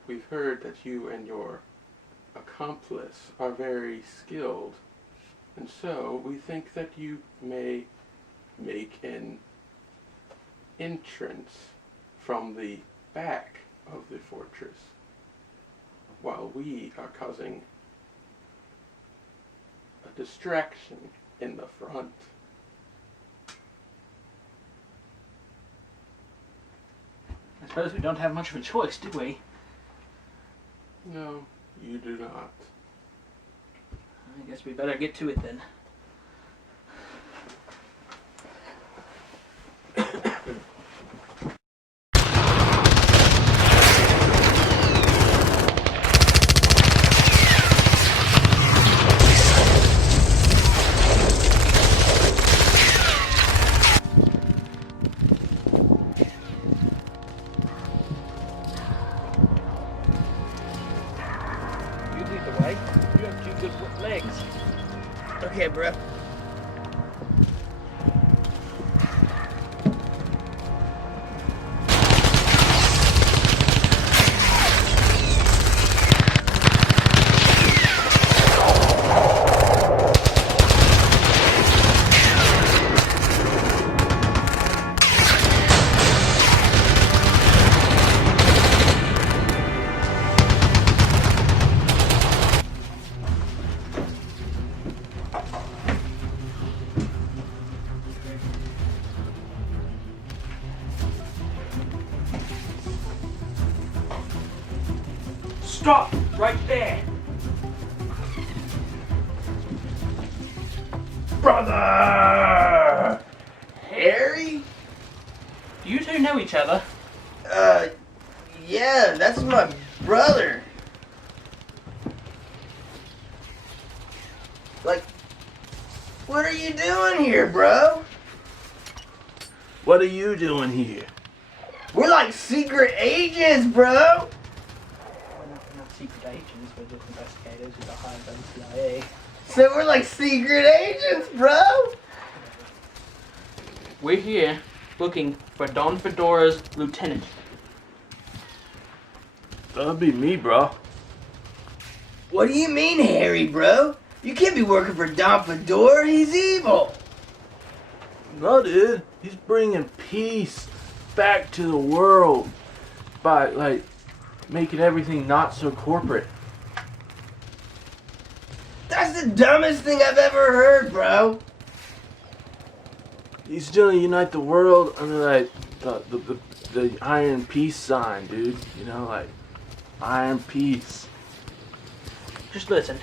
We've heard that you and your accomplice are very skilled, and so we think that you may make an entrance from the back of the fortress, while we are causing a distraction in the front. I suppose we don't have much of a choice, do we? No, you do not. I guess we better get to it then. You lead the way. You have two good legs. Okay, bro. Stop right there. Brother! Harry? Do you two know each other? Yeah, that's my brother. What are you doing here, bro? What are you doing here? We're like secret agents, bro. We're not secret agents, we're just investigators who got hired by the CIA. So we're like secret agents, bro. We're here looking for Don Fedora's lieutenant. That'd be me, bro. What do you mean, Harry, bro? You can't be working for Don Fedora. He's evil. No, dude. He's bringing peace back to the world by, like, making everything not so corporate. That's the dumbest thing I've ever heard, bro. He's gonna unite the world under, like, the Iron Peace sign, dude. You know, like, Iron Peace. Just listen.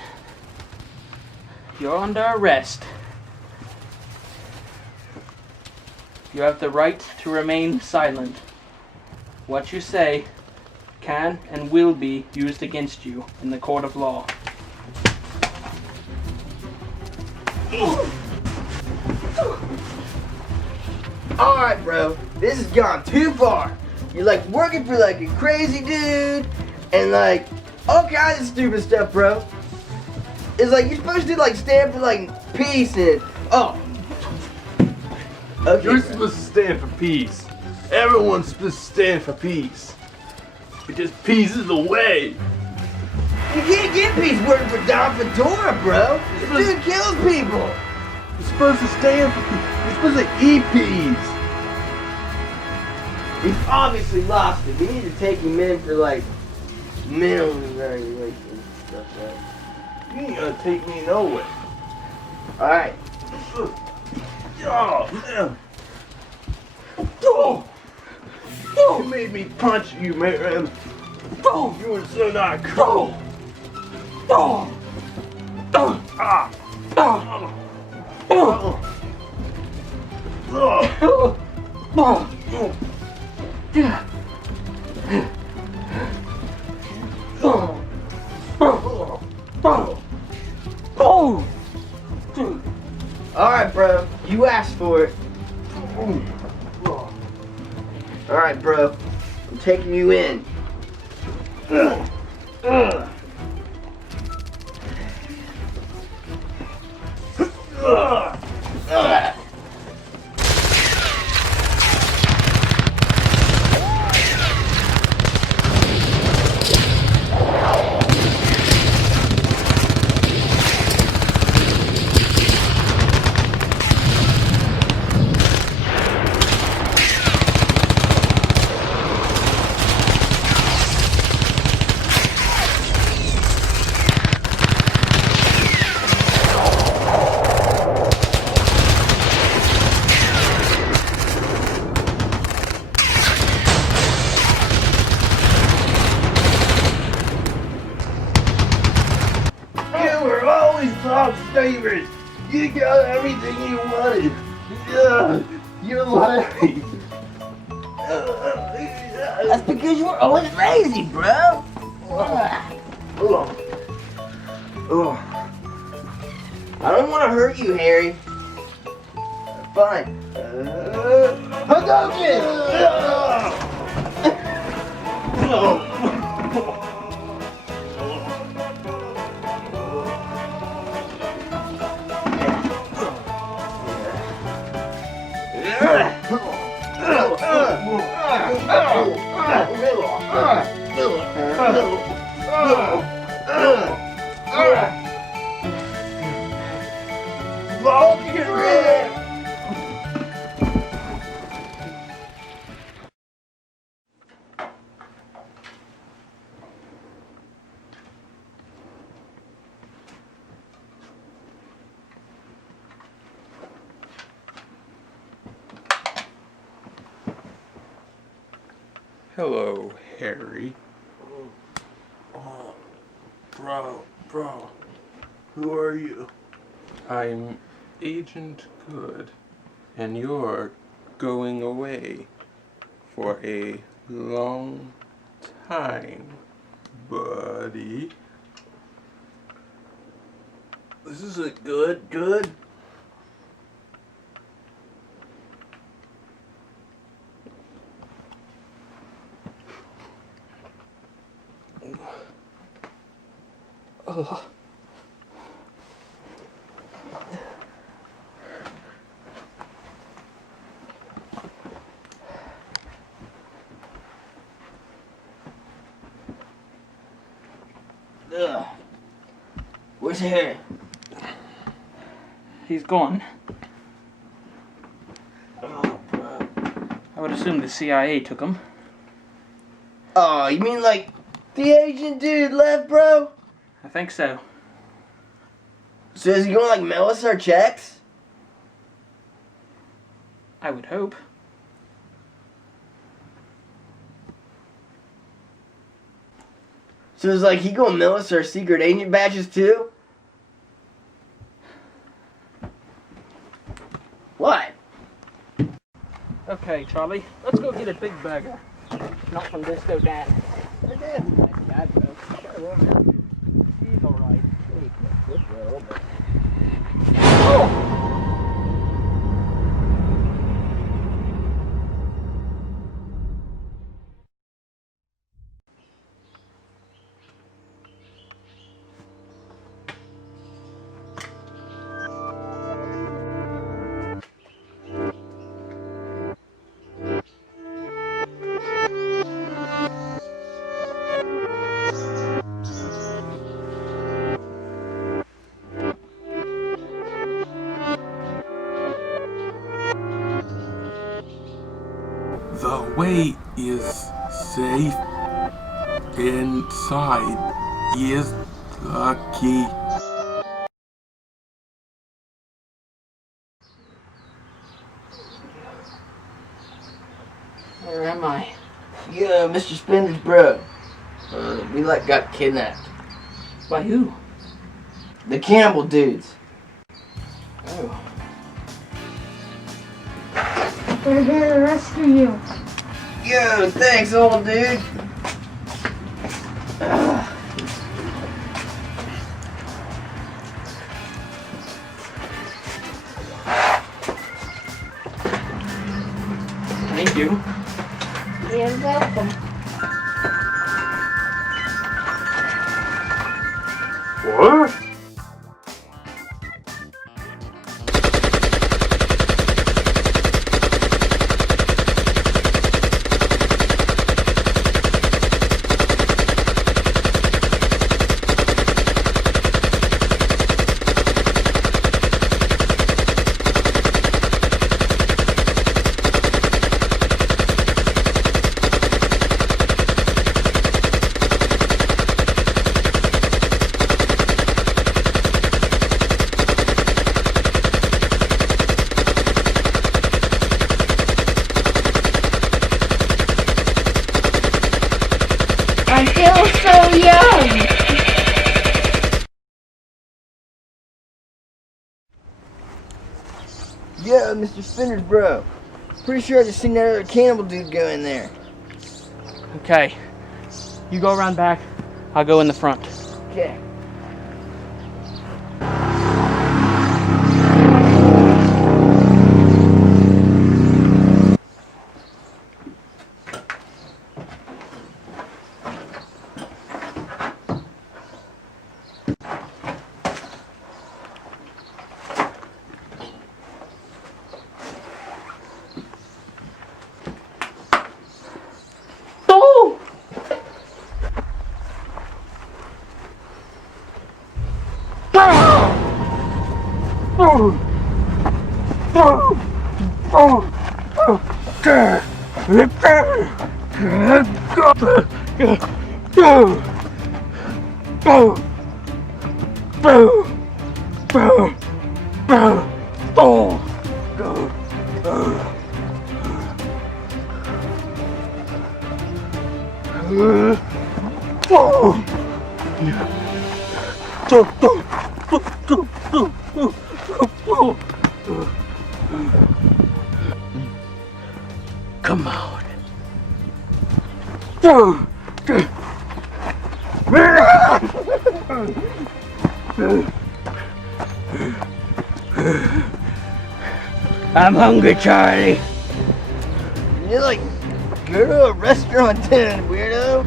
You're under arrest. You have the right to remain silent. What you say can and will be used against you in the court of law. Alright, bro. This has gone too far. You're like working for like a crazy dude and like all kinds of stupid stuff, bro. It's like you're supposed to like stand for like peace and okay, You're supposed to stand for peace. Everyone's supposed to stand for peace. Because peace is the way. You can't get peace working for Don Fedora, bro. This dude kills people. You're supposed to stand for peace. You're supposed to eat peace. He's obviously lost it. We need to take him in for like mental evaluation and stuff like that. You ain't gonna take me nowhere. Alright. Oh, man. Oh. You made me punch you, man. Oh, you were so not cool. Oh. Oh. Ah. Oh. Oh. Oh. Oh. Yeah. Oh. Oh. Oh. Oh. Dude. Alright, bro. You asked for it. Alright, bro. I'm taking you in. Favorite. You got everything you wanted. Yeah, you're lying. That's because you were always lazy, bro. I don't want to hurt you, Harry. Fine. Hello, Harry. Bro, who are you? I'm Agent Good, and you're going away for a long time, buddy. This isn't good. Oh. Ugh. Where's Harry? He's gone. Oh, bro. I would assume the CIA took him. Oh, you mean like the Asian dude left, bro? I think so. So is he gonna like mail us our checks? I would hope. So it's like he gonna mail us our secret agent badges too? What? Okay, Charlie, let's go get a big burger. Not from Disco Dan. Nice guy, bro. Sure, He's alright. good, bro. Oh! The way is safe. Inside is the key. Where am I? Yeah, Mr. Spender's bro. We like got kidnapped. By who? The cannibal dudes. Oh. We're here to rescue you. Yo, thanks, old dude. Thank you. You're welcome. What? I feel so young. Yeah, Mr. Spender's bro. Pretty sure I just seen that other cannibal dude go in there. Okay. You go around back. I'll go in the front. Okay. Come on. I'm hungry, Charlie. You're like, go to a restaurant then, weirdo.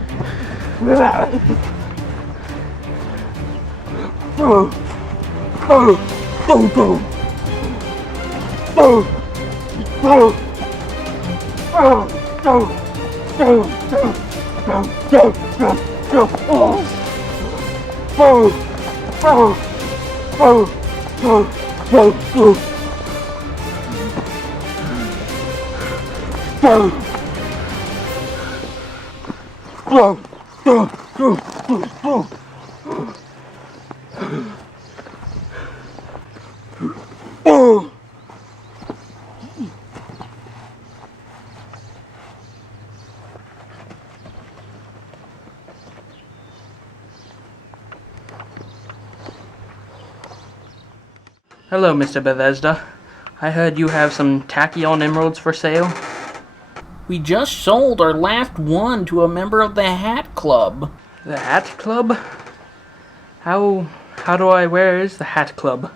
Hello, Mr. Bethesda. I heard you have some tachyon emeralds for sale. We just sold our last one to a member of the Hat Club. The Hat Club? Where is the Hat Club?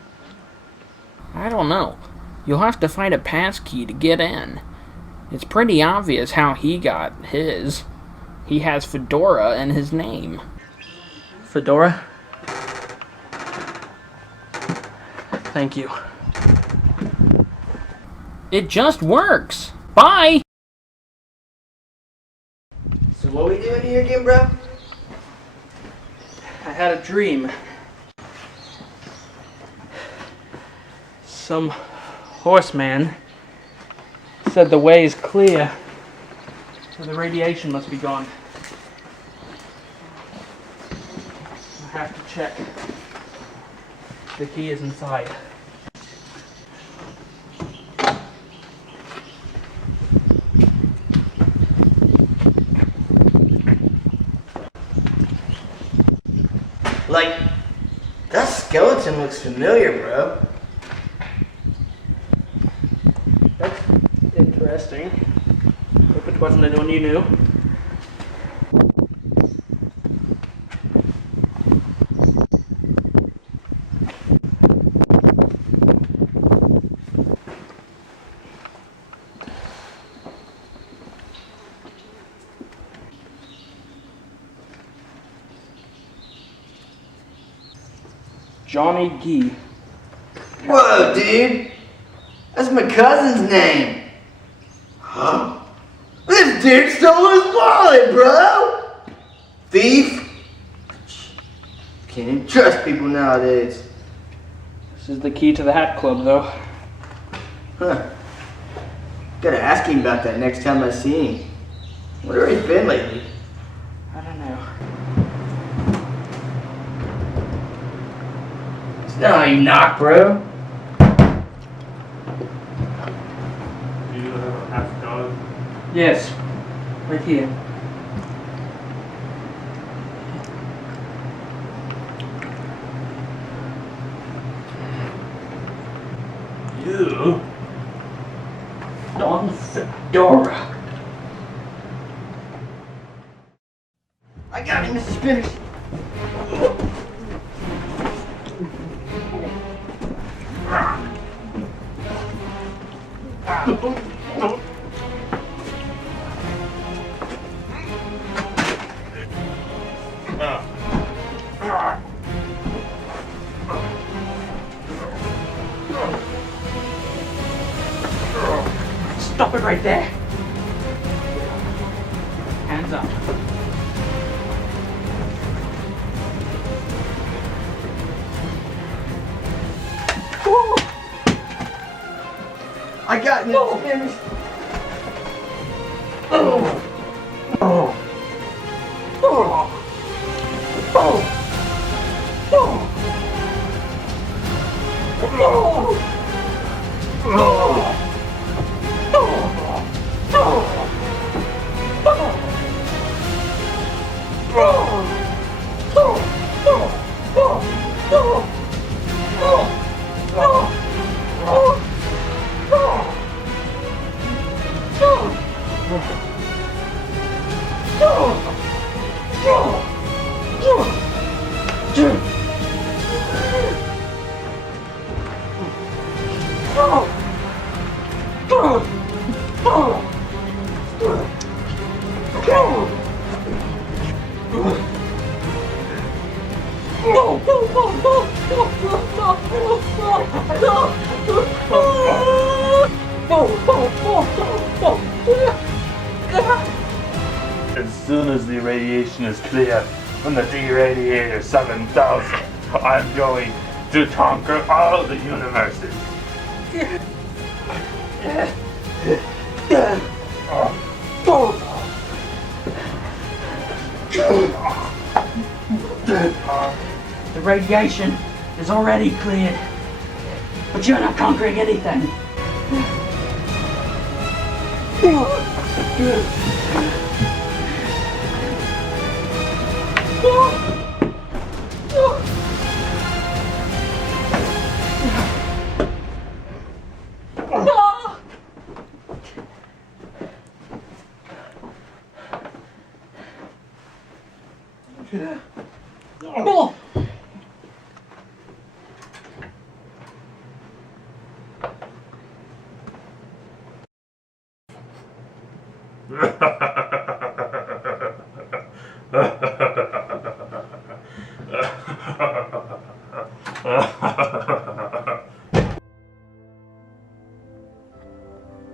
I don't know. You'll have to find a passkey to get in. It's pretty obvious how he got his. He has Fedora in his name. Fedora? Thank you. It just works. Bye! So what we doing here again, bro? I had a dream. Some horseman said the way is clear, so the radiation must be gone. I have to check. The key is inside. Like, that skeleton looks familiar, bro. That's interesting. Hope it wasn't anyone you knew. Johnny Gee. Whoa, dude. That's my cousin's name. Huh? This dude stole his wallet, bro. Thief. Can't even trust people nowadays. This is the key to the Hat Club, though. Huh. Gotta ask him about that next time I see him. Where he's been lately? I don't know. It's not how you knock, bro. Do you have a half dog? Yes, right here. You? Don Fedora. I got him, Mr. Spinach. Stop it right there. Hands up. I got him, Mr. Spinach. Oh. Oh. Oh. Oh. Oh. Oh. Oh! As soon as the radiation is clear from the D-Radiator 7000, I'm going to conquer all the universes. The radiation is already cleared, but you're not conquering anything.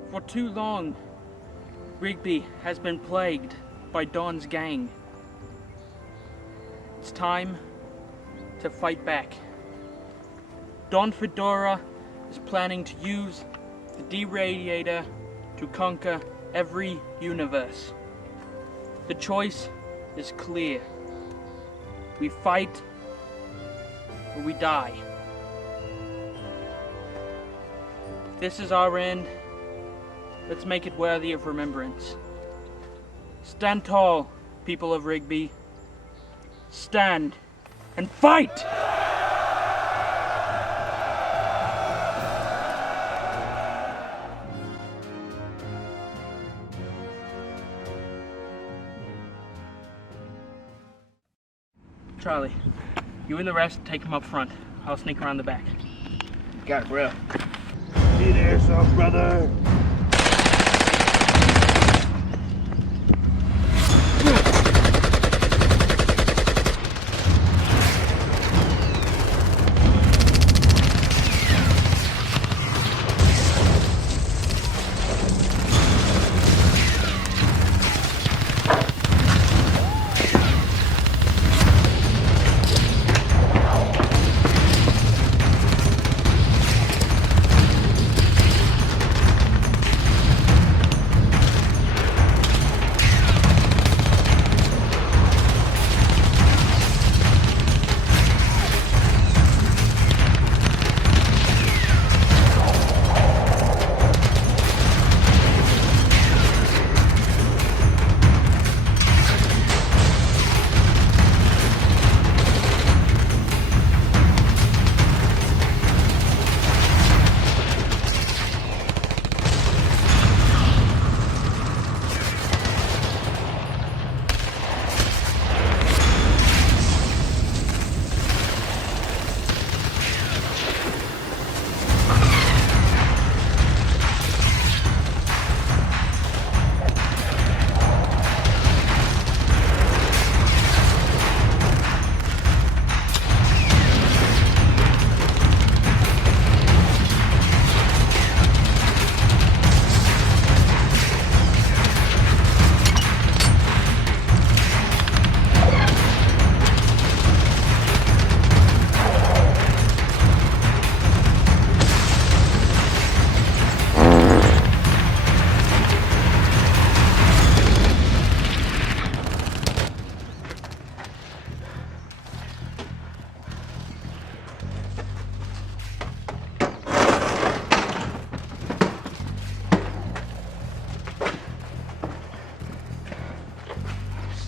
For too long, Rigby has been plagued by Dawn's gang. It's time to fight back. Dawn Fedora is planning to use the D-Radiator to conquer every universe. The choice is clear. We fight or we die. If this is our end, let's make it worthy of remembrance. Stand tall, people of Rigby. Stand and fight! Charlie, you and the rest take him up front. I'll sneak around the back. Got it, bro. Need airsoft, brother.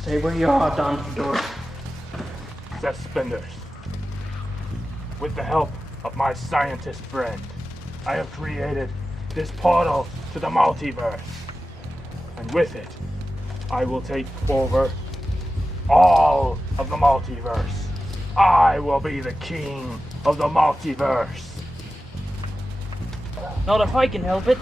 Stay where you are, Dawn Fedora. Sethspenders. With the help of my scientist friend, I have created this portal to the multiverse. And with it, I will take over all of the multiverse. I will be the king of the multiverse. Not if I can help it.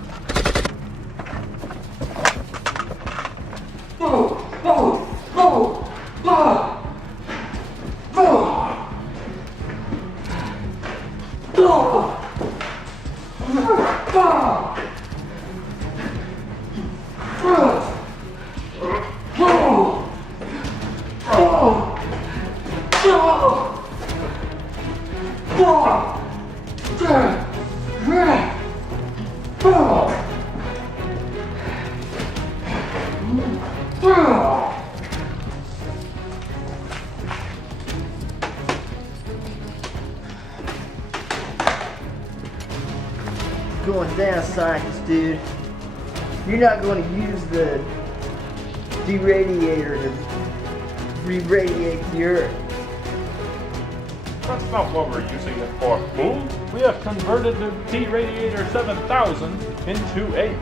understand, scientist dude. You're not going to use the deradiator to re-radiate the Earth. That's not what we're using it for, fool. We have converted the T-Radiator 7000 into a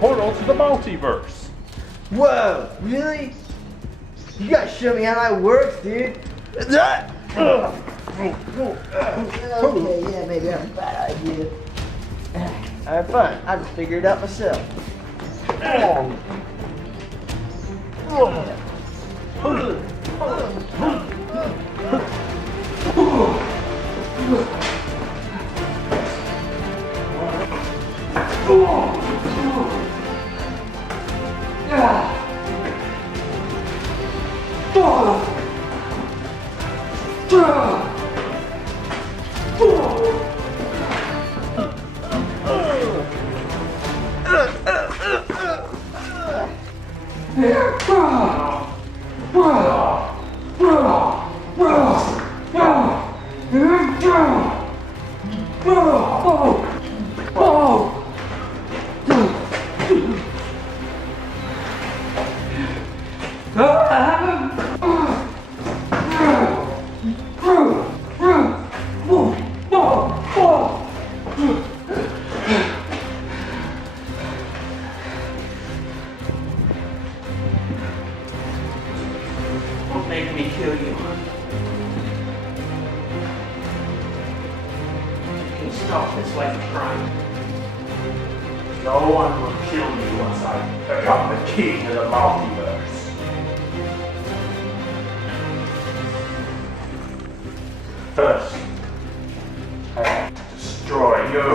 portal to the multiverse. Whoa, really? You gotta show me how that works, dude. Okay, yeah, maybe that's a bad idea. Alright, fine. I'll just figure it out myself. Don't make me kill you. You can stop this life of crime. No one will kill me once I become the key to the multiverse. First, I have to destroy you.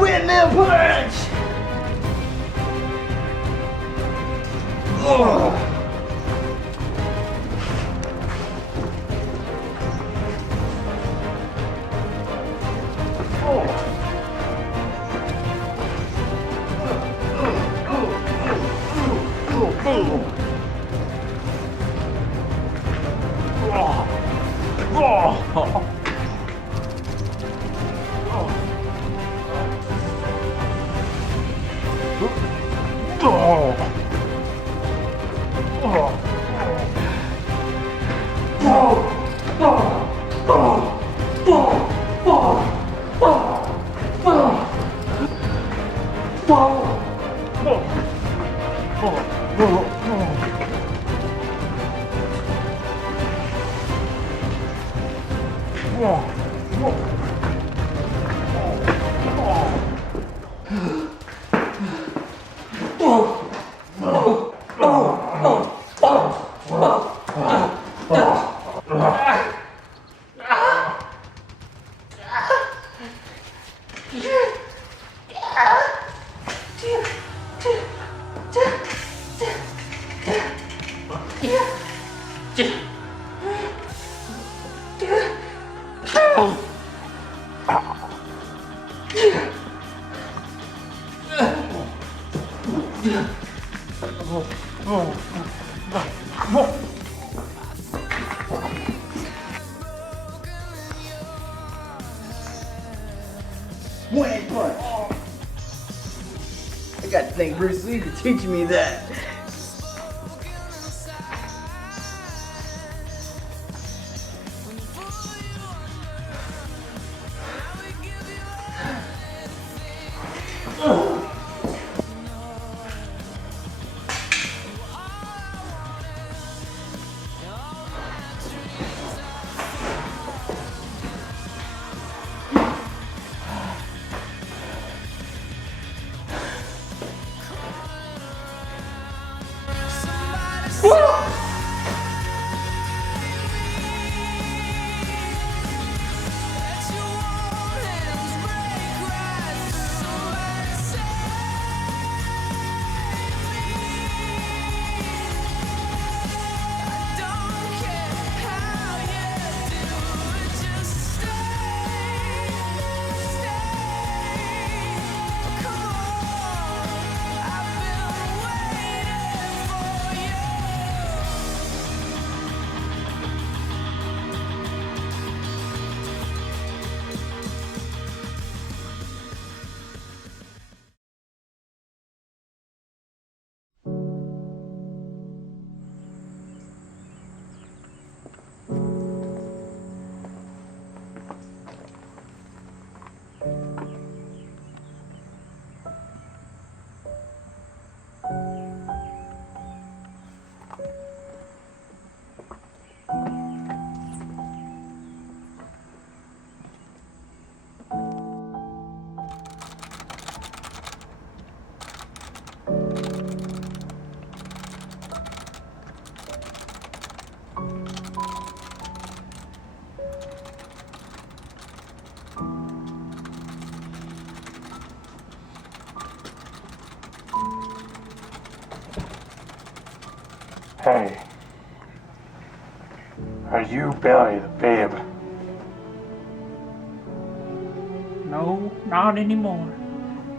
Windmill punch! One punch. I got to thank Bruce Lee for teaching me that. Hey, are you Billy the Babe? No, not anymore.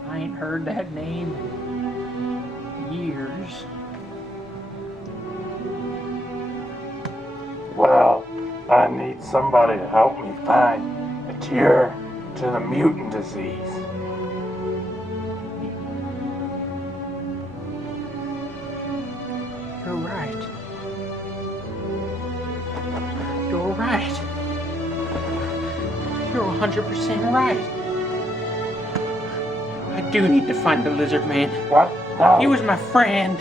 I ain't heard that name in years. Well, I need somebody to help me find a cure to the mutant disease. You're right. You're right. You're 100% right. I do need to find the lizard man. What? No. He was my friend.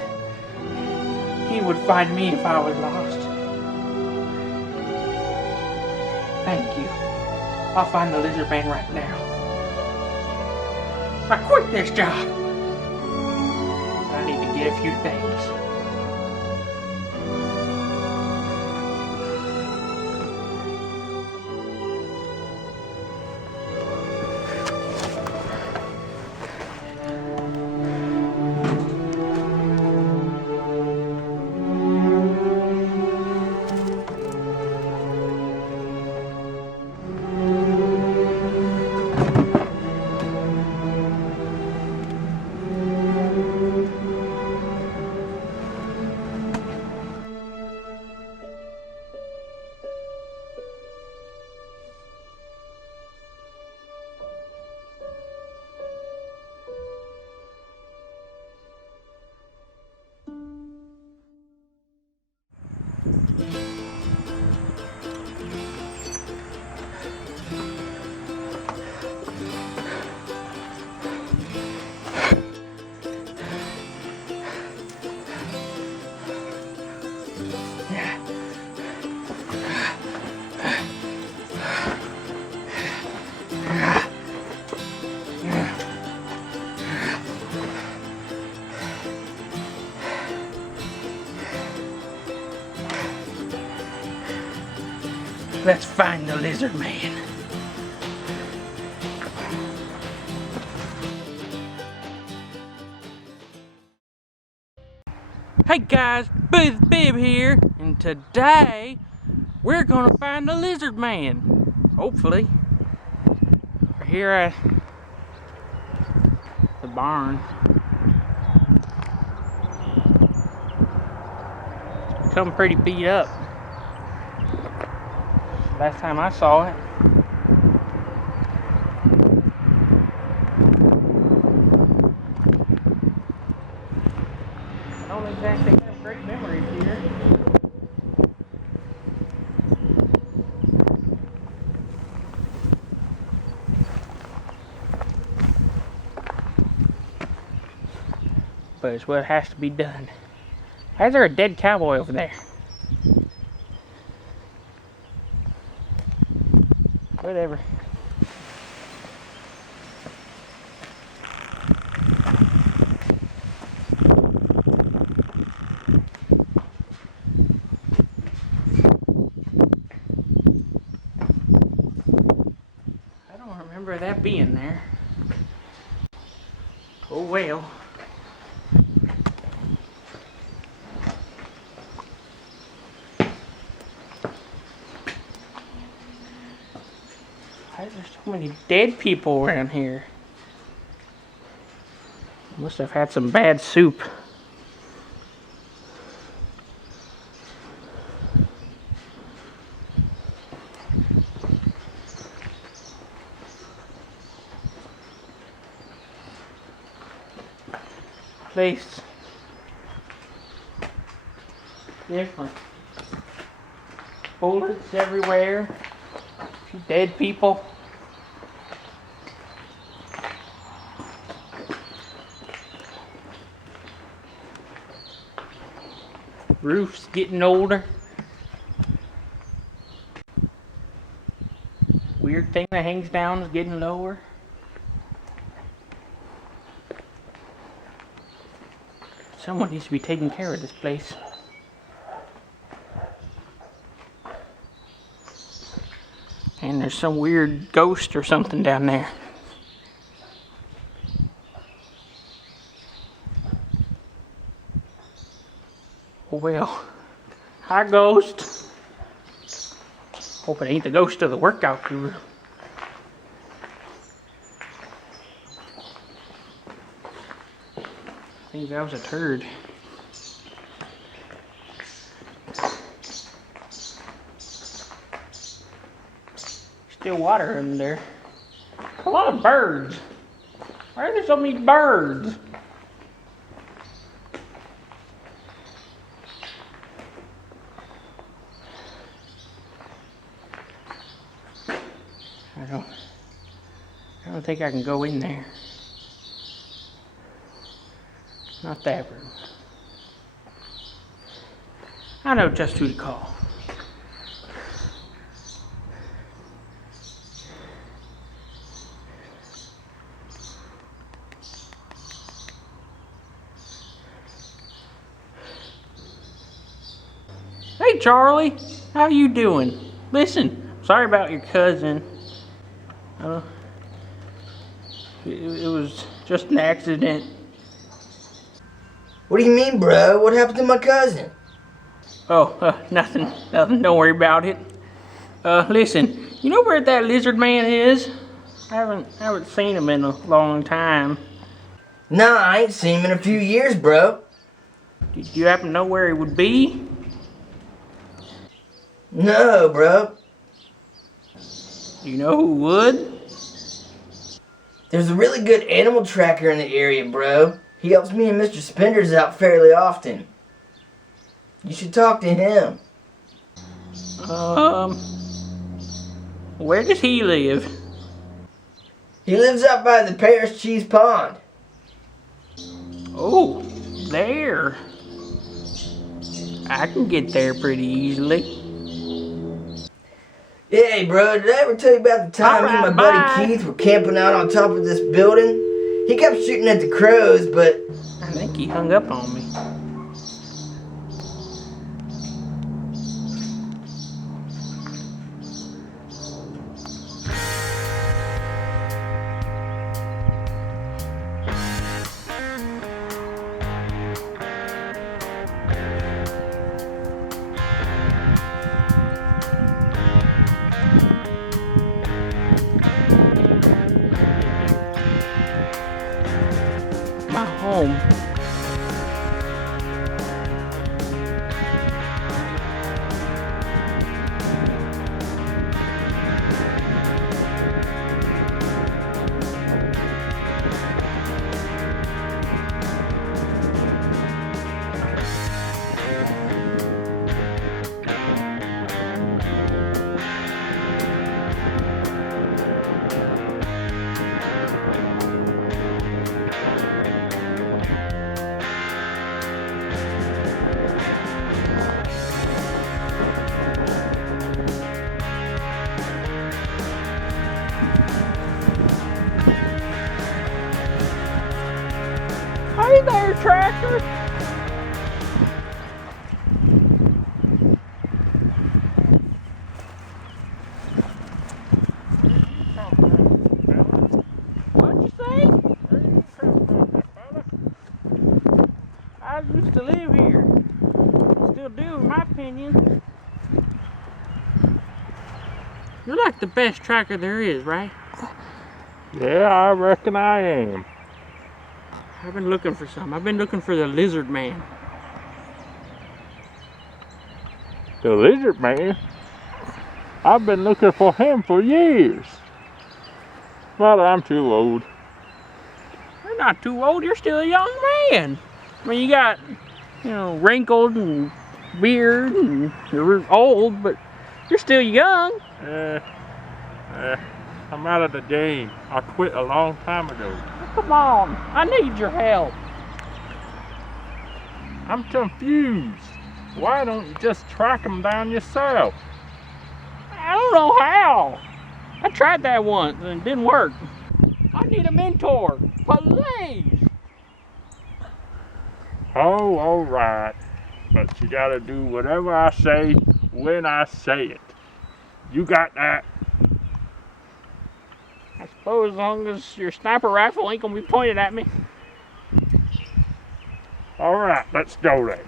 He would find me if I was lost. Thank you. I'll find the lizard man right now. I quit this job. I need to get a few things. Let's find the lizard man. Hey guys, Bib here, and today we're gonna find the lizard man. Hopefully. We're here at the barn. It's become pretty beat up. Last time I saw it. I don't exactly have great memories here. But it's what has to be done. Why is there a dead cowboy over there? Whatever. I don't remember that being there. Oh well. Why is there so many dead people around here? Must have had some bad soup. Place different. Bullets everywhere. Dead people. Roof's getting older. Weird thing that hangs down is getting lower. Someone needs to be taking care of this place. And there's some weird ghost or something down there. Oh well. Hi, ghost. Hope it ain't the ghost of the workout guru. I think that was a turd. Still water in there. A lot of birds. Why are there so many birds? I don't think I can go in there. Not that room. I know just who to call. Hey Charlie, how you doing? Listen, sorry about your cousin. It was just an accident. What do you mean, bro? What happened to my cousin? Oh, nothing. Don't worry about it. Listen, you know where that lizard man is? I haven't seen him in a long time. Nah, I ain't seen him in a few years, bro. Do you happen to know where he would be? No, bro. Do you know who would? There's a really good animal tracker in the area, bro. He helps me and Mr. Spenders out fairly often. You should talk to him. Where does he live? He lives out by the Paris Cheese Pond. Oh, there. I can get there pretty easily. Hey, bro, did I ever tell you about the time me and my buddy Keith were camping out on top of this building? He kept shooting at the crows, but I think he hung up on me. home. Hey there, Tractor! What'd you say? I used to live here. Still do, in my opinion. You're like the best tracker there is, right? Yeah, I reckon I am. I've been looking for some. I've been looking for the lizard man. The lizard man? I've been looking for him for years. But I'm too old. You're not too old. You're still a young man. I mean, you got, wrinkled and beard, and you're old, but you're still young. I'm out of the game. I quit a long time ago. Come on, I need your help. I'm confused. Why don't you just track them down yourself? I don't know how. I tried that once and it didn't work. I need a mentor, please. Oh, all right. But you gotta do whatever I say when I say it. You got that? I suppose as long as your sniper rifle ain't gonna be pointed at me. All right, let's go then.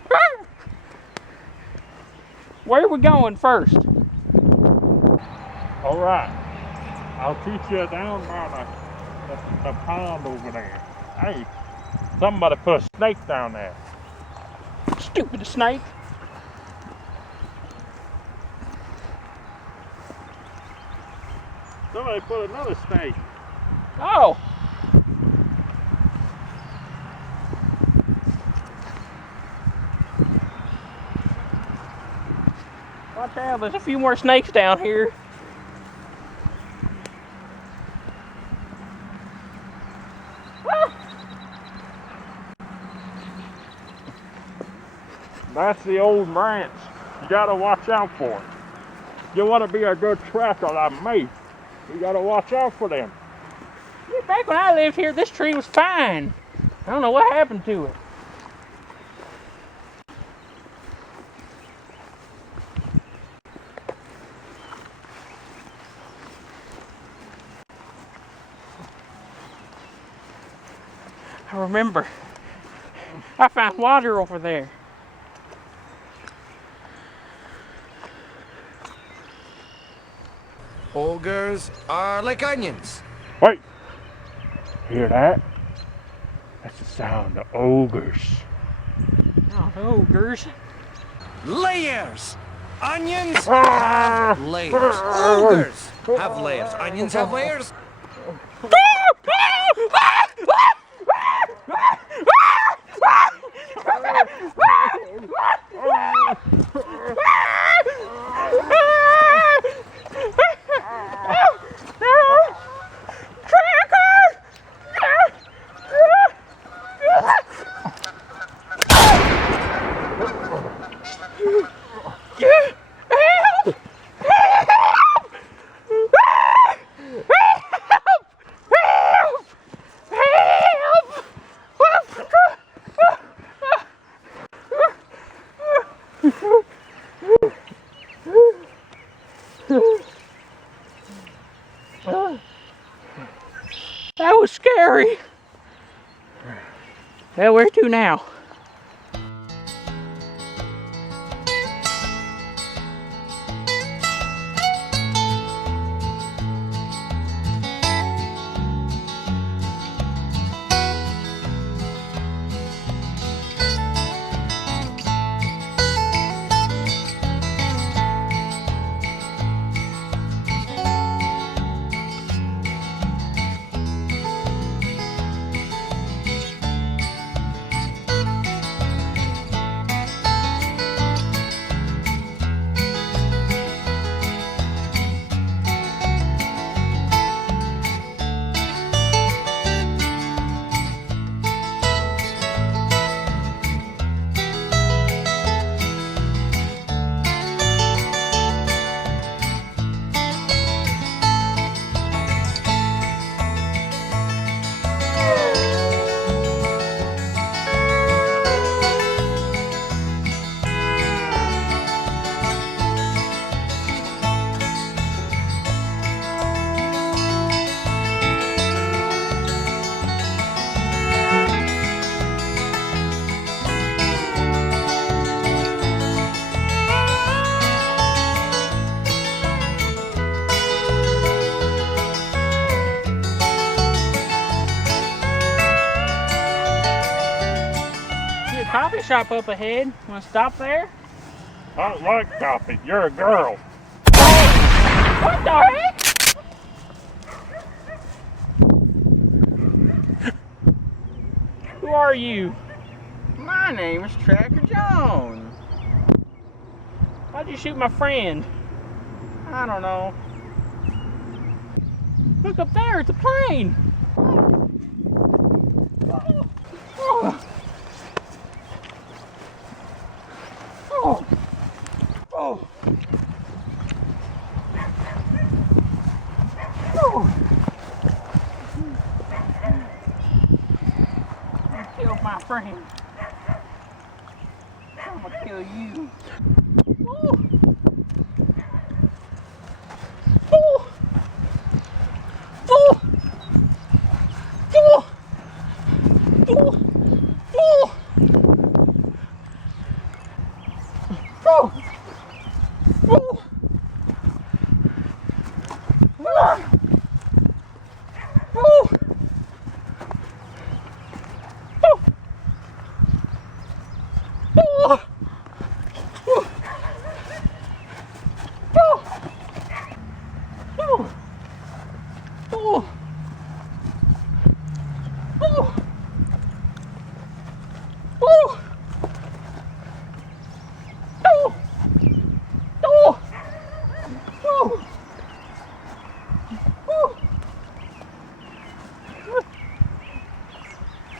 Where are we going first? All right. I'll teach you down by the pond over there. Hey, somebody put a snake down there. Stupid snake. Somebody put another snake. Oh. Watch out, there's a few more snakes down here. That's the old branch. You gotta watch out for it. You wanna be a good tracker like me, you gotta watch out for them. Yeah, back when I lived here, this tree was fine. I don't know what happened to it. I remember. I found water over there. Ogres are like onions. Wait! Hear that? That's the sound of ogres. Not ogres. Layers! Onions have layers. Ogres have layers. Onions have layers. That was scary. Well, where to now? coffee shop up ahead. Want to stop there? I don't like coffee. You're a girl. What the heck? Who are you? My name is Tracker Jones. Why'd you shoot my friend? I don't know. Look up there, it's a plane. Oh. Oh. Oh. Oh. You killed my friend. I'm gonna kill you. Oh. Oh. Oh. Oh. Oh. Oh. Oh. Oh. Oh. Oh.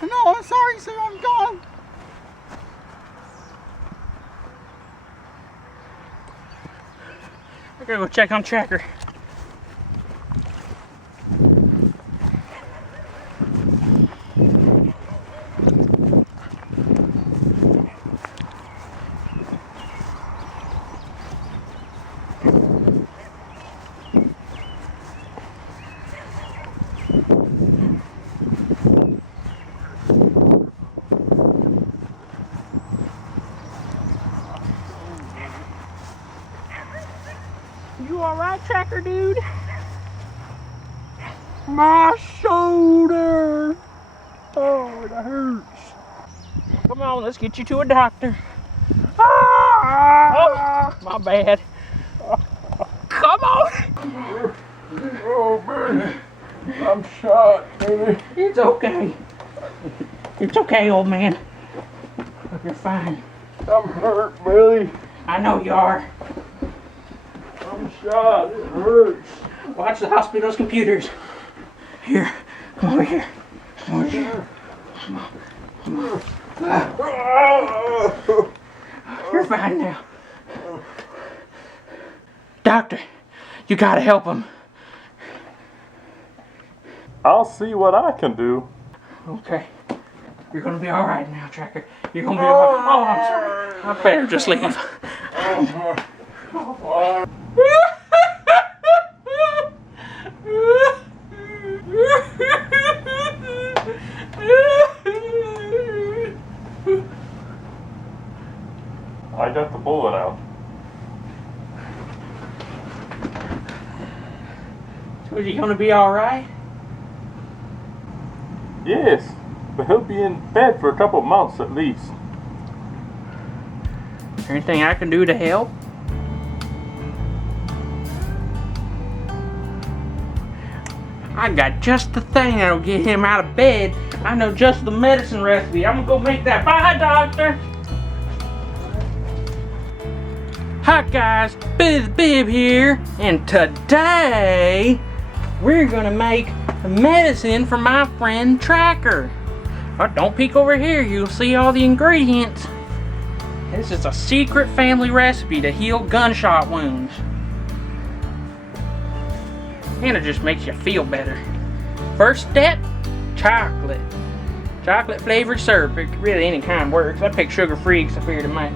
No, I'm sorry, sir, I'm gone. I gotta go check on Tracker. You alright, Tracker dude? My shoulder! Oh, it hurts. Come on, let's get you to a doctor. Ah! Oh, my bad. Come on! Oh, man. I'm shot, baby. It's okay. It's okay, old man. You're fine. I'm hurt, Billy. I know you are. I'm shot. It hurts. Watch the hospital's computers. Here, come over here. Come over here. Come on. Come on. You're fine now. Doctor, you gotta help him. I'll see what I can do. Okay. You're gonna be alright now, Tracker. You're gonna be alright. Oh, I'm sorry. I better just leave. I got the bullet out. So is he gonna be alright? Yes, but he'll be in bed for a couple months at least. Is there anything I can do to help? I got just the thing that'll get him out of bed. I know just the medicine recipe. I'm gonna go make that. Bye, doctor. Hi guys, Bib here, and today we're gonna make medicine for my friend Tracker. But don't peek over here, you'll see all the ingredients. This is a secret family recipe to heal gunshot wounds. And it just makes you feel better. First step, chocolate. Chocolate flavored syrup. Really any kind works. I picked sugar free because I figured it might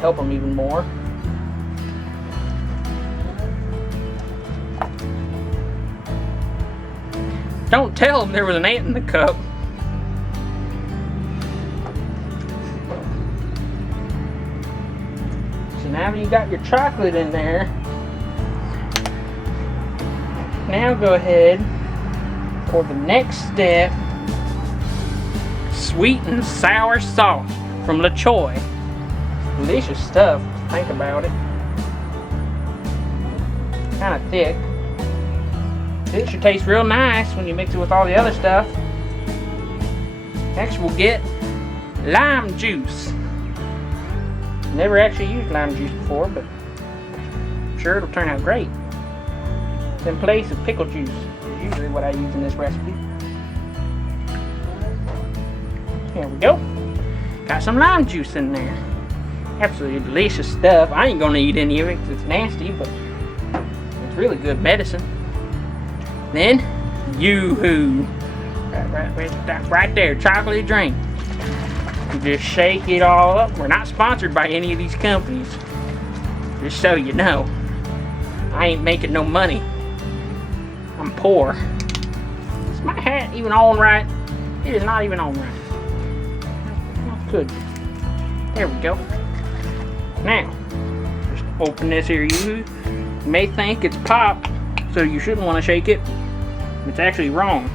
help them even more. Don't tell them there was an ant in the cup. So now that you got your chocolate in there, now go ahead for the next step, sweet and sour sauce. from La Choy. Delicious stuff, think about it. Kind of thick. It should taste real nice when you mix it with all the other stuff. Next we'll get lime juice. Never actually used lime juice before, but I'm sure it'll turn out great. In place of pickle juice is usually what I use in this recipe. Here we go. Got some lime juice in there. Absolutely delicious stuff. I ain't gonna eat any of it because it's nasty, but it's really good medicine. Then, Yoo-hoo. Right there, chocolate drink. You just shake it all up. We're not sponsored by any of these companies. Just so you know. I ain't making no money. I'm poor. Is my hat even on right? It is not even on right. Good. There we go. Now, just open this here. You may think it's pop, so you shouldn't want to shake it. It's actually wrong.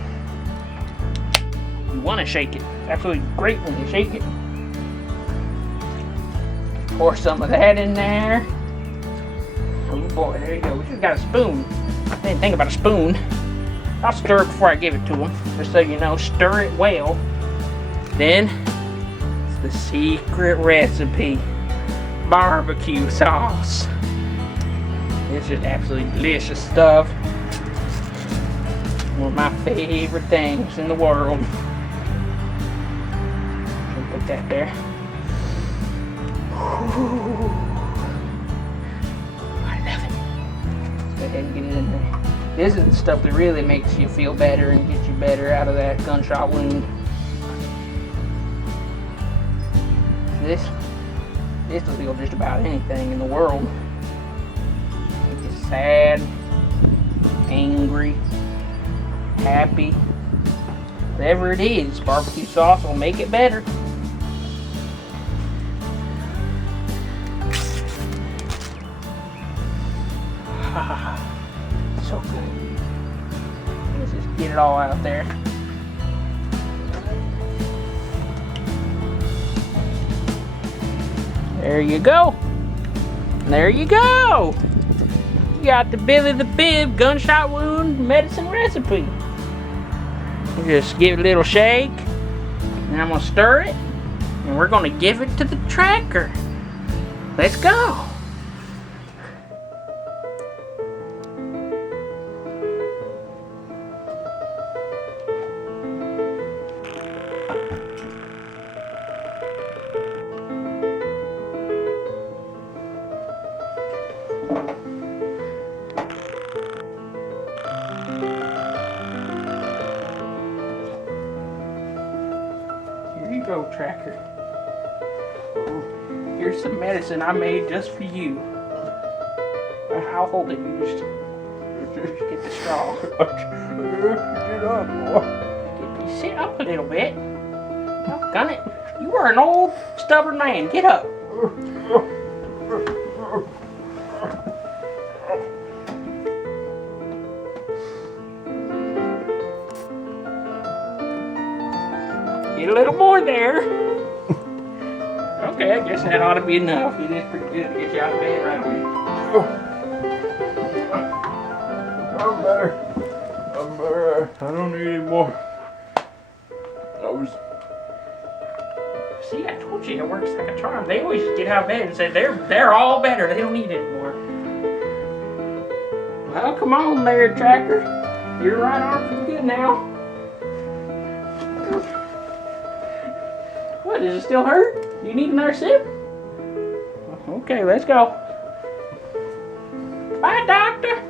You want to shake it. It's absolutely great when you shake it. Pour some of that in there. Oh boy, there you go. We just got a spoon. I didn't think about a spoon. I'll stir it before I give it to them, just so you know. Stir it well. Then, it's the secret recipe. Barbecue sauce. It's just absolutely delicious stuff. One of my favorite things in the world. Put that there. Ooh, I love it. Let's go ahead and get it in there. This is the stuff that really makes you feel better and gets you better out of that gunshot wound. This will heal just about anything in the world. Make you sad, angry, happy, whatever it is, barbecue sauce will make it better. So good. Let's just get it all out there. There you go. There you go. You got the Billy the Bib gunshot wound medicine recipe. You just give it a little shake, and I'm gonna stir it, and we're gonna give it to the tracker. Let's go. Go tracker. Here's some medicine I made just for you. I'll hold it. You just get the straw. Get up, boy. You sit up a little bit. Done it. You are an old, stubborn man. Get up. Get a little more there. Okay, I guess that ought to be enough. It is pretty good to get you out of bed right away. I'm better. I'm better. I don't need any more. See, I told you it works like a charm. They always get out of bed and say they're all better. They don't need it anymore. Well, come on there, tracker. Your right arm's good now. What, does it still hurt? You need another sip? Okay, let's go. Bye, doctor.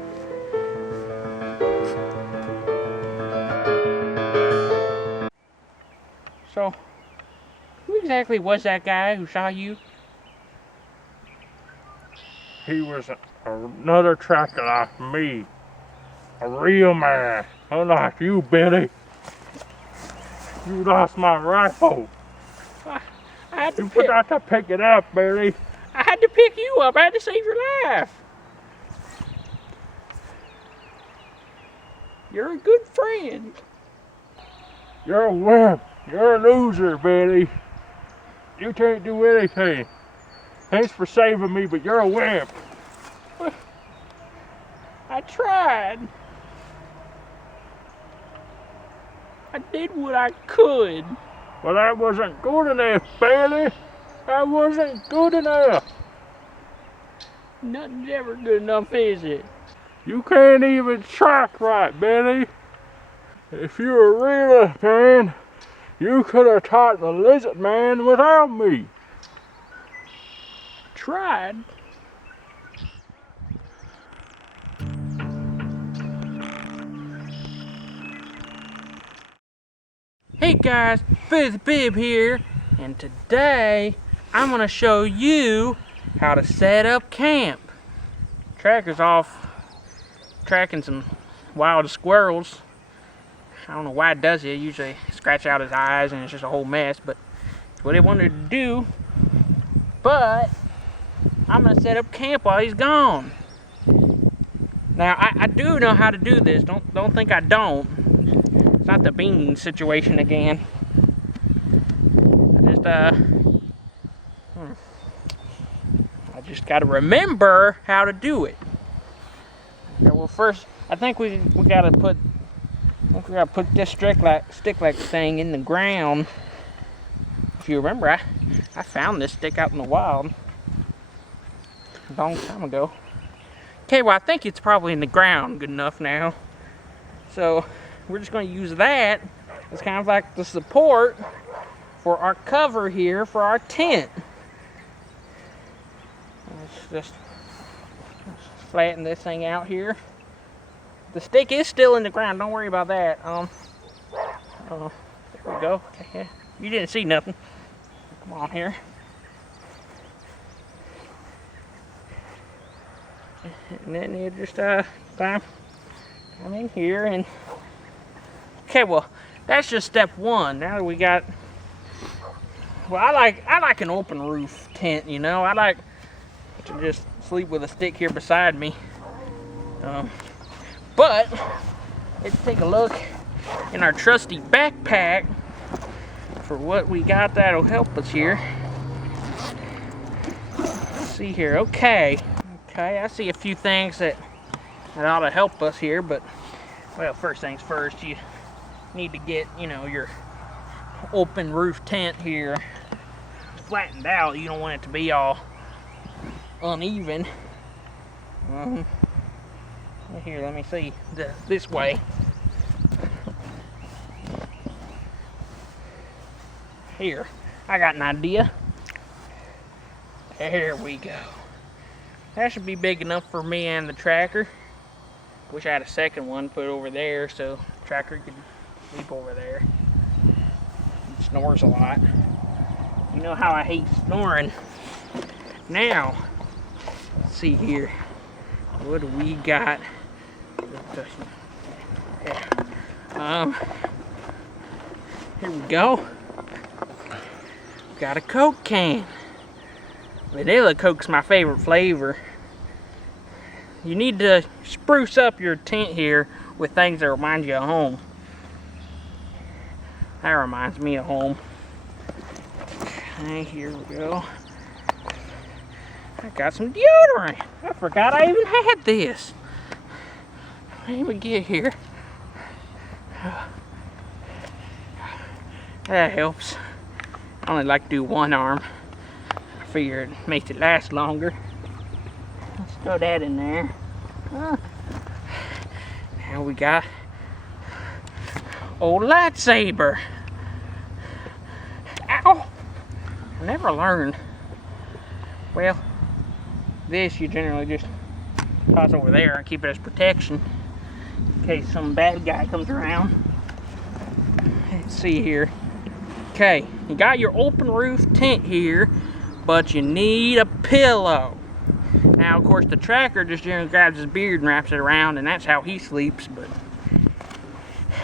So, who exactly was that guy who saw you? He was another tracker like me. A real man. Unlike you, Billy. You lost my rifle. I had to you forgot to pick it up, Billy. I had to pick you up. I had to save your life. You're a good friend. You're a wimp. You're a loser, Billy. You can't do anything. Thanks for saving me, but you're a wimp. I tried. I did what I could. Well, that wasn't good enough, Bailey. That wasn't good enough. Nothing's ever good enough, is it? You can't even track right, Bailey. If you're a real fan, you could have taught the lizard man without me. Tried. Hey guys, Bib here, and today I'm gonna show you how to set up camp. Tracker's off tracking some wild squirrels. I don't know why it does it. Usually scratch out his eyes and it's just a whole mess, but it's what he wanted to do. But I'm gonna set up camp while he's gone. Now I do know how to do this. Don't think I don't. It's not the bean situation again. I just gotta remember how to do it. Okay, well, first I think we gotta put this stick like thing in the ground. If you remember, I found this stick out in the wild a long time ago. Okay, well, I think it's probably in the ground good enough now. So we're just going to use that as kind of like the support for our cover here for our tent. Let's just flatten this thing out here. The stick is still in the ground. Don't worry about that. There we go. Okay, you didn't see nothing. Come on here. And then you just climb in here and okay, well, that's just step one. Now that we got, well, I like an open roof tent, you know. I like to just sleep with a stick here beside me. But let's take a look in our trusty backpack for what we got that'll help us here. Let's see here. Okay, I see a few things that ought to help us here, but well, first things first, you need to get, you know, your open roof tent here flattened out. You don't want it to be all uneven. Here, let me see. This way. Here, I got an idea. There we go. That should be big enough for me and the tracker. Wish I had a second one put over there so the tracker could sleep over there. He snores a lot. You know how I hate snoring. Now, let's see here. What do we got? Here we go. Got a Coke can. Vanilla Coke's my favorite flavor. You need to spruce up your tent here with things that remind you of home. That reminds me of home. Okay, here we go. I got some deodorant. I forgot I even had this. Let me get here. That helps. I only like to do one arm. I figure it makes it last longer. Let's throw that in there. Now we got old lightsaber. Ow! I never learned. Well, this you generally just toss over there and keep it as protection in case some bad guy comes around. Let's see here. Okay, you got your open roof tent here, but you need a pillow. Now, of course, the tracker just generally grabs his beard and wraps it around, and that's how he sleeps. But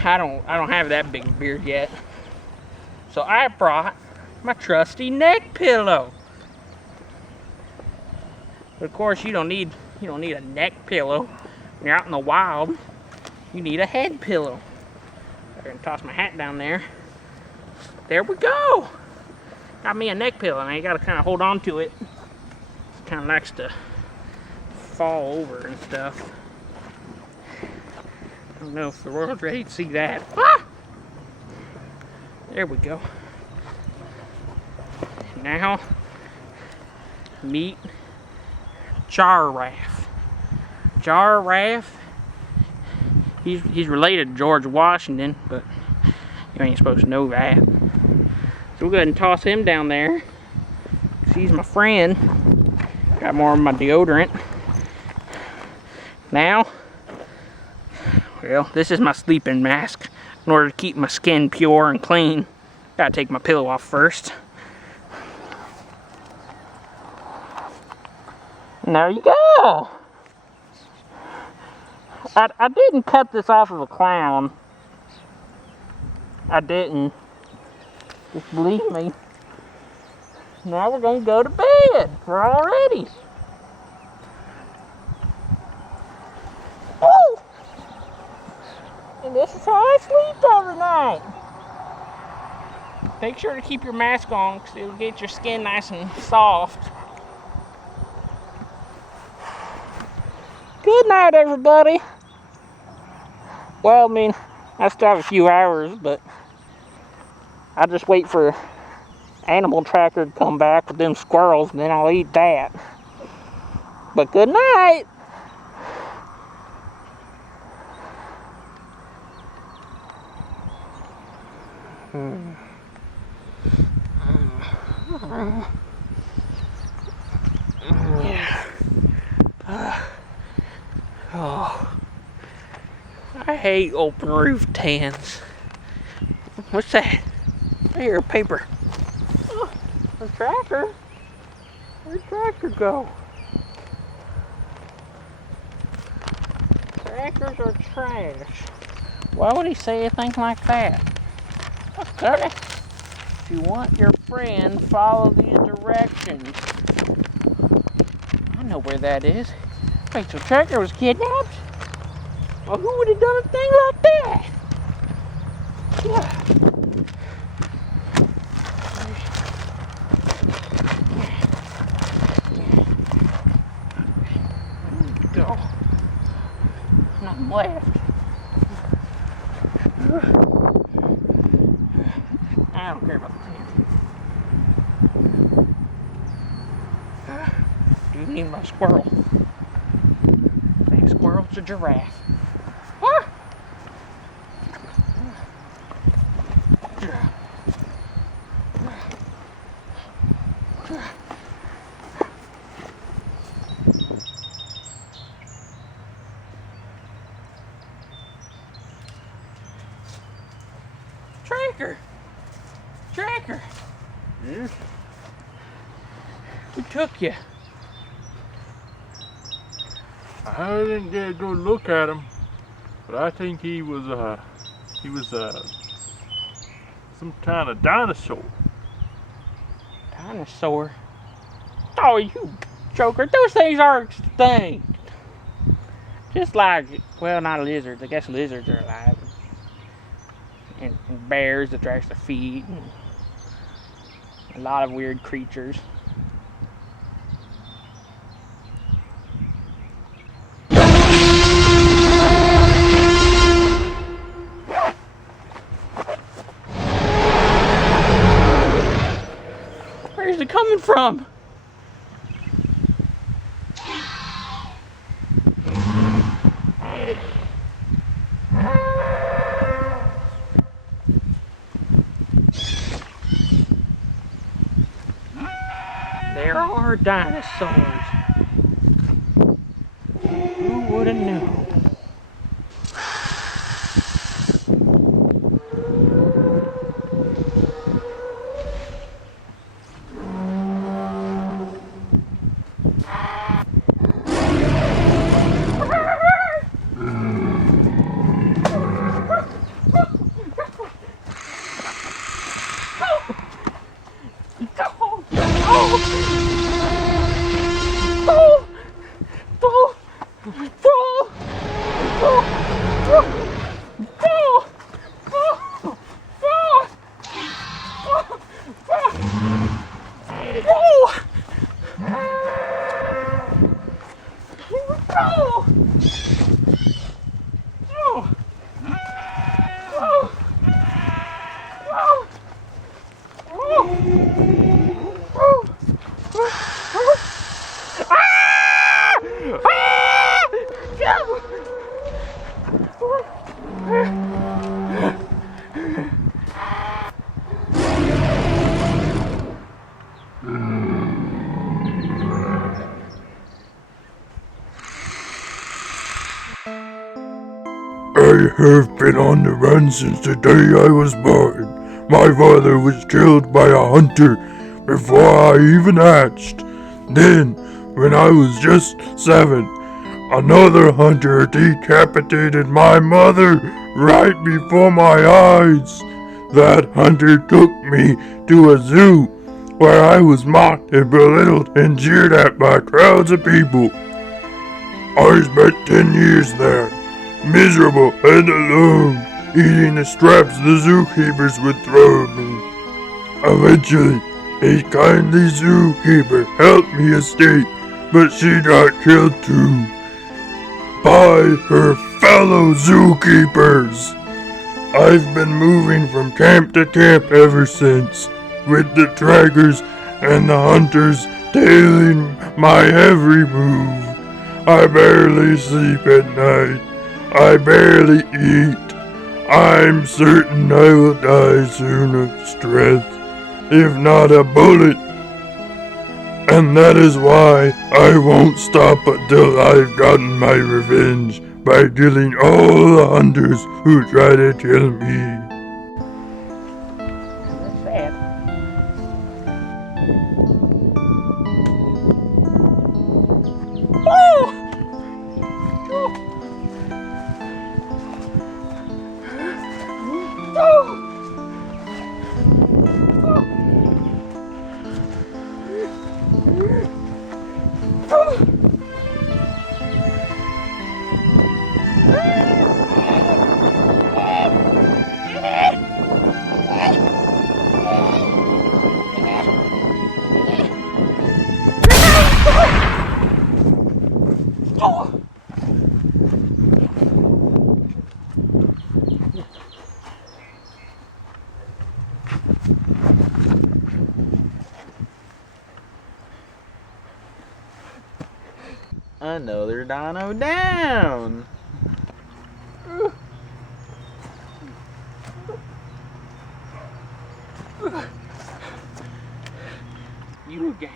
I don't have that big a beard yet. So I brought my trusty neck pillow. But of course, you don't need a neck pillow when you're out in the wild. You need a head pillow. I'm gonna toss my hat down there. There we go. Got me a neck pillow, and I gotta kind of hold on to it. It kind of likes to fall over and stuff. I don't know if the world's ready to see that. Ah! There we go. Now, meet Giraffe. Giraffe. He's related to George Washington, but you ain't supposed to know that. So we'll go ahead and toss him down there. He's my friend. Got more of my deodorant. Now, well, this is my sleeping mask. In order to keep my skin pure and clean, gotta take my pillow off first. And there you go. I didn't cut this off of a clown. I didn't. Just believe me. Now we're gonna go to bed. We're all ready. Oh! And this is how I sleep every night. Make sure to keep your mask on because it'll get your skin nice and soft. Good night, everybody. Well, I mean, I still have a few hours, but I'll just wait for Animal Tracker to come back with them squirrels, and then I'll eat that. But good night. Oh, I hate open roof tents. What's that? I hear a paper. Oh, a tracker. Where'd the tractor go? Trackers are trash. Why would he say a thing like that? Okay. If you want your friend, follow these directions. I know where that is. Wait, so Tracker was kidnapped? Well, who would have done a thing like that? Yeah. Go. Nothing left. I don't care about the tent. Do need my squirrel. That squirrel's a giraffe. Ah! Tracker! Tracker! Yes? Who took you? I didn't get a good look at him, but I think he was some kind of dinosaur. Dinosaur? Oh, you joker. Those things are extinct. Just like, well, not lizards. I guess lizards are alive. And bears that drags their feet. And a lot of weird creatures. Where's it coming from? There are dinosaurs. Who would have known? I have been on the run since the day I was born. My father was killed by a hunter before I even hatched. Then, when I was just 7, another hunter decapitated my mother right before my eyes. That hunter took me to a zoo where I was mocked and belittled and jeered at by crowds of people. I spent 10 years there, miserable and alone, eating the scraps the zookeepers would throw at me. Eventually, a kindly zookeeper helped me escape, but she got killed too by her fellow zookeepers. I've been moving from camp to camp ever since, with the trackers and the hunters tailing my every move. I barely sleep at night. I barely eat. I'm certain I will die soon of stress, if not a bullet. And that is why I won't stop until I've gotten my revenge by killing all the hunters who try to kill me. That's sad. Another dino down! You again.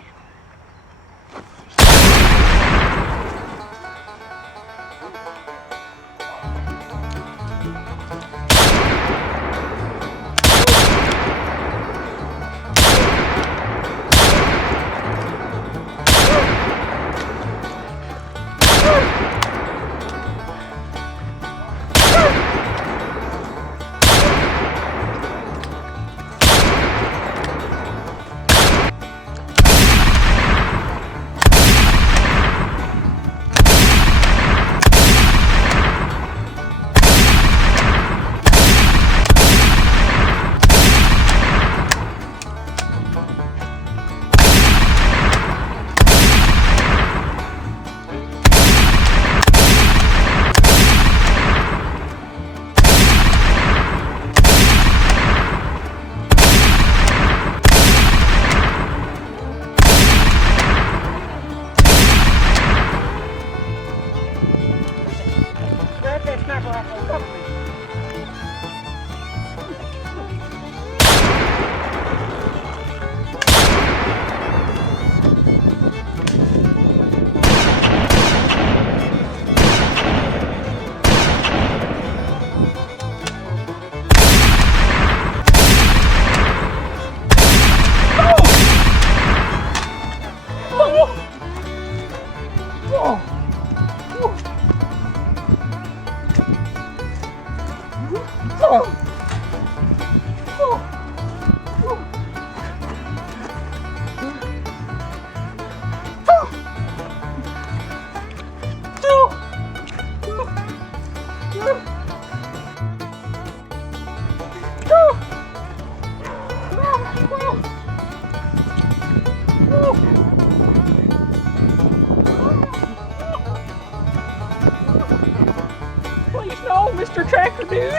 dude.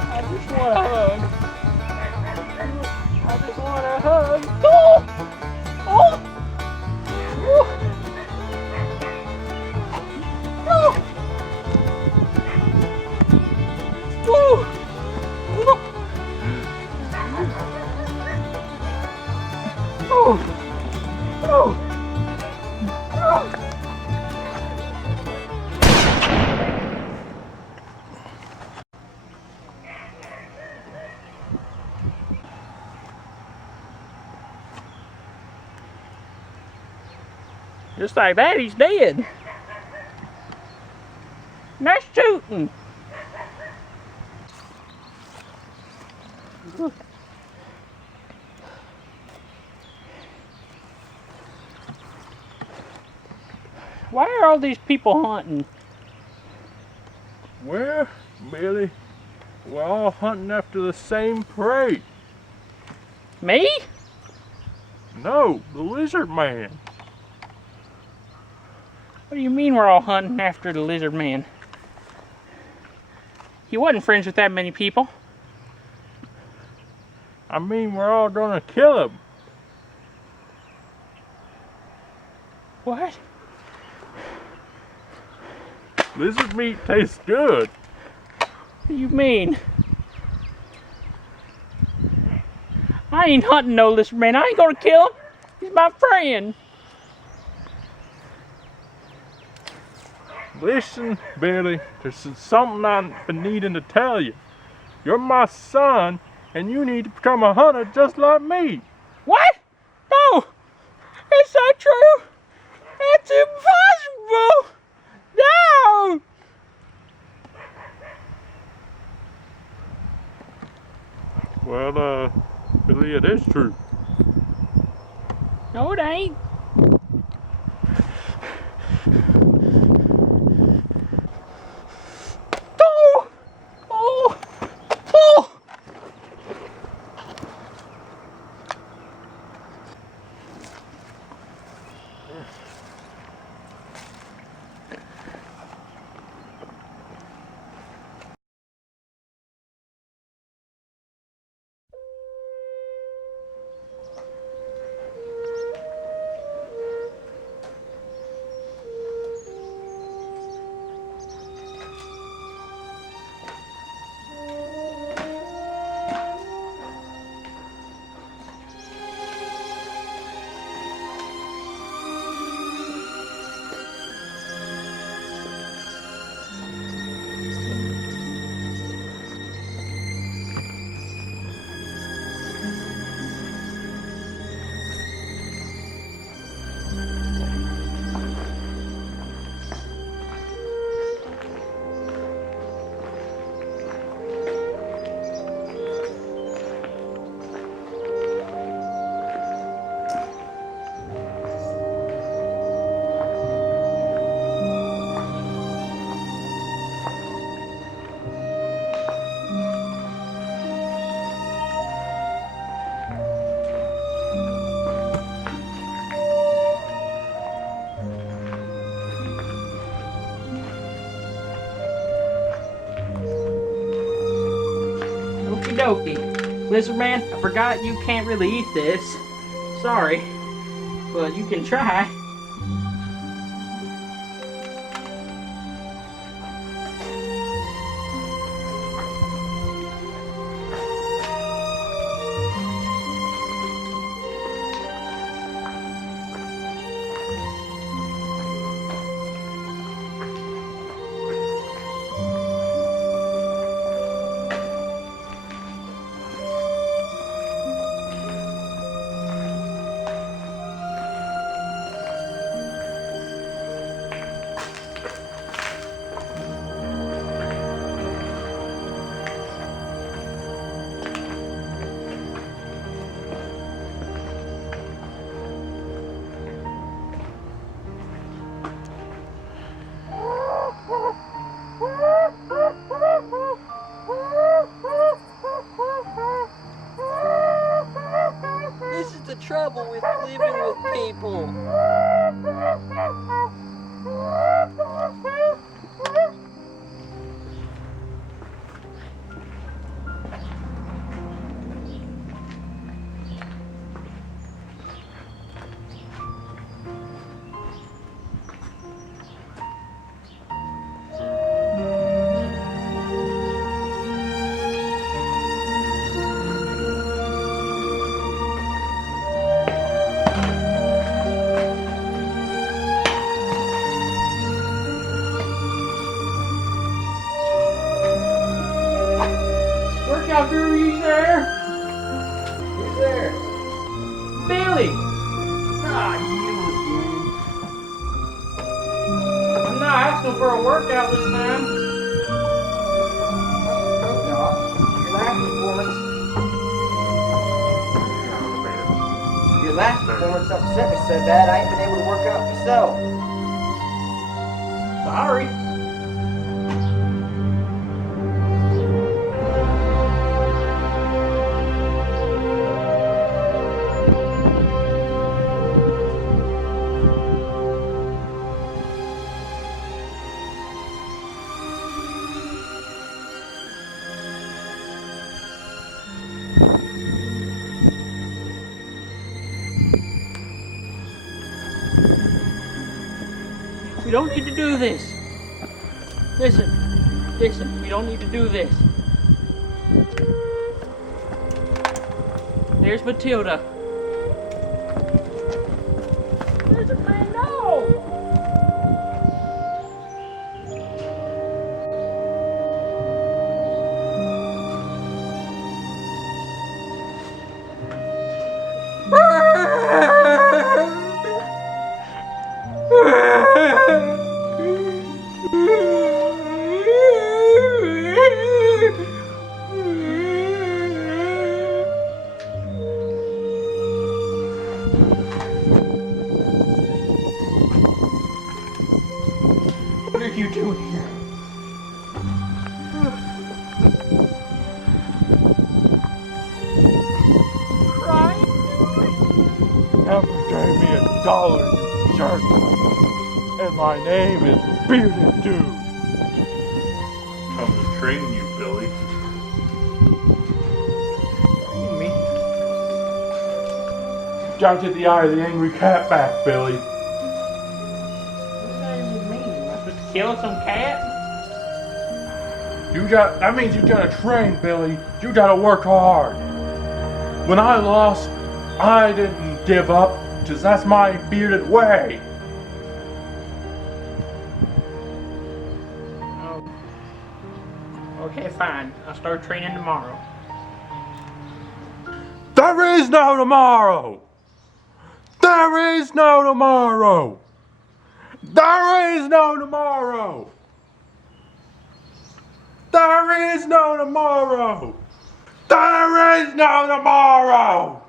I just want a hug. I just want a hug. Oh! Oh! Oh! Oh! Oh! Oh! Oh! Just like that, he's dead. Nice shooting. Why are all these people hunting? Well, Billy, we're all hunting after the same prey. Me? No, the lizard man. What do you mean we're all hunting after the lizard man? He wasn't friends with that many people. I mean, we're all gonna kill him. What? Lizard meat tastes good. What do you mean? I ain't hunting no lizard man. I ain't gonna kill him. He's my friend. Listen, Billy, there's something I've been needing to tell you. You're my son, and you need to become a hunter just like me. What? No! It's not true! That's impossible! No! Well, Billy, it is true. No, it ain't. Oh! Oh! Oh! Okie dokie. Lizard man, I forgot you can't really eat this. Sorry. But you can try. This is the trouble with living with people. workout guru, you there? Who's there? Billy! Ah, you I'm not asking for a workout this time. Your last performance upset me so bad I ain't been able to work out myself. Sorry. We don't need to do this. Listen, we don't need to do this. There's Matilda. There's a friend, no! What are you doing here? Crying? Never gave me $1, you jerk. And my name is Bearded Dude. Come to train you, Billy. Me? Gotta get the eye of the angry cat back, Billy. What does that mean? Am I supposed to kill some cat? That means you gotta train, Billy. You gotta work hard. When I lost, I didn't give up, 'cause that's my bearded way. Oh. Okay, fine. I'll start training tomorrow. There is no tomorrow! There is no tomorrow! There is no tomorrow! There is no tomorrow! There is no tomorrow!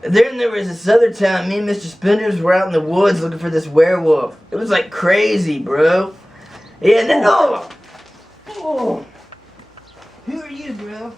Then there was this other time, me and Mr. Spenders were out in the woods looking for this werewolf. It was like crazy, bro. Yeah, and then, oh! Who are you, bro?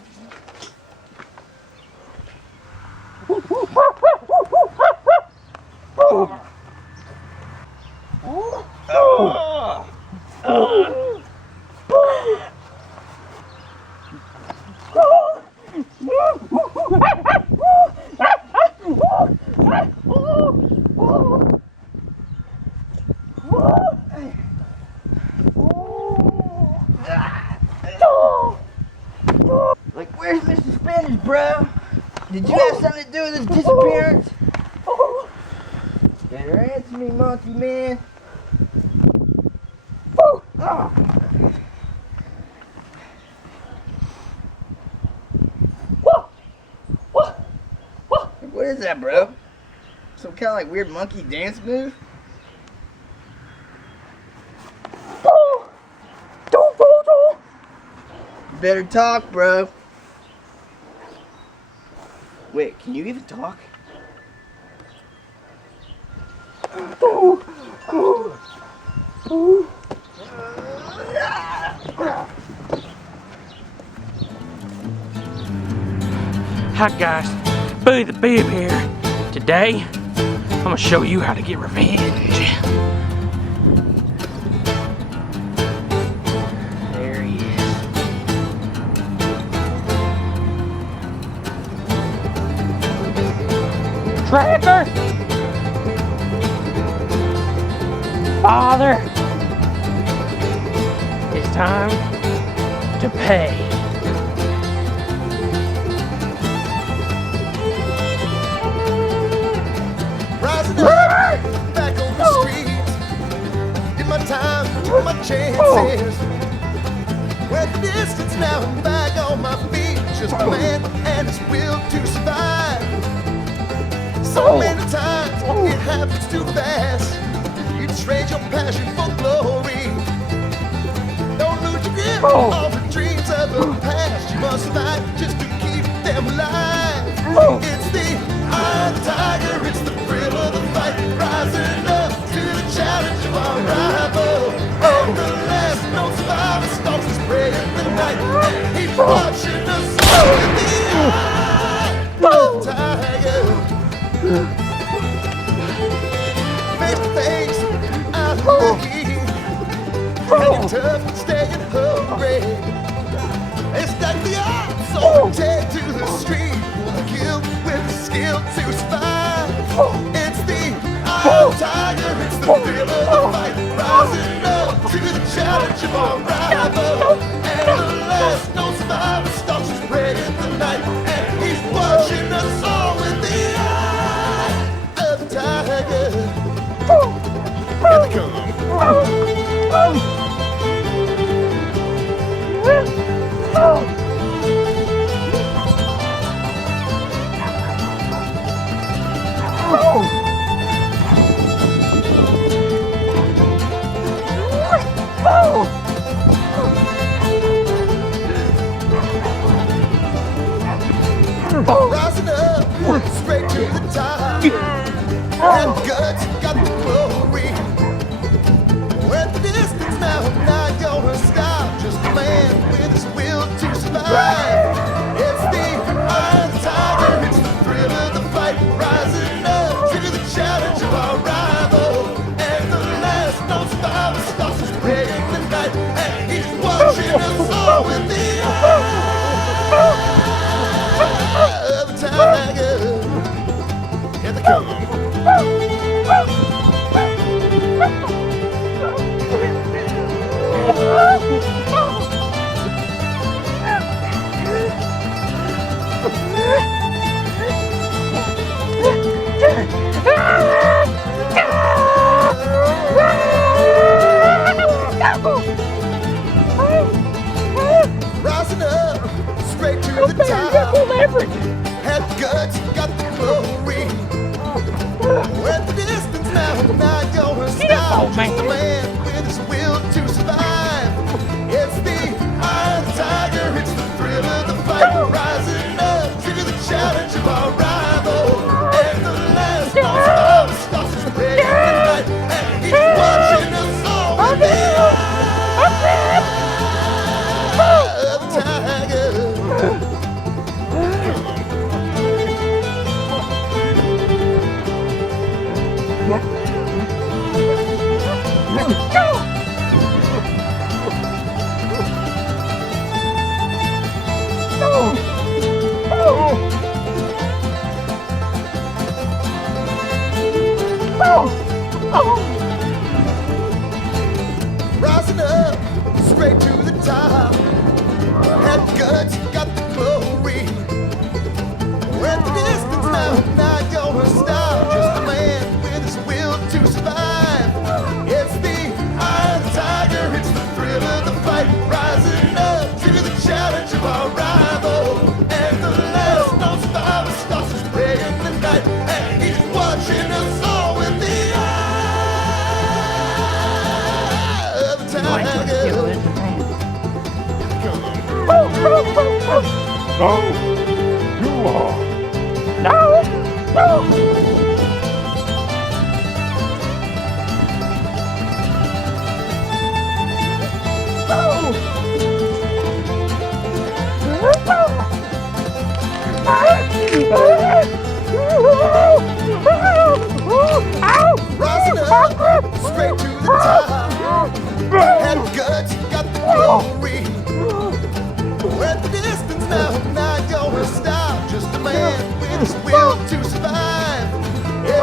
Like, where's Mr. Spenders, bro? Did you have something to do with his disappearance? Better answer me, monkey man. What is that, bro? Some kind of like weird monkey dance move? Better talk, bro. Wait, can you even talk? Hi guys, Billy the Bib here. Today, I'm gonna show you how to get revenge. There he is. Tracker! Father! It's time to pay. Rising up, back on the streets. Did my time, took my chances. Went the distance, now I'm back on my feet. Just a man and his will to survive. So many times it happens too fast. You trade your passion for glory. Don't lose your grip on the dreams of the past. You must fight just to keep them alive. It's the eye of the tiger, it's the thrill of the fight. Rising up to the challenge of our rival. And the last known survivor stalks his prey in the night. And he's watching us all in the eye of the tiger. Face to face, out of the heat. Hanging tough, staying hungry. They stack the odds, so take to the street. A kill with the skill to survive. It's the eye of the tiger, it's the thrill of the fight. Rising up to the challenge of our rival. And the last known survivor stalks his prey in the night. And he's watching us all with the eye of the tiger. Here they come. Rising up, straight to the top. And guts got the glory. We're at the distance now, I'm not gonna stop. Just a man with his will to survive. It's the eye of the tiger, it's the thrill of the fight. Rising up to the challenge of our rival. And the last known survivor stalks his prey in the night. And he's watching us all with the eye of the tiger. Here they come. Rising up, straight to the top. Had guts, got the glory. We're at the distance now, I'm not gonna stop. Just a man with his will to survive. It's the eye of the tiger, it's the thrill of the fight. Rising up to the challenge of our rival. No, you are. No! No! Rising up, straight to the top. Had guts, got the glory. We're at the distance now, not gonna stop. Just a man with his will to survive. It's the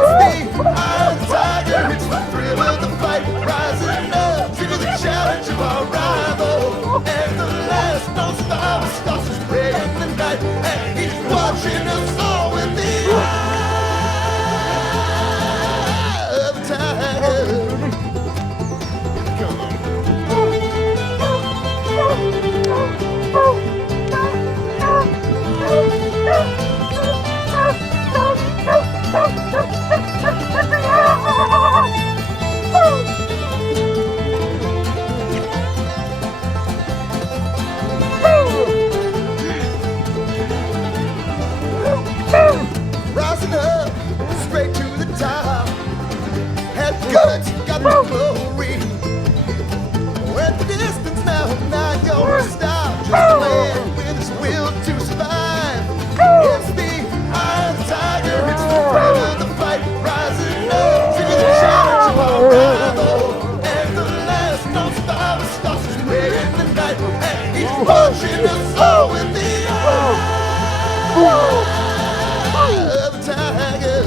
Iron Tiger, it's the thrill of the fight. Rising up to the challenge of our rival. And the last known survivor starts to spread in the night. And he's watching us all with the eye of the tiger. Rising up, straight to the top. Had guts, got the glory. We're at the distance now, not gonna stop. Just a man with his will to survive. It's the Iron Tiger, it's the thrill of the fight. Rising up to the challenge of our rival. And the last known survivor starts to spread in the night. And he's watching us all with the eye of a tiger.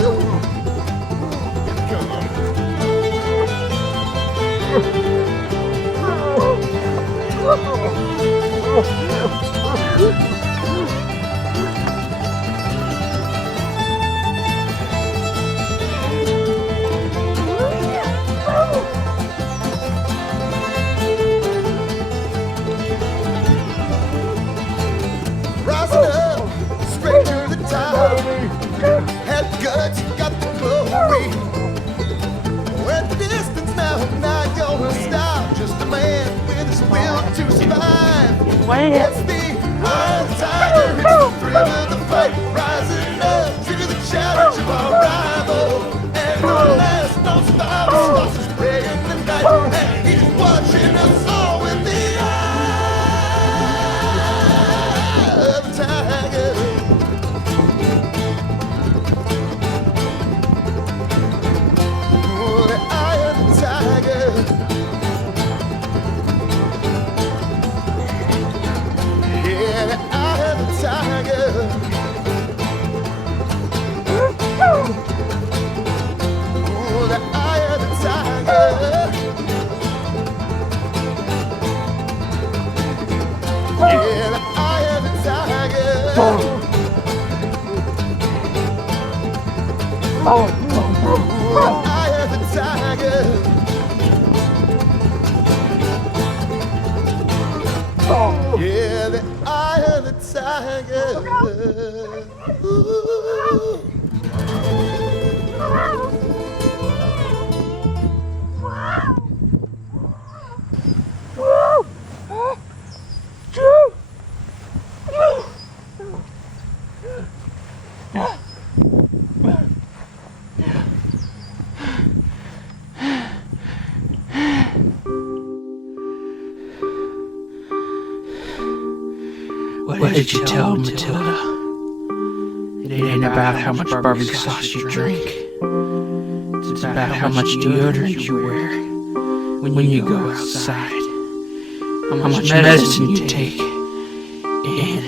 Rising up, straight to the top. Had guts, got the glory. We're at the distance now, not gonna stop. Just a man with his will to survive. It's the Iron Tiger, it's the thrill of the fight. Rising up to the challenge of our rival. And the last known survivor starts to spread in the night. And he's watching us all with the eye of a tiger. Oh, the eye of the tiger. Yeah, the eye of the tiger. Oh, the eye of the tiger. Yeah, the eye of the tiger. Oh, the eye of the tiger. Yeah, the eye of the tiger. Ooh. What did you tell Matilda? It ain't about how much barbecue sauce you drink. It's about how much deodorant you wear when you go outside. How much medicine you take in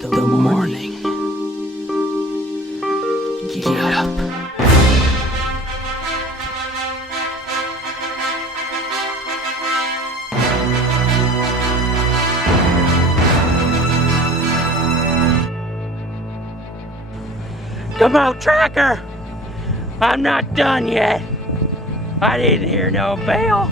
the morning. Get up. Come on, Tracker! I'm not done yet. I didn't hear no bell.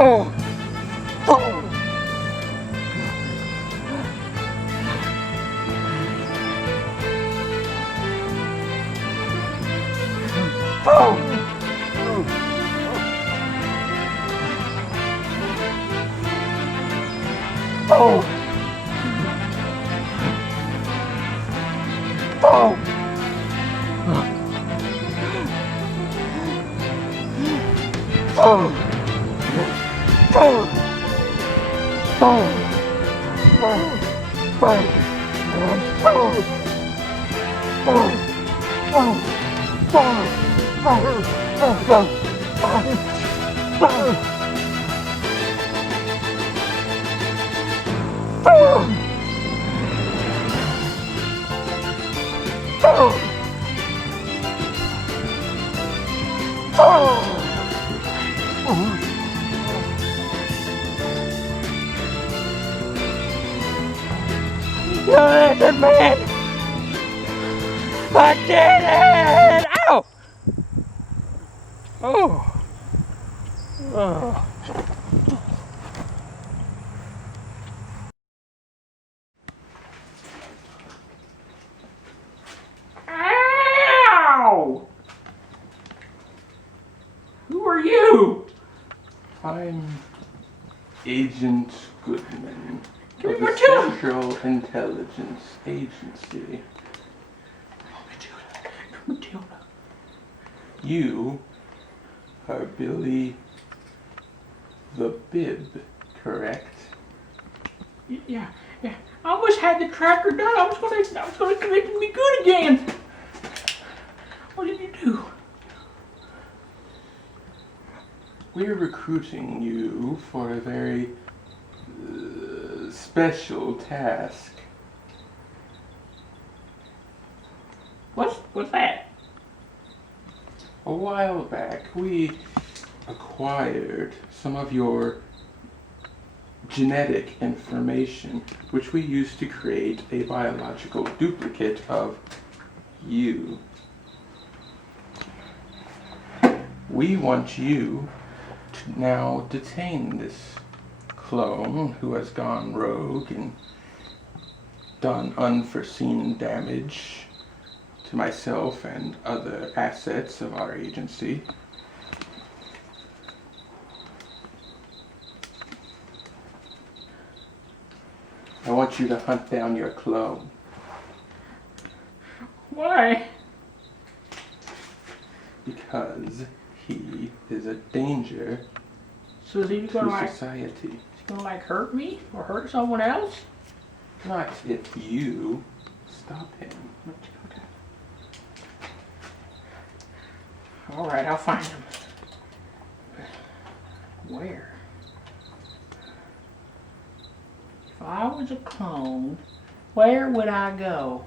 Oh. Oh. Oh. Oh. Oh. You listen, man! I did it! Ow! Oh! Oh! Ow! Who are you? I'm Agent Goodman Give of me the my tune. Central Intelligence Agency. Matilda. You are Billy the Bib, correct? Yeah. I almost had the tracker done. I was gonna make it be good again. What did you do? We're recruiting you for a very special task. What's that? A while back, we acquired some of your genetic information, which we used to create a biological duplicate of you. We want you to now detain this clone who has gone rogue and done unforeseen damage to myself and other assets of our agency. I want you to hunt down your clone. Why? Because he is a danger So is he to gonna society. Is he gonna hurt me or hurt someone else? Not if you stop him. All right, I'll find him. Where? If I was a clone, where would I go?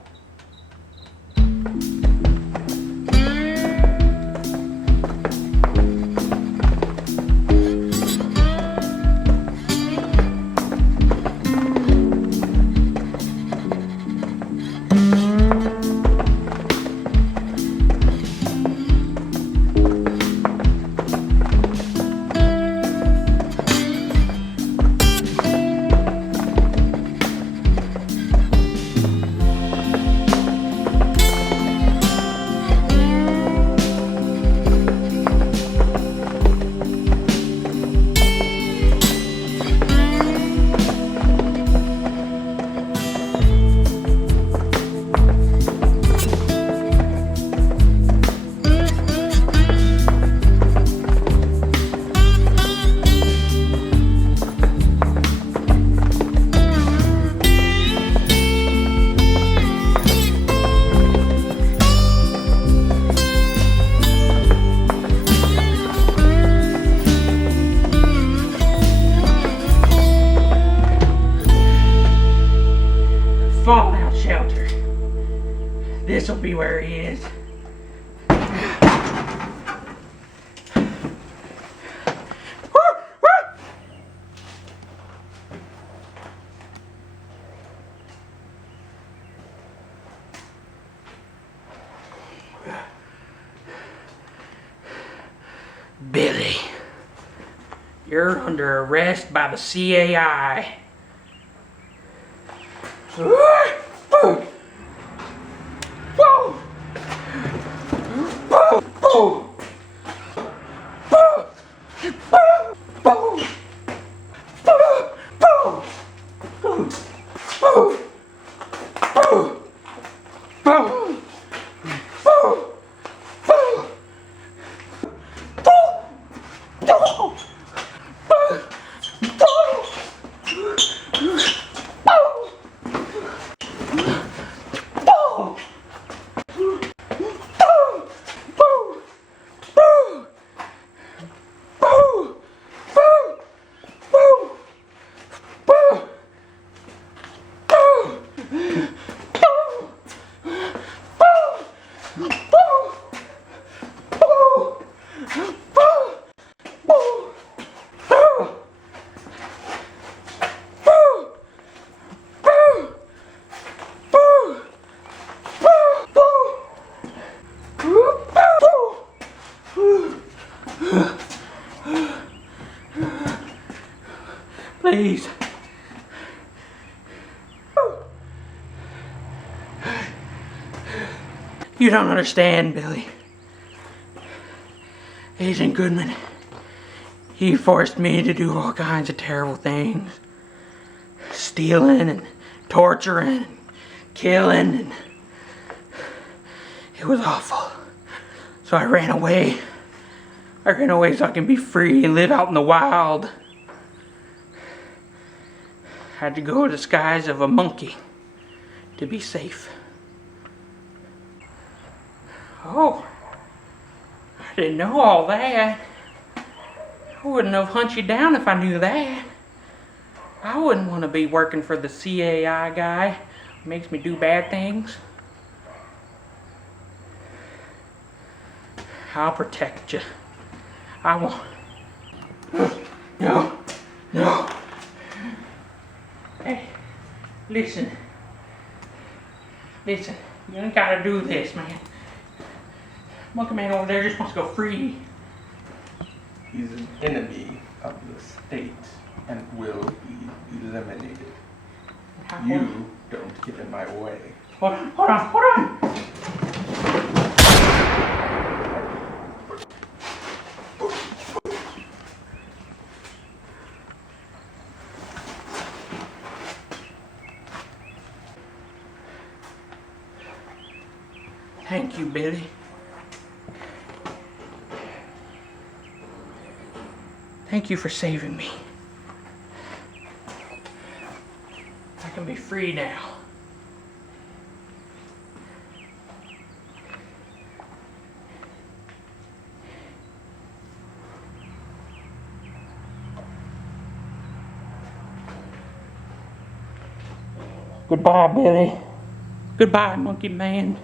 Fallout shelter. This'll be where he is. Billy, You're under arrest by the CAI. Please. You don't understand, Billy. Agent Goodman, he forced me to do all kinds of terrible things. Stealing and torturing and killing, and it was awful. So I ran away. I ran away so I can be free and live out in the wild. I had to go in the disguise of a monkey to be safe. Oh, I didn't know all that. I wouldn't have hunched you down if I knew that. I wouldn't want to be working for the CAI guy who makes me do bad things. I'll protect you. I won't. No, no. Hey, listen. Listen, you ain't gotta do this, man. Monkey Man over there just wants to go free. He's an enemy of the state and will be eliminated. You don't get in my way. Hold on. Thank you, Billy. Thank you for saving me. I can be free now. Goodbye, Billy. Goodbye, Monkey Man.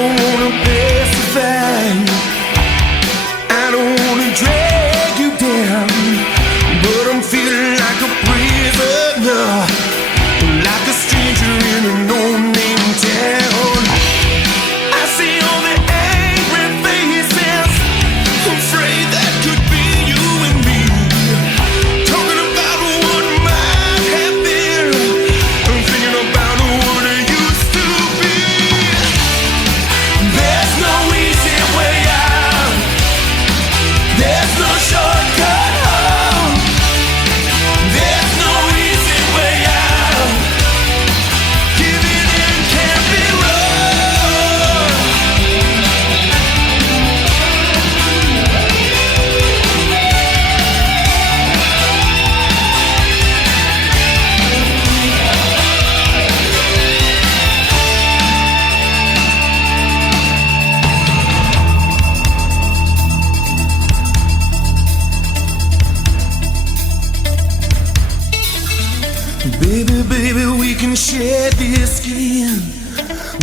don't wanna pacify you. I don't wanna drag you down, but I'm feeling like a prisoner, like a stranger in a no-name town. I see all the angry faces, afraid that could be you and me, talking about what might have been, and thinking about what it used to be. There's no easy way out, there's no shortcut home, there's no easy way out, giving in can't be wrong. Baby, baby, we can share this skin.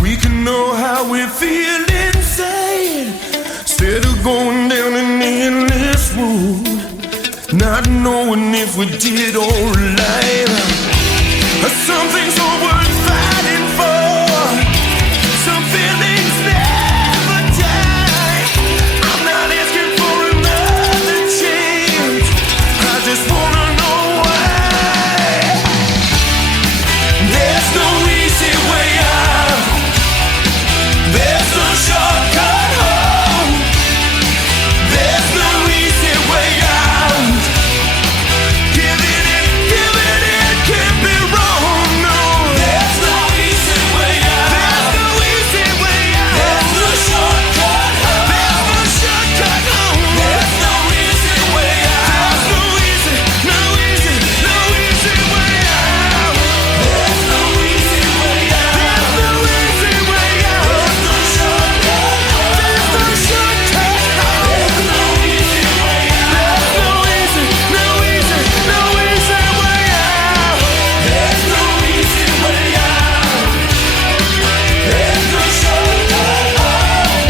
We can know how we feel inside, instead of going down an endless road, not knowing if we did alright. Some things are worth fighting for, some feelings never die. I'm not asking for another chance, I just wanna know why. There's no easy way out, there's no shortcut home, there's no easy way out, giving in can't be wrong, no. There's no easy way out, there's no easy way out, there's no shortcut home, there's no shortcut home, there's no easy way out, there's no easy way out, there's no easy way out, there's no easy way out, there's no shortcut home, there's no shortcut home, there's no easy way out, there's no easy way out, there's no easy way out, there's no shortcut home,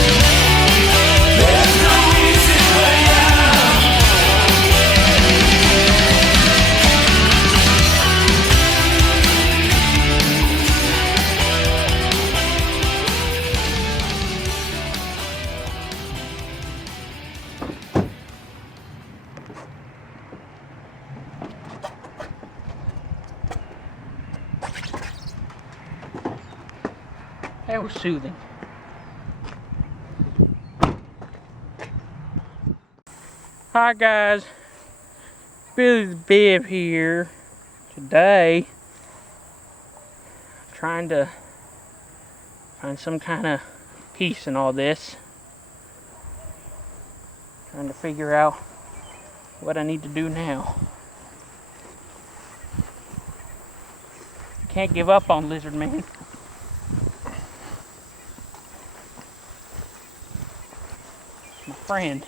there's no easy way out. That was soothing. Hi guys, Billy the Bib here. Today, trying to find some kind of peace in all this. Trying to figure out what I need to do now. Can't give up on Lizard Man. My friend.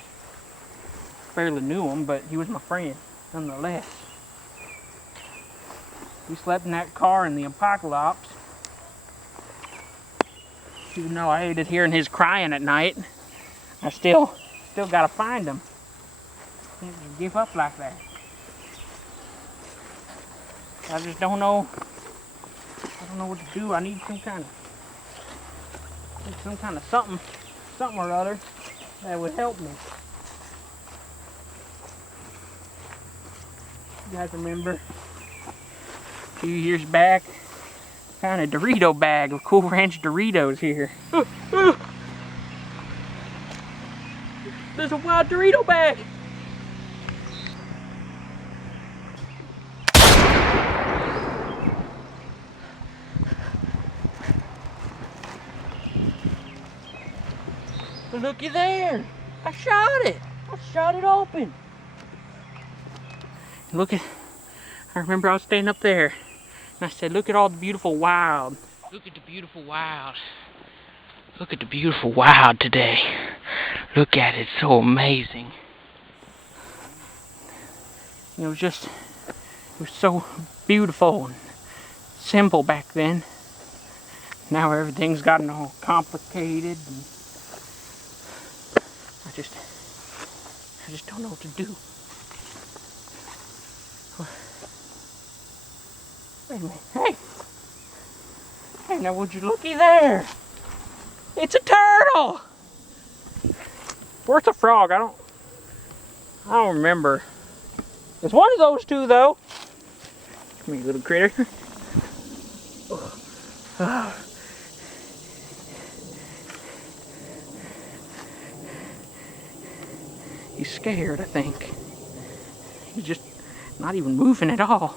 Barely knew him, but he was my friend, nonetheless. We slept in that car in the apocalypse. Even though I hated hearing his crying at night, I still gotta find him. Can't just give up like that. I just don't know. I don't know what to do. I need some kind of something or other that would help me. You guys remember a few years back, found a Dorito bag of Cool Ranch Doritos here. There's a wild Dorito bag. But looky there. I shot it. I shot it open. Look at, I remember I was standing up there and I said, look at all the beautiful wild. Look at the beautiful wild. Look at the beautiful wild today. Look at it, so amazing. It was so beautiful and simple back then. Now everything's gotten all complicated. And I just don't know what to do. Wait a minute. Hey! Hey, now would you looky there? It's a turtle! Where's a frog? I don't remember. It's one of those two, though. Come here, little critter. He's scared, I think. He's just not even moving at all.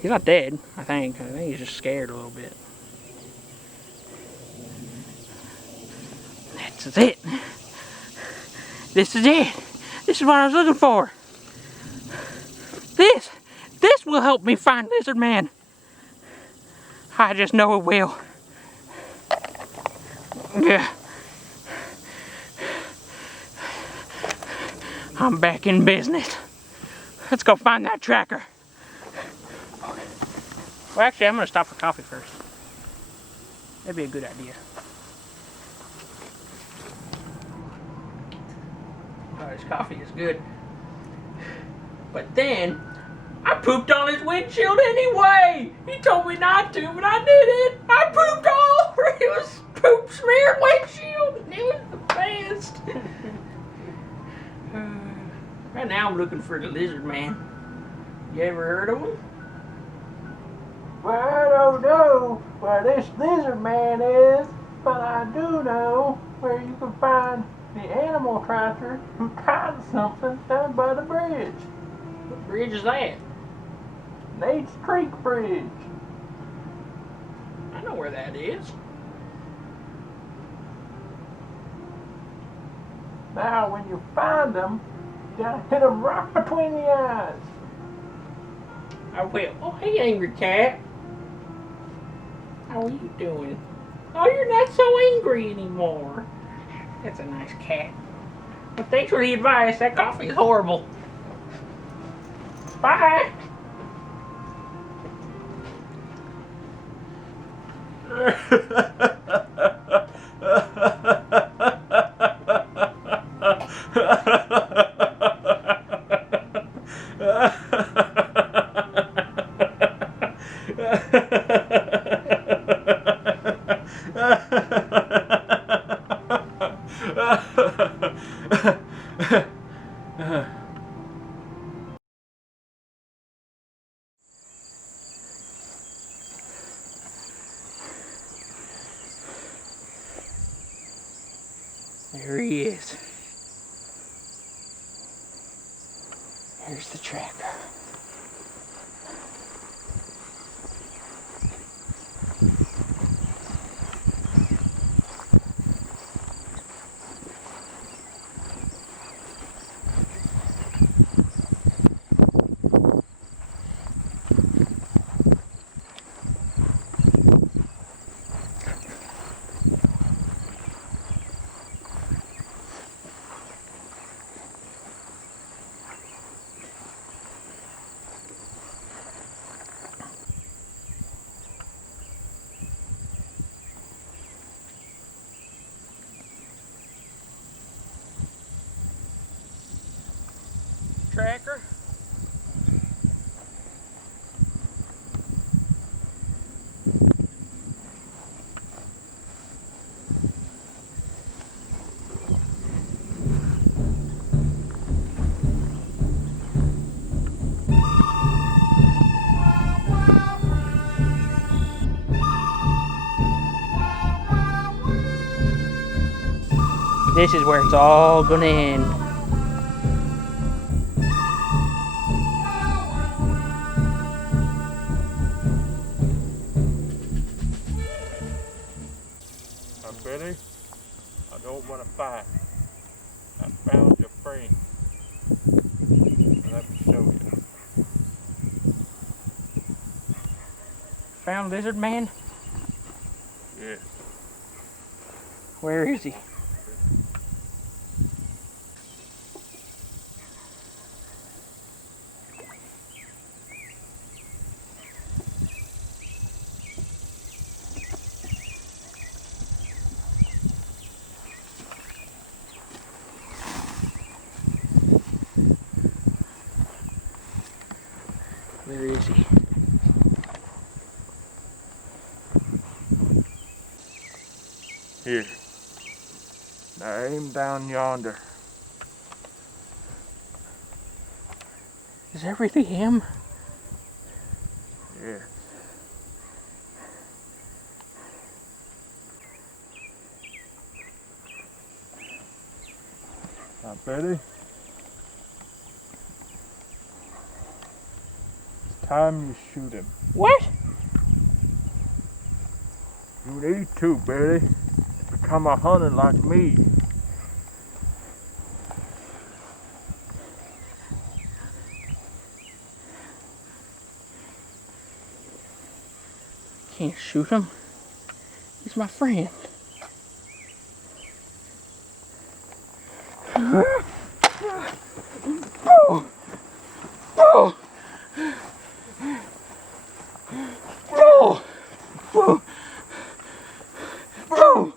He's not dead, I think. I think he's just scared a little bit. This is it. This is it. This is what I was looking for. This will help me find Lizard Man. I just know it will. Yeah. I'm back in business. Let's go find that tracker. Well, actually, I'm gonna stop for coffee first. That'd be a good idea. Oh, this coffee is good. But then, I pooped on his windshield anyway! He told me not to, but I did it! I pooped all over it! It was poop smeared windshield! It was the best! Right now I'm looking for the Lizard Man. You ever heard of him? Well, I don't know where this Lizard Man is, but I do know where you can find the animal tracker who tied something down by the bridge. What bridge is that? Nate's Creek Bridge. I know where that is. Now, when you find them, you gotta hit them right between the eyes. I will. Oh, hey, angry cat. How are you doing? Oh, you're not so angry anymore. That's a nice cat. But thanks for the advice. That coffee is horrible. Bye. There he is. Here's the tracker. Tracker. This is where it's all gonna end. Billy, I don't want to fight. I found your friend. Let me show you. Found Lizard Man? Yes. Where is he? Here. Now aim down yonder. Is that really him? Yes. Now, Betty, it's time you shoot him. What? You need to, Betty. Become a hunter like me. Can't shoot him. He's my friend. Oh! Oh! Oh! Oh! Oh!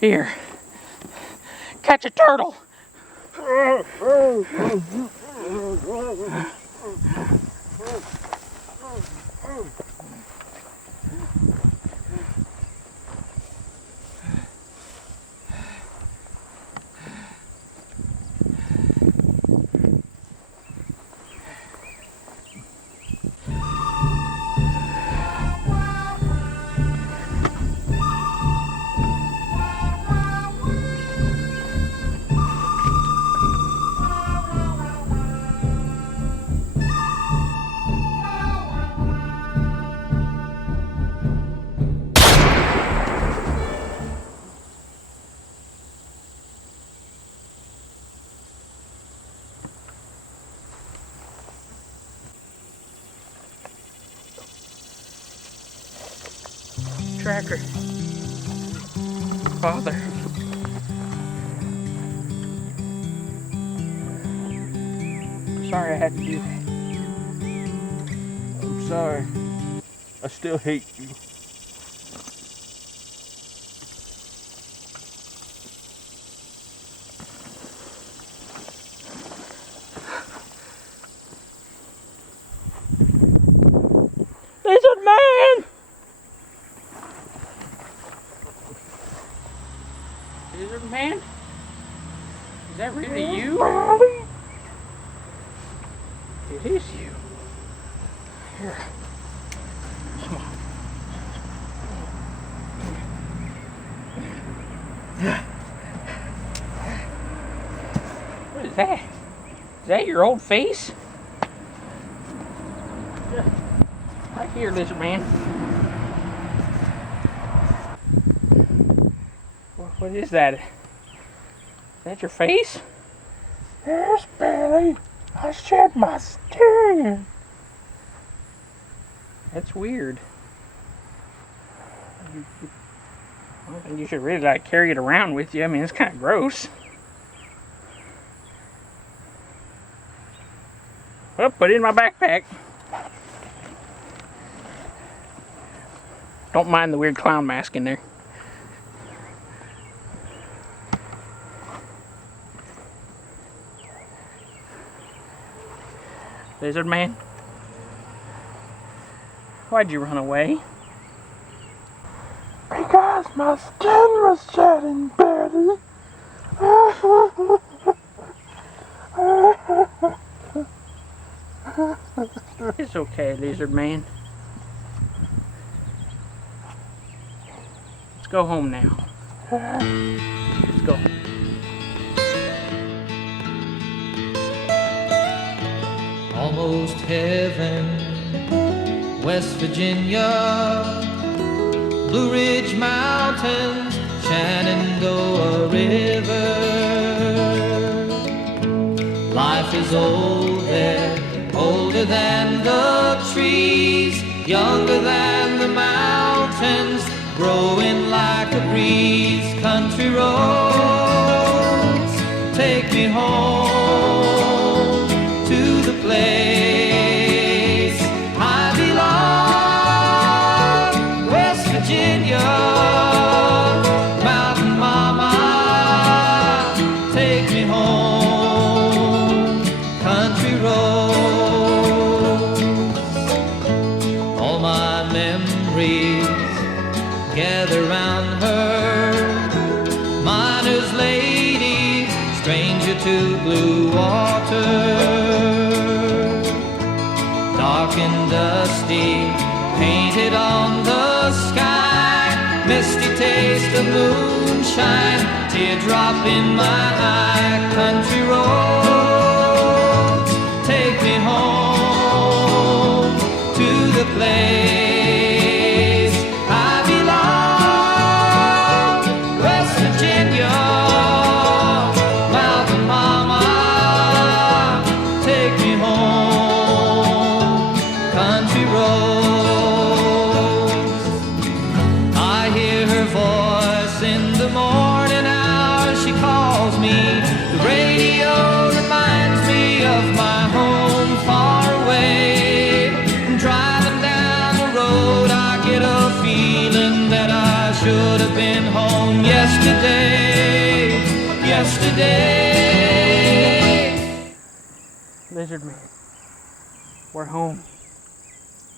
Here. Catch a turtle. Tracker. Father. Sorry I had to do that. I'm sorry. I still hate you. Lizard man! Lizard man? Is that really you? It is you. Here. Come on. What is that? Is that your old face? Right here, lizard man. What is that? Is that your face? Yes, Billy. I shed my skin. That's weird. I think you should really like carry it around with you. I mean, it's kind of gross. Well, put it in my backpack. Don't mind the weird clown mask in there. Lizard man? Why'd you run away? Because my skin was shedding, Betty. It's okay, lizard man. Let's go home now. Let's go. Almost heaven, West Virginia, Blue Ridge Mountains, Shenandoah River. Life is old there, older than the trees, younger than the mountains, growing like a breeze. Country roads, take me home to the place I belong. West Virginia, Mountain Mama, take me home. Country road. to blue water. Dark and dusty, painted on the sky, misty taste of moonshine, teardrop in my eye. Country roads, take me home to the place I belong. West Virginia, Mountain Mama, take me home. Country roads, I hear her voice in the morning hours. She calls me. The radio reminds me of my home far away. And driving down the road, I get a feeling that I should have been home yesterday. Yesterday. Lizard Man, we're home.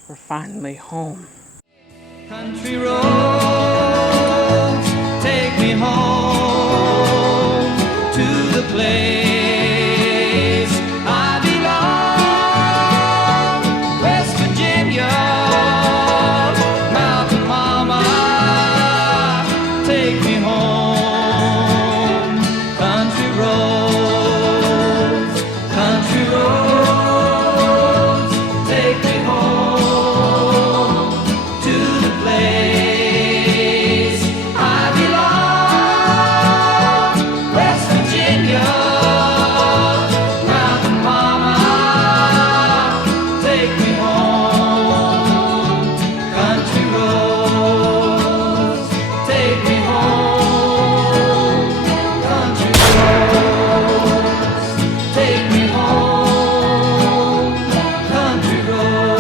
We're finally home. Country roads, take me home to the place I belong. West Virginia, Mountain Mama, take me home. Country roads, take me home to the place I belong. West Virginia, Mountain Mama, take me home. Country roads, take me home. Country roads, take me home. Country roads.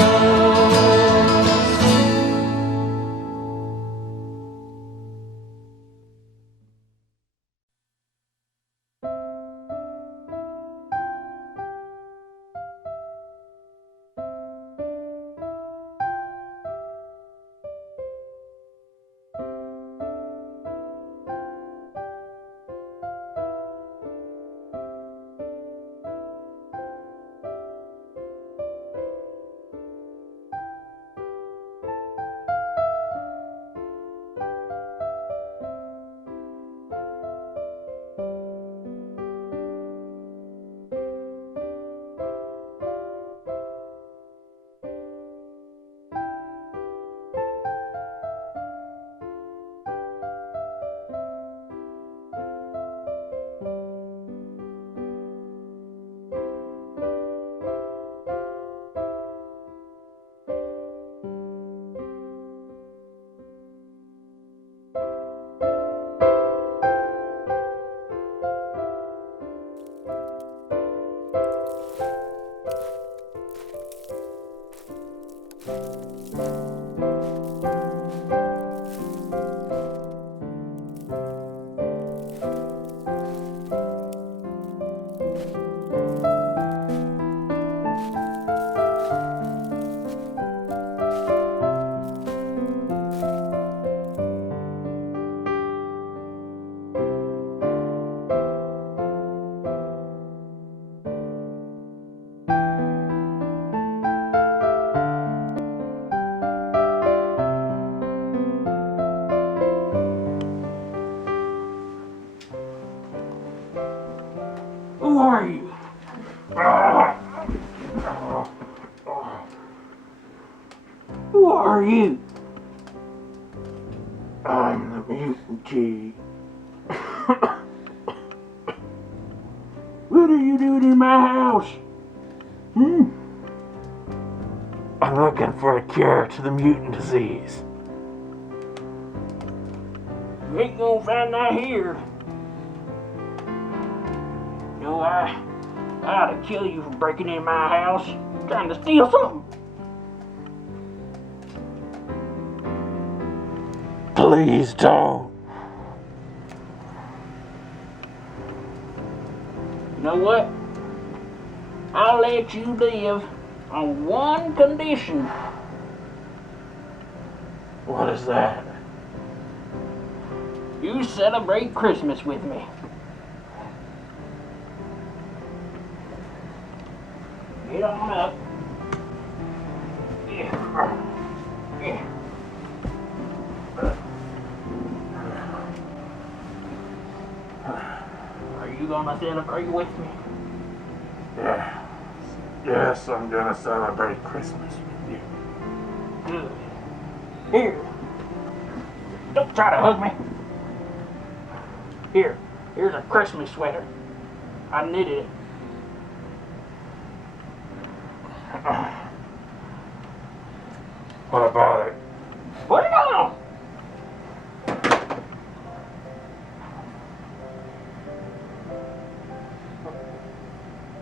Who are you? Who are you? I'm the mutant key. What are you doing in my house? I'm looking for a cure to the mutant disease. You ain't gonna find that here. No, I ought to kill you for breaking in my house, trying to steal something. Please don't. You know what? I'll let you live on one condition. What is that? You celebrate Christmas with me. Get on up. Yeah. Yeah. Are you gonna celebrate with me? Yeah. Yes, I'm gonna celebrate Christmas with you. Good. Here. Don't try to hug me. Here. Here's a Christmas sweater. I knitted it. What about it? Put it on!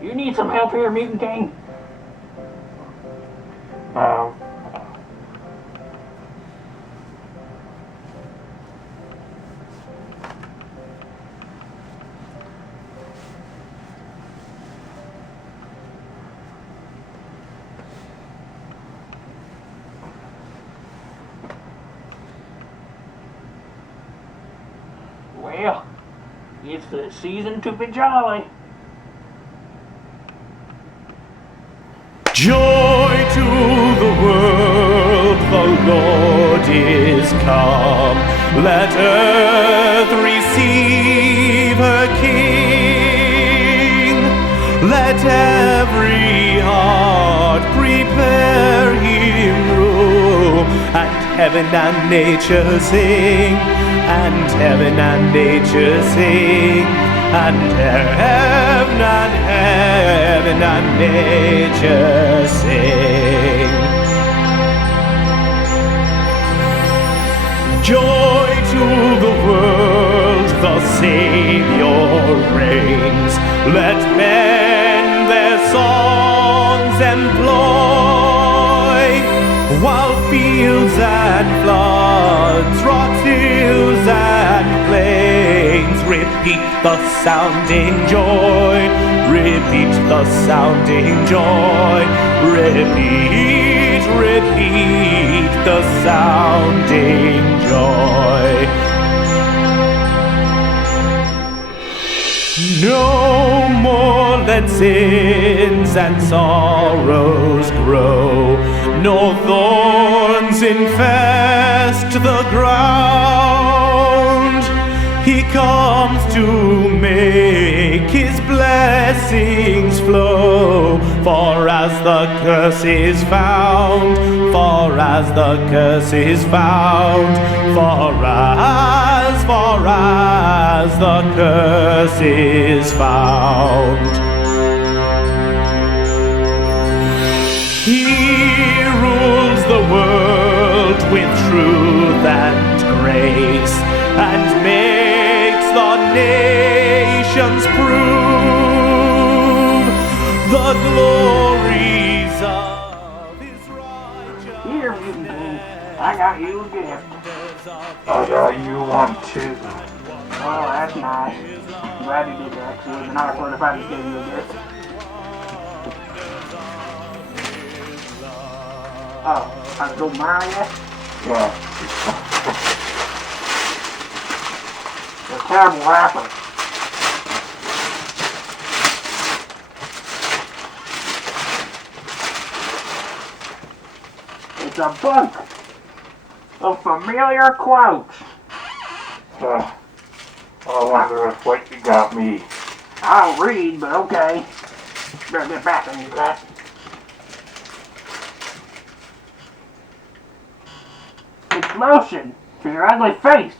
You need some help here, Mutant King? Well, it's the season to be jolly. Joy to the world, the Lord is come. Let earth receive her King. Let every heart prepare him room. And heaven and nature sing, and heaven and nature sing, and heaven and nature sing. Joy to the world, the Savior reigns. Let men their songs employ, while fields and floods, rocks, hills and plains repeat the sounding joy, repeat the sounding joy, repeat, repeat the sounding joy. No more let sins and sorrows grow, nor thorns infest the ground. He comes to make his blessings flow, for as the curse is found, for as the curse is found, for as the curse is found. He rules the world with truth and grace, and makes the nations prove the glories of his righteousness. Here, Mutant King, I got you a gift. I got you one too. Oh, that's nice. I'm glad you did that, 'cause it would have been awkward if I just gave you a gift. Oh, I don't mind yet? Yeah. You're a terrible rapper. It's a book of familiar quotes. I wonder what you got me. I don't read, but okay. Better get back on you, class. It's lotion for your ugly face.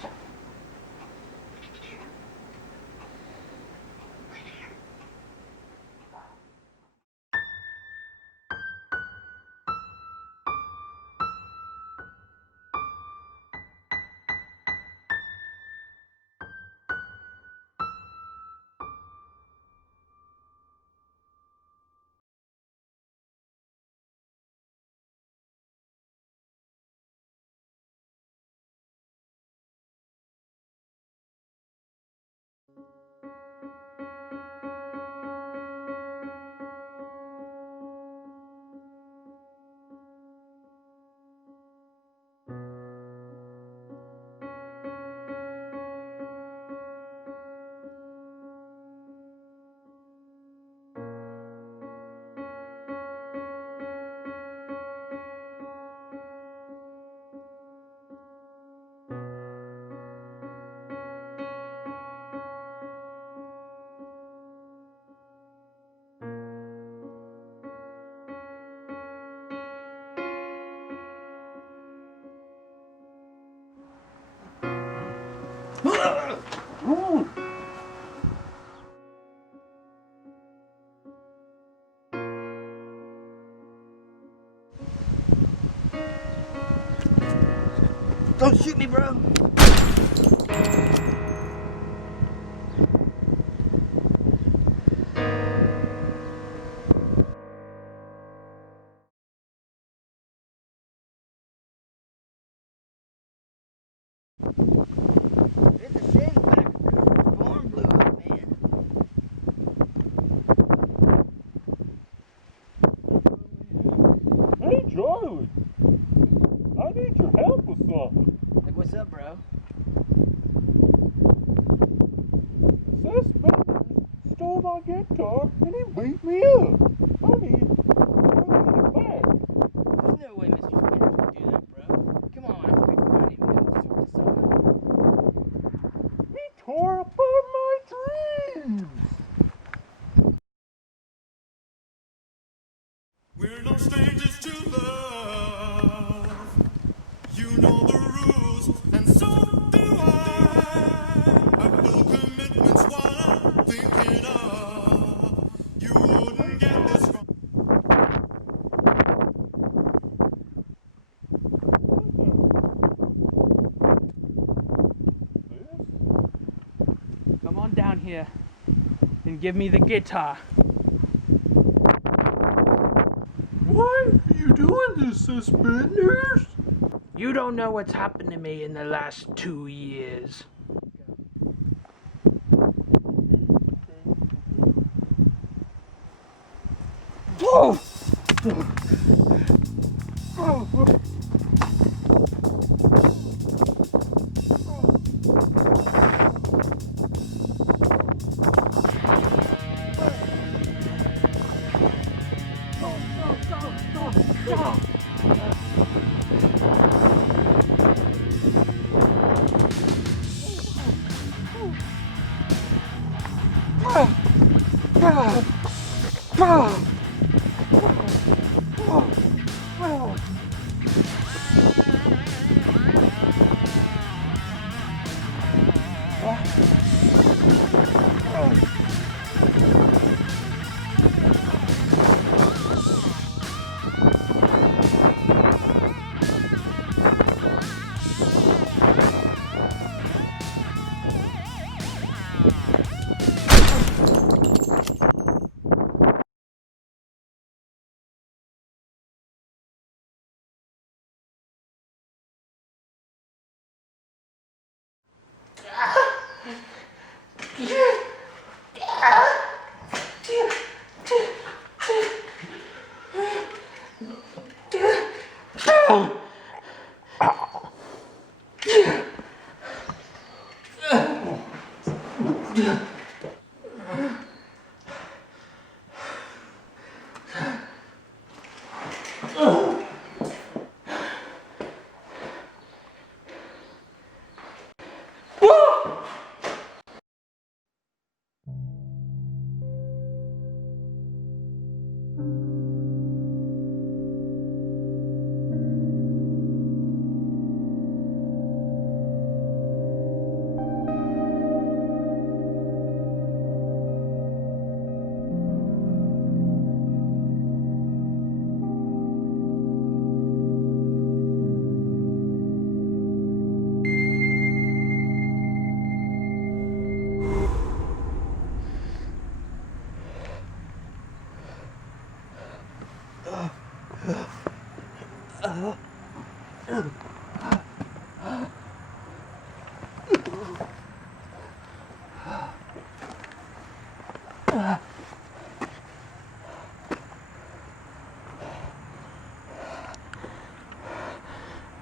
Don't shoot me, bro. It's a shame the back of the barn blew up, man. Hey, Charlie. I need your help with something. Like, what's up, bro? Sethspenders stole my guitar and he beat me up. I need it back. There's no way Mr. Spenders would do that, bro. Come on, I hope you find him and we'll sort this out. He tore apart my dreams. We're no strangers to love. You know the rules, and so do I. I feel commitment's what I'm thinking of. You wouldn't get this wrong. Come on down here and give me the guitar. Why are you doing this, Sethspenders? You don't know what's happened to me in the last 2 years. Oh!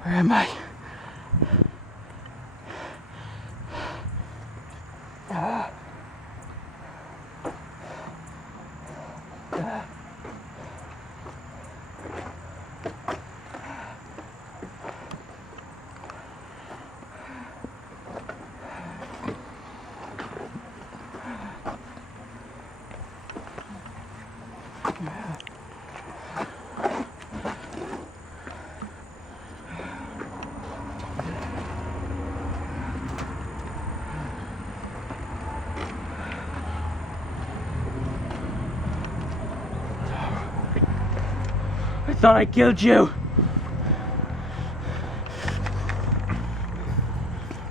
Where am I? thought I killed you.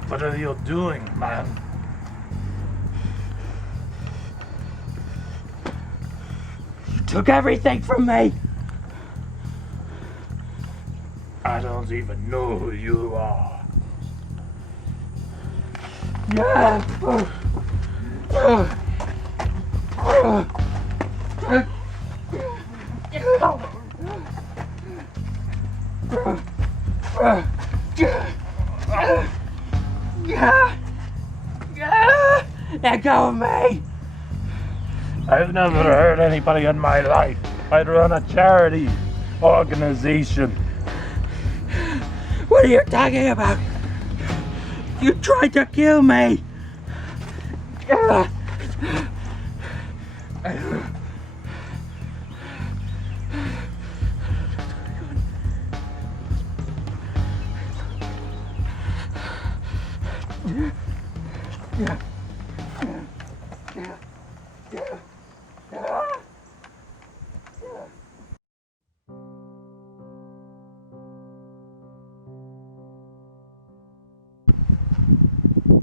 What are you doing, man? You took everything from me. I don't even know who you are. Yeah. Let go of me. I've never hurt anybody in my life. I run a charity organization. What are you talking about? You tried to kill me.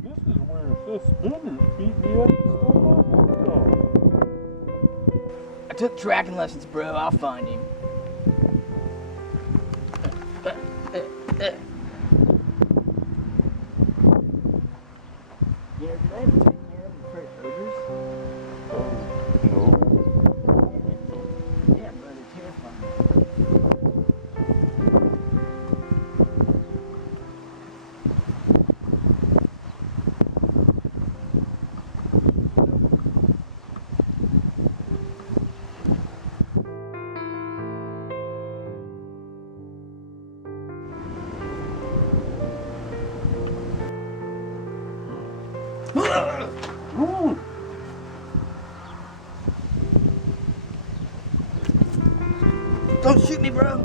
This is where Sethspenders beat me up and stole my hot dog. I took tracking lessons, bro. I'll find him. Yeah, did I ever take care of the first ogres? No. Yeah, bro, they're terrifying. Don't shoot me, bro.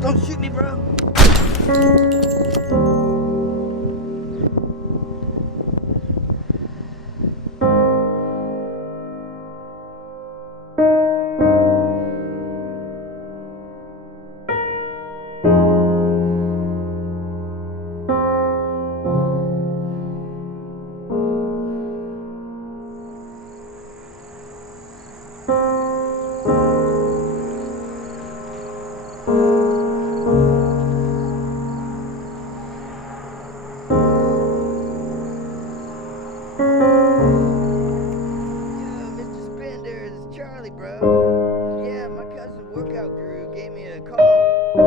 Don't shoot me, bro. Bro. Yeah, my cousin workout guru gave me a call. He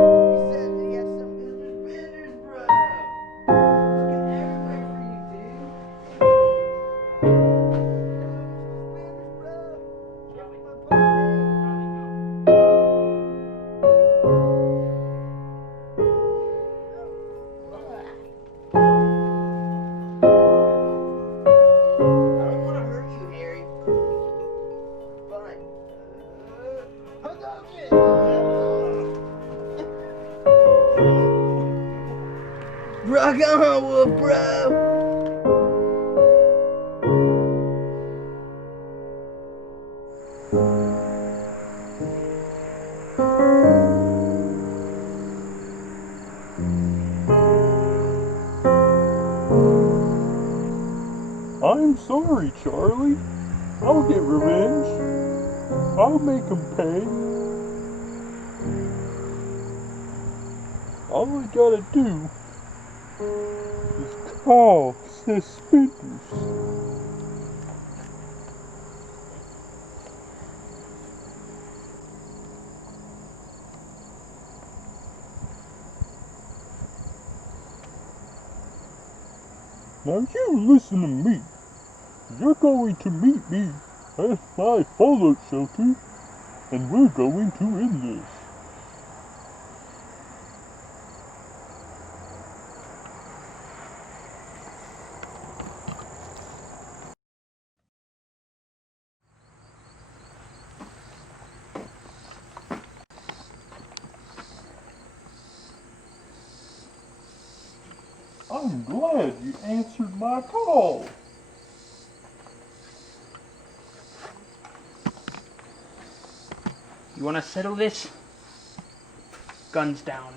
said that he had some Mr. Spenders, bro. Looking everywhere for you, dude. Mr. Spenders, bro. Come to my I don't want to hurt you, Harry. Fine. Rock on, Wolf, bro! I'm sorry, Charlie. I'll get revenge. I'll make him pay. All I gotta do is call Sethspenders. Now you listen to me. You're going to meet me at my fallout shelter, and we're going to end this. I'm glad you answered my call. You want to settle this? Guns down.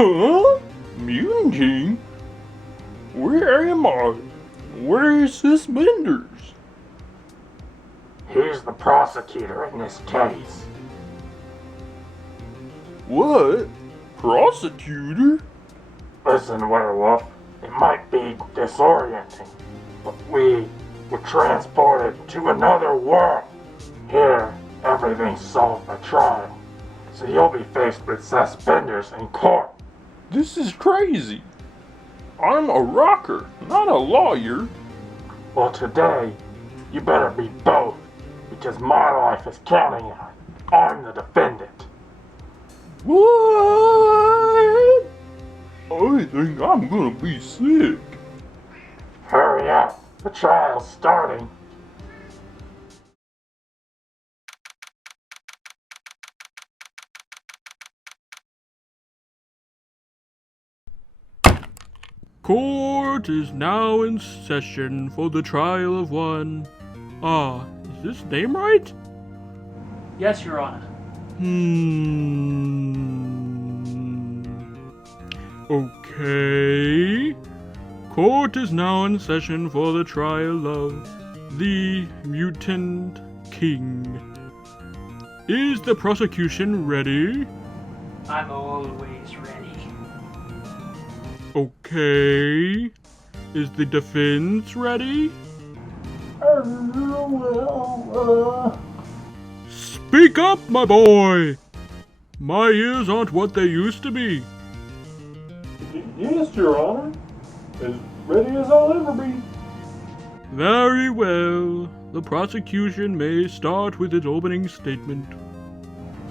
Huh? Mutant King? Where am I? Where is Sethspenders? He's the prosecutor in this case. What? Prosecutor? Listen, Werewolf, it might be disorienting, but we were transported to another world. Here, everything's solved by trial, so you'll be faced with Sethspenders in court. This is crazy. I'm a rocker, not a lawyer. Well, today, you better be both, because my life is counting on it. I'm the defendant. What? I think I'm gonna be sick. Hurry up, the trial's starting. Court is now in session for the trial of one. Is this name right? Yes, Your Honor. Okay. Court is now in session for the trial of the Mutant King. Is the prosecution ready? I'm always ready. Okay. Is the defense ready? Speak up, my boy! My ears aren't what they used to be. Yes, Your Honor. As ready as I'll ever be. Very well. The prosecution may start with its opening statement.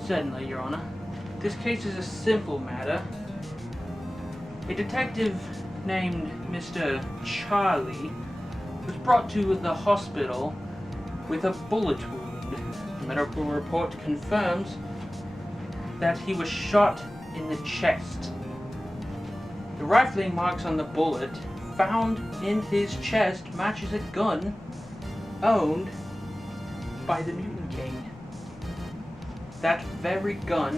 Certainly, Your Honor. This case is a simple matter. A detective named Mr. Charlie was brought to the hospital with a bullet wound. The medical report confirms that he was shot in the chest. The rifling marks on the bullet found in his chest matches a gun owned by the Mutant King. That very gun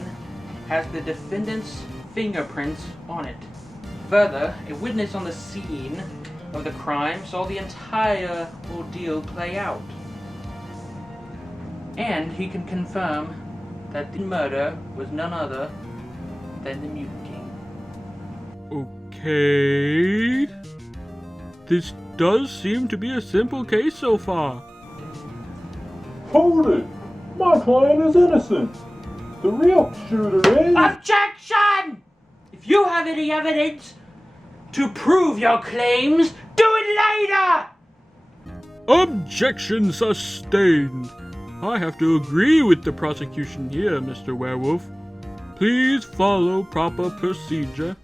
has the defendant's fingerprints on it. Further, a witness on the scene of the crime saw the entire ordeal play out. And he can confirm that the murder was none other than the Mutant King. Okay. This does seem to be a simple case so far. Hold it! My client is innocent. The real shooter is... Objection! If you have any evidence to prove your claims, do it later! Objection sustained. I have to agree with the prosecution here, Mr. Werewolf. Please follow proper procedure.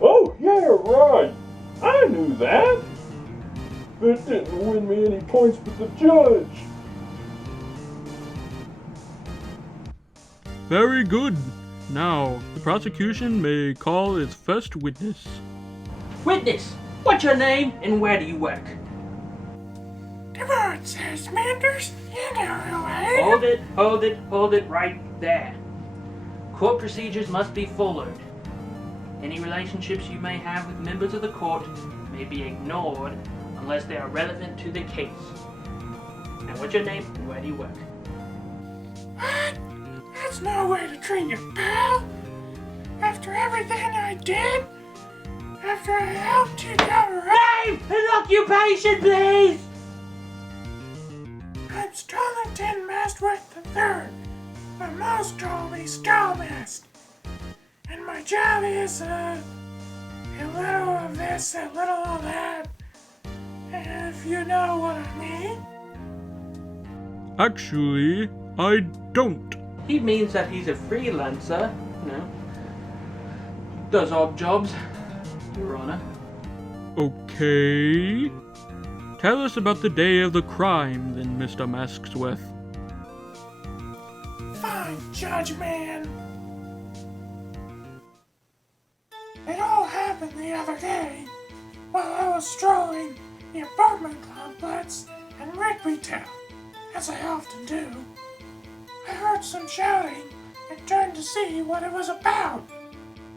Oh, yeah, right. I knew that. That didn't win me any points with the judge. Very good. Now, the prosecution may call its first witness. Witness, what's your name and where do you work? Come on, Sethspenders. You know who I am. Hold it right there. Court procedures must be followed. Any relationships you may have with members of the court may be ignored unless they are relevant to the case. Now, what's your name and where do you work? What? That's no way to treat your pal. After everything I did, after I helped you cover up. Name and occupation, please! I'm Stallington Mastworth III. But most call me Stallmast. And my job is, a little of this, a little of that. If you know what I mean. Actually, I don't. He means that he's a freelancer, does odd jobs, Your Honor. Okay. Tell us about the day of the crime, then, Mr. Masksworth. Fine, Judge Man. It all happened the other day while I was strolling the apartment complex in Rigbytown, as I often do. I heard some shouting and turned to see what it was about.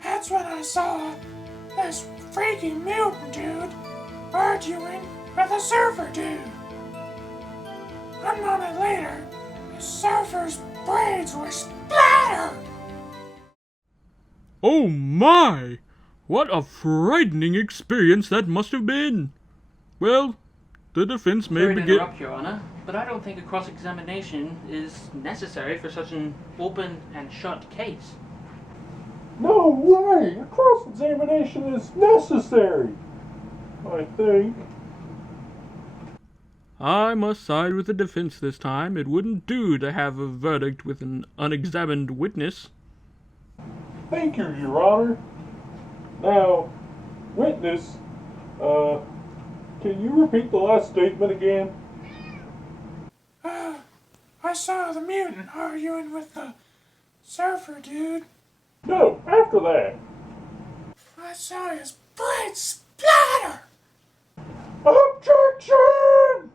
That's when I saw this freaky mutant dude arguing with a surfer dude. One moment later, the surfer's braids were splattered. Oh my! What a frightening experience that must have been! Well, the defense may Sorry to begin. interrupt, Your Honor, but I don't think a cross-examination is necessary for such an open and shut case. No way! A cross-examination is necessary, I think. I must side with the defense this time. It wouldn't do to have a verdict with an unexamined witness. Thank you, Your Honor. Now, witness, can you repeat the last statement again? I saw the mutant arguing with the surfer dude. No, after that. I saw his braids splatter. Objection!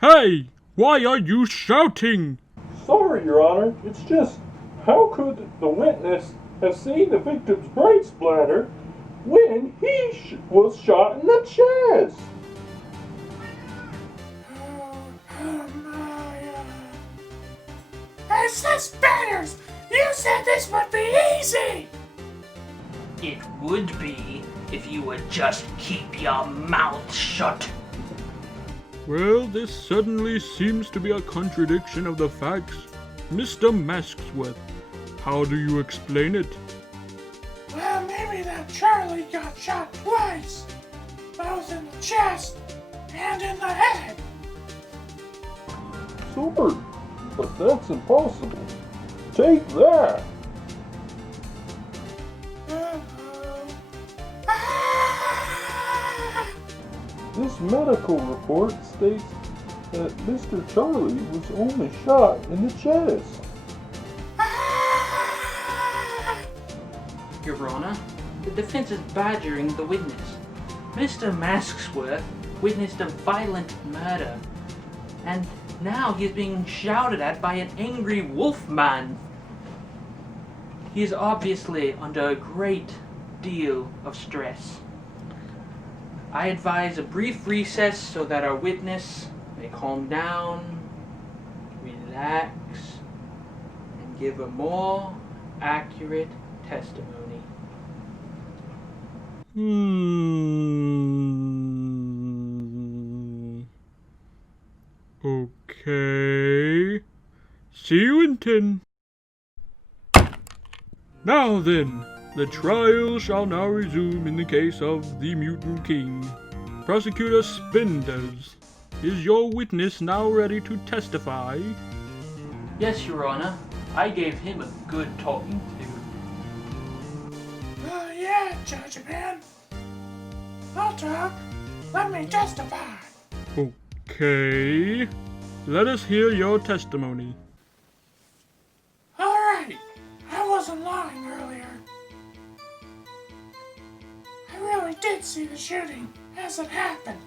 Hey! Why are you shouting? Sorry, Your Honor. It's just, how could the witness have seen the victim's braid splatter when he was shot in the chest? Hey, Sethspenders! You said this would be easy! It would be if you would just keep your mouth shut. Well, this certainly seems to be a contradiction of the facts. Mr. Masksworth, how do you explain it? Well, maybe that Charlie got shot twice. Both in the chest and in the head. Super, but that's impossible. Take that! This medical report states that Mr. Charlie was only shot in the chest. Your Honor, the defense is badgering the witness. Mr. Masksworth witnessed a violent murder, and now he is being shouted at by an angry wolf man. He is obviously under a great deal of stress. I advise a brief recess so that our witness may calm down, relax, and give a more accurate testimony. Okay. See you in 10. Now then, the trial shall now resume in the case of the Mutant King. Prosecutor Spenders, is your witness now ready to testify? Yes, Your Honor. I gave him a good talking to. Yeah, Judge Man. I'll talk. Let me testify. Okay. Let us hear your testimony. Alright. I wasn't lying earlier. I really did see the shooting as it happened.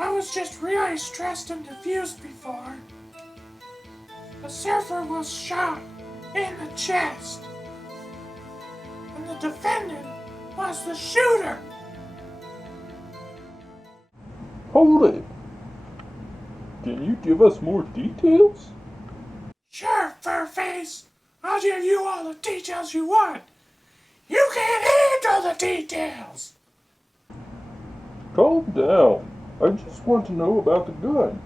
I was just really stressed and confused before. The surfer was shot in the chest. And the defendant was the shooter. Hold it. Can you give us more details? Sure, Furface. I'll give you all the details you want. You can't handle the details. Calm down. I just want to know about the gun.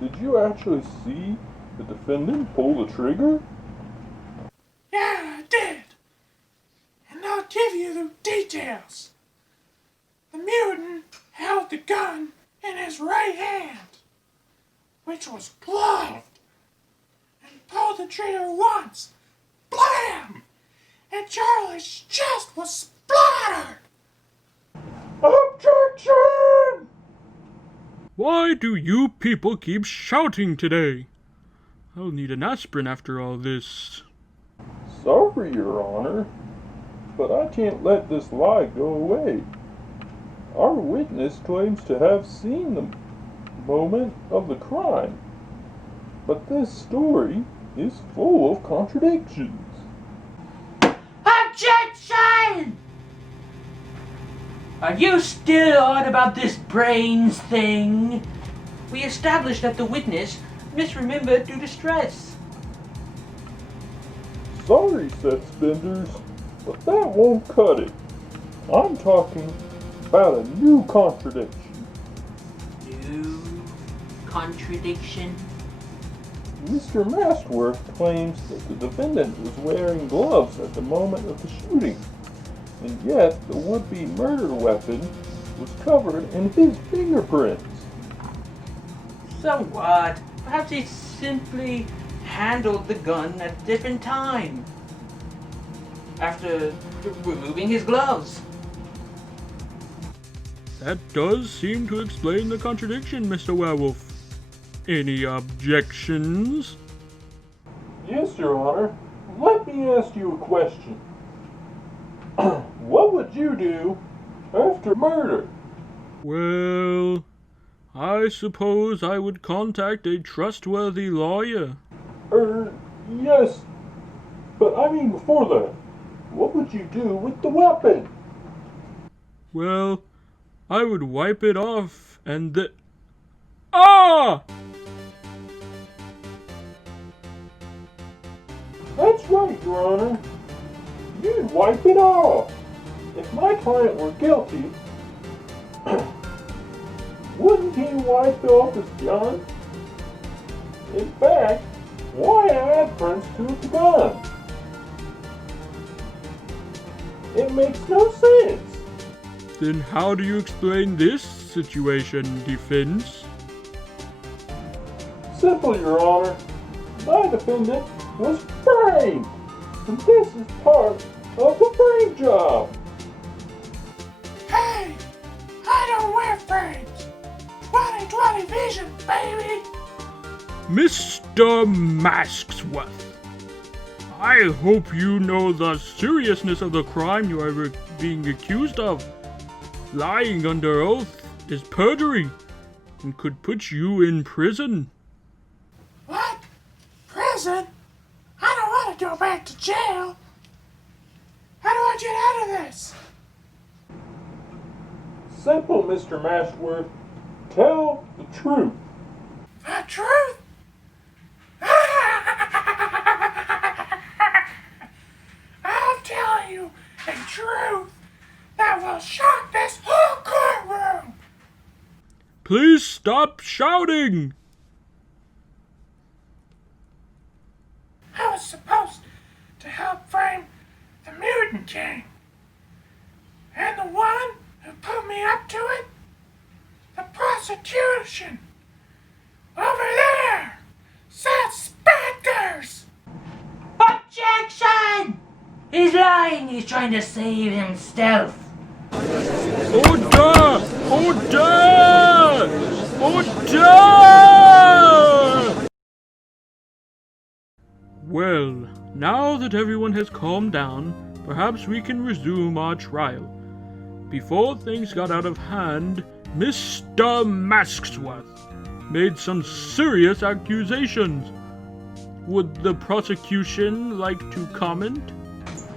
Did you actually see the defendant pull the trigger? Yeah, I did. And I'll give you the details. The mutant held the gun in his right hand, which was gloved, and pulled the trigger once. Blam! And Charlie's chest was splattered. Objection! Why do you people keep shouting today? I'll need an aspirin after all this. Sorry, Your Honor, but I can't let this lie go away. Our witness claims to have seen the moment of the crime, but this story is full of contradictions. Objection! Are you still on about this brains thing? We established that the witness misremembered due to stress. Sorry, Sethspenders, but that won't cut it. I'm talking about a new contradiction. New contradiction? Mr. Mastworth claims that the defendant was wearing gloves at the moment of the shooting, and yet the would-be murder weapon was covered in his fingerprints. So what? Perhaps he simply handled the gun at a different time, after removing his gloves. That does seem to explain the contradiction, Mr. Werewolf. Any objections? Yes, Your Honor. Let me ask you a question. What would you do after murder? Well, I suppose I would contact a trustworthy lawyer. Yes. But I mean before that, what would you do with the weapon? Well, I would wipe it off and Ah! That's right, Your Honor. You'd wipe it off. If my client were guilty, wouldn't he wipe off his gun? In fact, why add prints to the gun? It makes no sense. Then how do you explain this situation, defense? Simple, Your Honor. My defendant was framed, and this is part of the frame job. Hey, I don't wear frames. 20/20 vision, baby. Mr. Masksworth, I hope you know the seriousness of the crime you are being accused of. Lying under oath is perjury and could put you in prison. What? Prison? I don't want to go back to jail. How do I get out of this? Simple, Mr. Mashworth. Tell the truth. The truth? I'll tell you a truth that will shock this whole courtroom. Please stop shouting! I was supposed to help frame the Mutant King. And the one who put me up to it? The prosecution! Over there! Sethspenders! Objection! He's lying. He's trying to save himself. Order! Order! Order! Well, now that everyone has calmed down, perhaps we can resume our trial. Before things got out of hand, Mr. Masksworth made some serious accusations. Would the prosecution like to comment?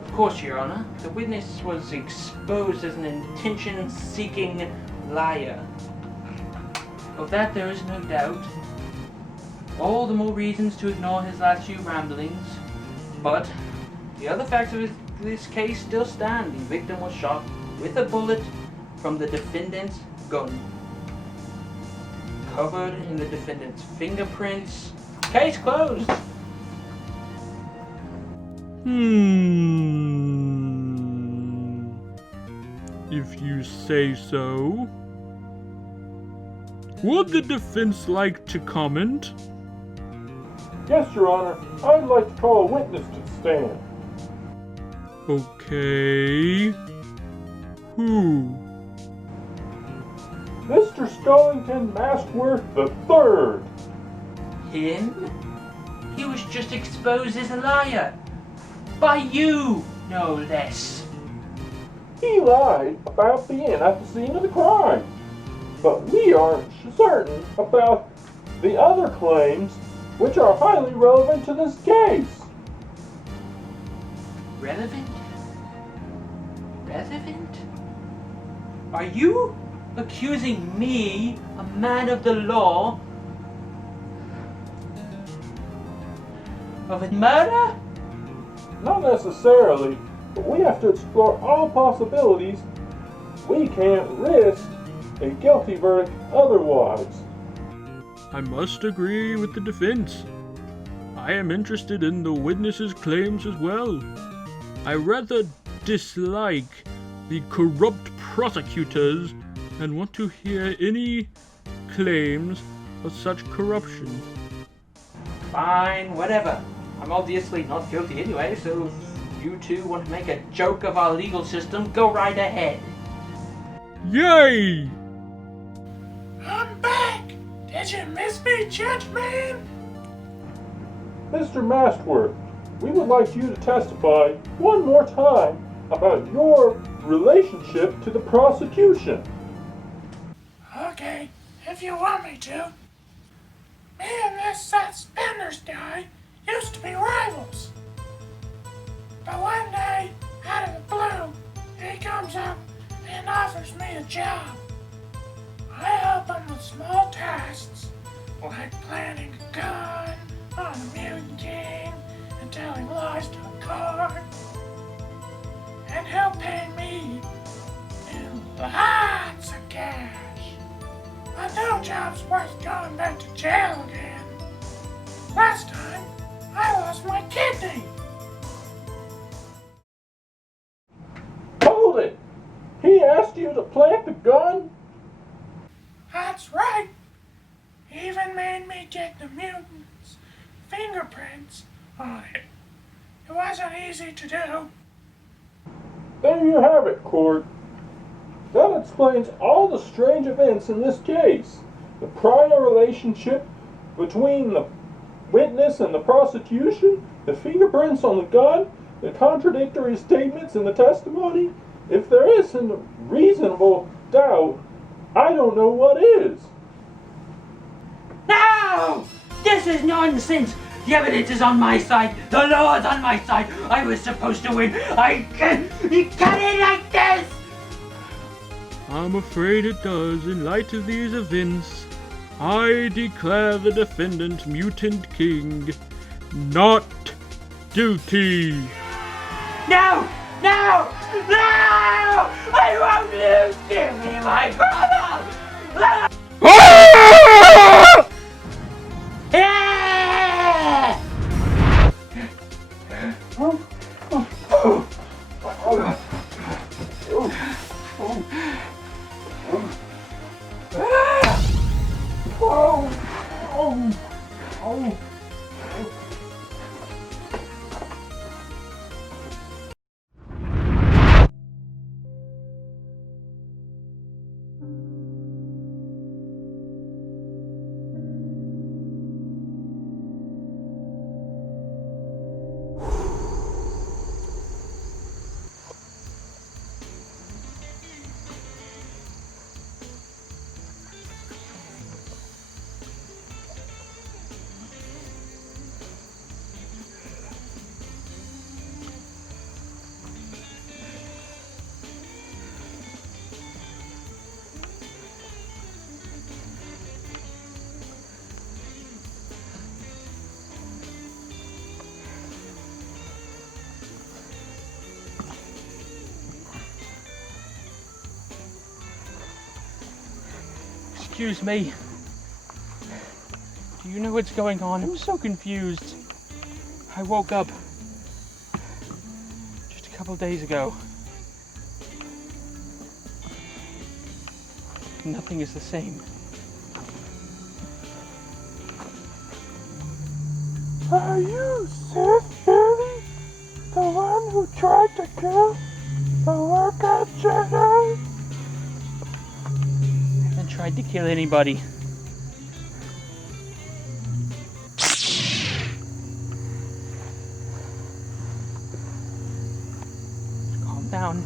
Of course, Your Honor. The witness was exposed as an attention-seeking liar. Of that there is no doubt. All the more reasons to ignore his last few ramblings. But the other facts of this case still stand. The victim was shot with a bullet from the defendant's gun, covered in the defendant's fingerprints. Case closed. If you say so. Would the defense like to comment? Yes, Your Honor. I'd like to call a witness to the stand. Okay. Who? Mr. Scullington Masksworth III. Him? He was just exposed as a liar. By you, no less. He lied about being at the scene of the crime. But we aren't certain about the other claims, which are highly relevant to this case. Relevant? Relevant? Are you accusing me, a man of the law, of a murder? Not necessarily, but we have to explore all possibilities. We can't risk a guilty verdict otherwise. I must agree with the defense. I am interested in the witness's claims as well. I rather dislike the corrupt prosecutors and want to hear any claims of such corruption. Fine, whatever. I'm obviously not guilty anyway, so if you two want to make a joke of our legal system, go right ahead. Yay! I'm back! Did you miss me, Judge Man? Mr. Masksworth, we would like you to testify one more time about your relationship to the prosecution. Okay, if you want me to. Me and this Sethspenders guy used to be rivals. But one day, out of the blue, he comes up and offers me a job. I help him with small tasks, like planting a gun on a mutant king and telling lies to a guard. And he'll pay me lots of cash. But no job's worth going back to jail again. Last time, I lost my kidney. Hold it! He asked you to plant the gun? That's right. He even made me get the mutant's fingerprints on it. It wasn't easy to do. There you have it, Court. That explains all the strange events in this case. The prior relationship between the witness and the prosecution, the fingerprints on the gun, the contradictory statements in the testimony. If there isn't a reasonable doubt, I don't know what is. No! This is nonsense! The evidence is on my side. The law is on my side. I was supposed to win. You cut it like this! I'm afraid it does. In light of these events, I declare the defendant, Mutant King, not guilty. No! No! No! I won't lose! Give me my brother! Oh. Excuse me. Do you know what's going on? I'm so confused. I woke up just a couple days ago. Nothing is the same. Are you Sethspenders? The one who tried to kill the workout Jedi? I haven't tried to kill anybody. Calm down.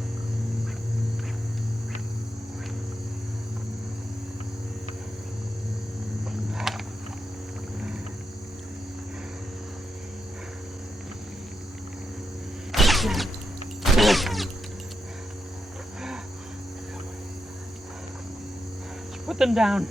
Put them down.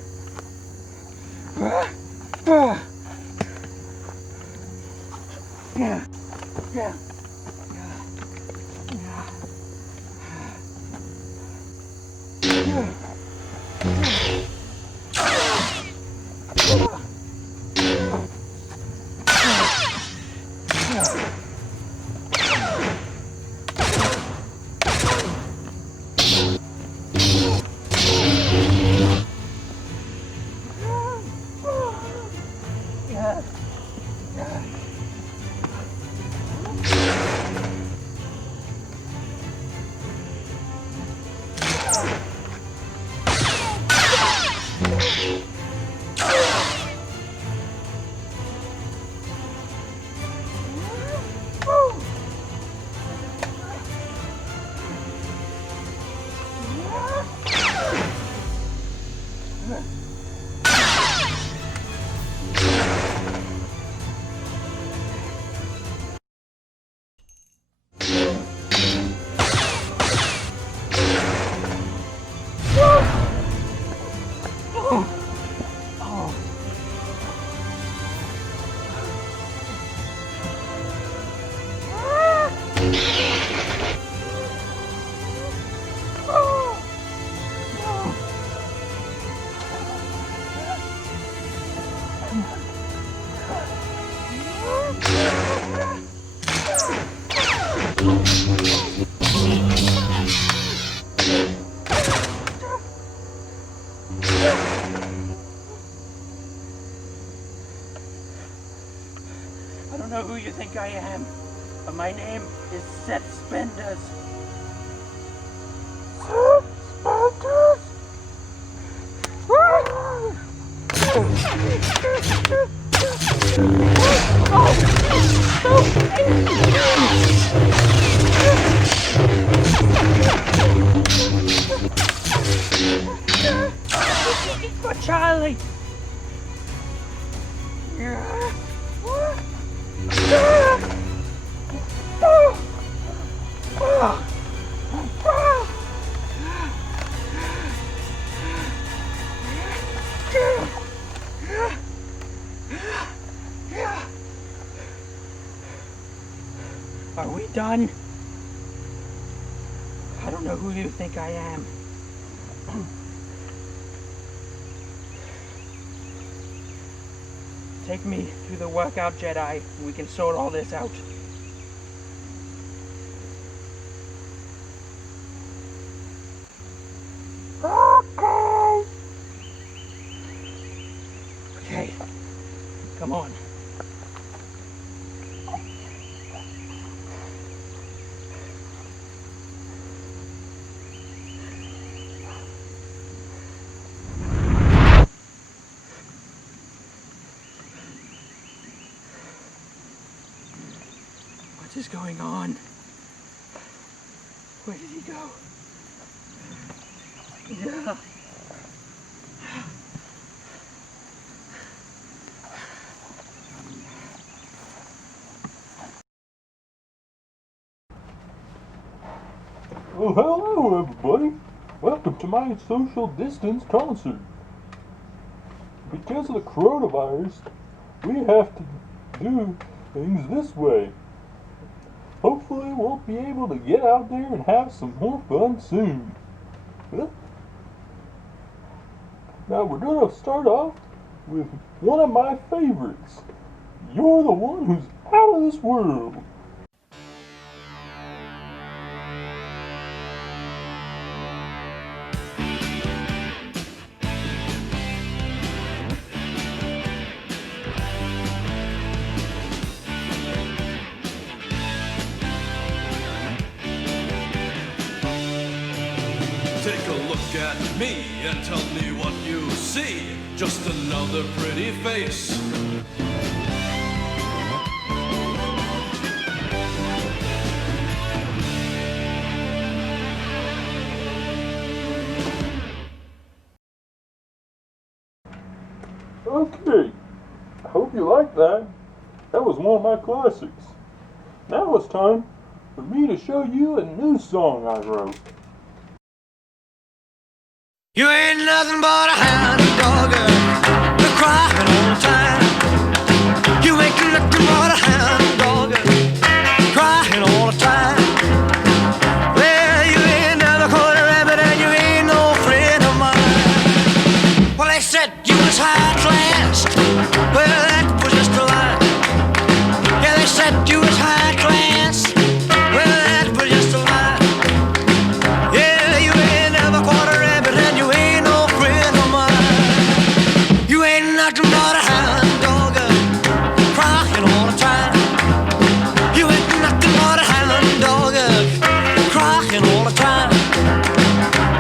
I don't know who you think I am, but my name is Sethspenders. Sethspenders? For Charlie. Are we done? I don't know who you think I am. Take me to the workout Jedi and we can sort all this out. Okay. Okay. Come on? What is going on? Where did he go? Yeah. Well, hello everybody. Welcome to my social distance concert. Because of the coronavirus, we have to do things this way. Hopefully we'll be able to get out there and have some more fun soon. Now we're going to start off with one of my favorites. You're the one who's out of this world. Take a look at me and tell me what you see. Just another pretty face. Okay, I hope you like that. That was one of my classics. Now it's time for me to show you a new song I wrote. You ain't nothing but a hound dog, you're crying all the time. You ain't nothing but a hound dog, crying all the time. Well, you ain't never caught a rabbit and you ain't no friend of mine. Well, they said you was high class, well, that was just a lie. Yeah, they said you was high class, well, that was just a lie. Yeah, you ain't never caught a rabbit and you ain't no friend of mine. You ain't nothing but a hound dog, crying all the time. You ain't nothing but a hound dog, crying all the time.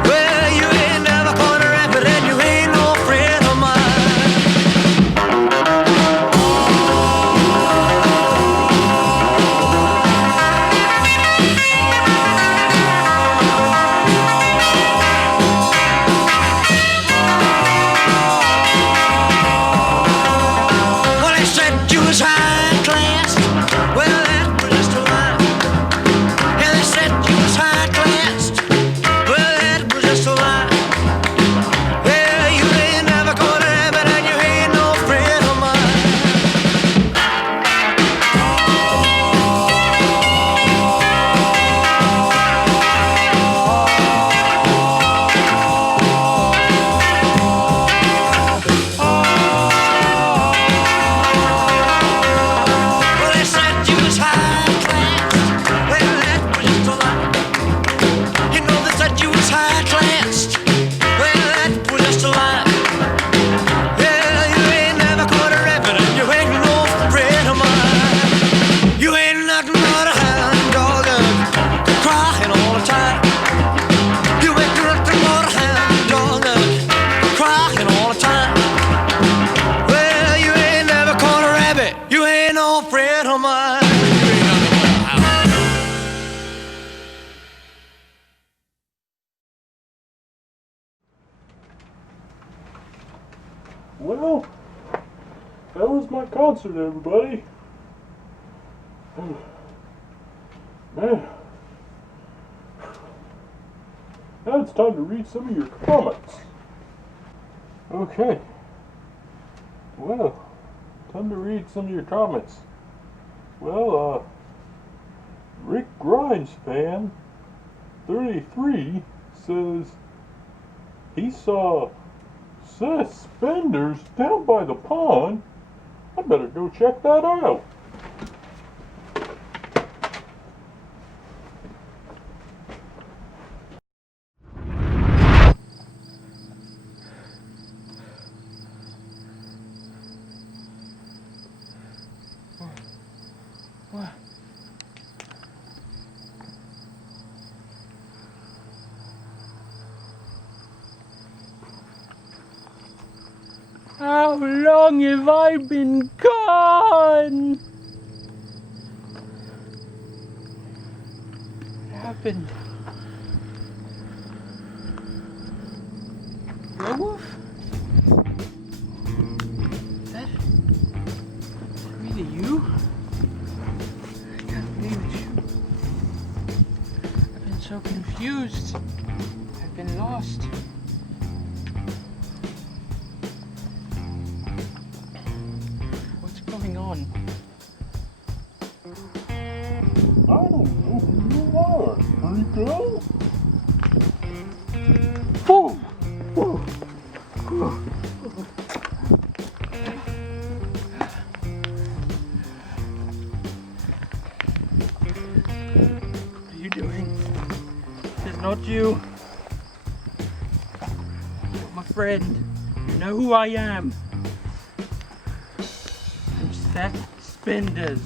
Well, you ain't never caught a rabbit and you ain't no friend of mine. Well, they said you was high class. Well, that was just a lie. Yeah, they said you was high class. Well, that was just a lie. Yeah, you ain't never caught a rabbit and you ain't no friend of mine. Well, they said you was high class. Well, that was just a lie. You know they said you was high class. Well, that was just a lie. Yeah, you ain't never caught a rabbit and you ain't no friend of mine. You ain't nothing but a hound dog, crying all the time. You ain't nothing but a hound dog, crying all the time. Well, you ain't never caught a rabbit. You ain't no friend of mine. You ain't nothing but a hound. Well, that was my concert, everybody. Man. Now it's time to read some of your comments. Okay. Well, time to read some of your comments. Well, Rick Grimes fan 33 says he saw Sethspenders down by the pond. I better go check that out. What? How long have I been gone? What happened? Werewolf? Is that really you? I can't believe it's you. I've been so confused. I've been lost. What's going on? I don't know who you are, Rico. Whoa! What are you doing? This is not you. You're my friend. You know who I am. I'm Sethspenders.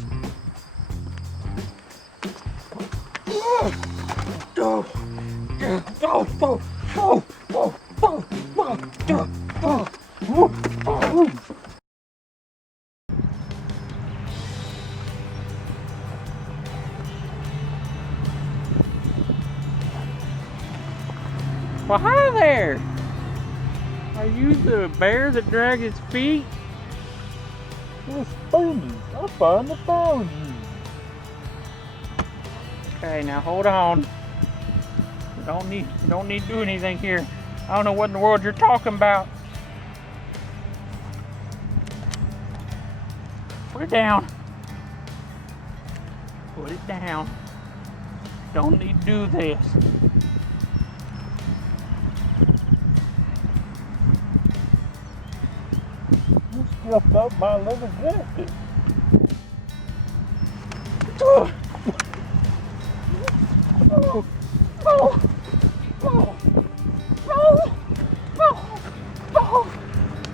Well, hi there! Are you the bear that dragged its feet? Sethspenders, I finally found you. Okay, now hold on. You don't need to do anything here. I don't know what in the world you're talking about. Put it down. Put it down. Don't need to do this. You scuffed up my leather jacket. Oh. Oh. Oh. Oh. Oh. Oh. Oh. Oh.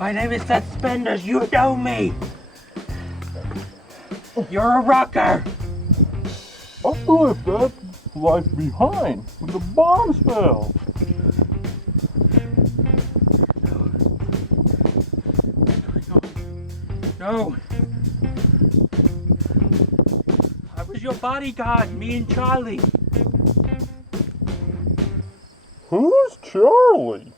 My name is Sethspenders. You know me. You're a rocker. I left that life behind when the bombs fell. No. I was your bodyguard, me and Charlie. Who's Charlie?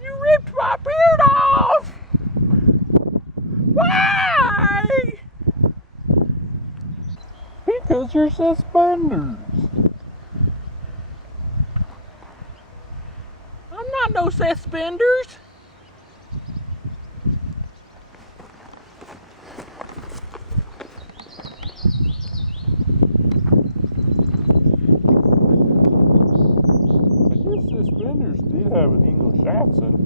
You ripped my beard off! Why? Because you're Sethspenders. I'm not no Sethspenders. I guess Sethspenders did have an English accent.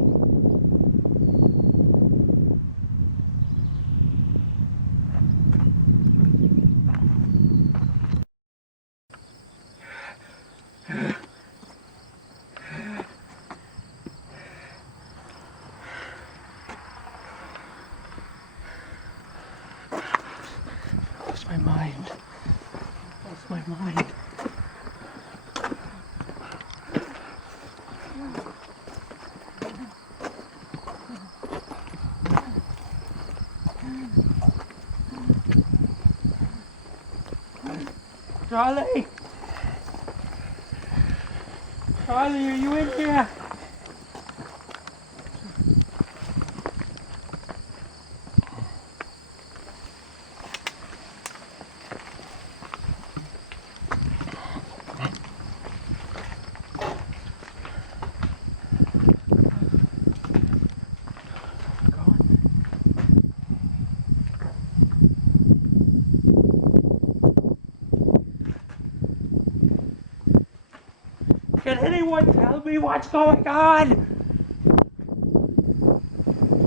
Lost my mind. Lost my mind. Charlie! Charlie, are you in here? Can anyone tell me what's going on?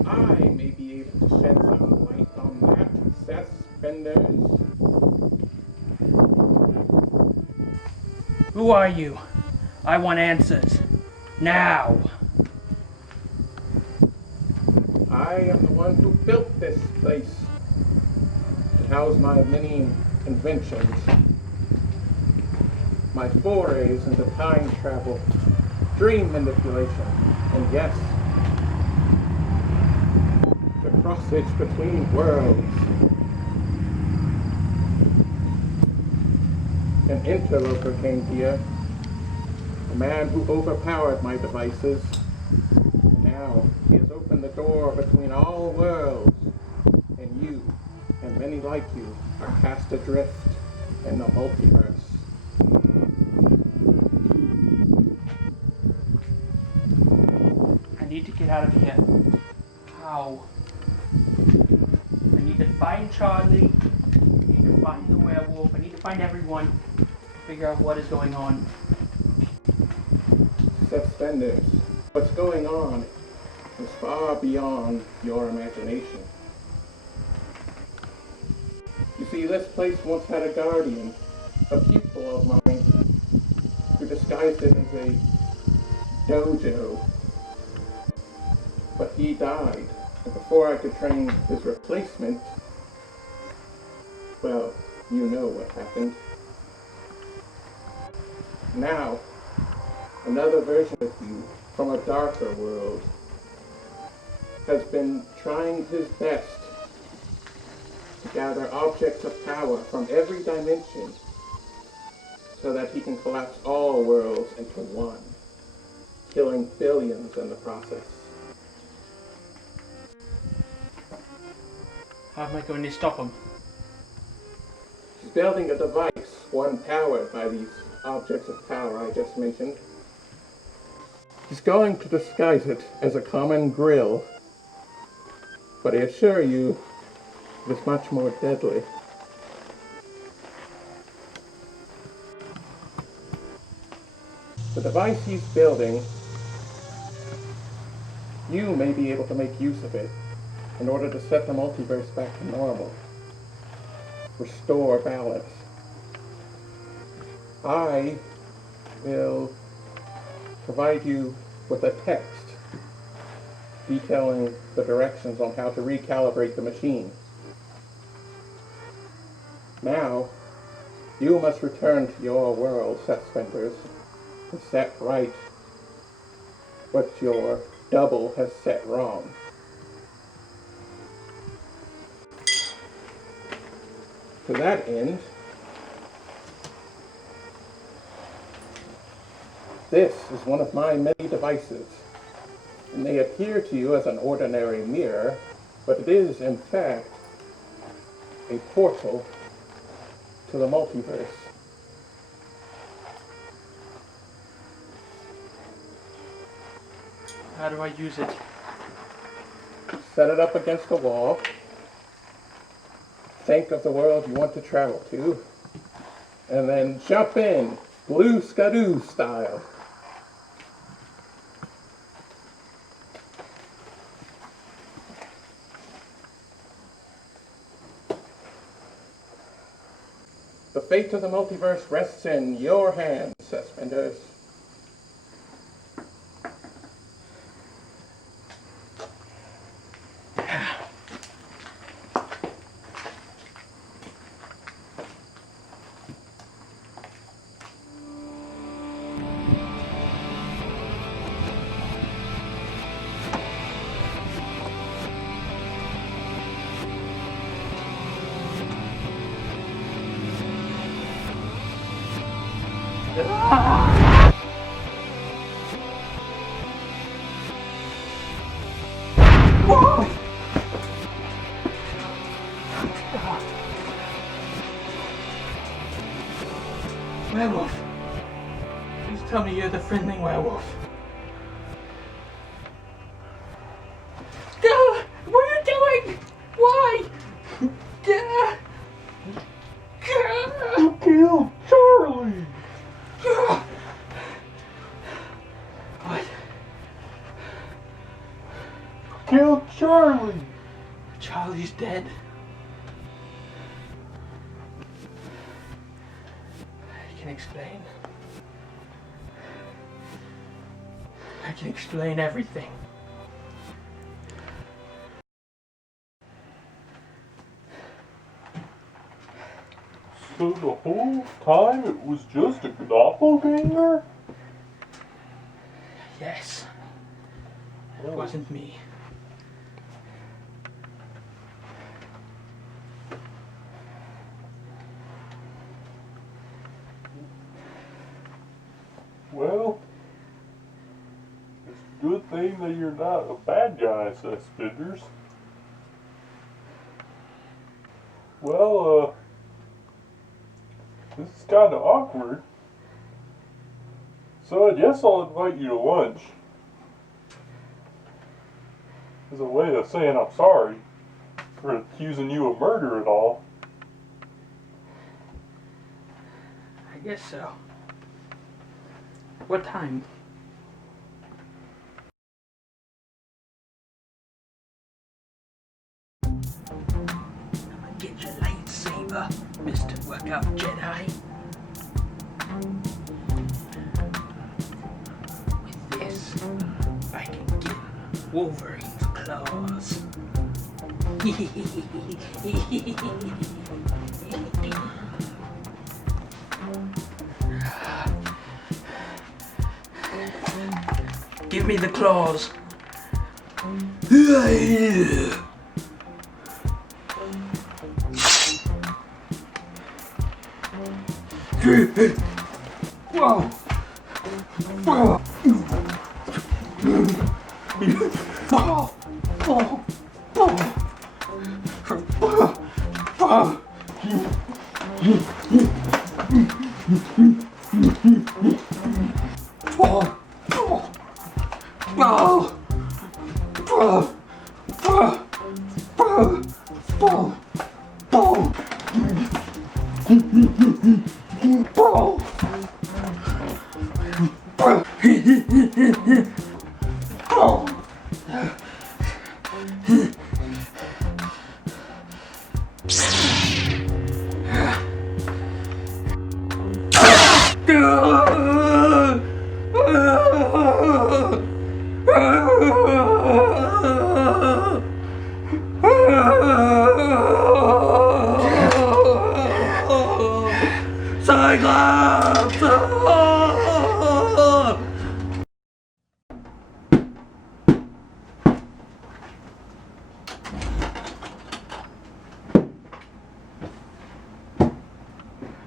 I may be able to shed some light on that, Sethspenders. Who are you? I want answers. Now. I am the one who built this place to house my many inventions. My forays into time travel, dream manipulation, and yes, the crossage between worlds. An interloper came here, a man who overpowered my devices. Now he has opened the door between all worlds, and you, and many like you, are cast adrift in the multiverse. I need to get out of here. How? I need to find Charlie. I need to find the werewolf. I need to find everyone. Figure out what is going on. Sethspenders, what's going on is far beyond your imagination. You see, this place once had a guardian, a pupil of mine, who disguised it as a dojo. But he died, and before I could train his replacement, well, you know what happened. Now, another version of you from a darker world has been trying his best to gather objects of power from every dimension so that he can collapse all worlds into one, killing billions in the process. How am I going to stop him? He's building a device, one powered by these objects of power I just mentioned. He's going to disguise it as a common grill, but I assure you, it is much more deadly. The device he's building, you may be able to make use of it in order to set the multiverse back to normal. Restore balance. I will provide you with a text detailing the directions on how to recalibrate the machine. Now, you must return to your world, Sethspenders, to set right what your double has set wrong. To that end, this is one of my many devices. It may appear to you as an ordinary mirror, but it is, in fact, a portal to the multiverse. How do I use it? Set it up against the wall. Think of the world you want to travel to, and then jump in, BlueWoodStudios style. The fate of the multiverse rests in your hands, Sethspenders. Werewolf! Please tell me you're the friendly werewolf. Go! What are you doing? Why? You killed Charlie! What? Killed Charlie! Charlie's dead. I can explain. I can explain everything. So the whole time it was just a doppelganger? Yes. It wasn't me. Well, it's a good thing that you're not a bad guy, Sethspenders. Well, this is kind of awkward. So I guess I'll invite you to lunch. As a way of saying I'm sorry for accusing you of murder at all. I guess so. What time? Get your lightsaber, Mr. Workout Jedi. With this, I can get Wolverine's claws. Give me the claws. Whoa! Whoa! Oh! Oh! Oh!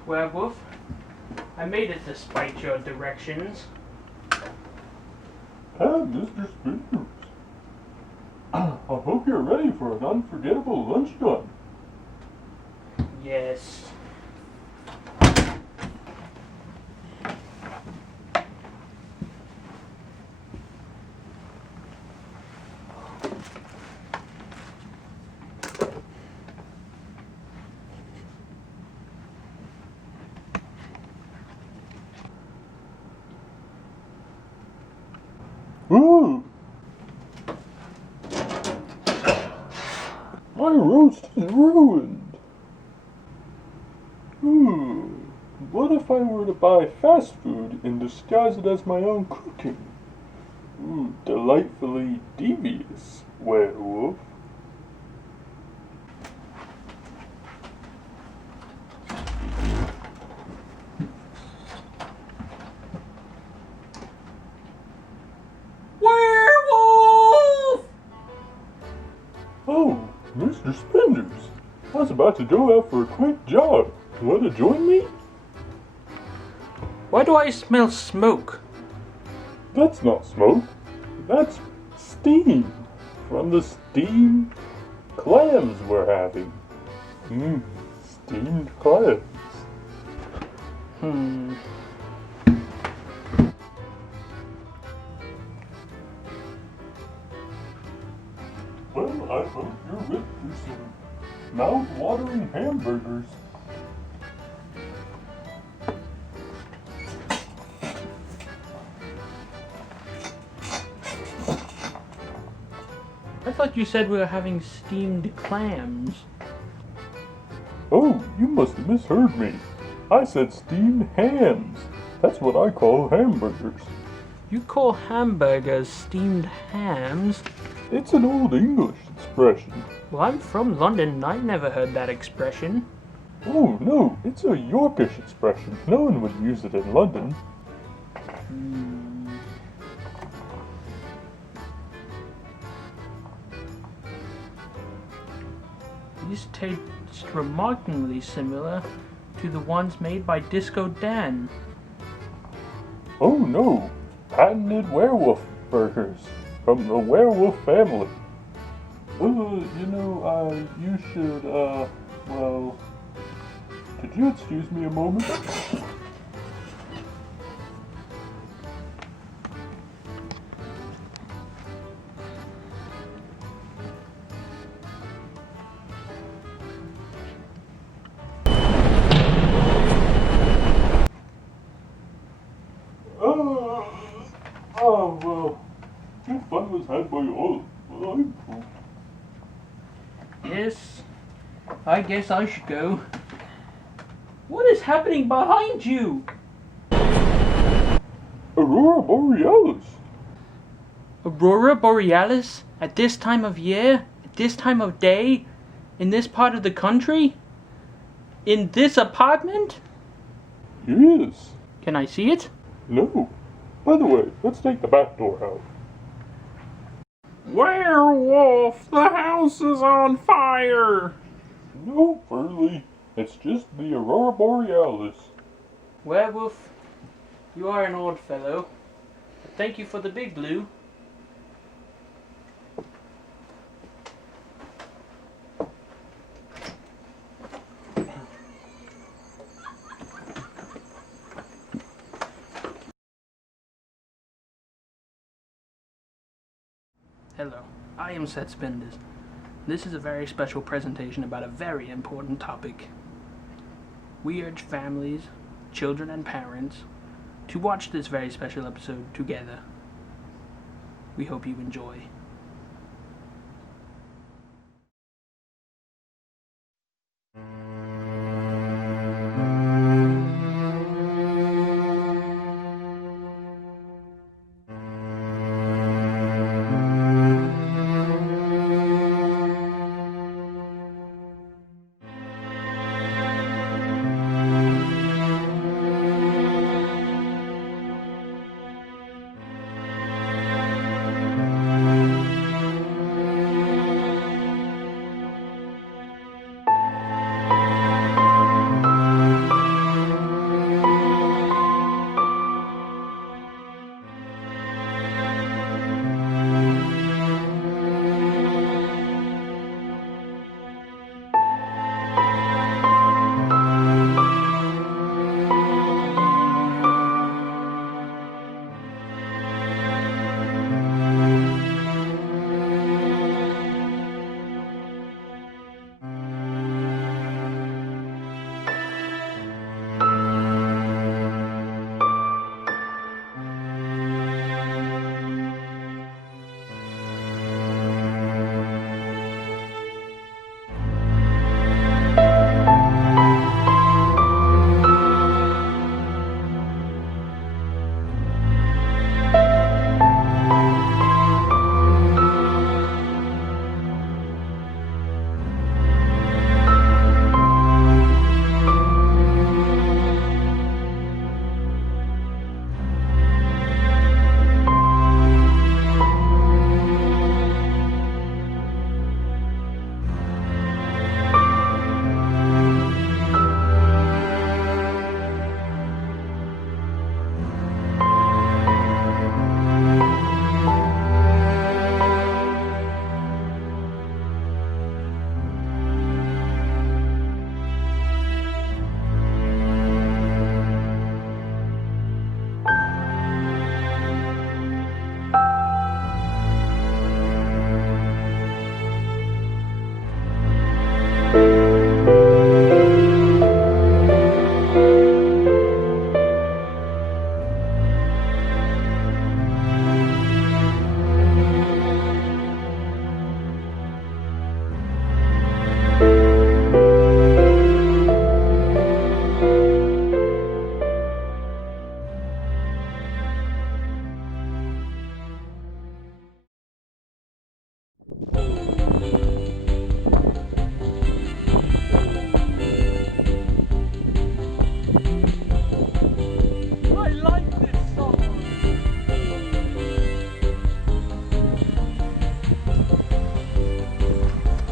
Werewolf, I made it despite your directions. Mr. Spenders. I hope you're ready for an unforgettable lunchtime. Yes. Ooh! My roast is ruined. What if I were to buy fast food and disguise it as my own cooking? Delightfully devious, werewolf. Werewolf! Oh, Mr. Spenders. I was about to go out for a quick jog. Want to join me? Why do I smell smoke? That's not smoke. That's steam. From the steamed clams we're having. Steamed clams. Well, I hope you're ready for some mouth-watering hamburgers. I thought you said we were having steamed clams. Oh, you must have misheard me. I said steamed hams. That's what I call hamburgers. You call hamburgers steamed hams? It's an old English expression. Well, I'm from London and I never heard that expression. Oh, no, it's a Yorkish expression. No one would use it in London. These taste remarkably similar to the ones made by Disco Dan. Oh no, patented werewolf burgers from the werewolf family. You should, well, could you excuse me a moment? Well, if fun was had by all, well, I'm cool. Yes, I guess I should go. What is happening behind you? Aurora Borealis. Aurora Borealis? At this time of year? At this time of day? In this part of the country? In this apartment? Yes. Can I see it? No. By the way, let's take the back door out. Werewolf, the house is on fire! No, Burley. It's just the Aurora Borealis. Werewolf, you are an old fellow. Thank you for the big blue. Hello, I am Sethspenders. This is a very special presentation about a very important topic. We urge families, children, and parents to watch this very special episode together. We hope you enjoy.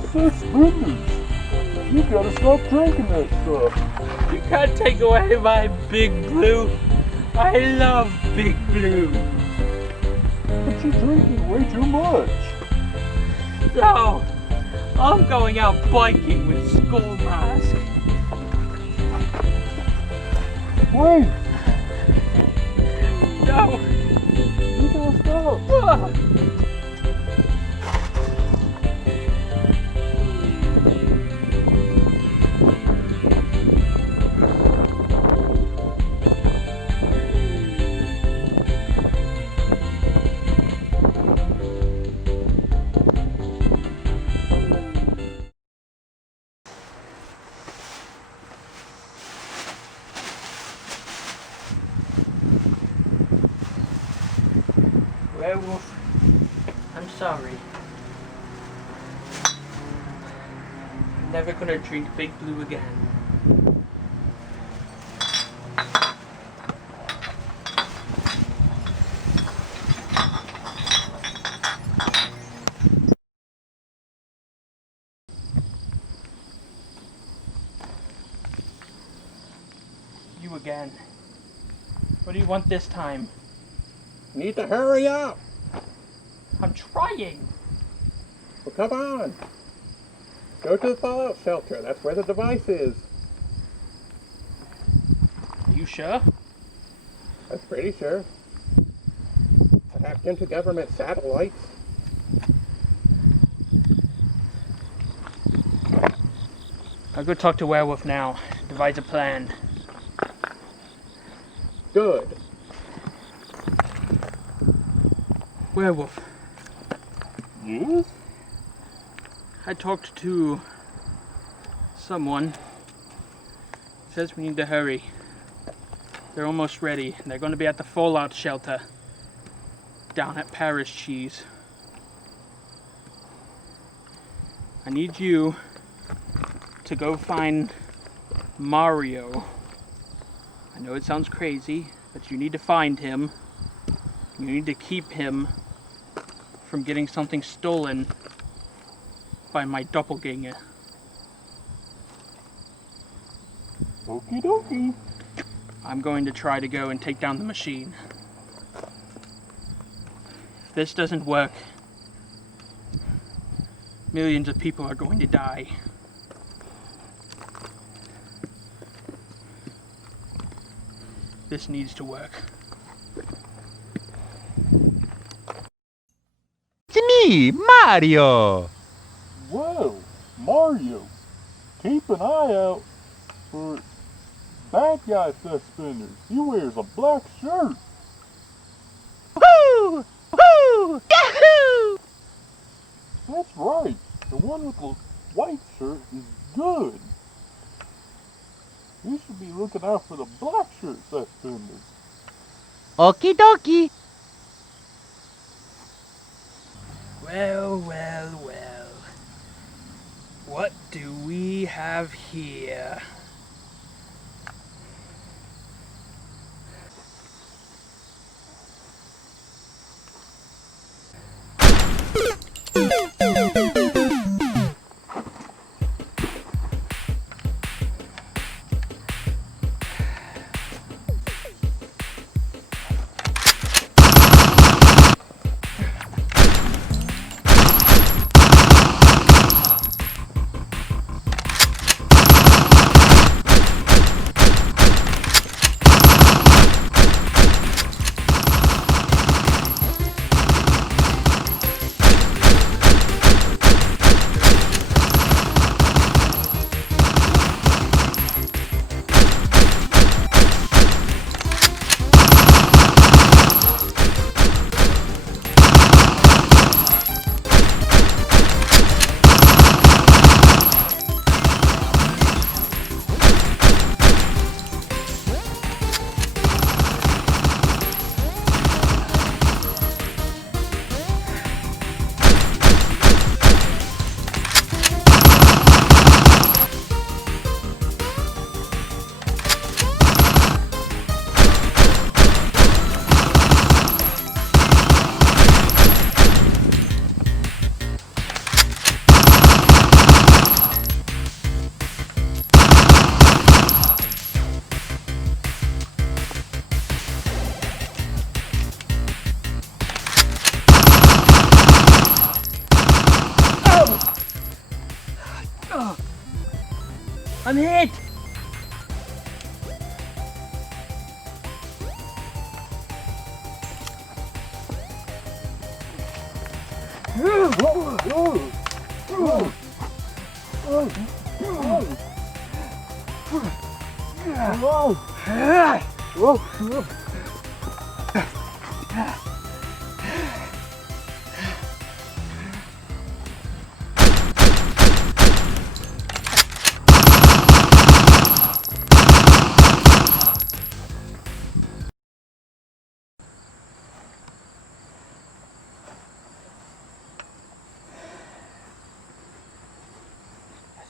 Sethspenders, you gotta stop drinking that stuff. You can't take away my Big Blue. I love Big Blue. But you're drinking way too much. So, I'm going out biking with Skull Mask. Wait! No! You gotta stop. Werewolf, I'm sorry. I'm never gonna drink Big Blue again. You again. What do you want this time? Need to hurry up. I'm trying. Well, come on. Go to the fallout shelter. That's where the device is. Are you sure? I'm pretty sure. I hacked into government satellites. I'll go talk to Werewolf now. Devise a plan. Good. Werewolf. Yes? I talked to someone. Says we need to hurry. They're almost ready. They're going to be at the fallout shelter down at Paris Cheese. I need you to go find Mario. I know it sounds crazy, but you need to find him. You need to keep him from getting something stolen by my doppelganger. Okie dokie. I'm going to try to go and take down the machine. If this doesn't work, millions of people are going to die. This needs to work. It's me, Mario! Whoa, Mario. Keep an eye out for bad guy Sethspenders. He wears a black shirt. Woo! Woo! Yahoo! That's right. The one with the white shirt is good. You should be looking out for the black shirt Sethspenders. Okie dokie. Well, well, well. What do we have here? I'm hit!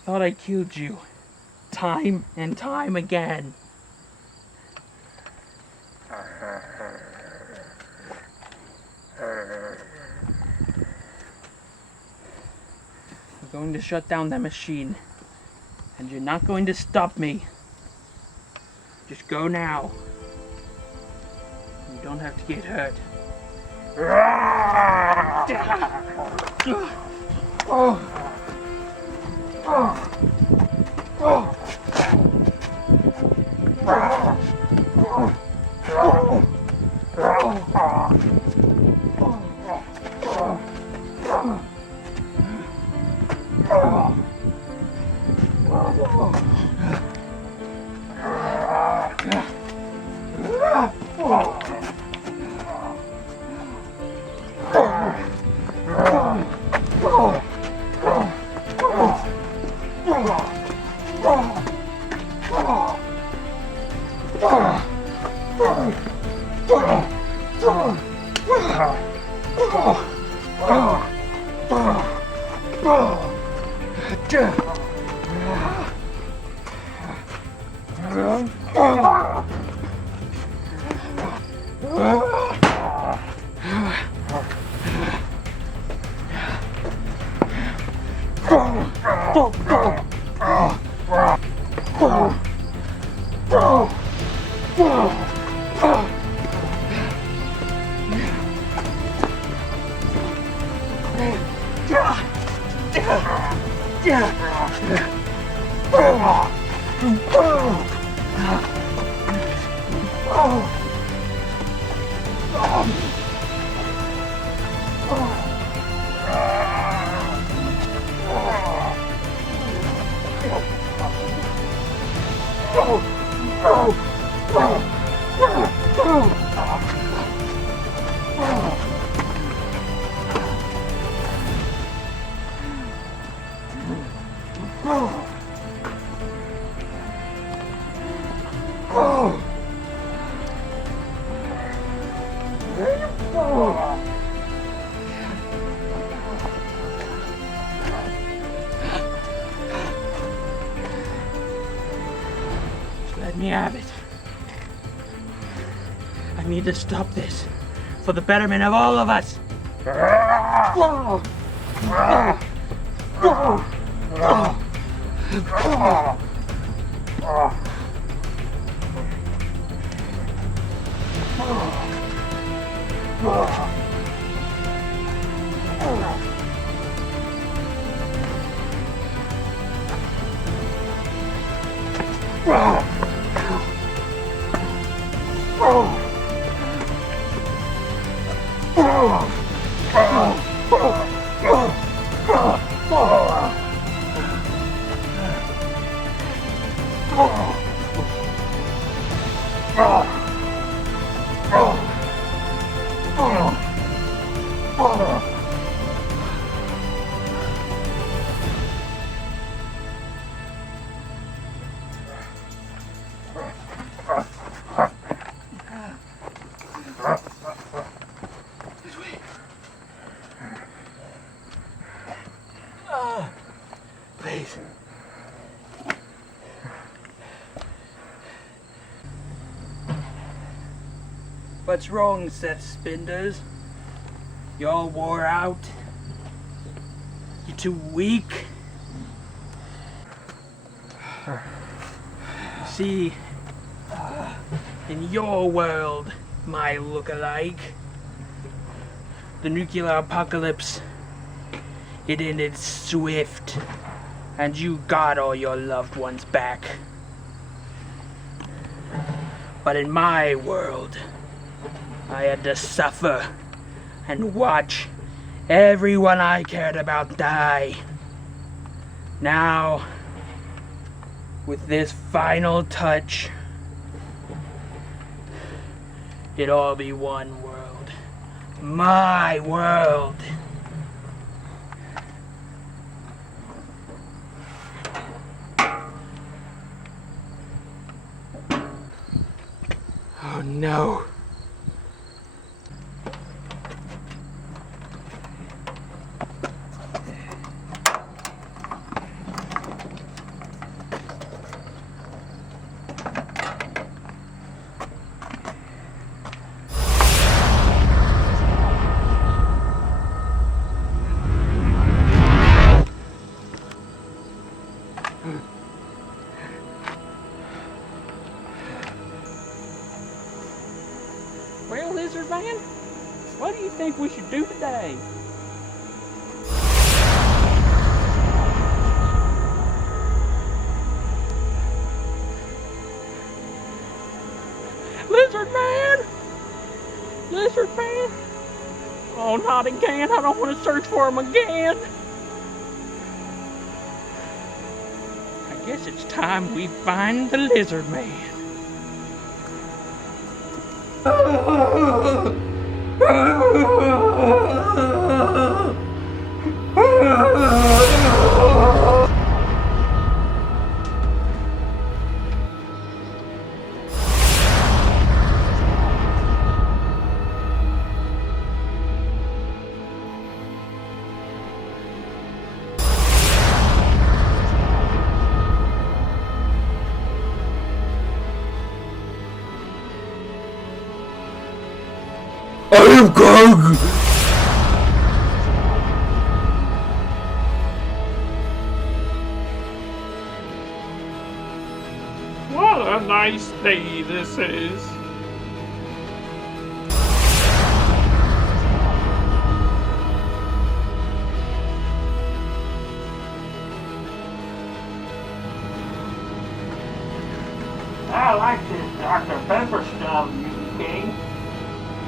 I thought I killed you. Time and time again. I'm going to shut down that machine. And you're not going to stop me. Just go now. You don't have to get hurt. Let me have it. I need to stop this for the betterment of all of us. Please. What's wrong, Sethspenders? You all wore out? You too weak? See, in your world, my look-alike, the nuclear apocalypse, it ended swift, and you got all your loved ones back. But in my world, I had to suffer and watch everyone I cared about die. Now, with this final touch, it'll all be one world. My world. Oh no. Well, Lizard Man, what do you think we should do today? Lizard Man! Lizard Man! Oh, not again. I don't want to search for him again. I guess it's time we find the Lizard Man. I am Gog! What a nice day this is. I like this Dr. Pepper stuff, you king.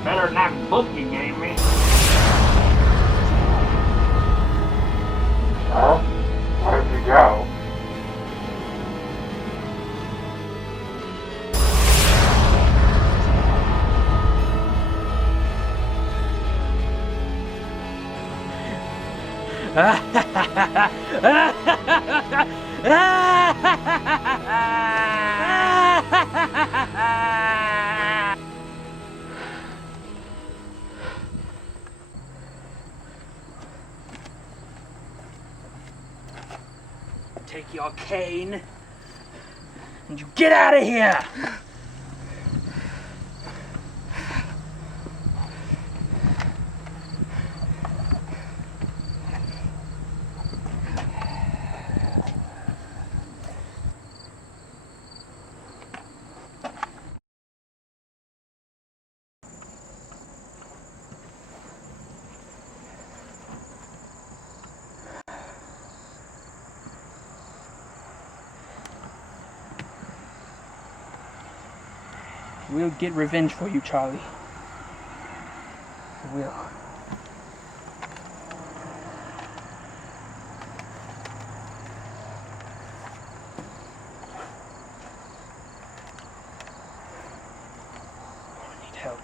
Better than that book you gave me. Huh? Where'd you go? Take your cane and you get out of here! We'll get revenge for you, Charlie. We'll. I need help.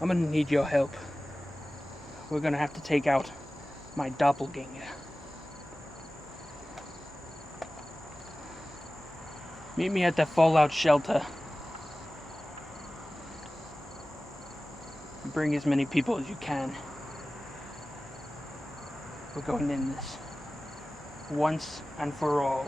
I'm gonna need your help. We're gonna have to take out my doppelganger. Meet me at the fallout shelter. Bring as many people as you can. We're going in this once and for all.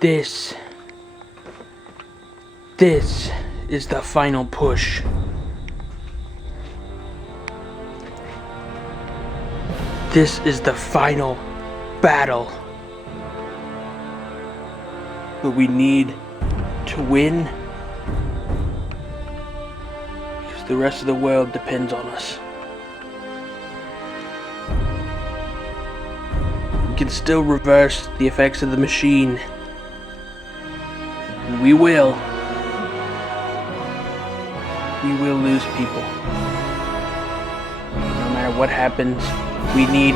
This is the final push. This is the final battle. But we need to win because the rest of the world depends on us. We can still reverse the effects of the machine. And we will. We will lose people. No matter what happens, we need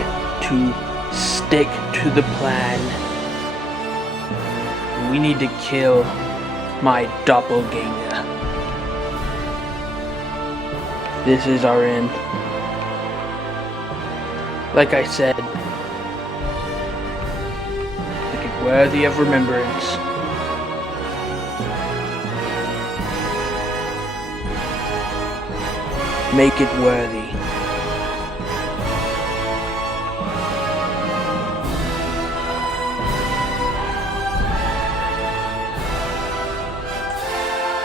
to stick to the plan. We need to kill my doppelganger. This is our end. Like I said, make it worthy of remembrance. Make it worthy.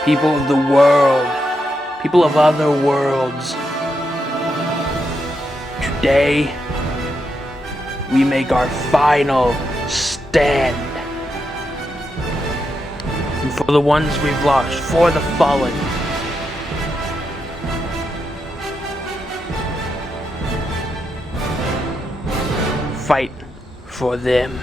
People of the world, people of other worlds, today we make our final stand. And for the ones we've lost, for the fallen, fight for them.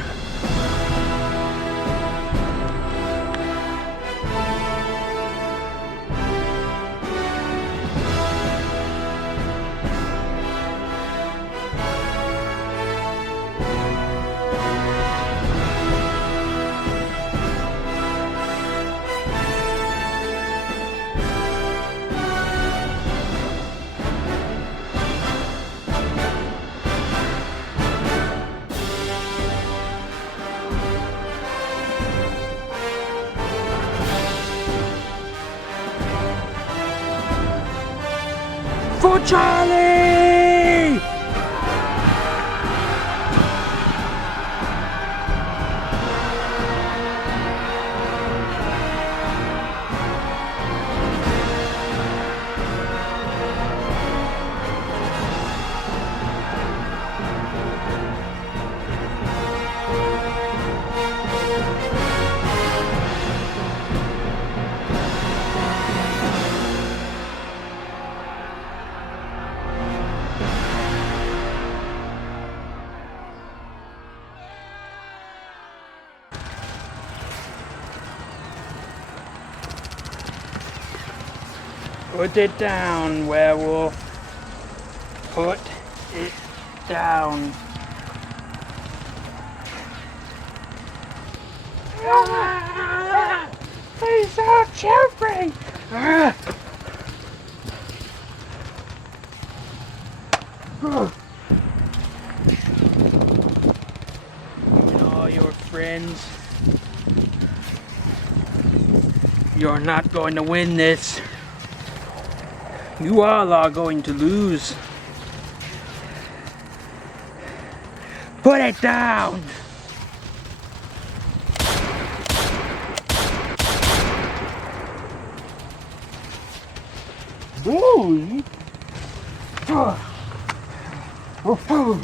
For Charlie! Put it down, werewolf. Put it down. Please don't shoot me! And all your friends, you're not going to win this. You all are going to lose. Put it down! Ooh. Come on.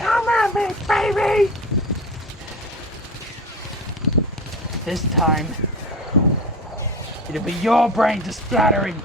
Come on, big baby! This time, it'll be your brain to splattering.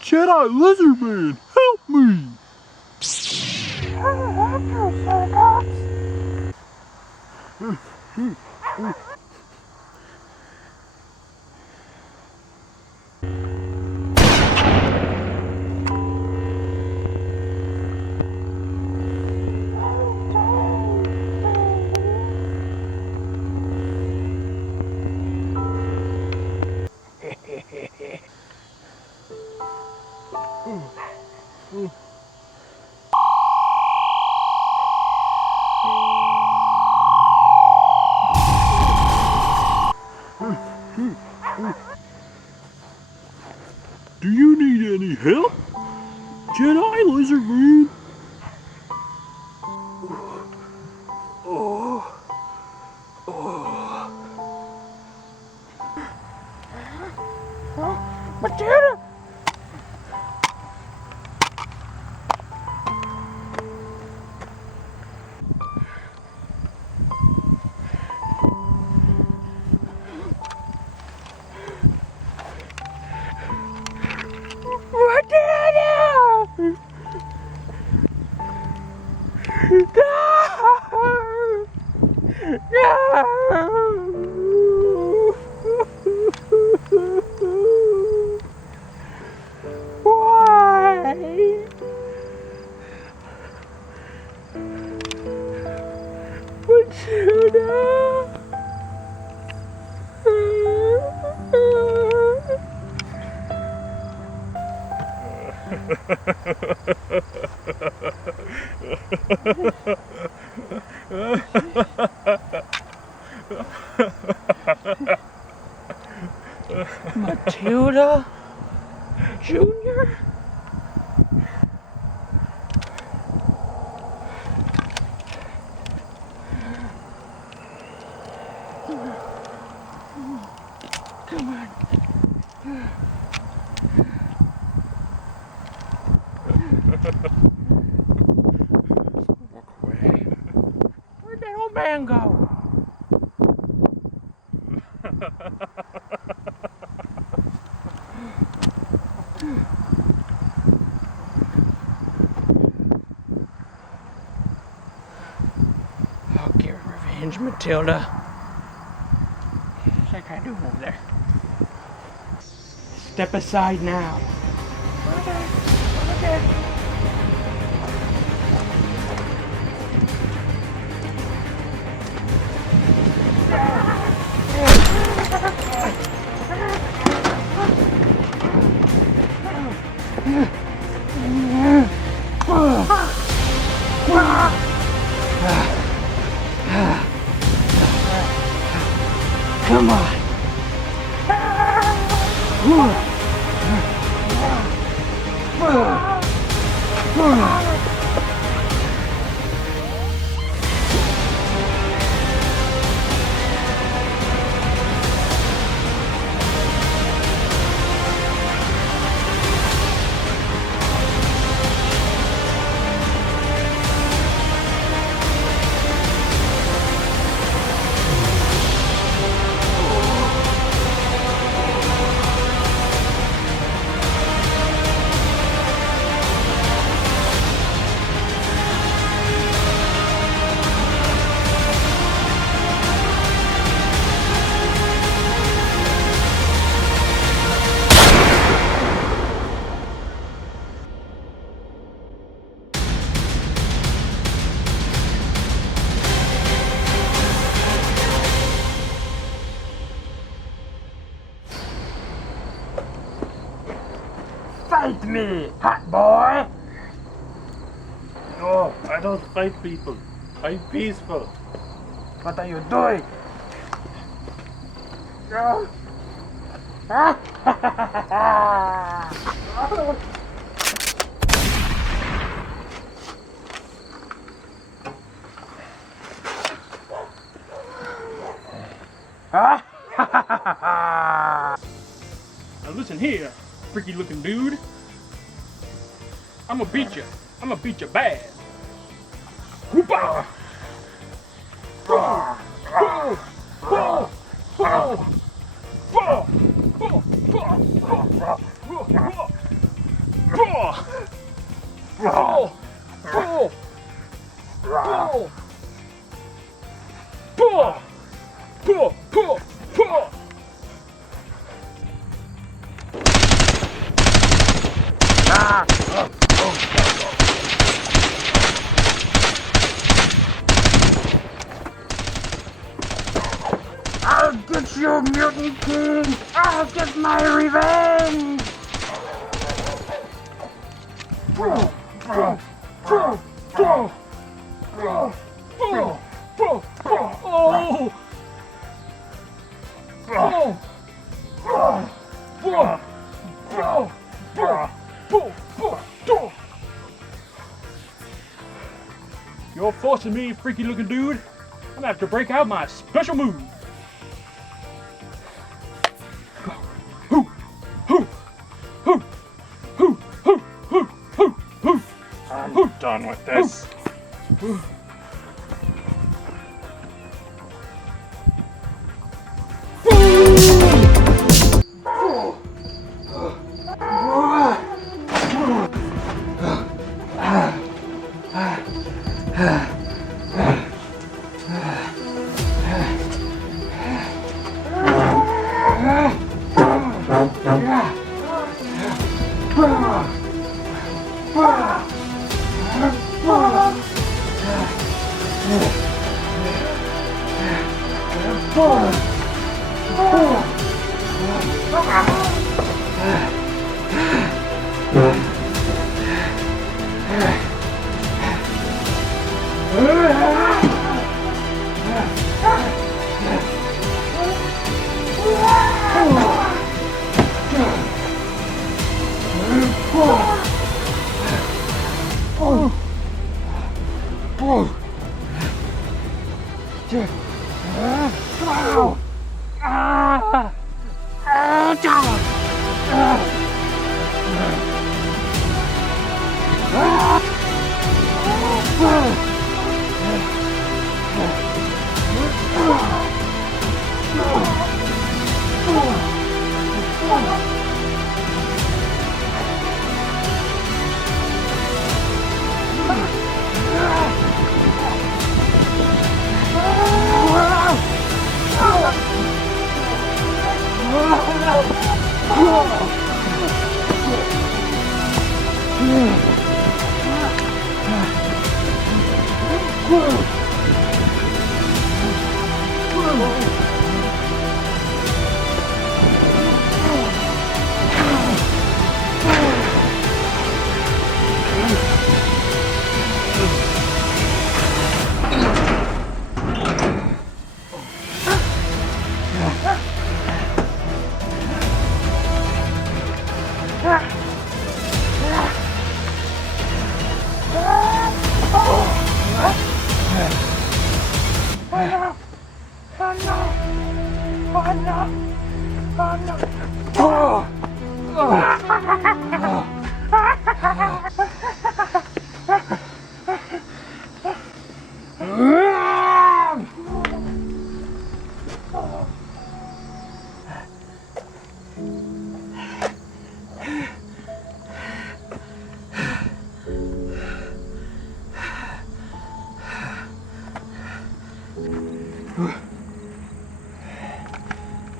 Jedi Lizard Man, help me! Do you need any help, Jedi Lizard Man? Matilda! Matilda Jr.? Come on. Walk away. Where'd that old man go? I'll get revenge, Matilda. What's that guy doing over there? Step aside now. Okay. Come on. Fight me, hot boy! No, I don't fight people. I'm peaceful. What are you doing? Now listen here, freaky looking dude. I'ma beat you. I'ma beat you bad. Whoop-ah! I'll get you, Mutant King! I'll get my revenge! You're forcing me, freaky looking dude. I'm gonna have to break out my special move. I'm done with this.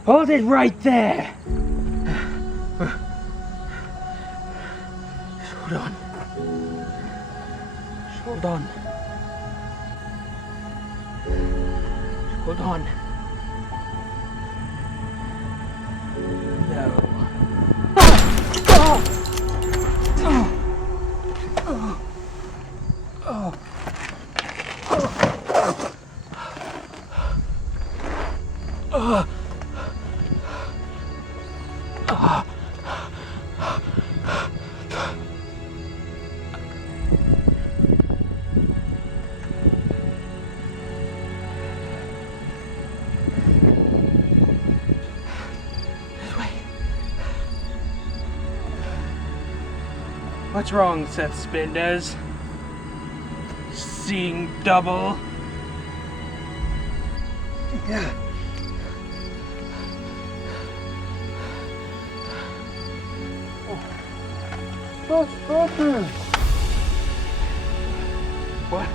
Hold it right there! Just hold on. Just hold on. Just hold on. No. What's wrong, Sethspenders? Seeing double? Yeah. Sethspenders! What?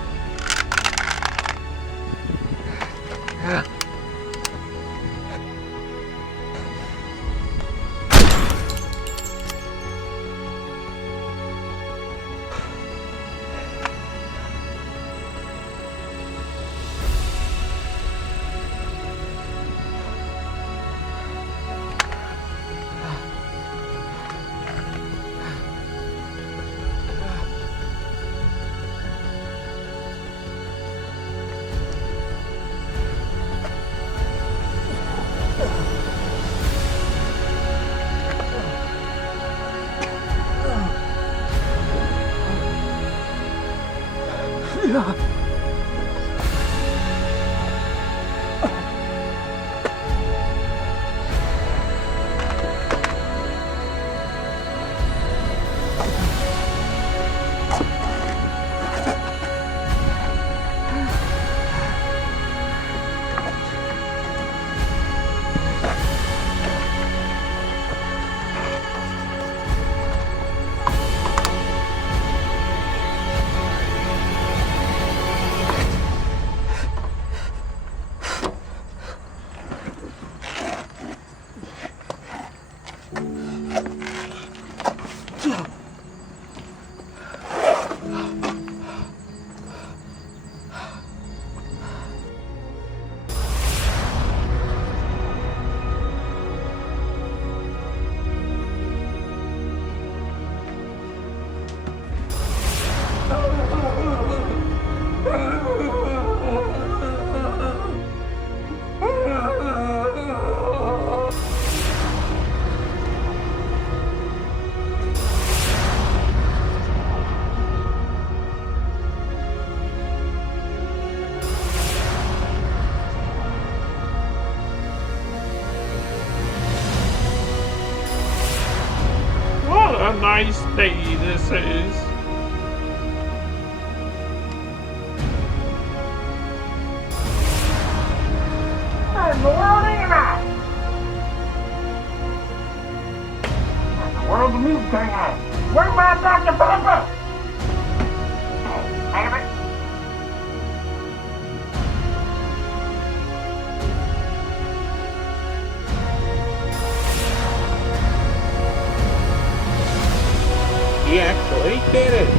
What a nice day this is. What in the world am I? What in the world's the music thing at? Where's my Dr. Pepper? Hey, damn it. He actually did it.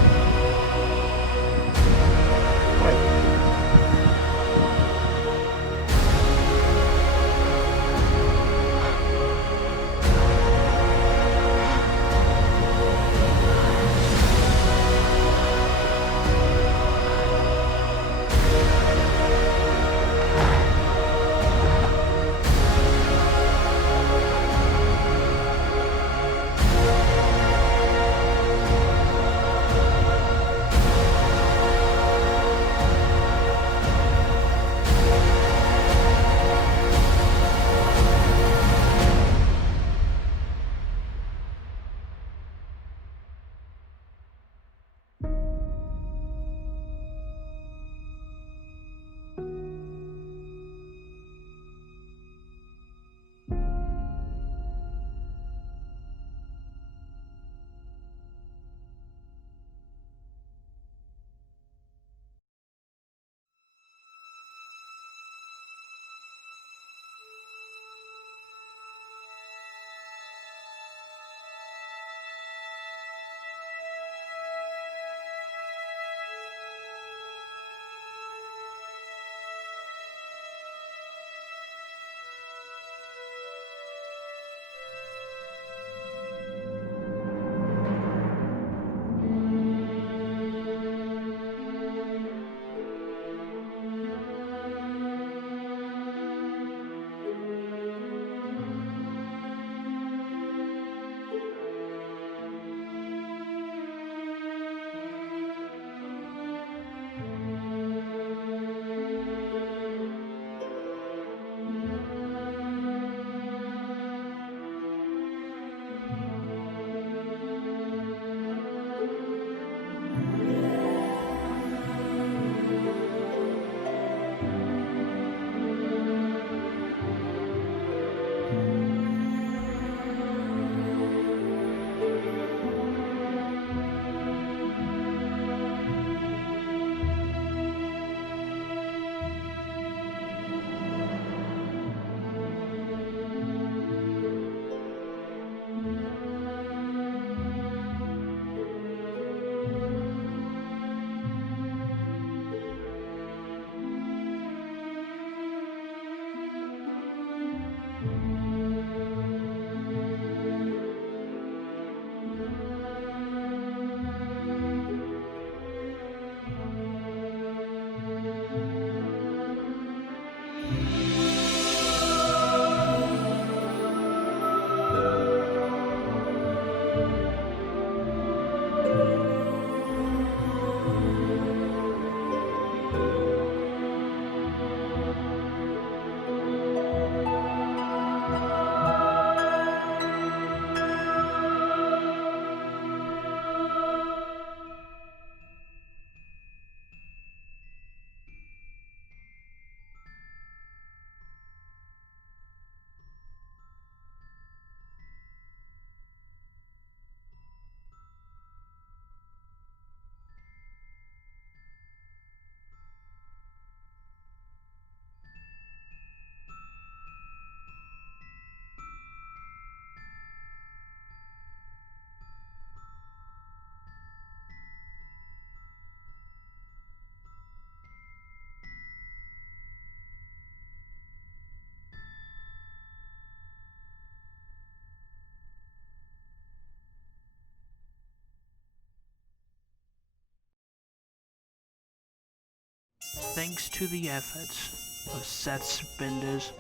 Thanks to the efforts of Sethspenders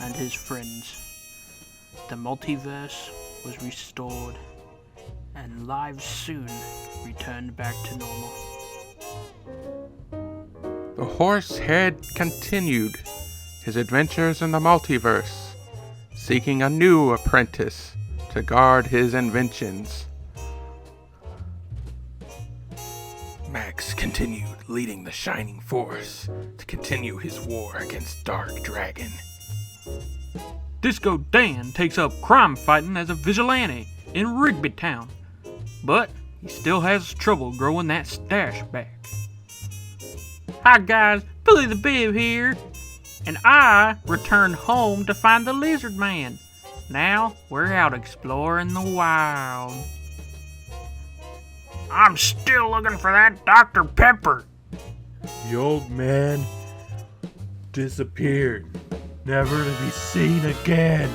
and his friends, the multiverse was restored, and lives soon returned back to normal. The Horsehead continued his adventures in the multiverse, seeking a new apprentice to guard his inventions. Max continued leading the Shining Force to continue his war against Dark Dragon. Disco Dan takes up crime fighting as a vigilante in Rigby Town, but he still has trouble growing that stash back. Hi guys, Billy the Bib here, and I returned home to find the Lizard Man. Now we're out exploring the wild. I'm still looking for that Dr. Pepper. The old man disappeared, never to be seen again.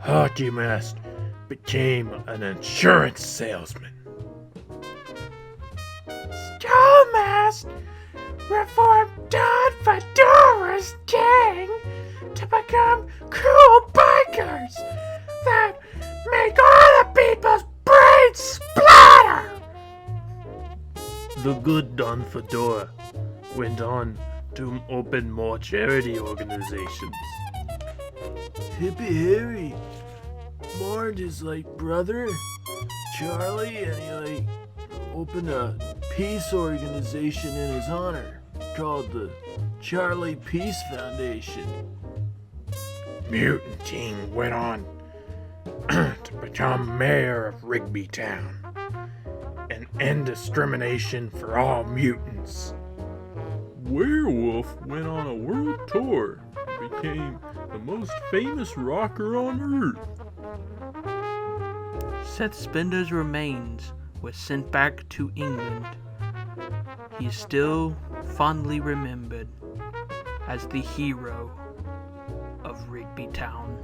Hockey Mask became an insurance salesman. Mask reformed Don Fedora's gang to become cool bikers that make other people's brains splatter. The good Don Fedora went on to open more charity organizations. Hippie Harry mourned his brother Charlie, and he opened a peace organization in his honor called the Charlie Peace Foundation. Mutant King went on to become mayor of Rigby Town and end discrimination for all mutants. Werewolf went on a world tour and became the most famous rocker on Earth. Sethspender's remains were sent back to England. He is still fondly remembered as the hero of Rigby Town.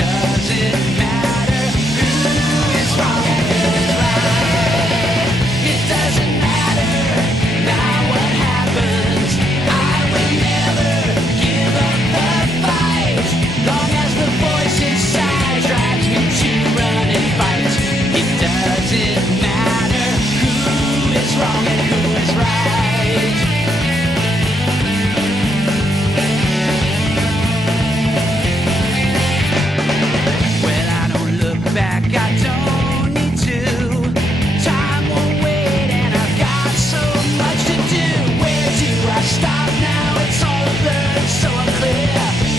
doesn't matter who is wrong and who is right. It doesn't matter now what happens. I will never give up the fight. Long as the voice inside drives me to run and fight. It doesn't matter who is wrong and who is right. Well, I don't look back, I don't need to. Time won't wait and I've got so much to do. Where do I stop now? It's all blurred, so unclear.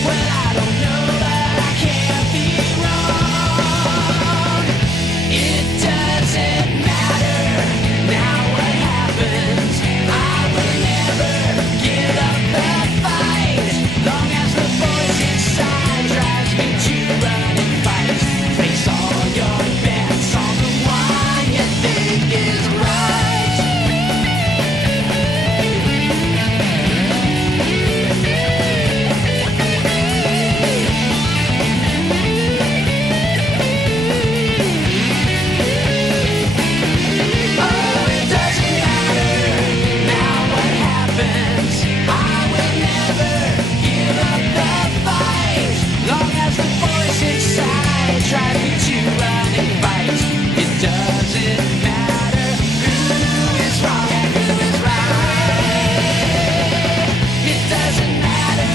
Well, I don't know, but I can't be wrong. It doesn't matter now what happens. I will never give up the fight. Long as the voice inside drives me to run and fight. Face all your bets on the one you think is right. Oh, it doesn't matter now what happens. I will never give up the fight. Long as the voice inside drives me to run and fight. It doesn't matter who is wrong and who is right. It doesn't matter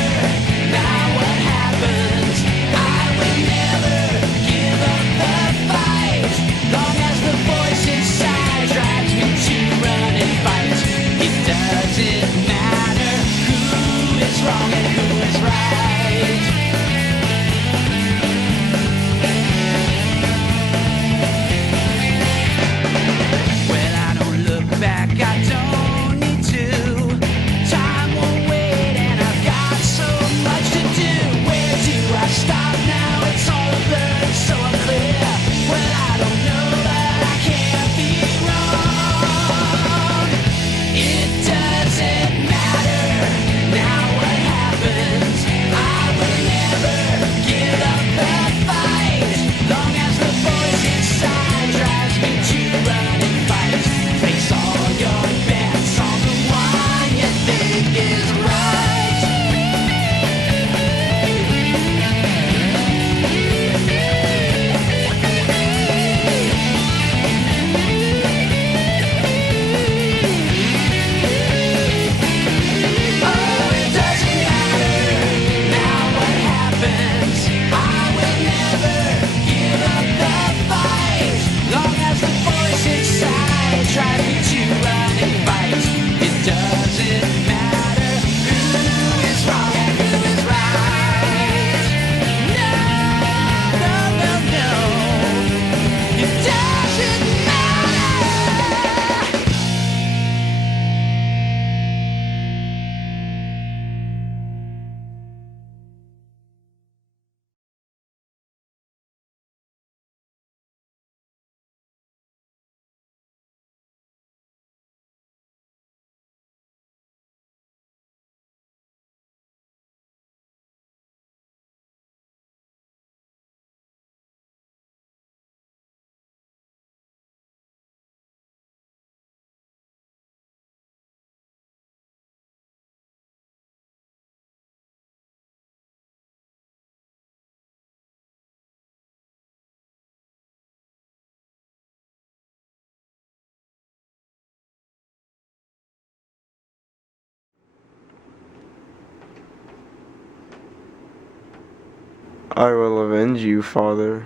now what happens. I will never give up the fight. Long as the voice inside drives me to run and fight. It doesn't matter who is wrong and who is right. Well, I don't look back, I don't need to. Time won't wait and I've got so much to do. Where do I stop now? It's all blurred, so unclear. Well, I don't know, but I can't be wrong. It doesn't matter now what happens. I will never give up the fight. Long as the voice inside drives me to run and fight. Face all your bets on the one you think is right. Oh, it doesn't matter now what happens. I will never give up the fight. Long as the voice inside drives me to run and fight. It doesn't matter who is wrong and who is right. No, no, no, no. It doesn't matter. I will avenge you, Father.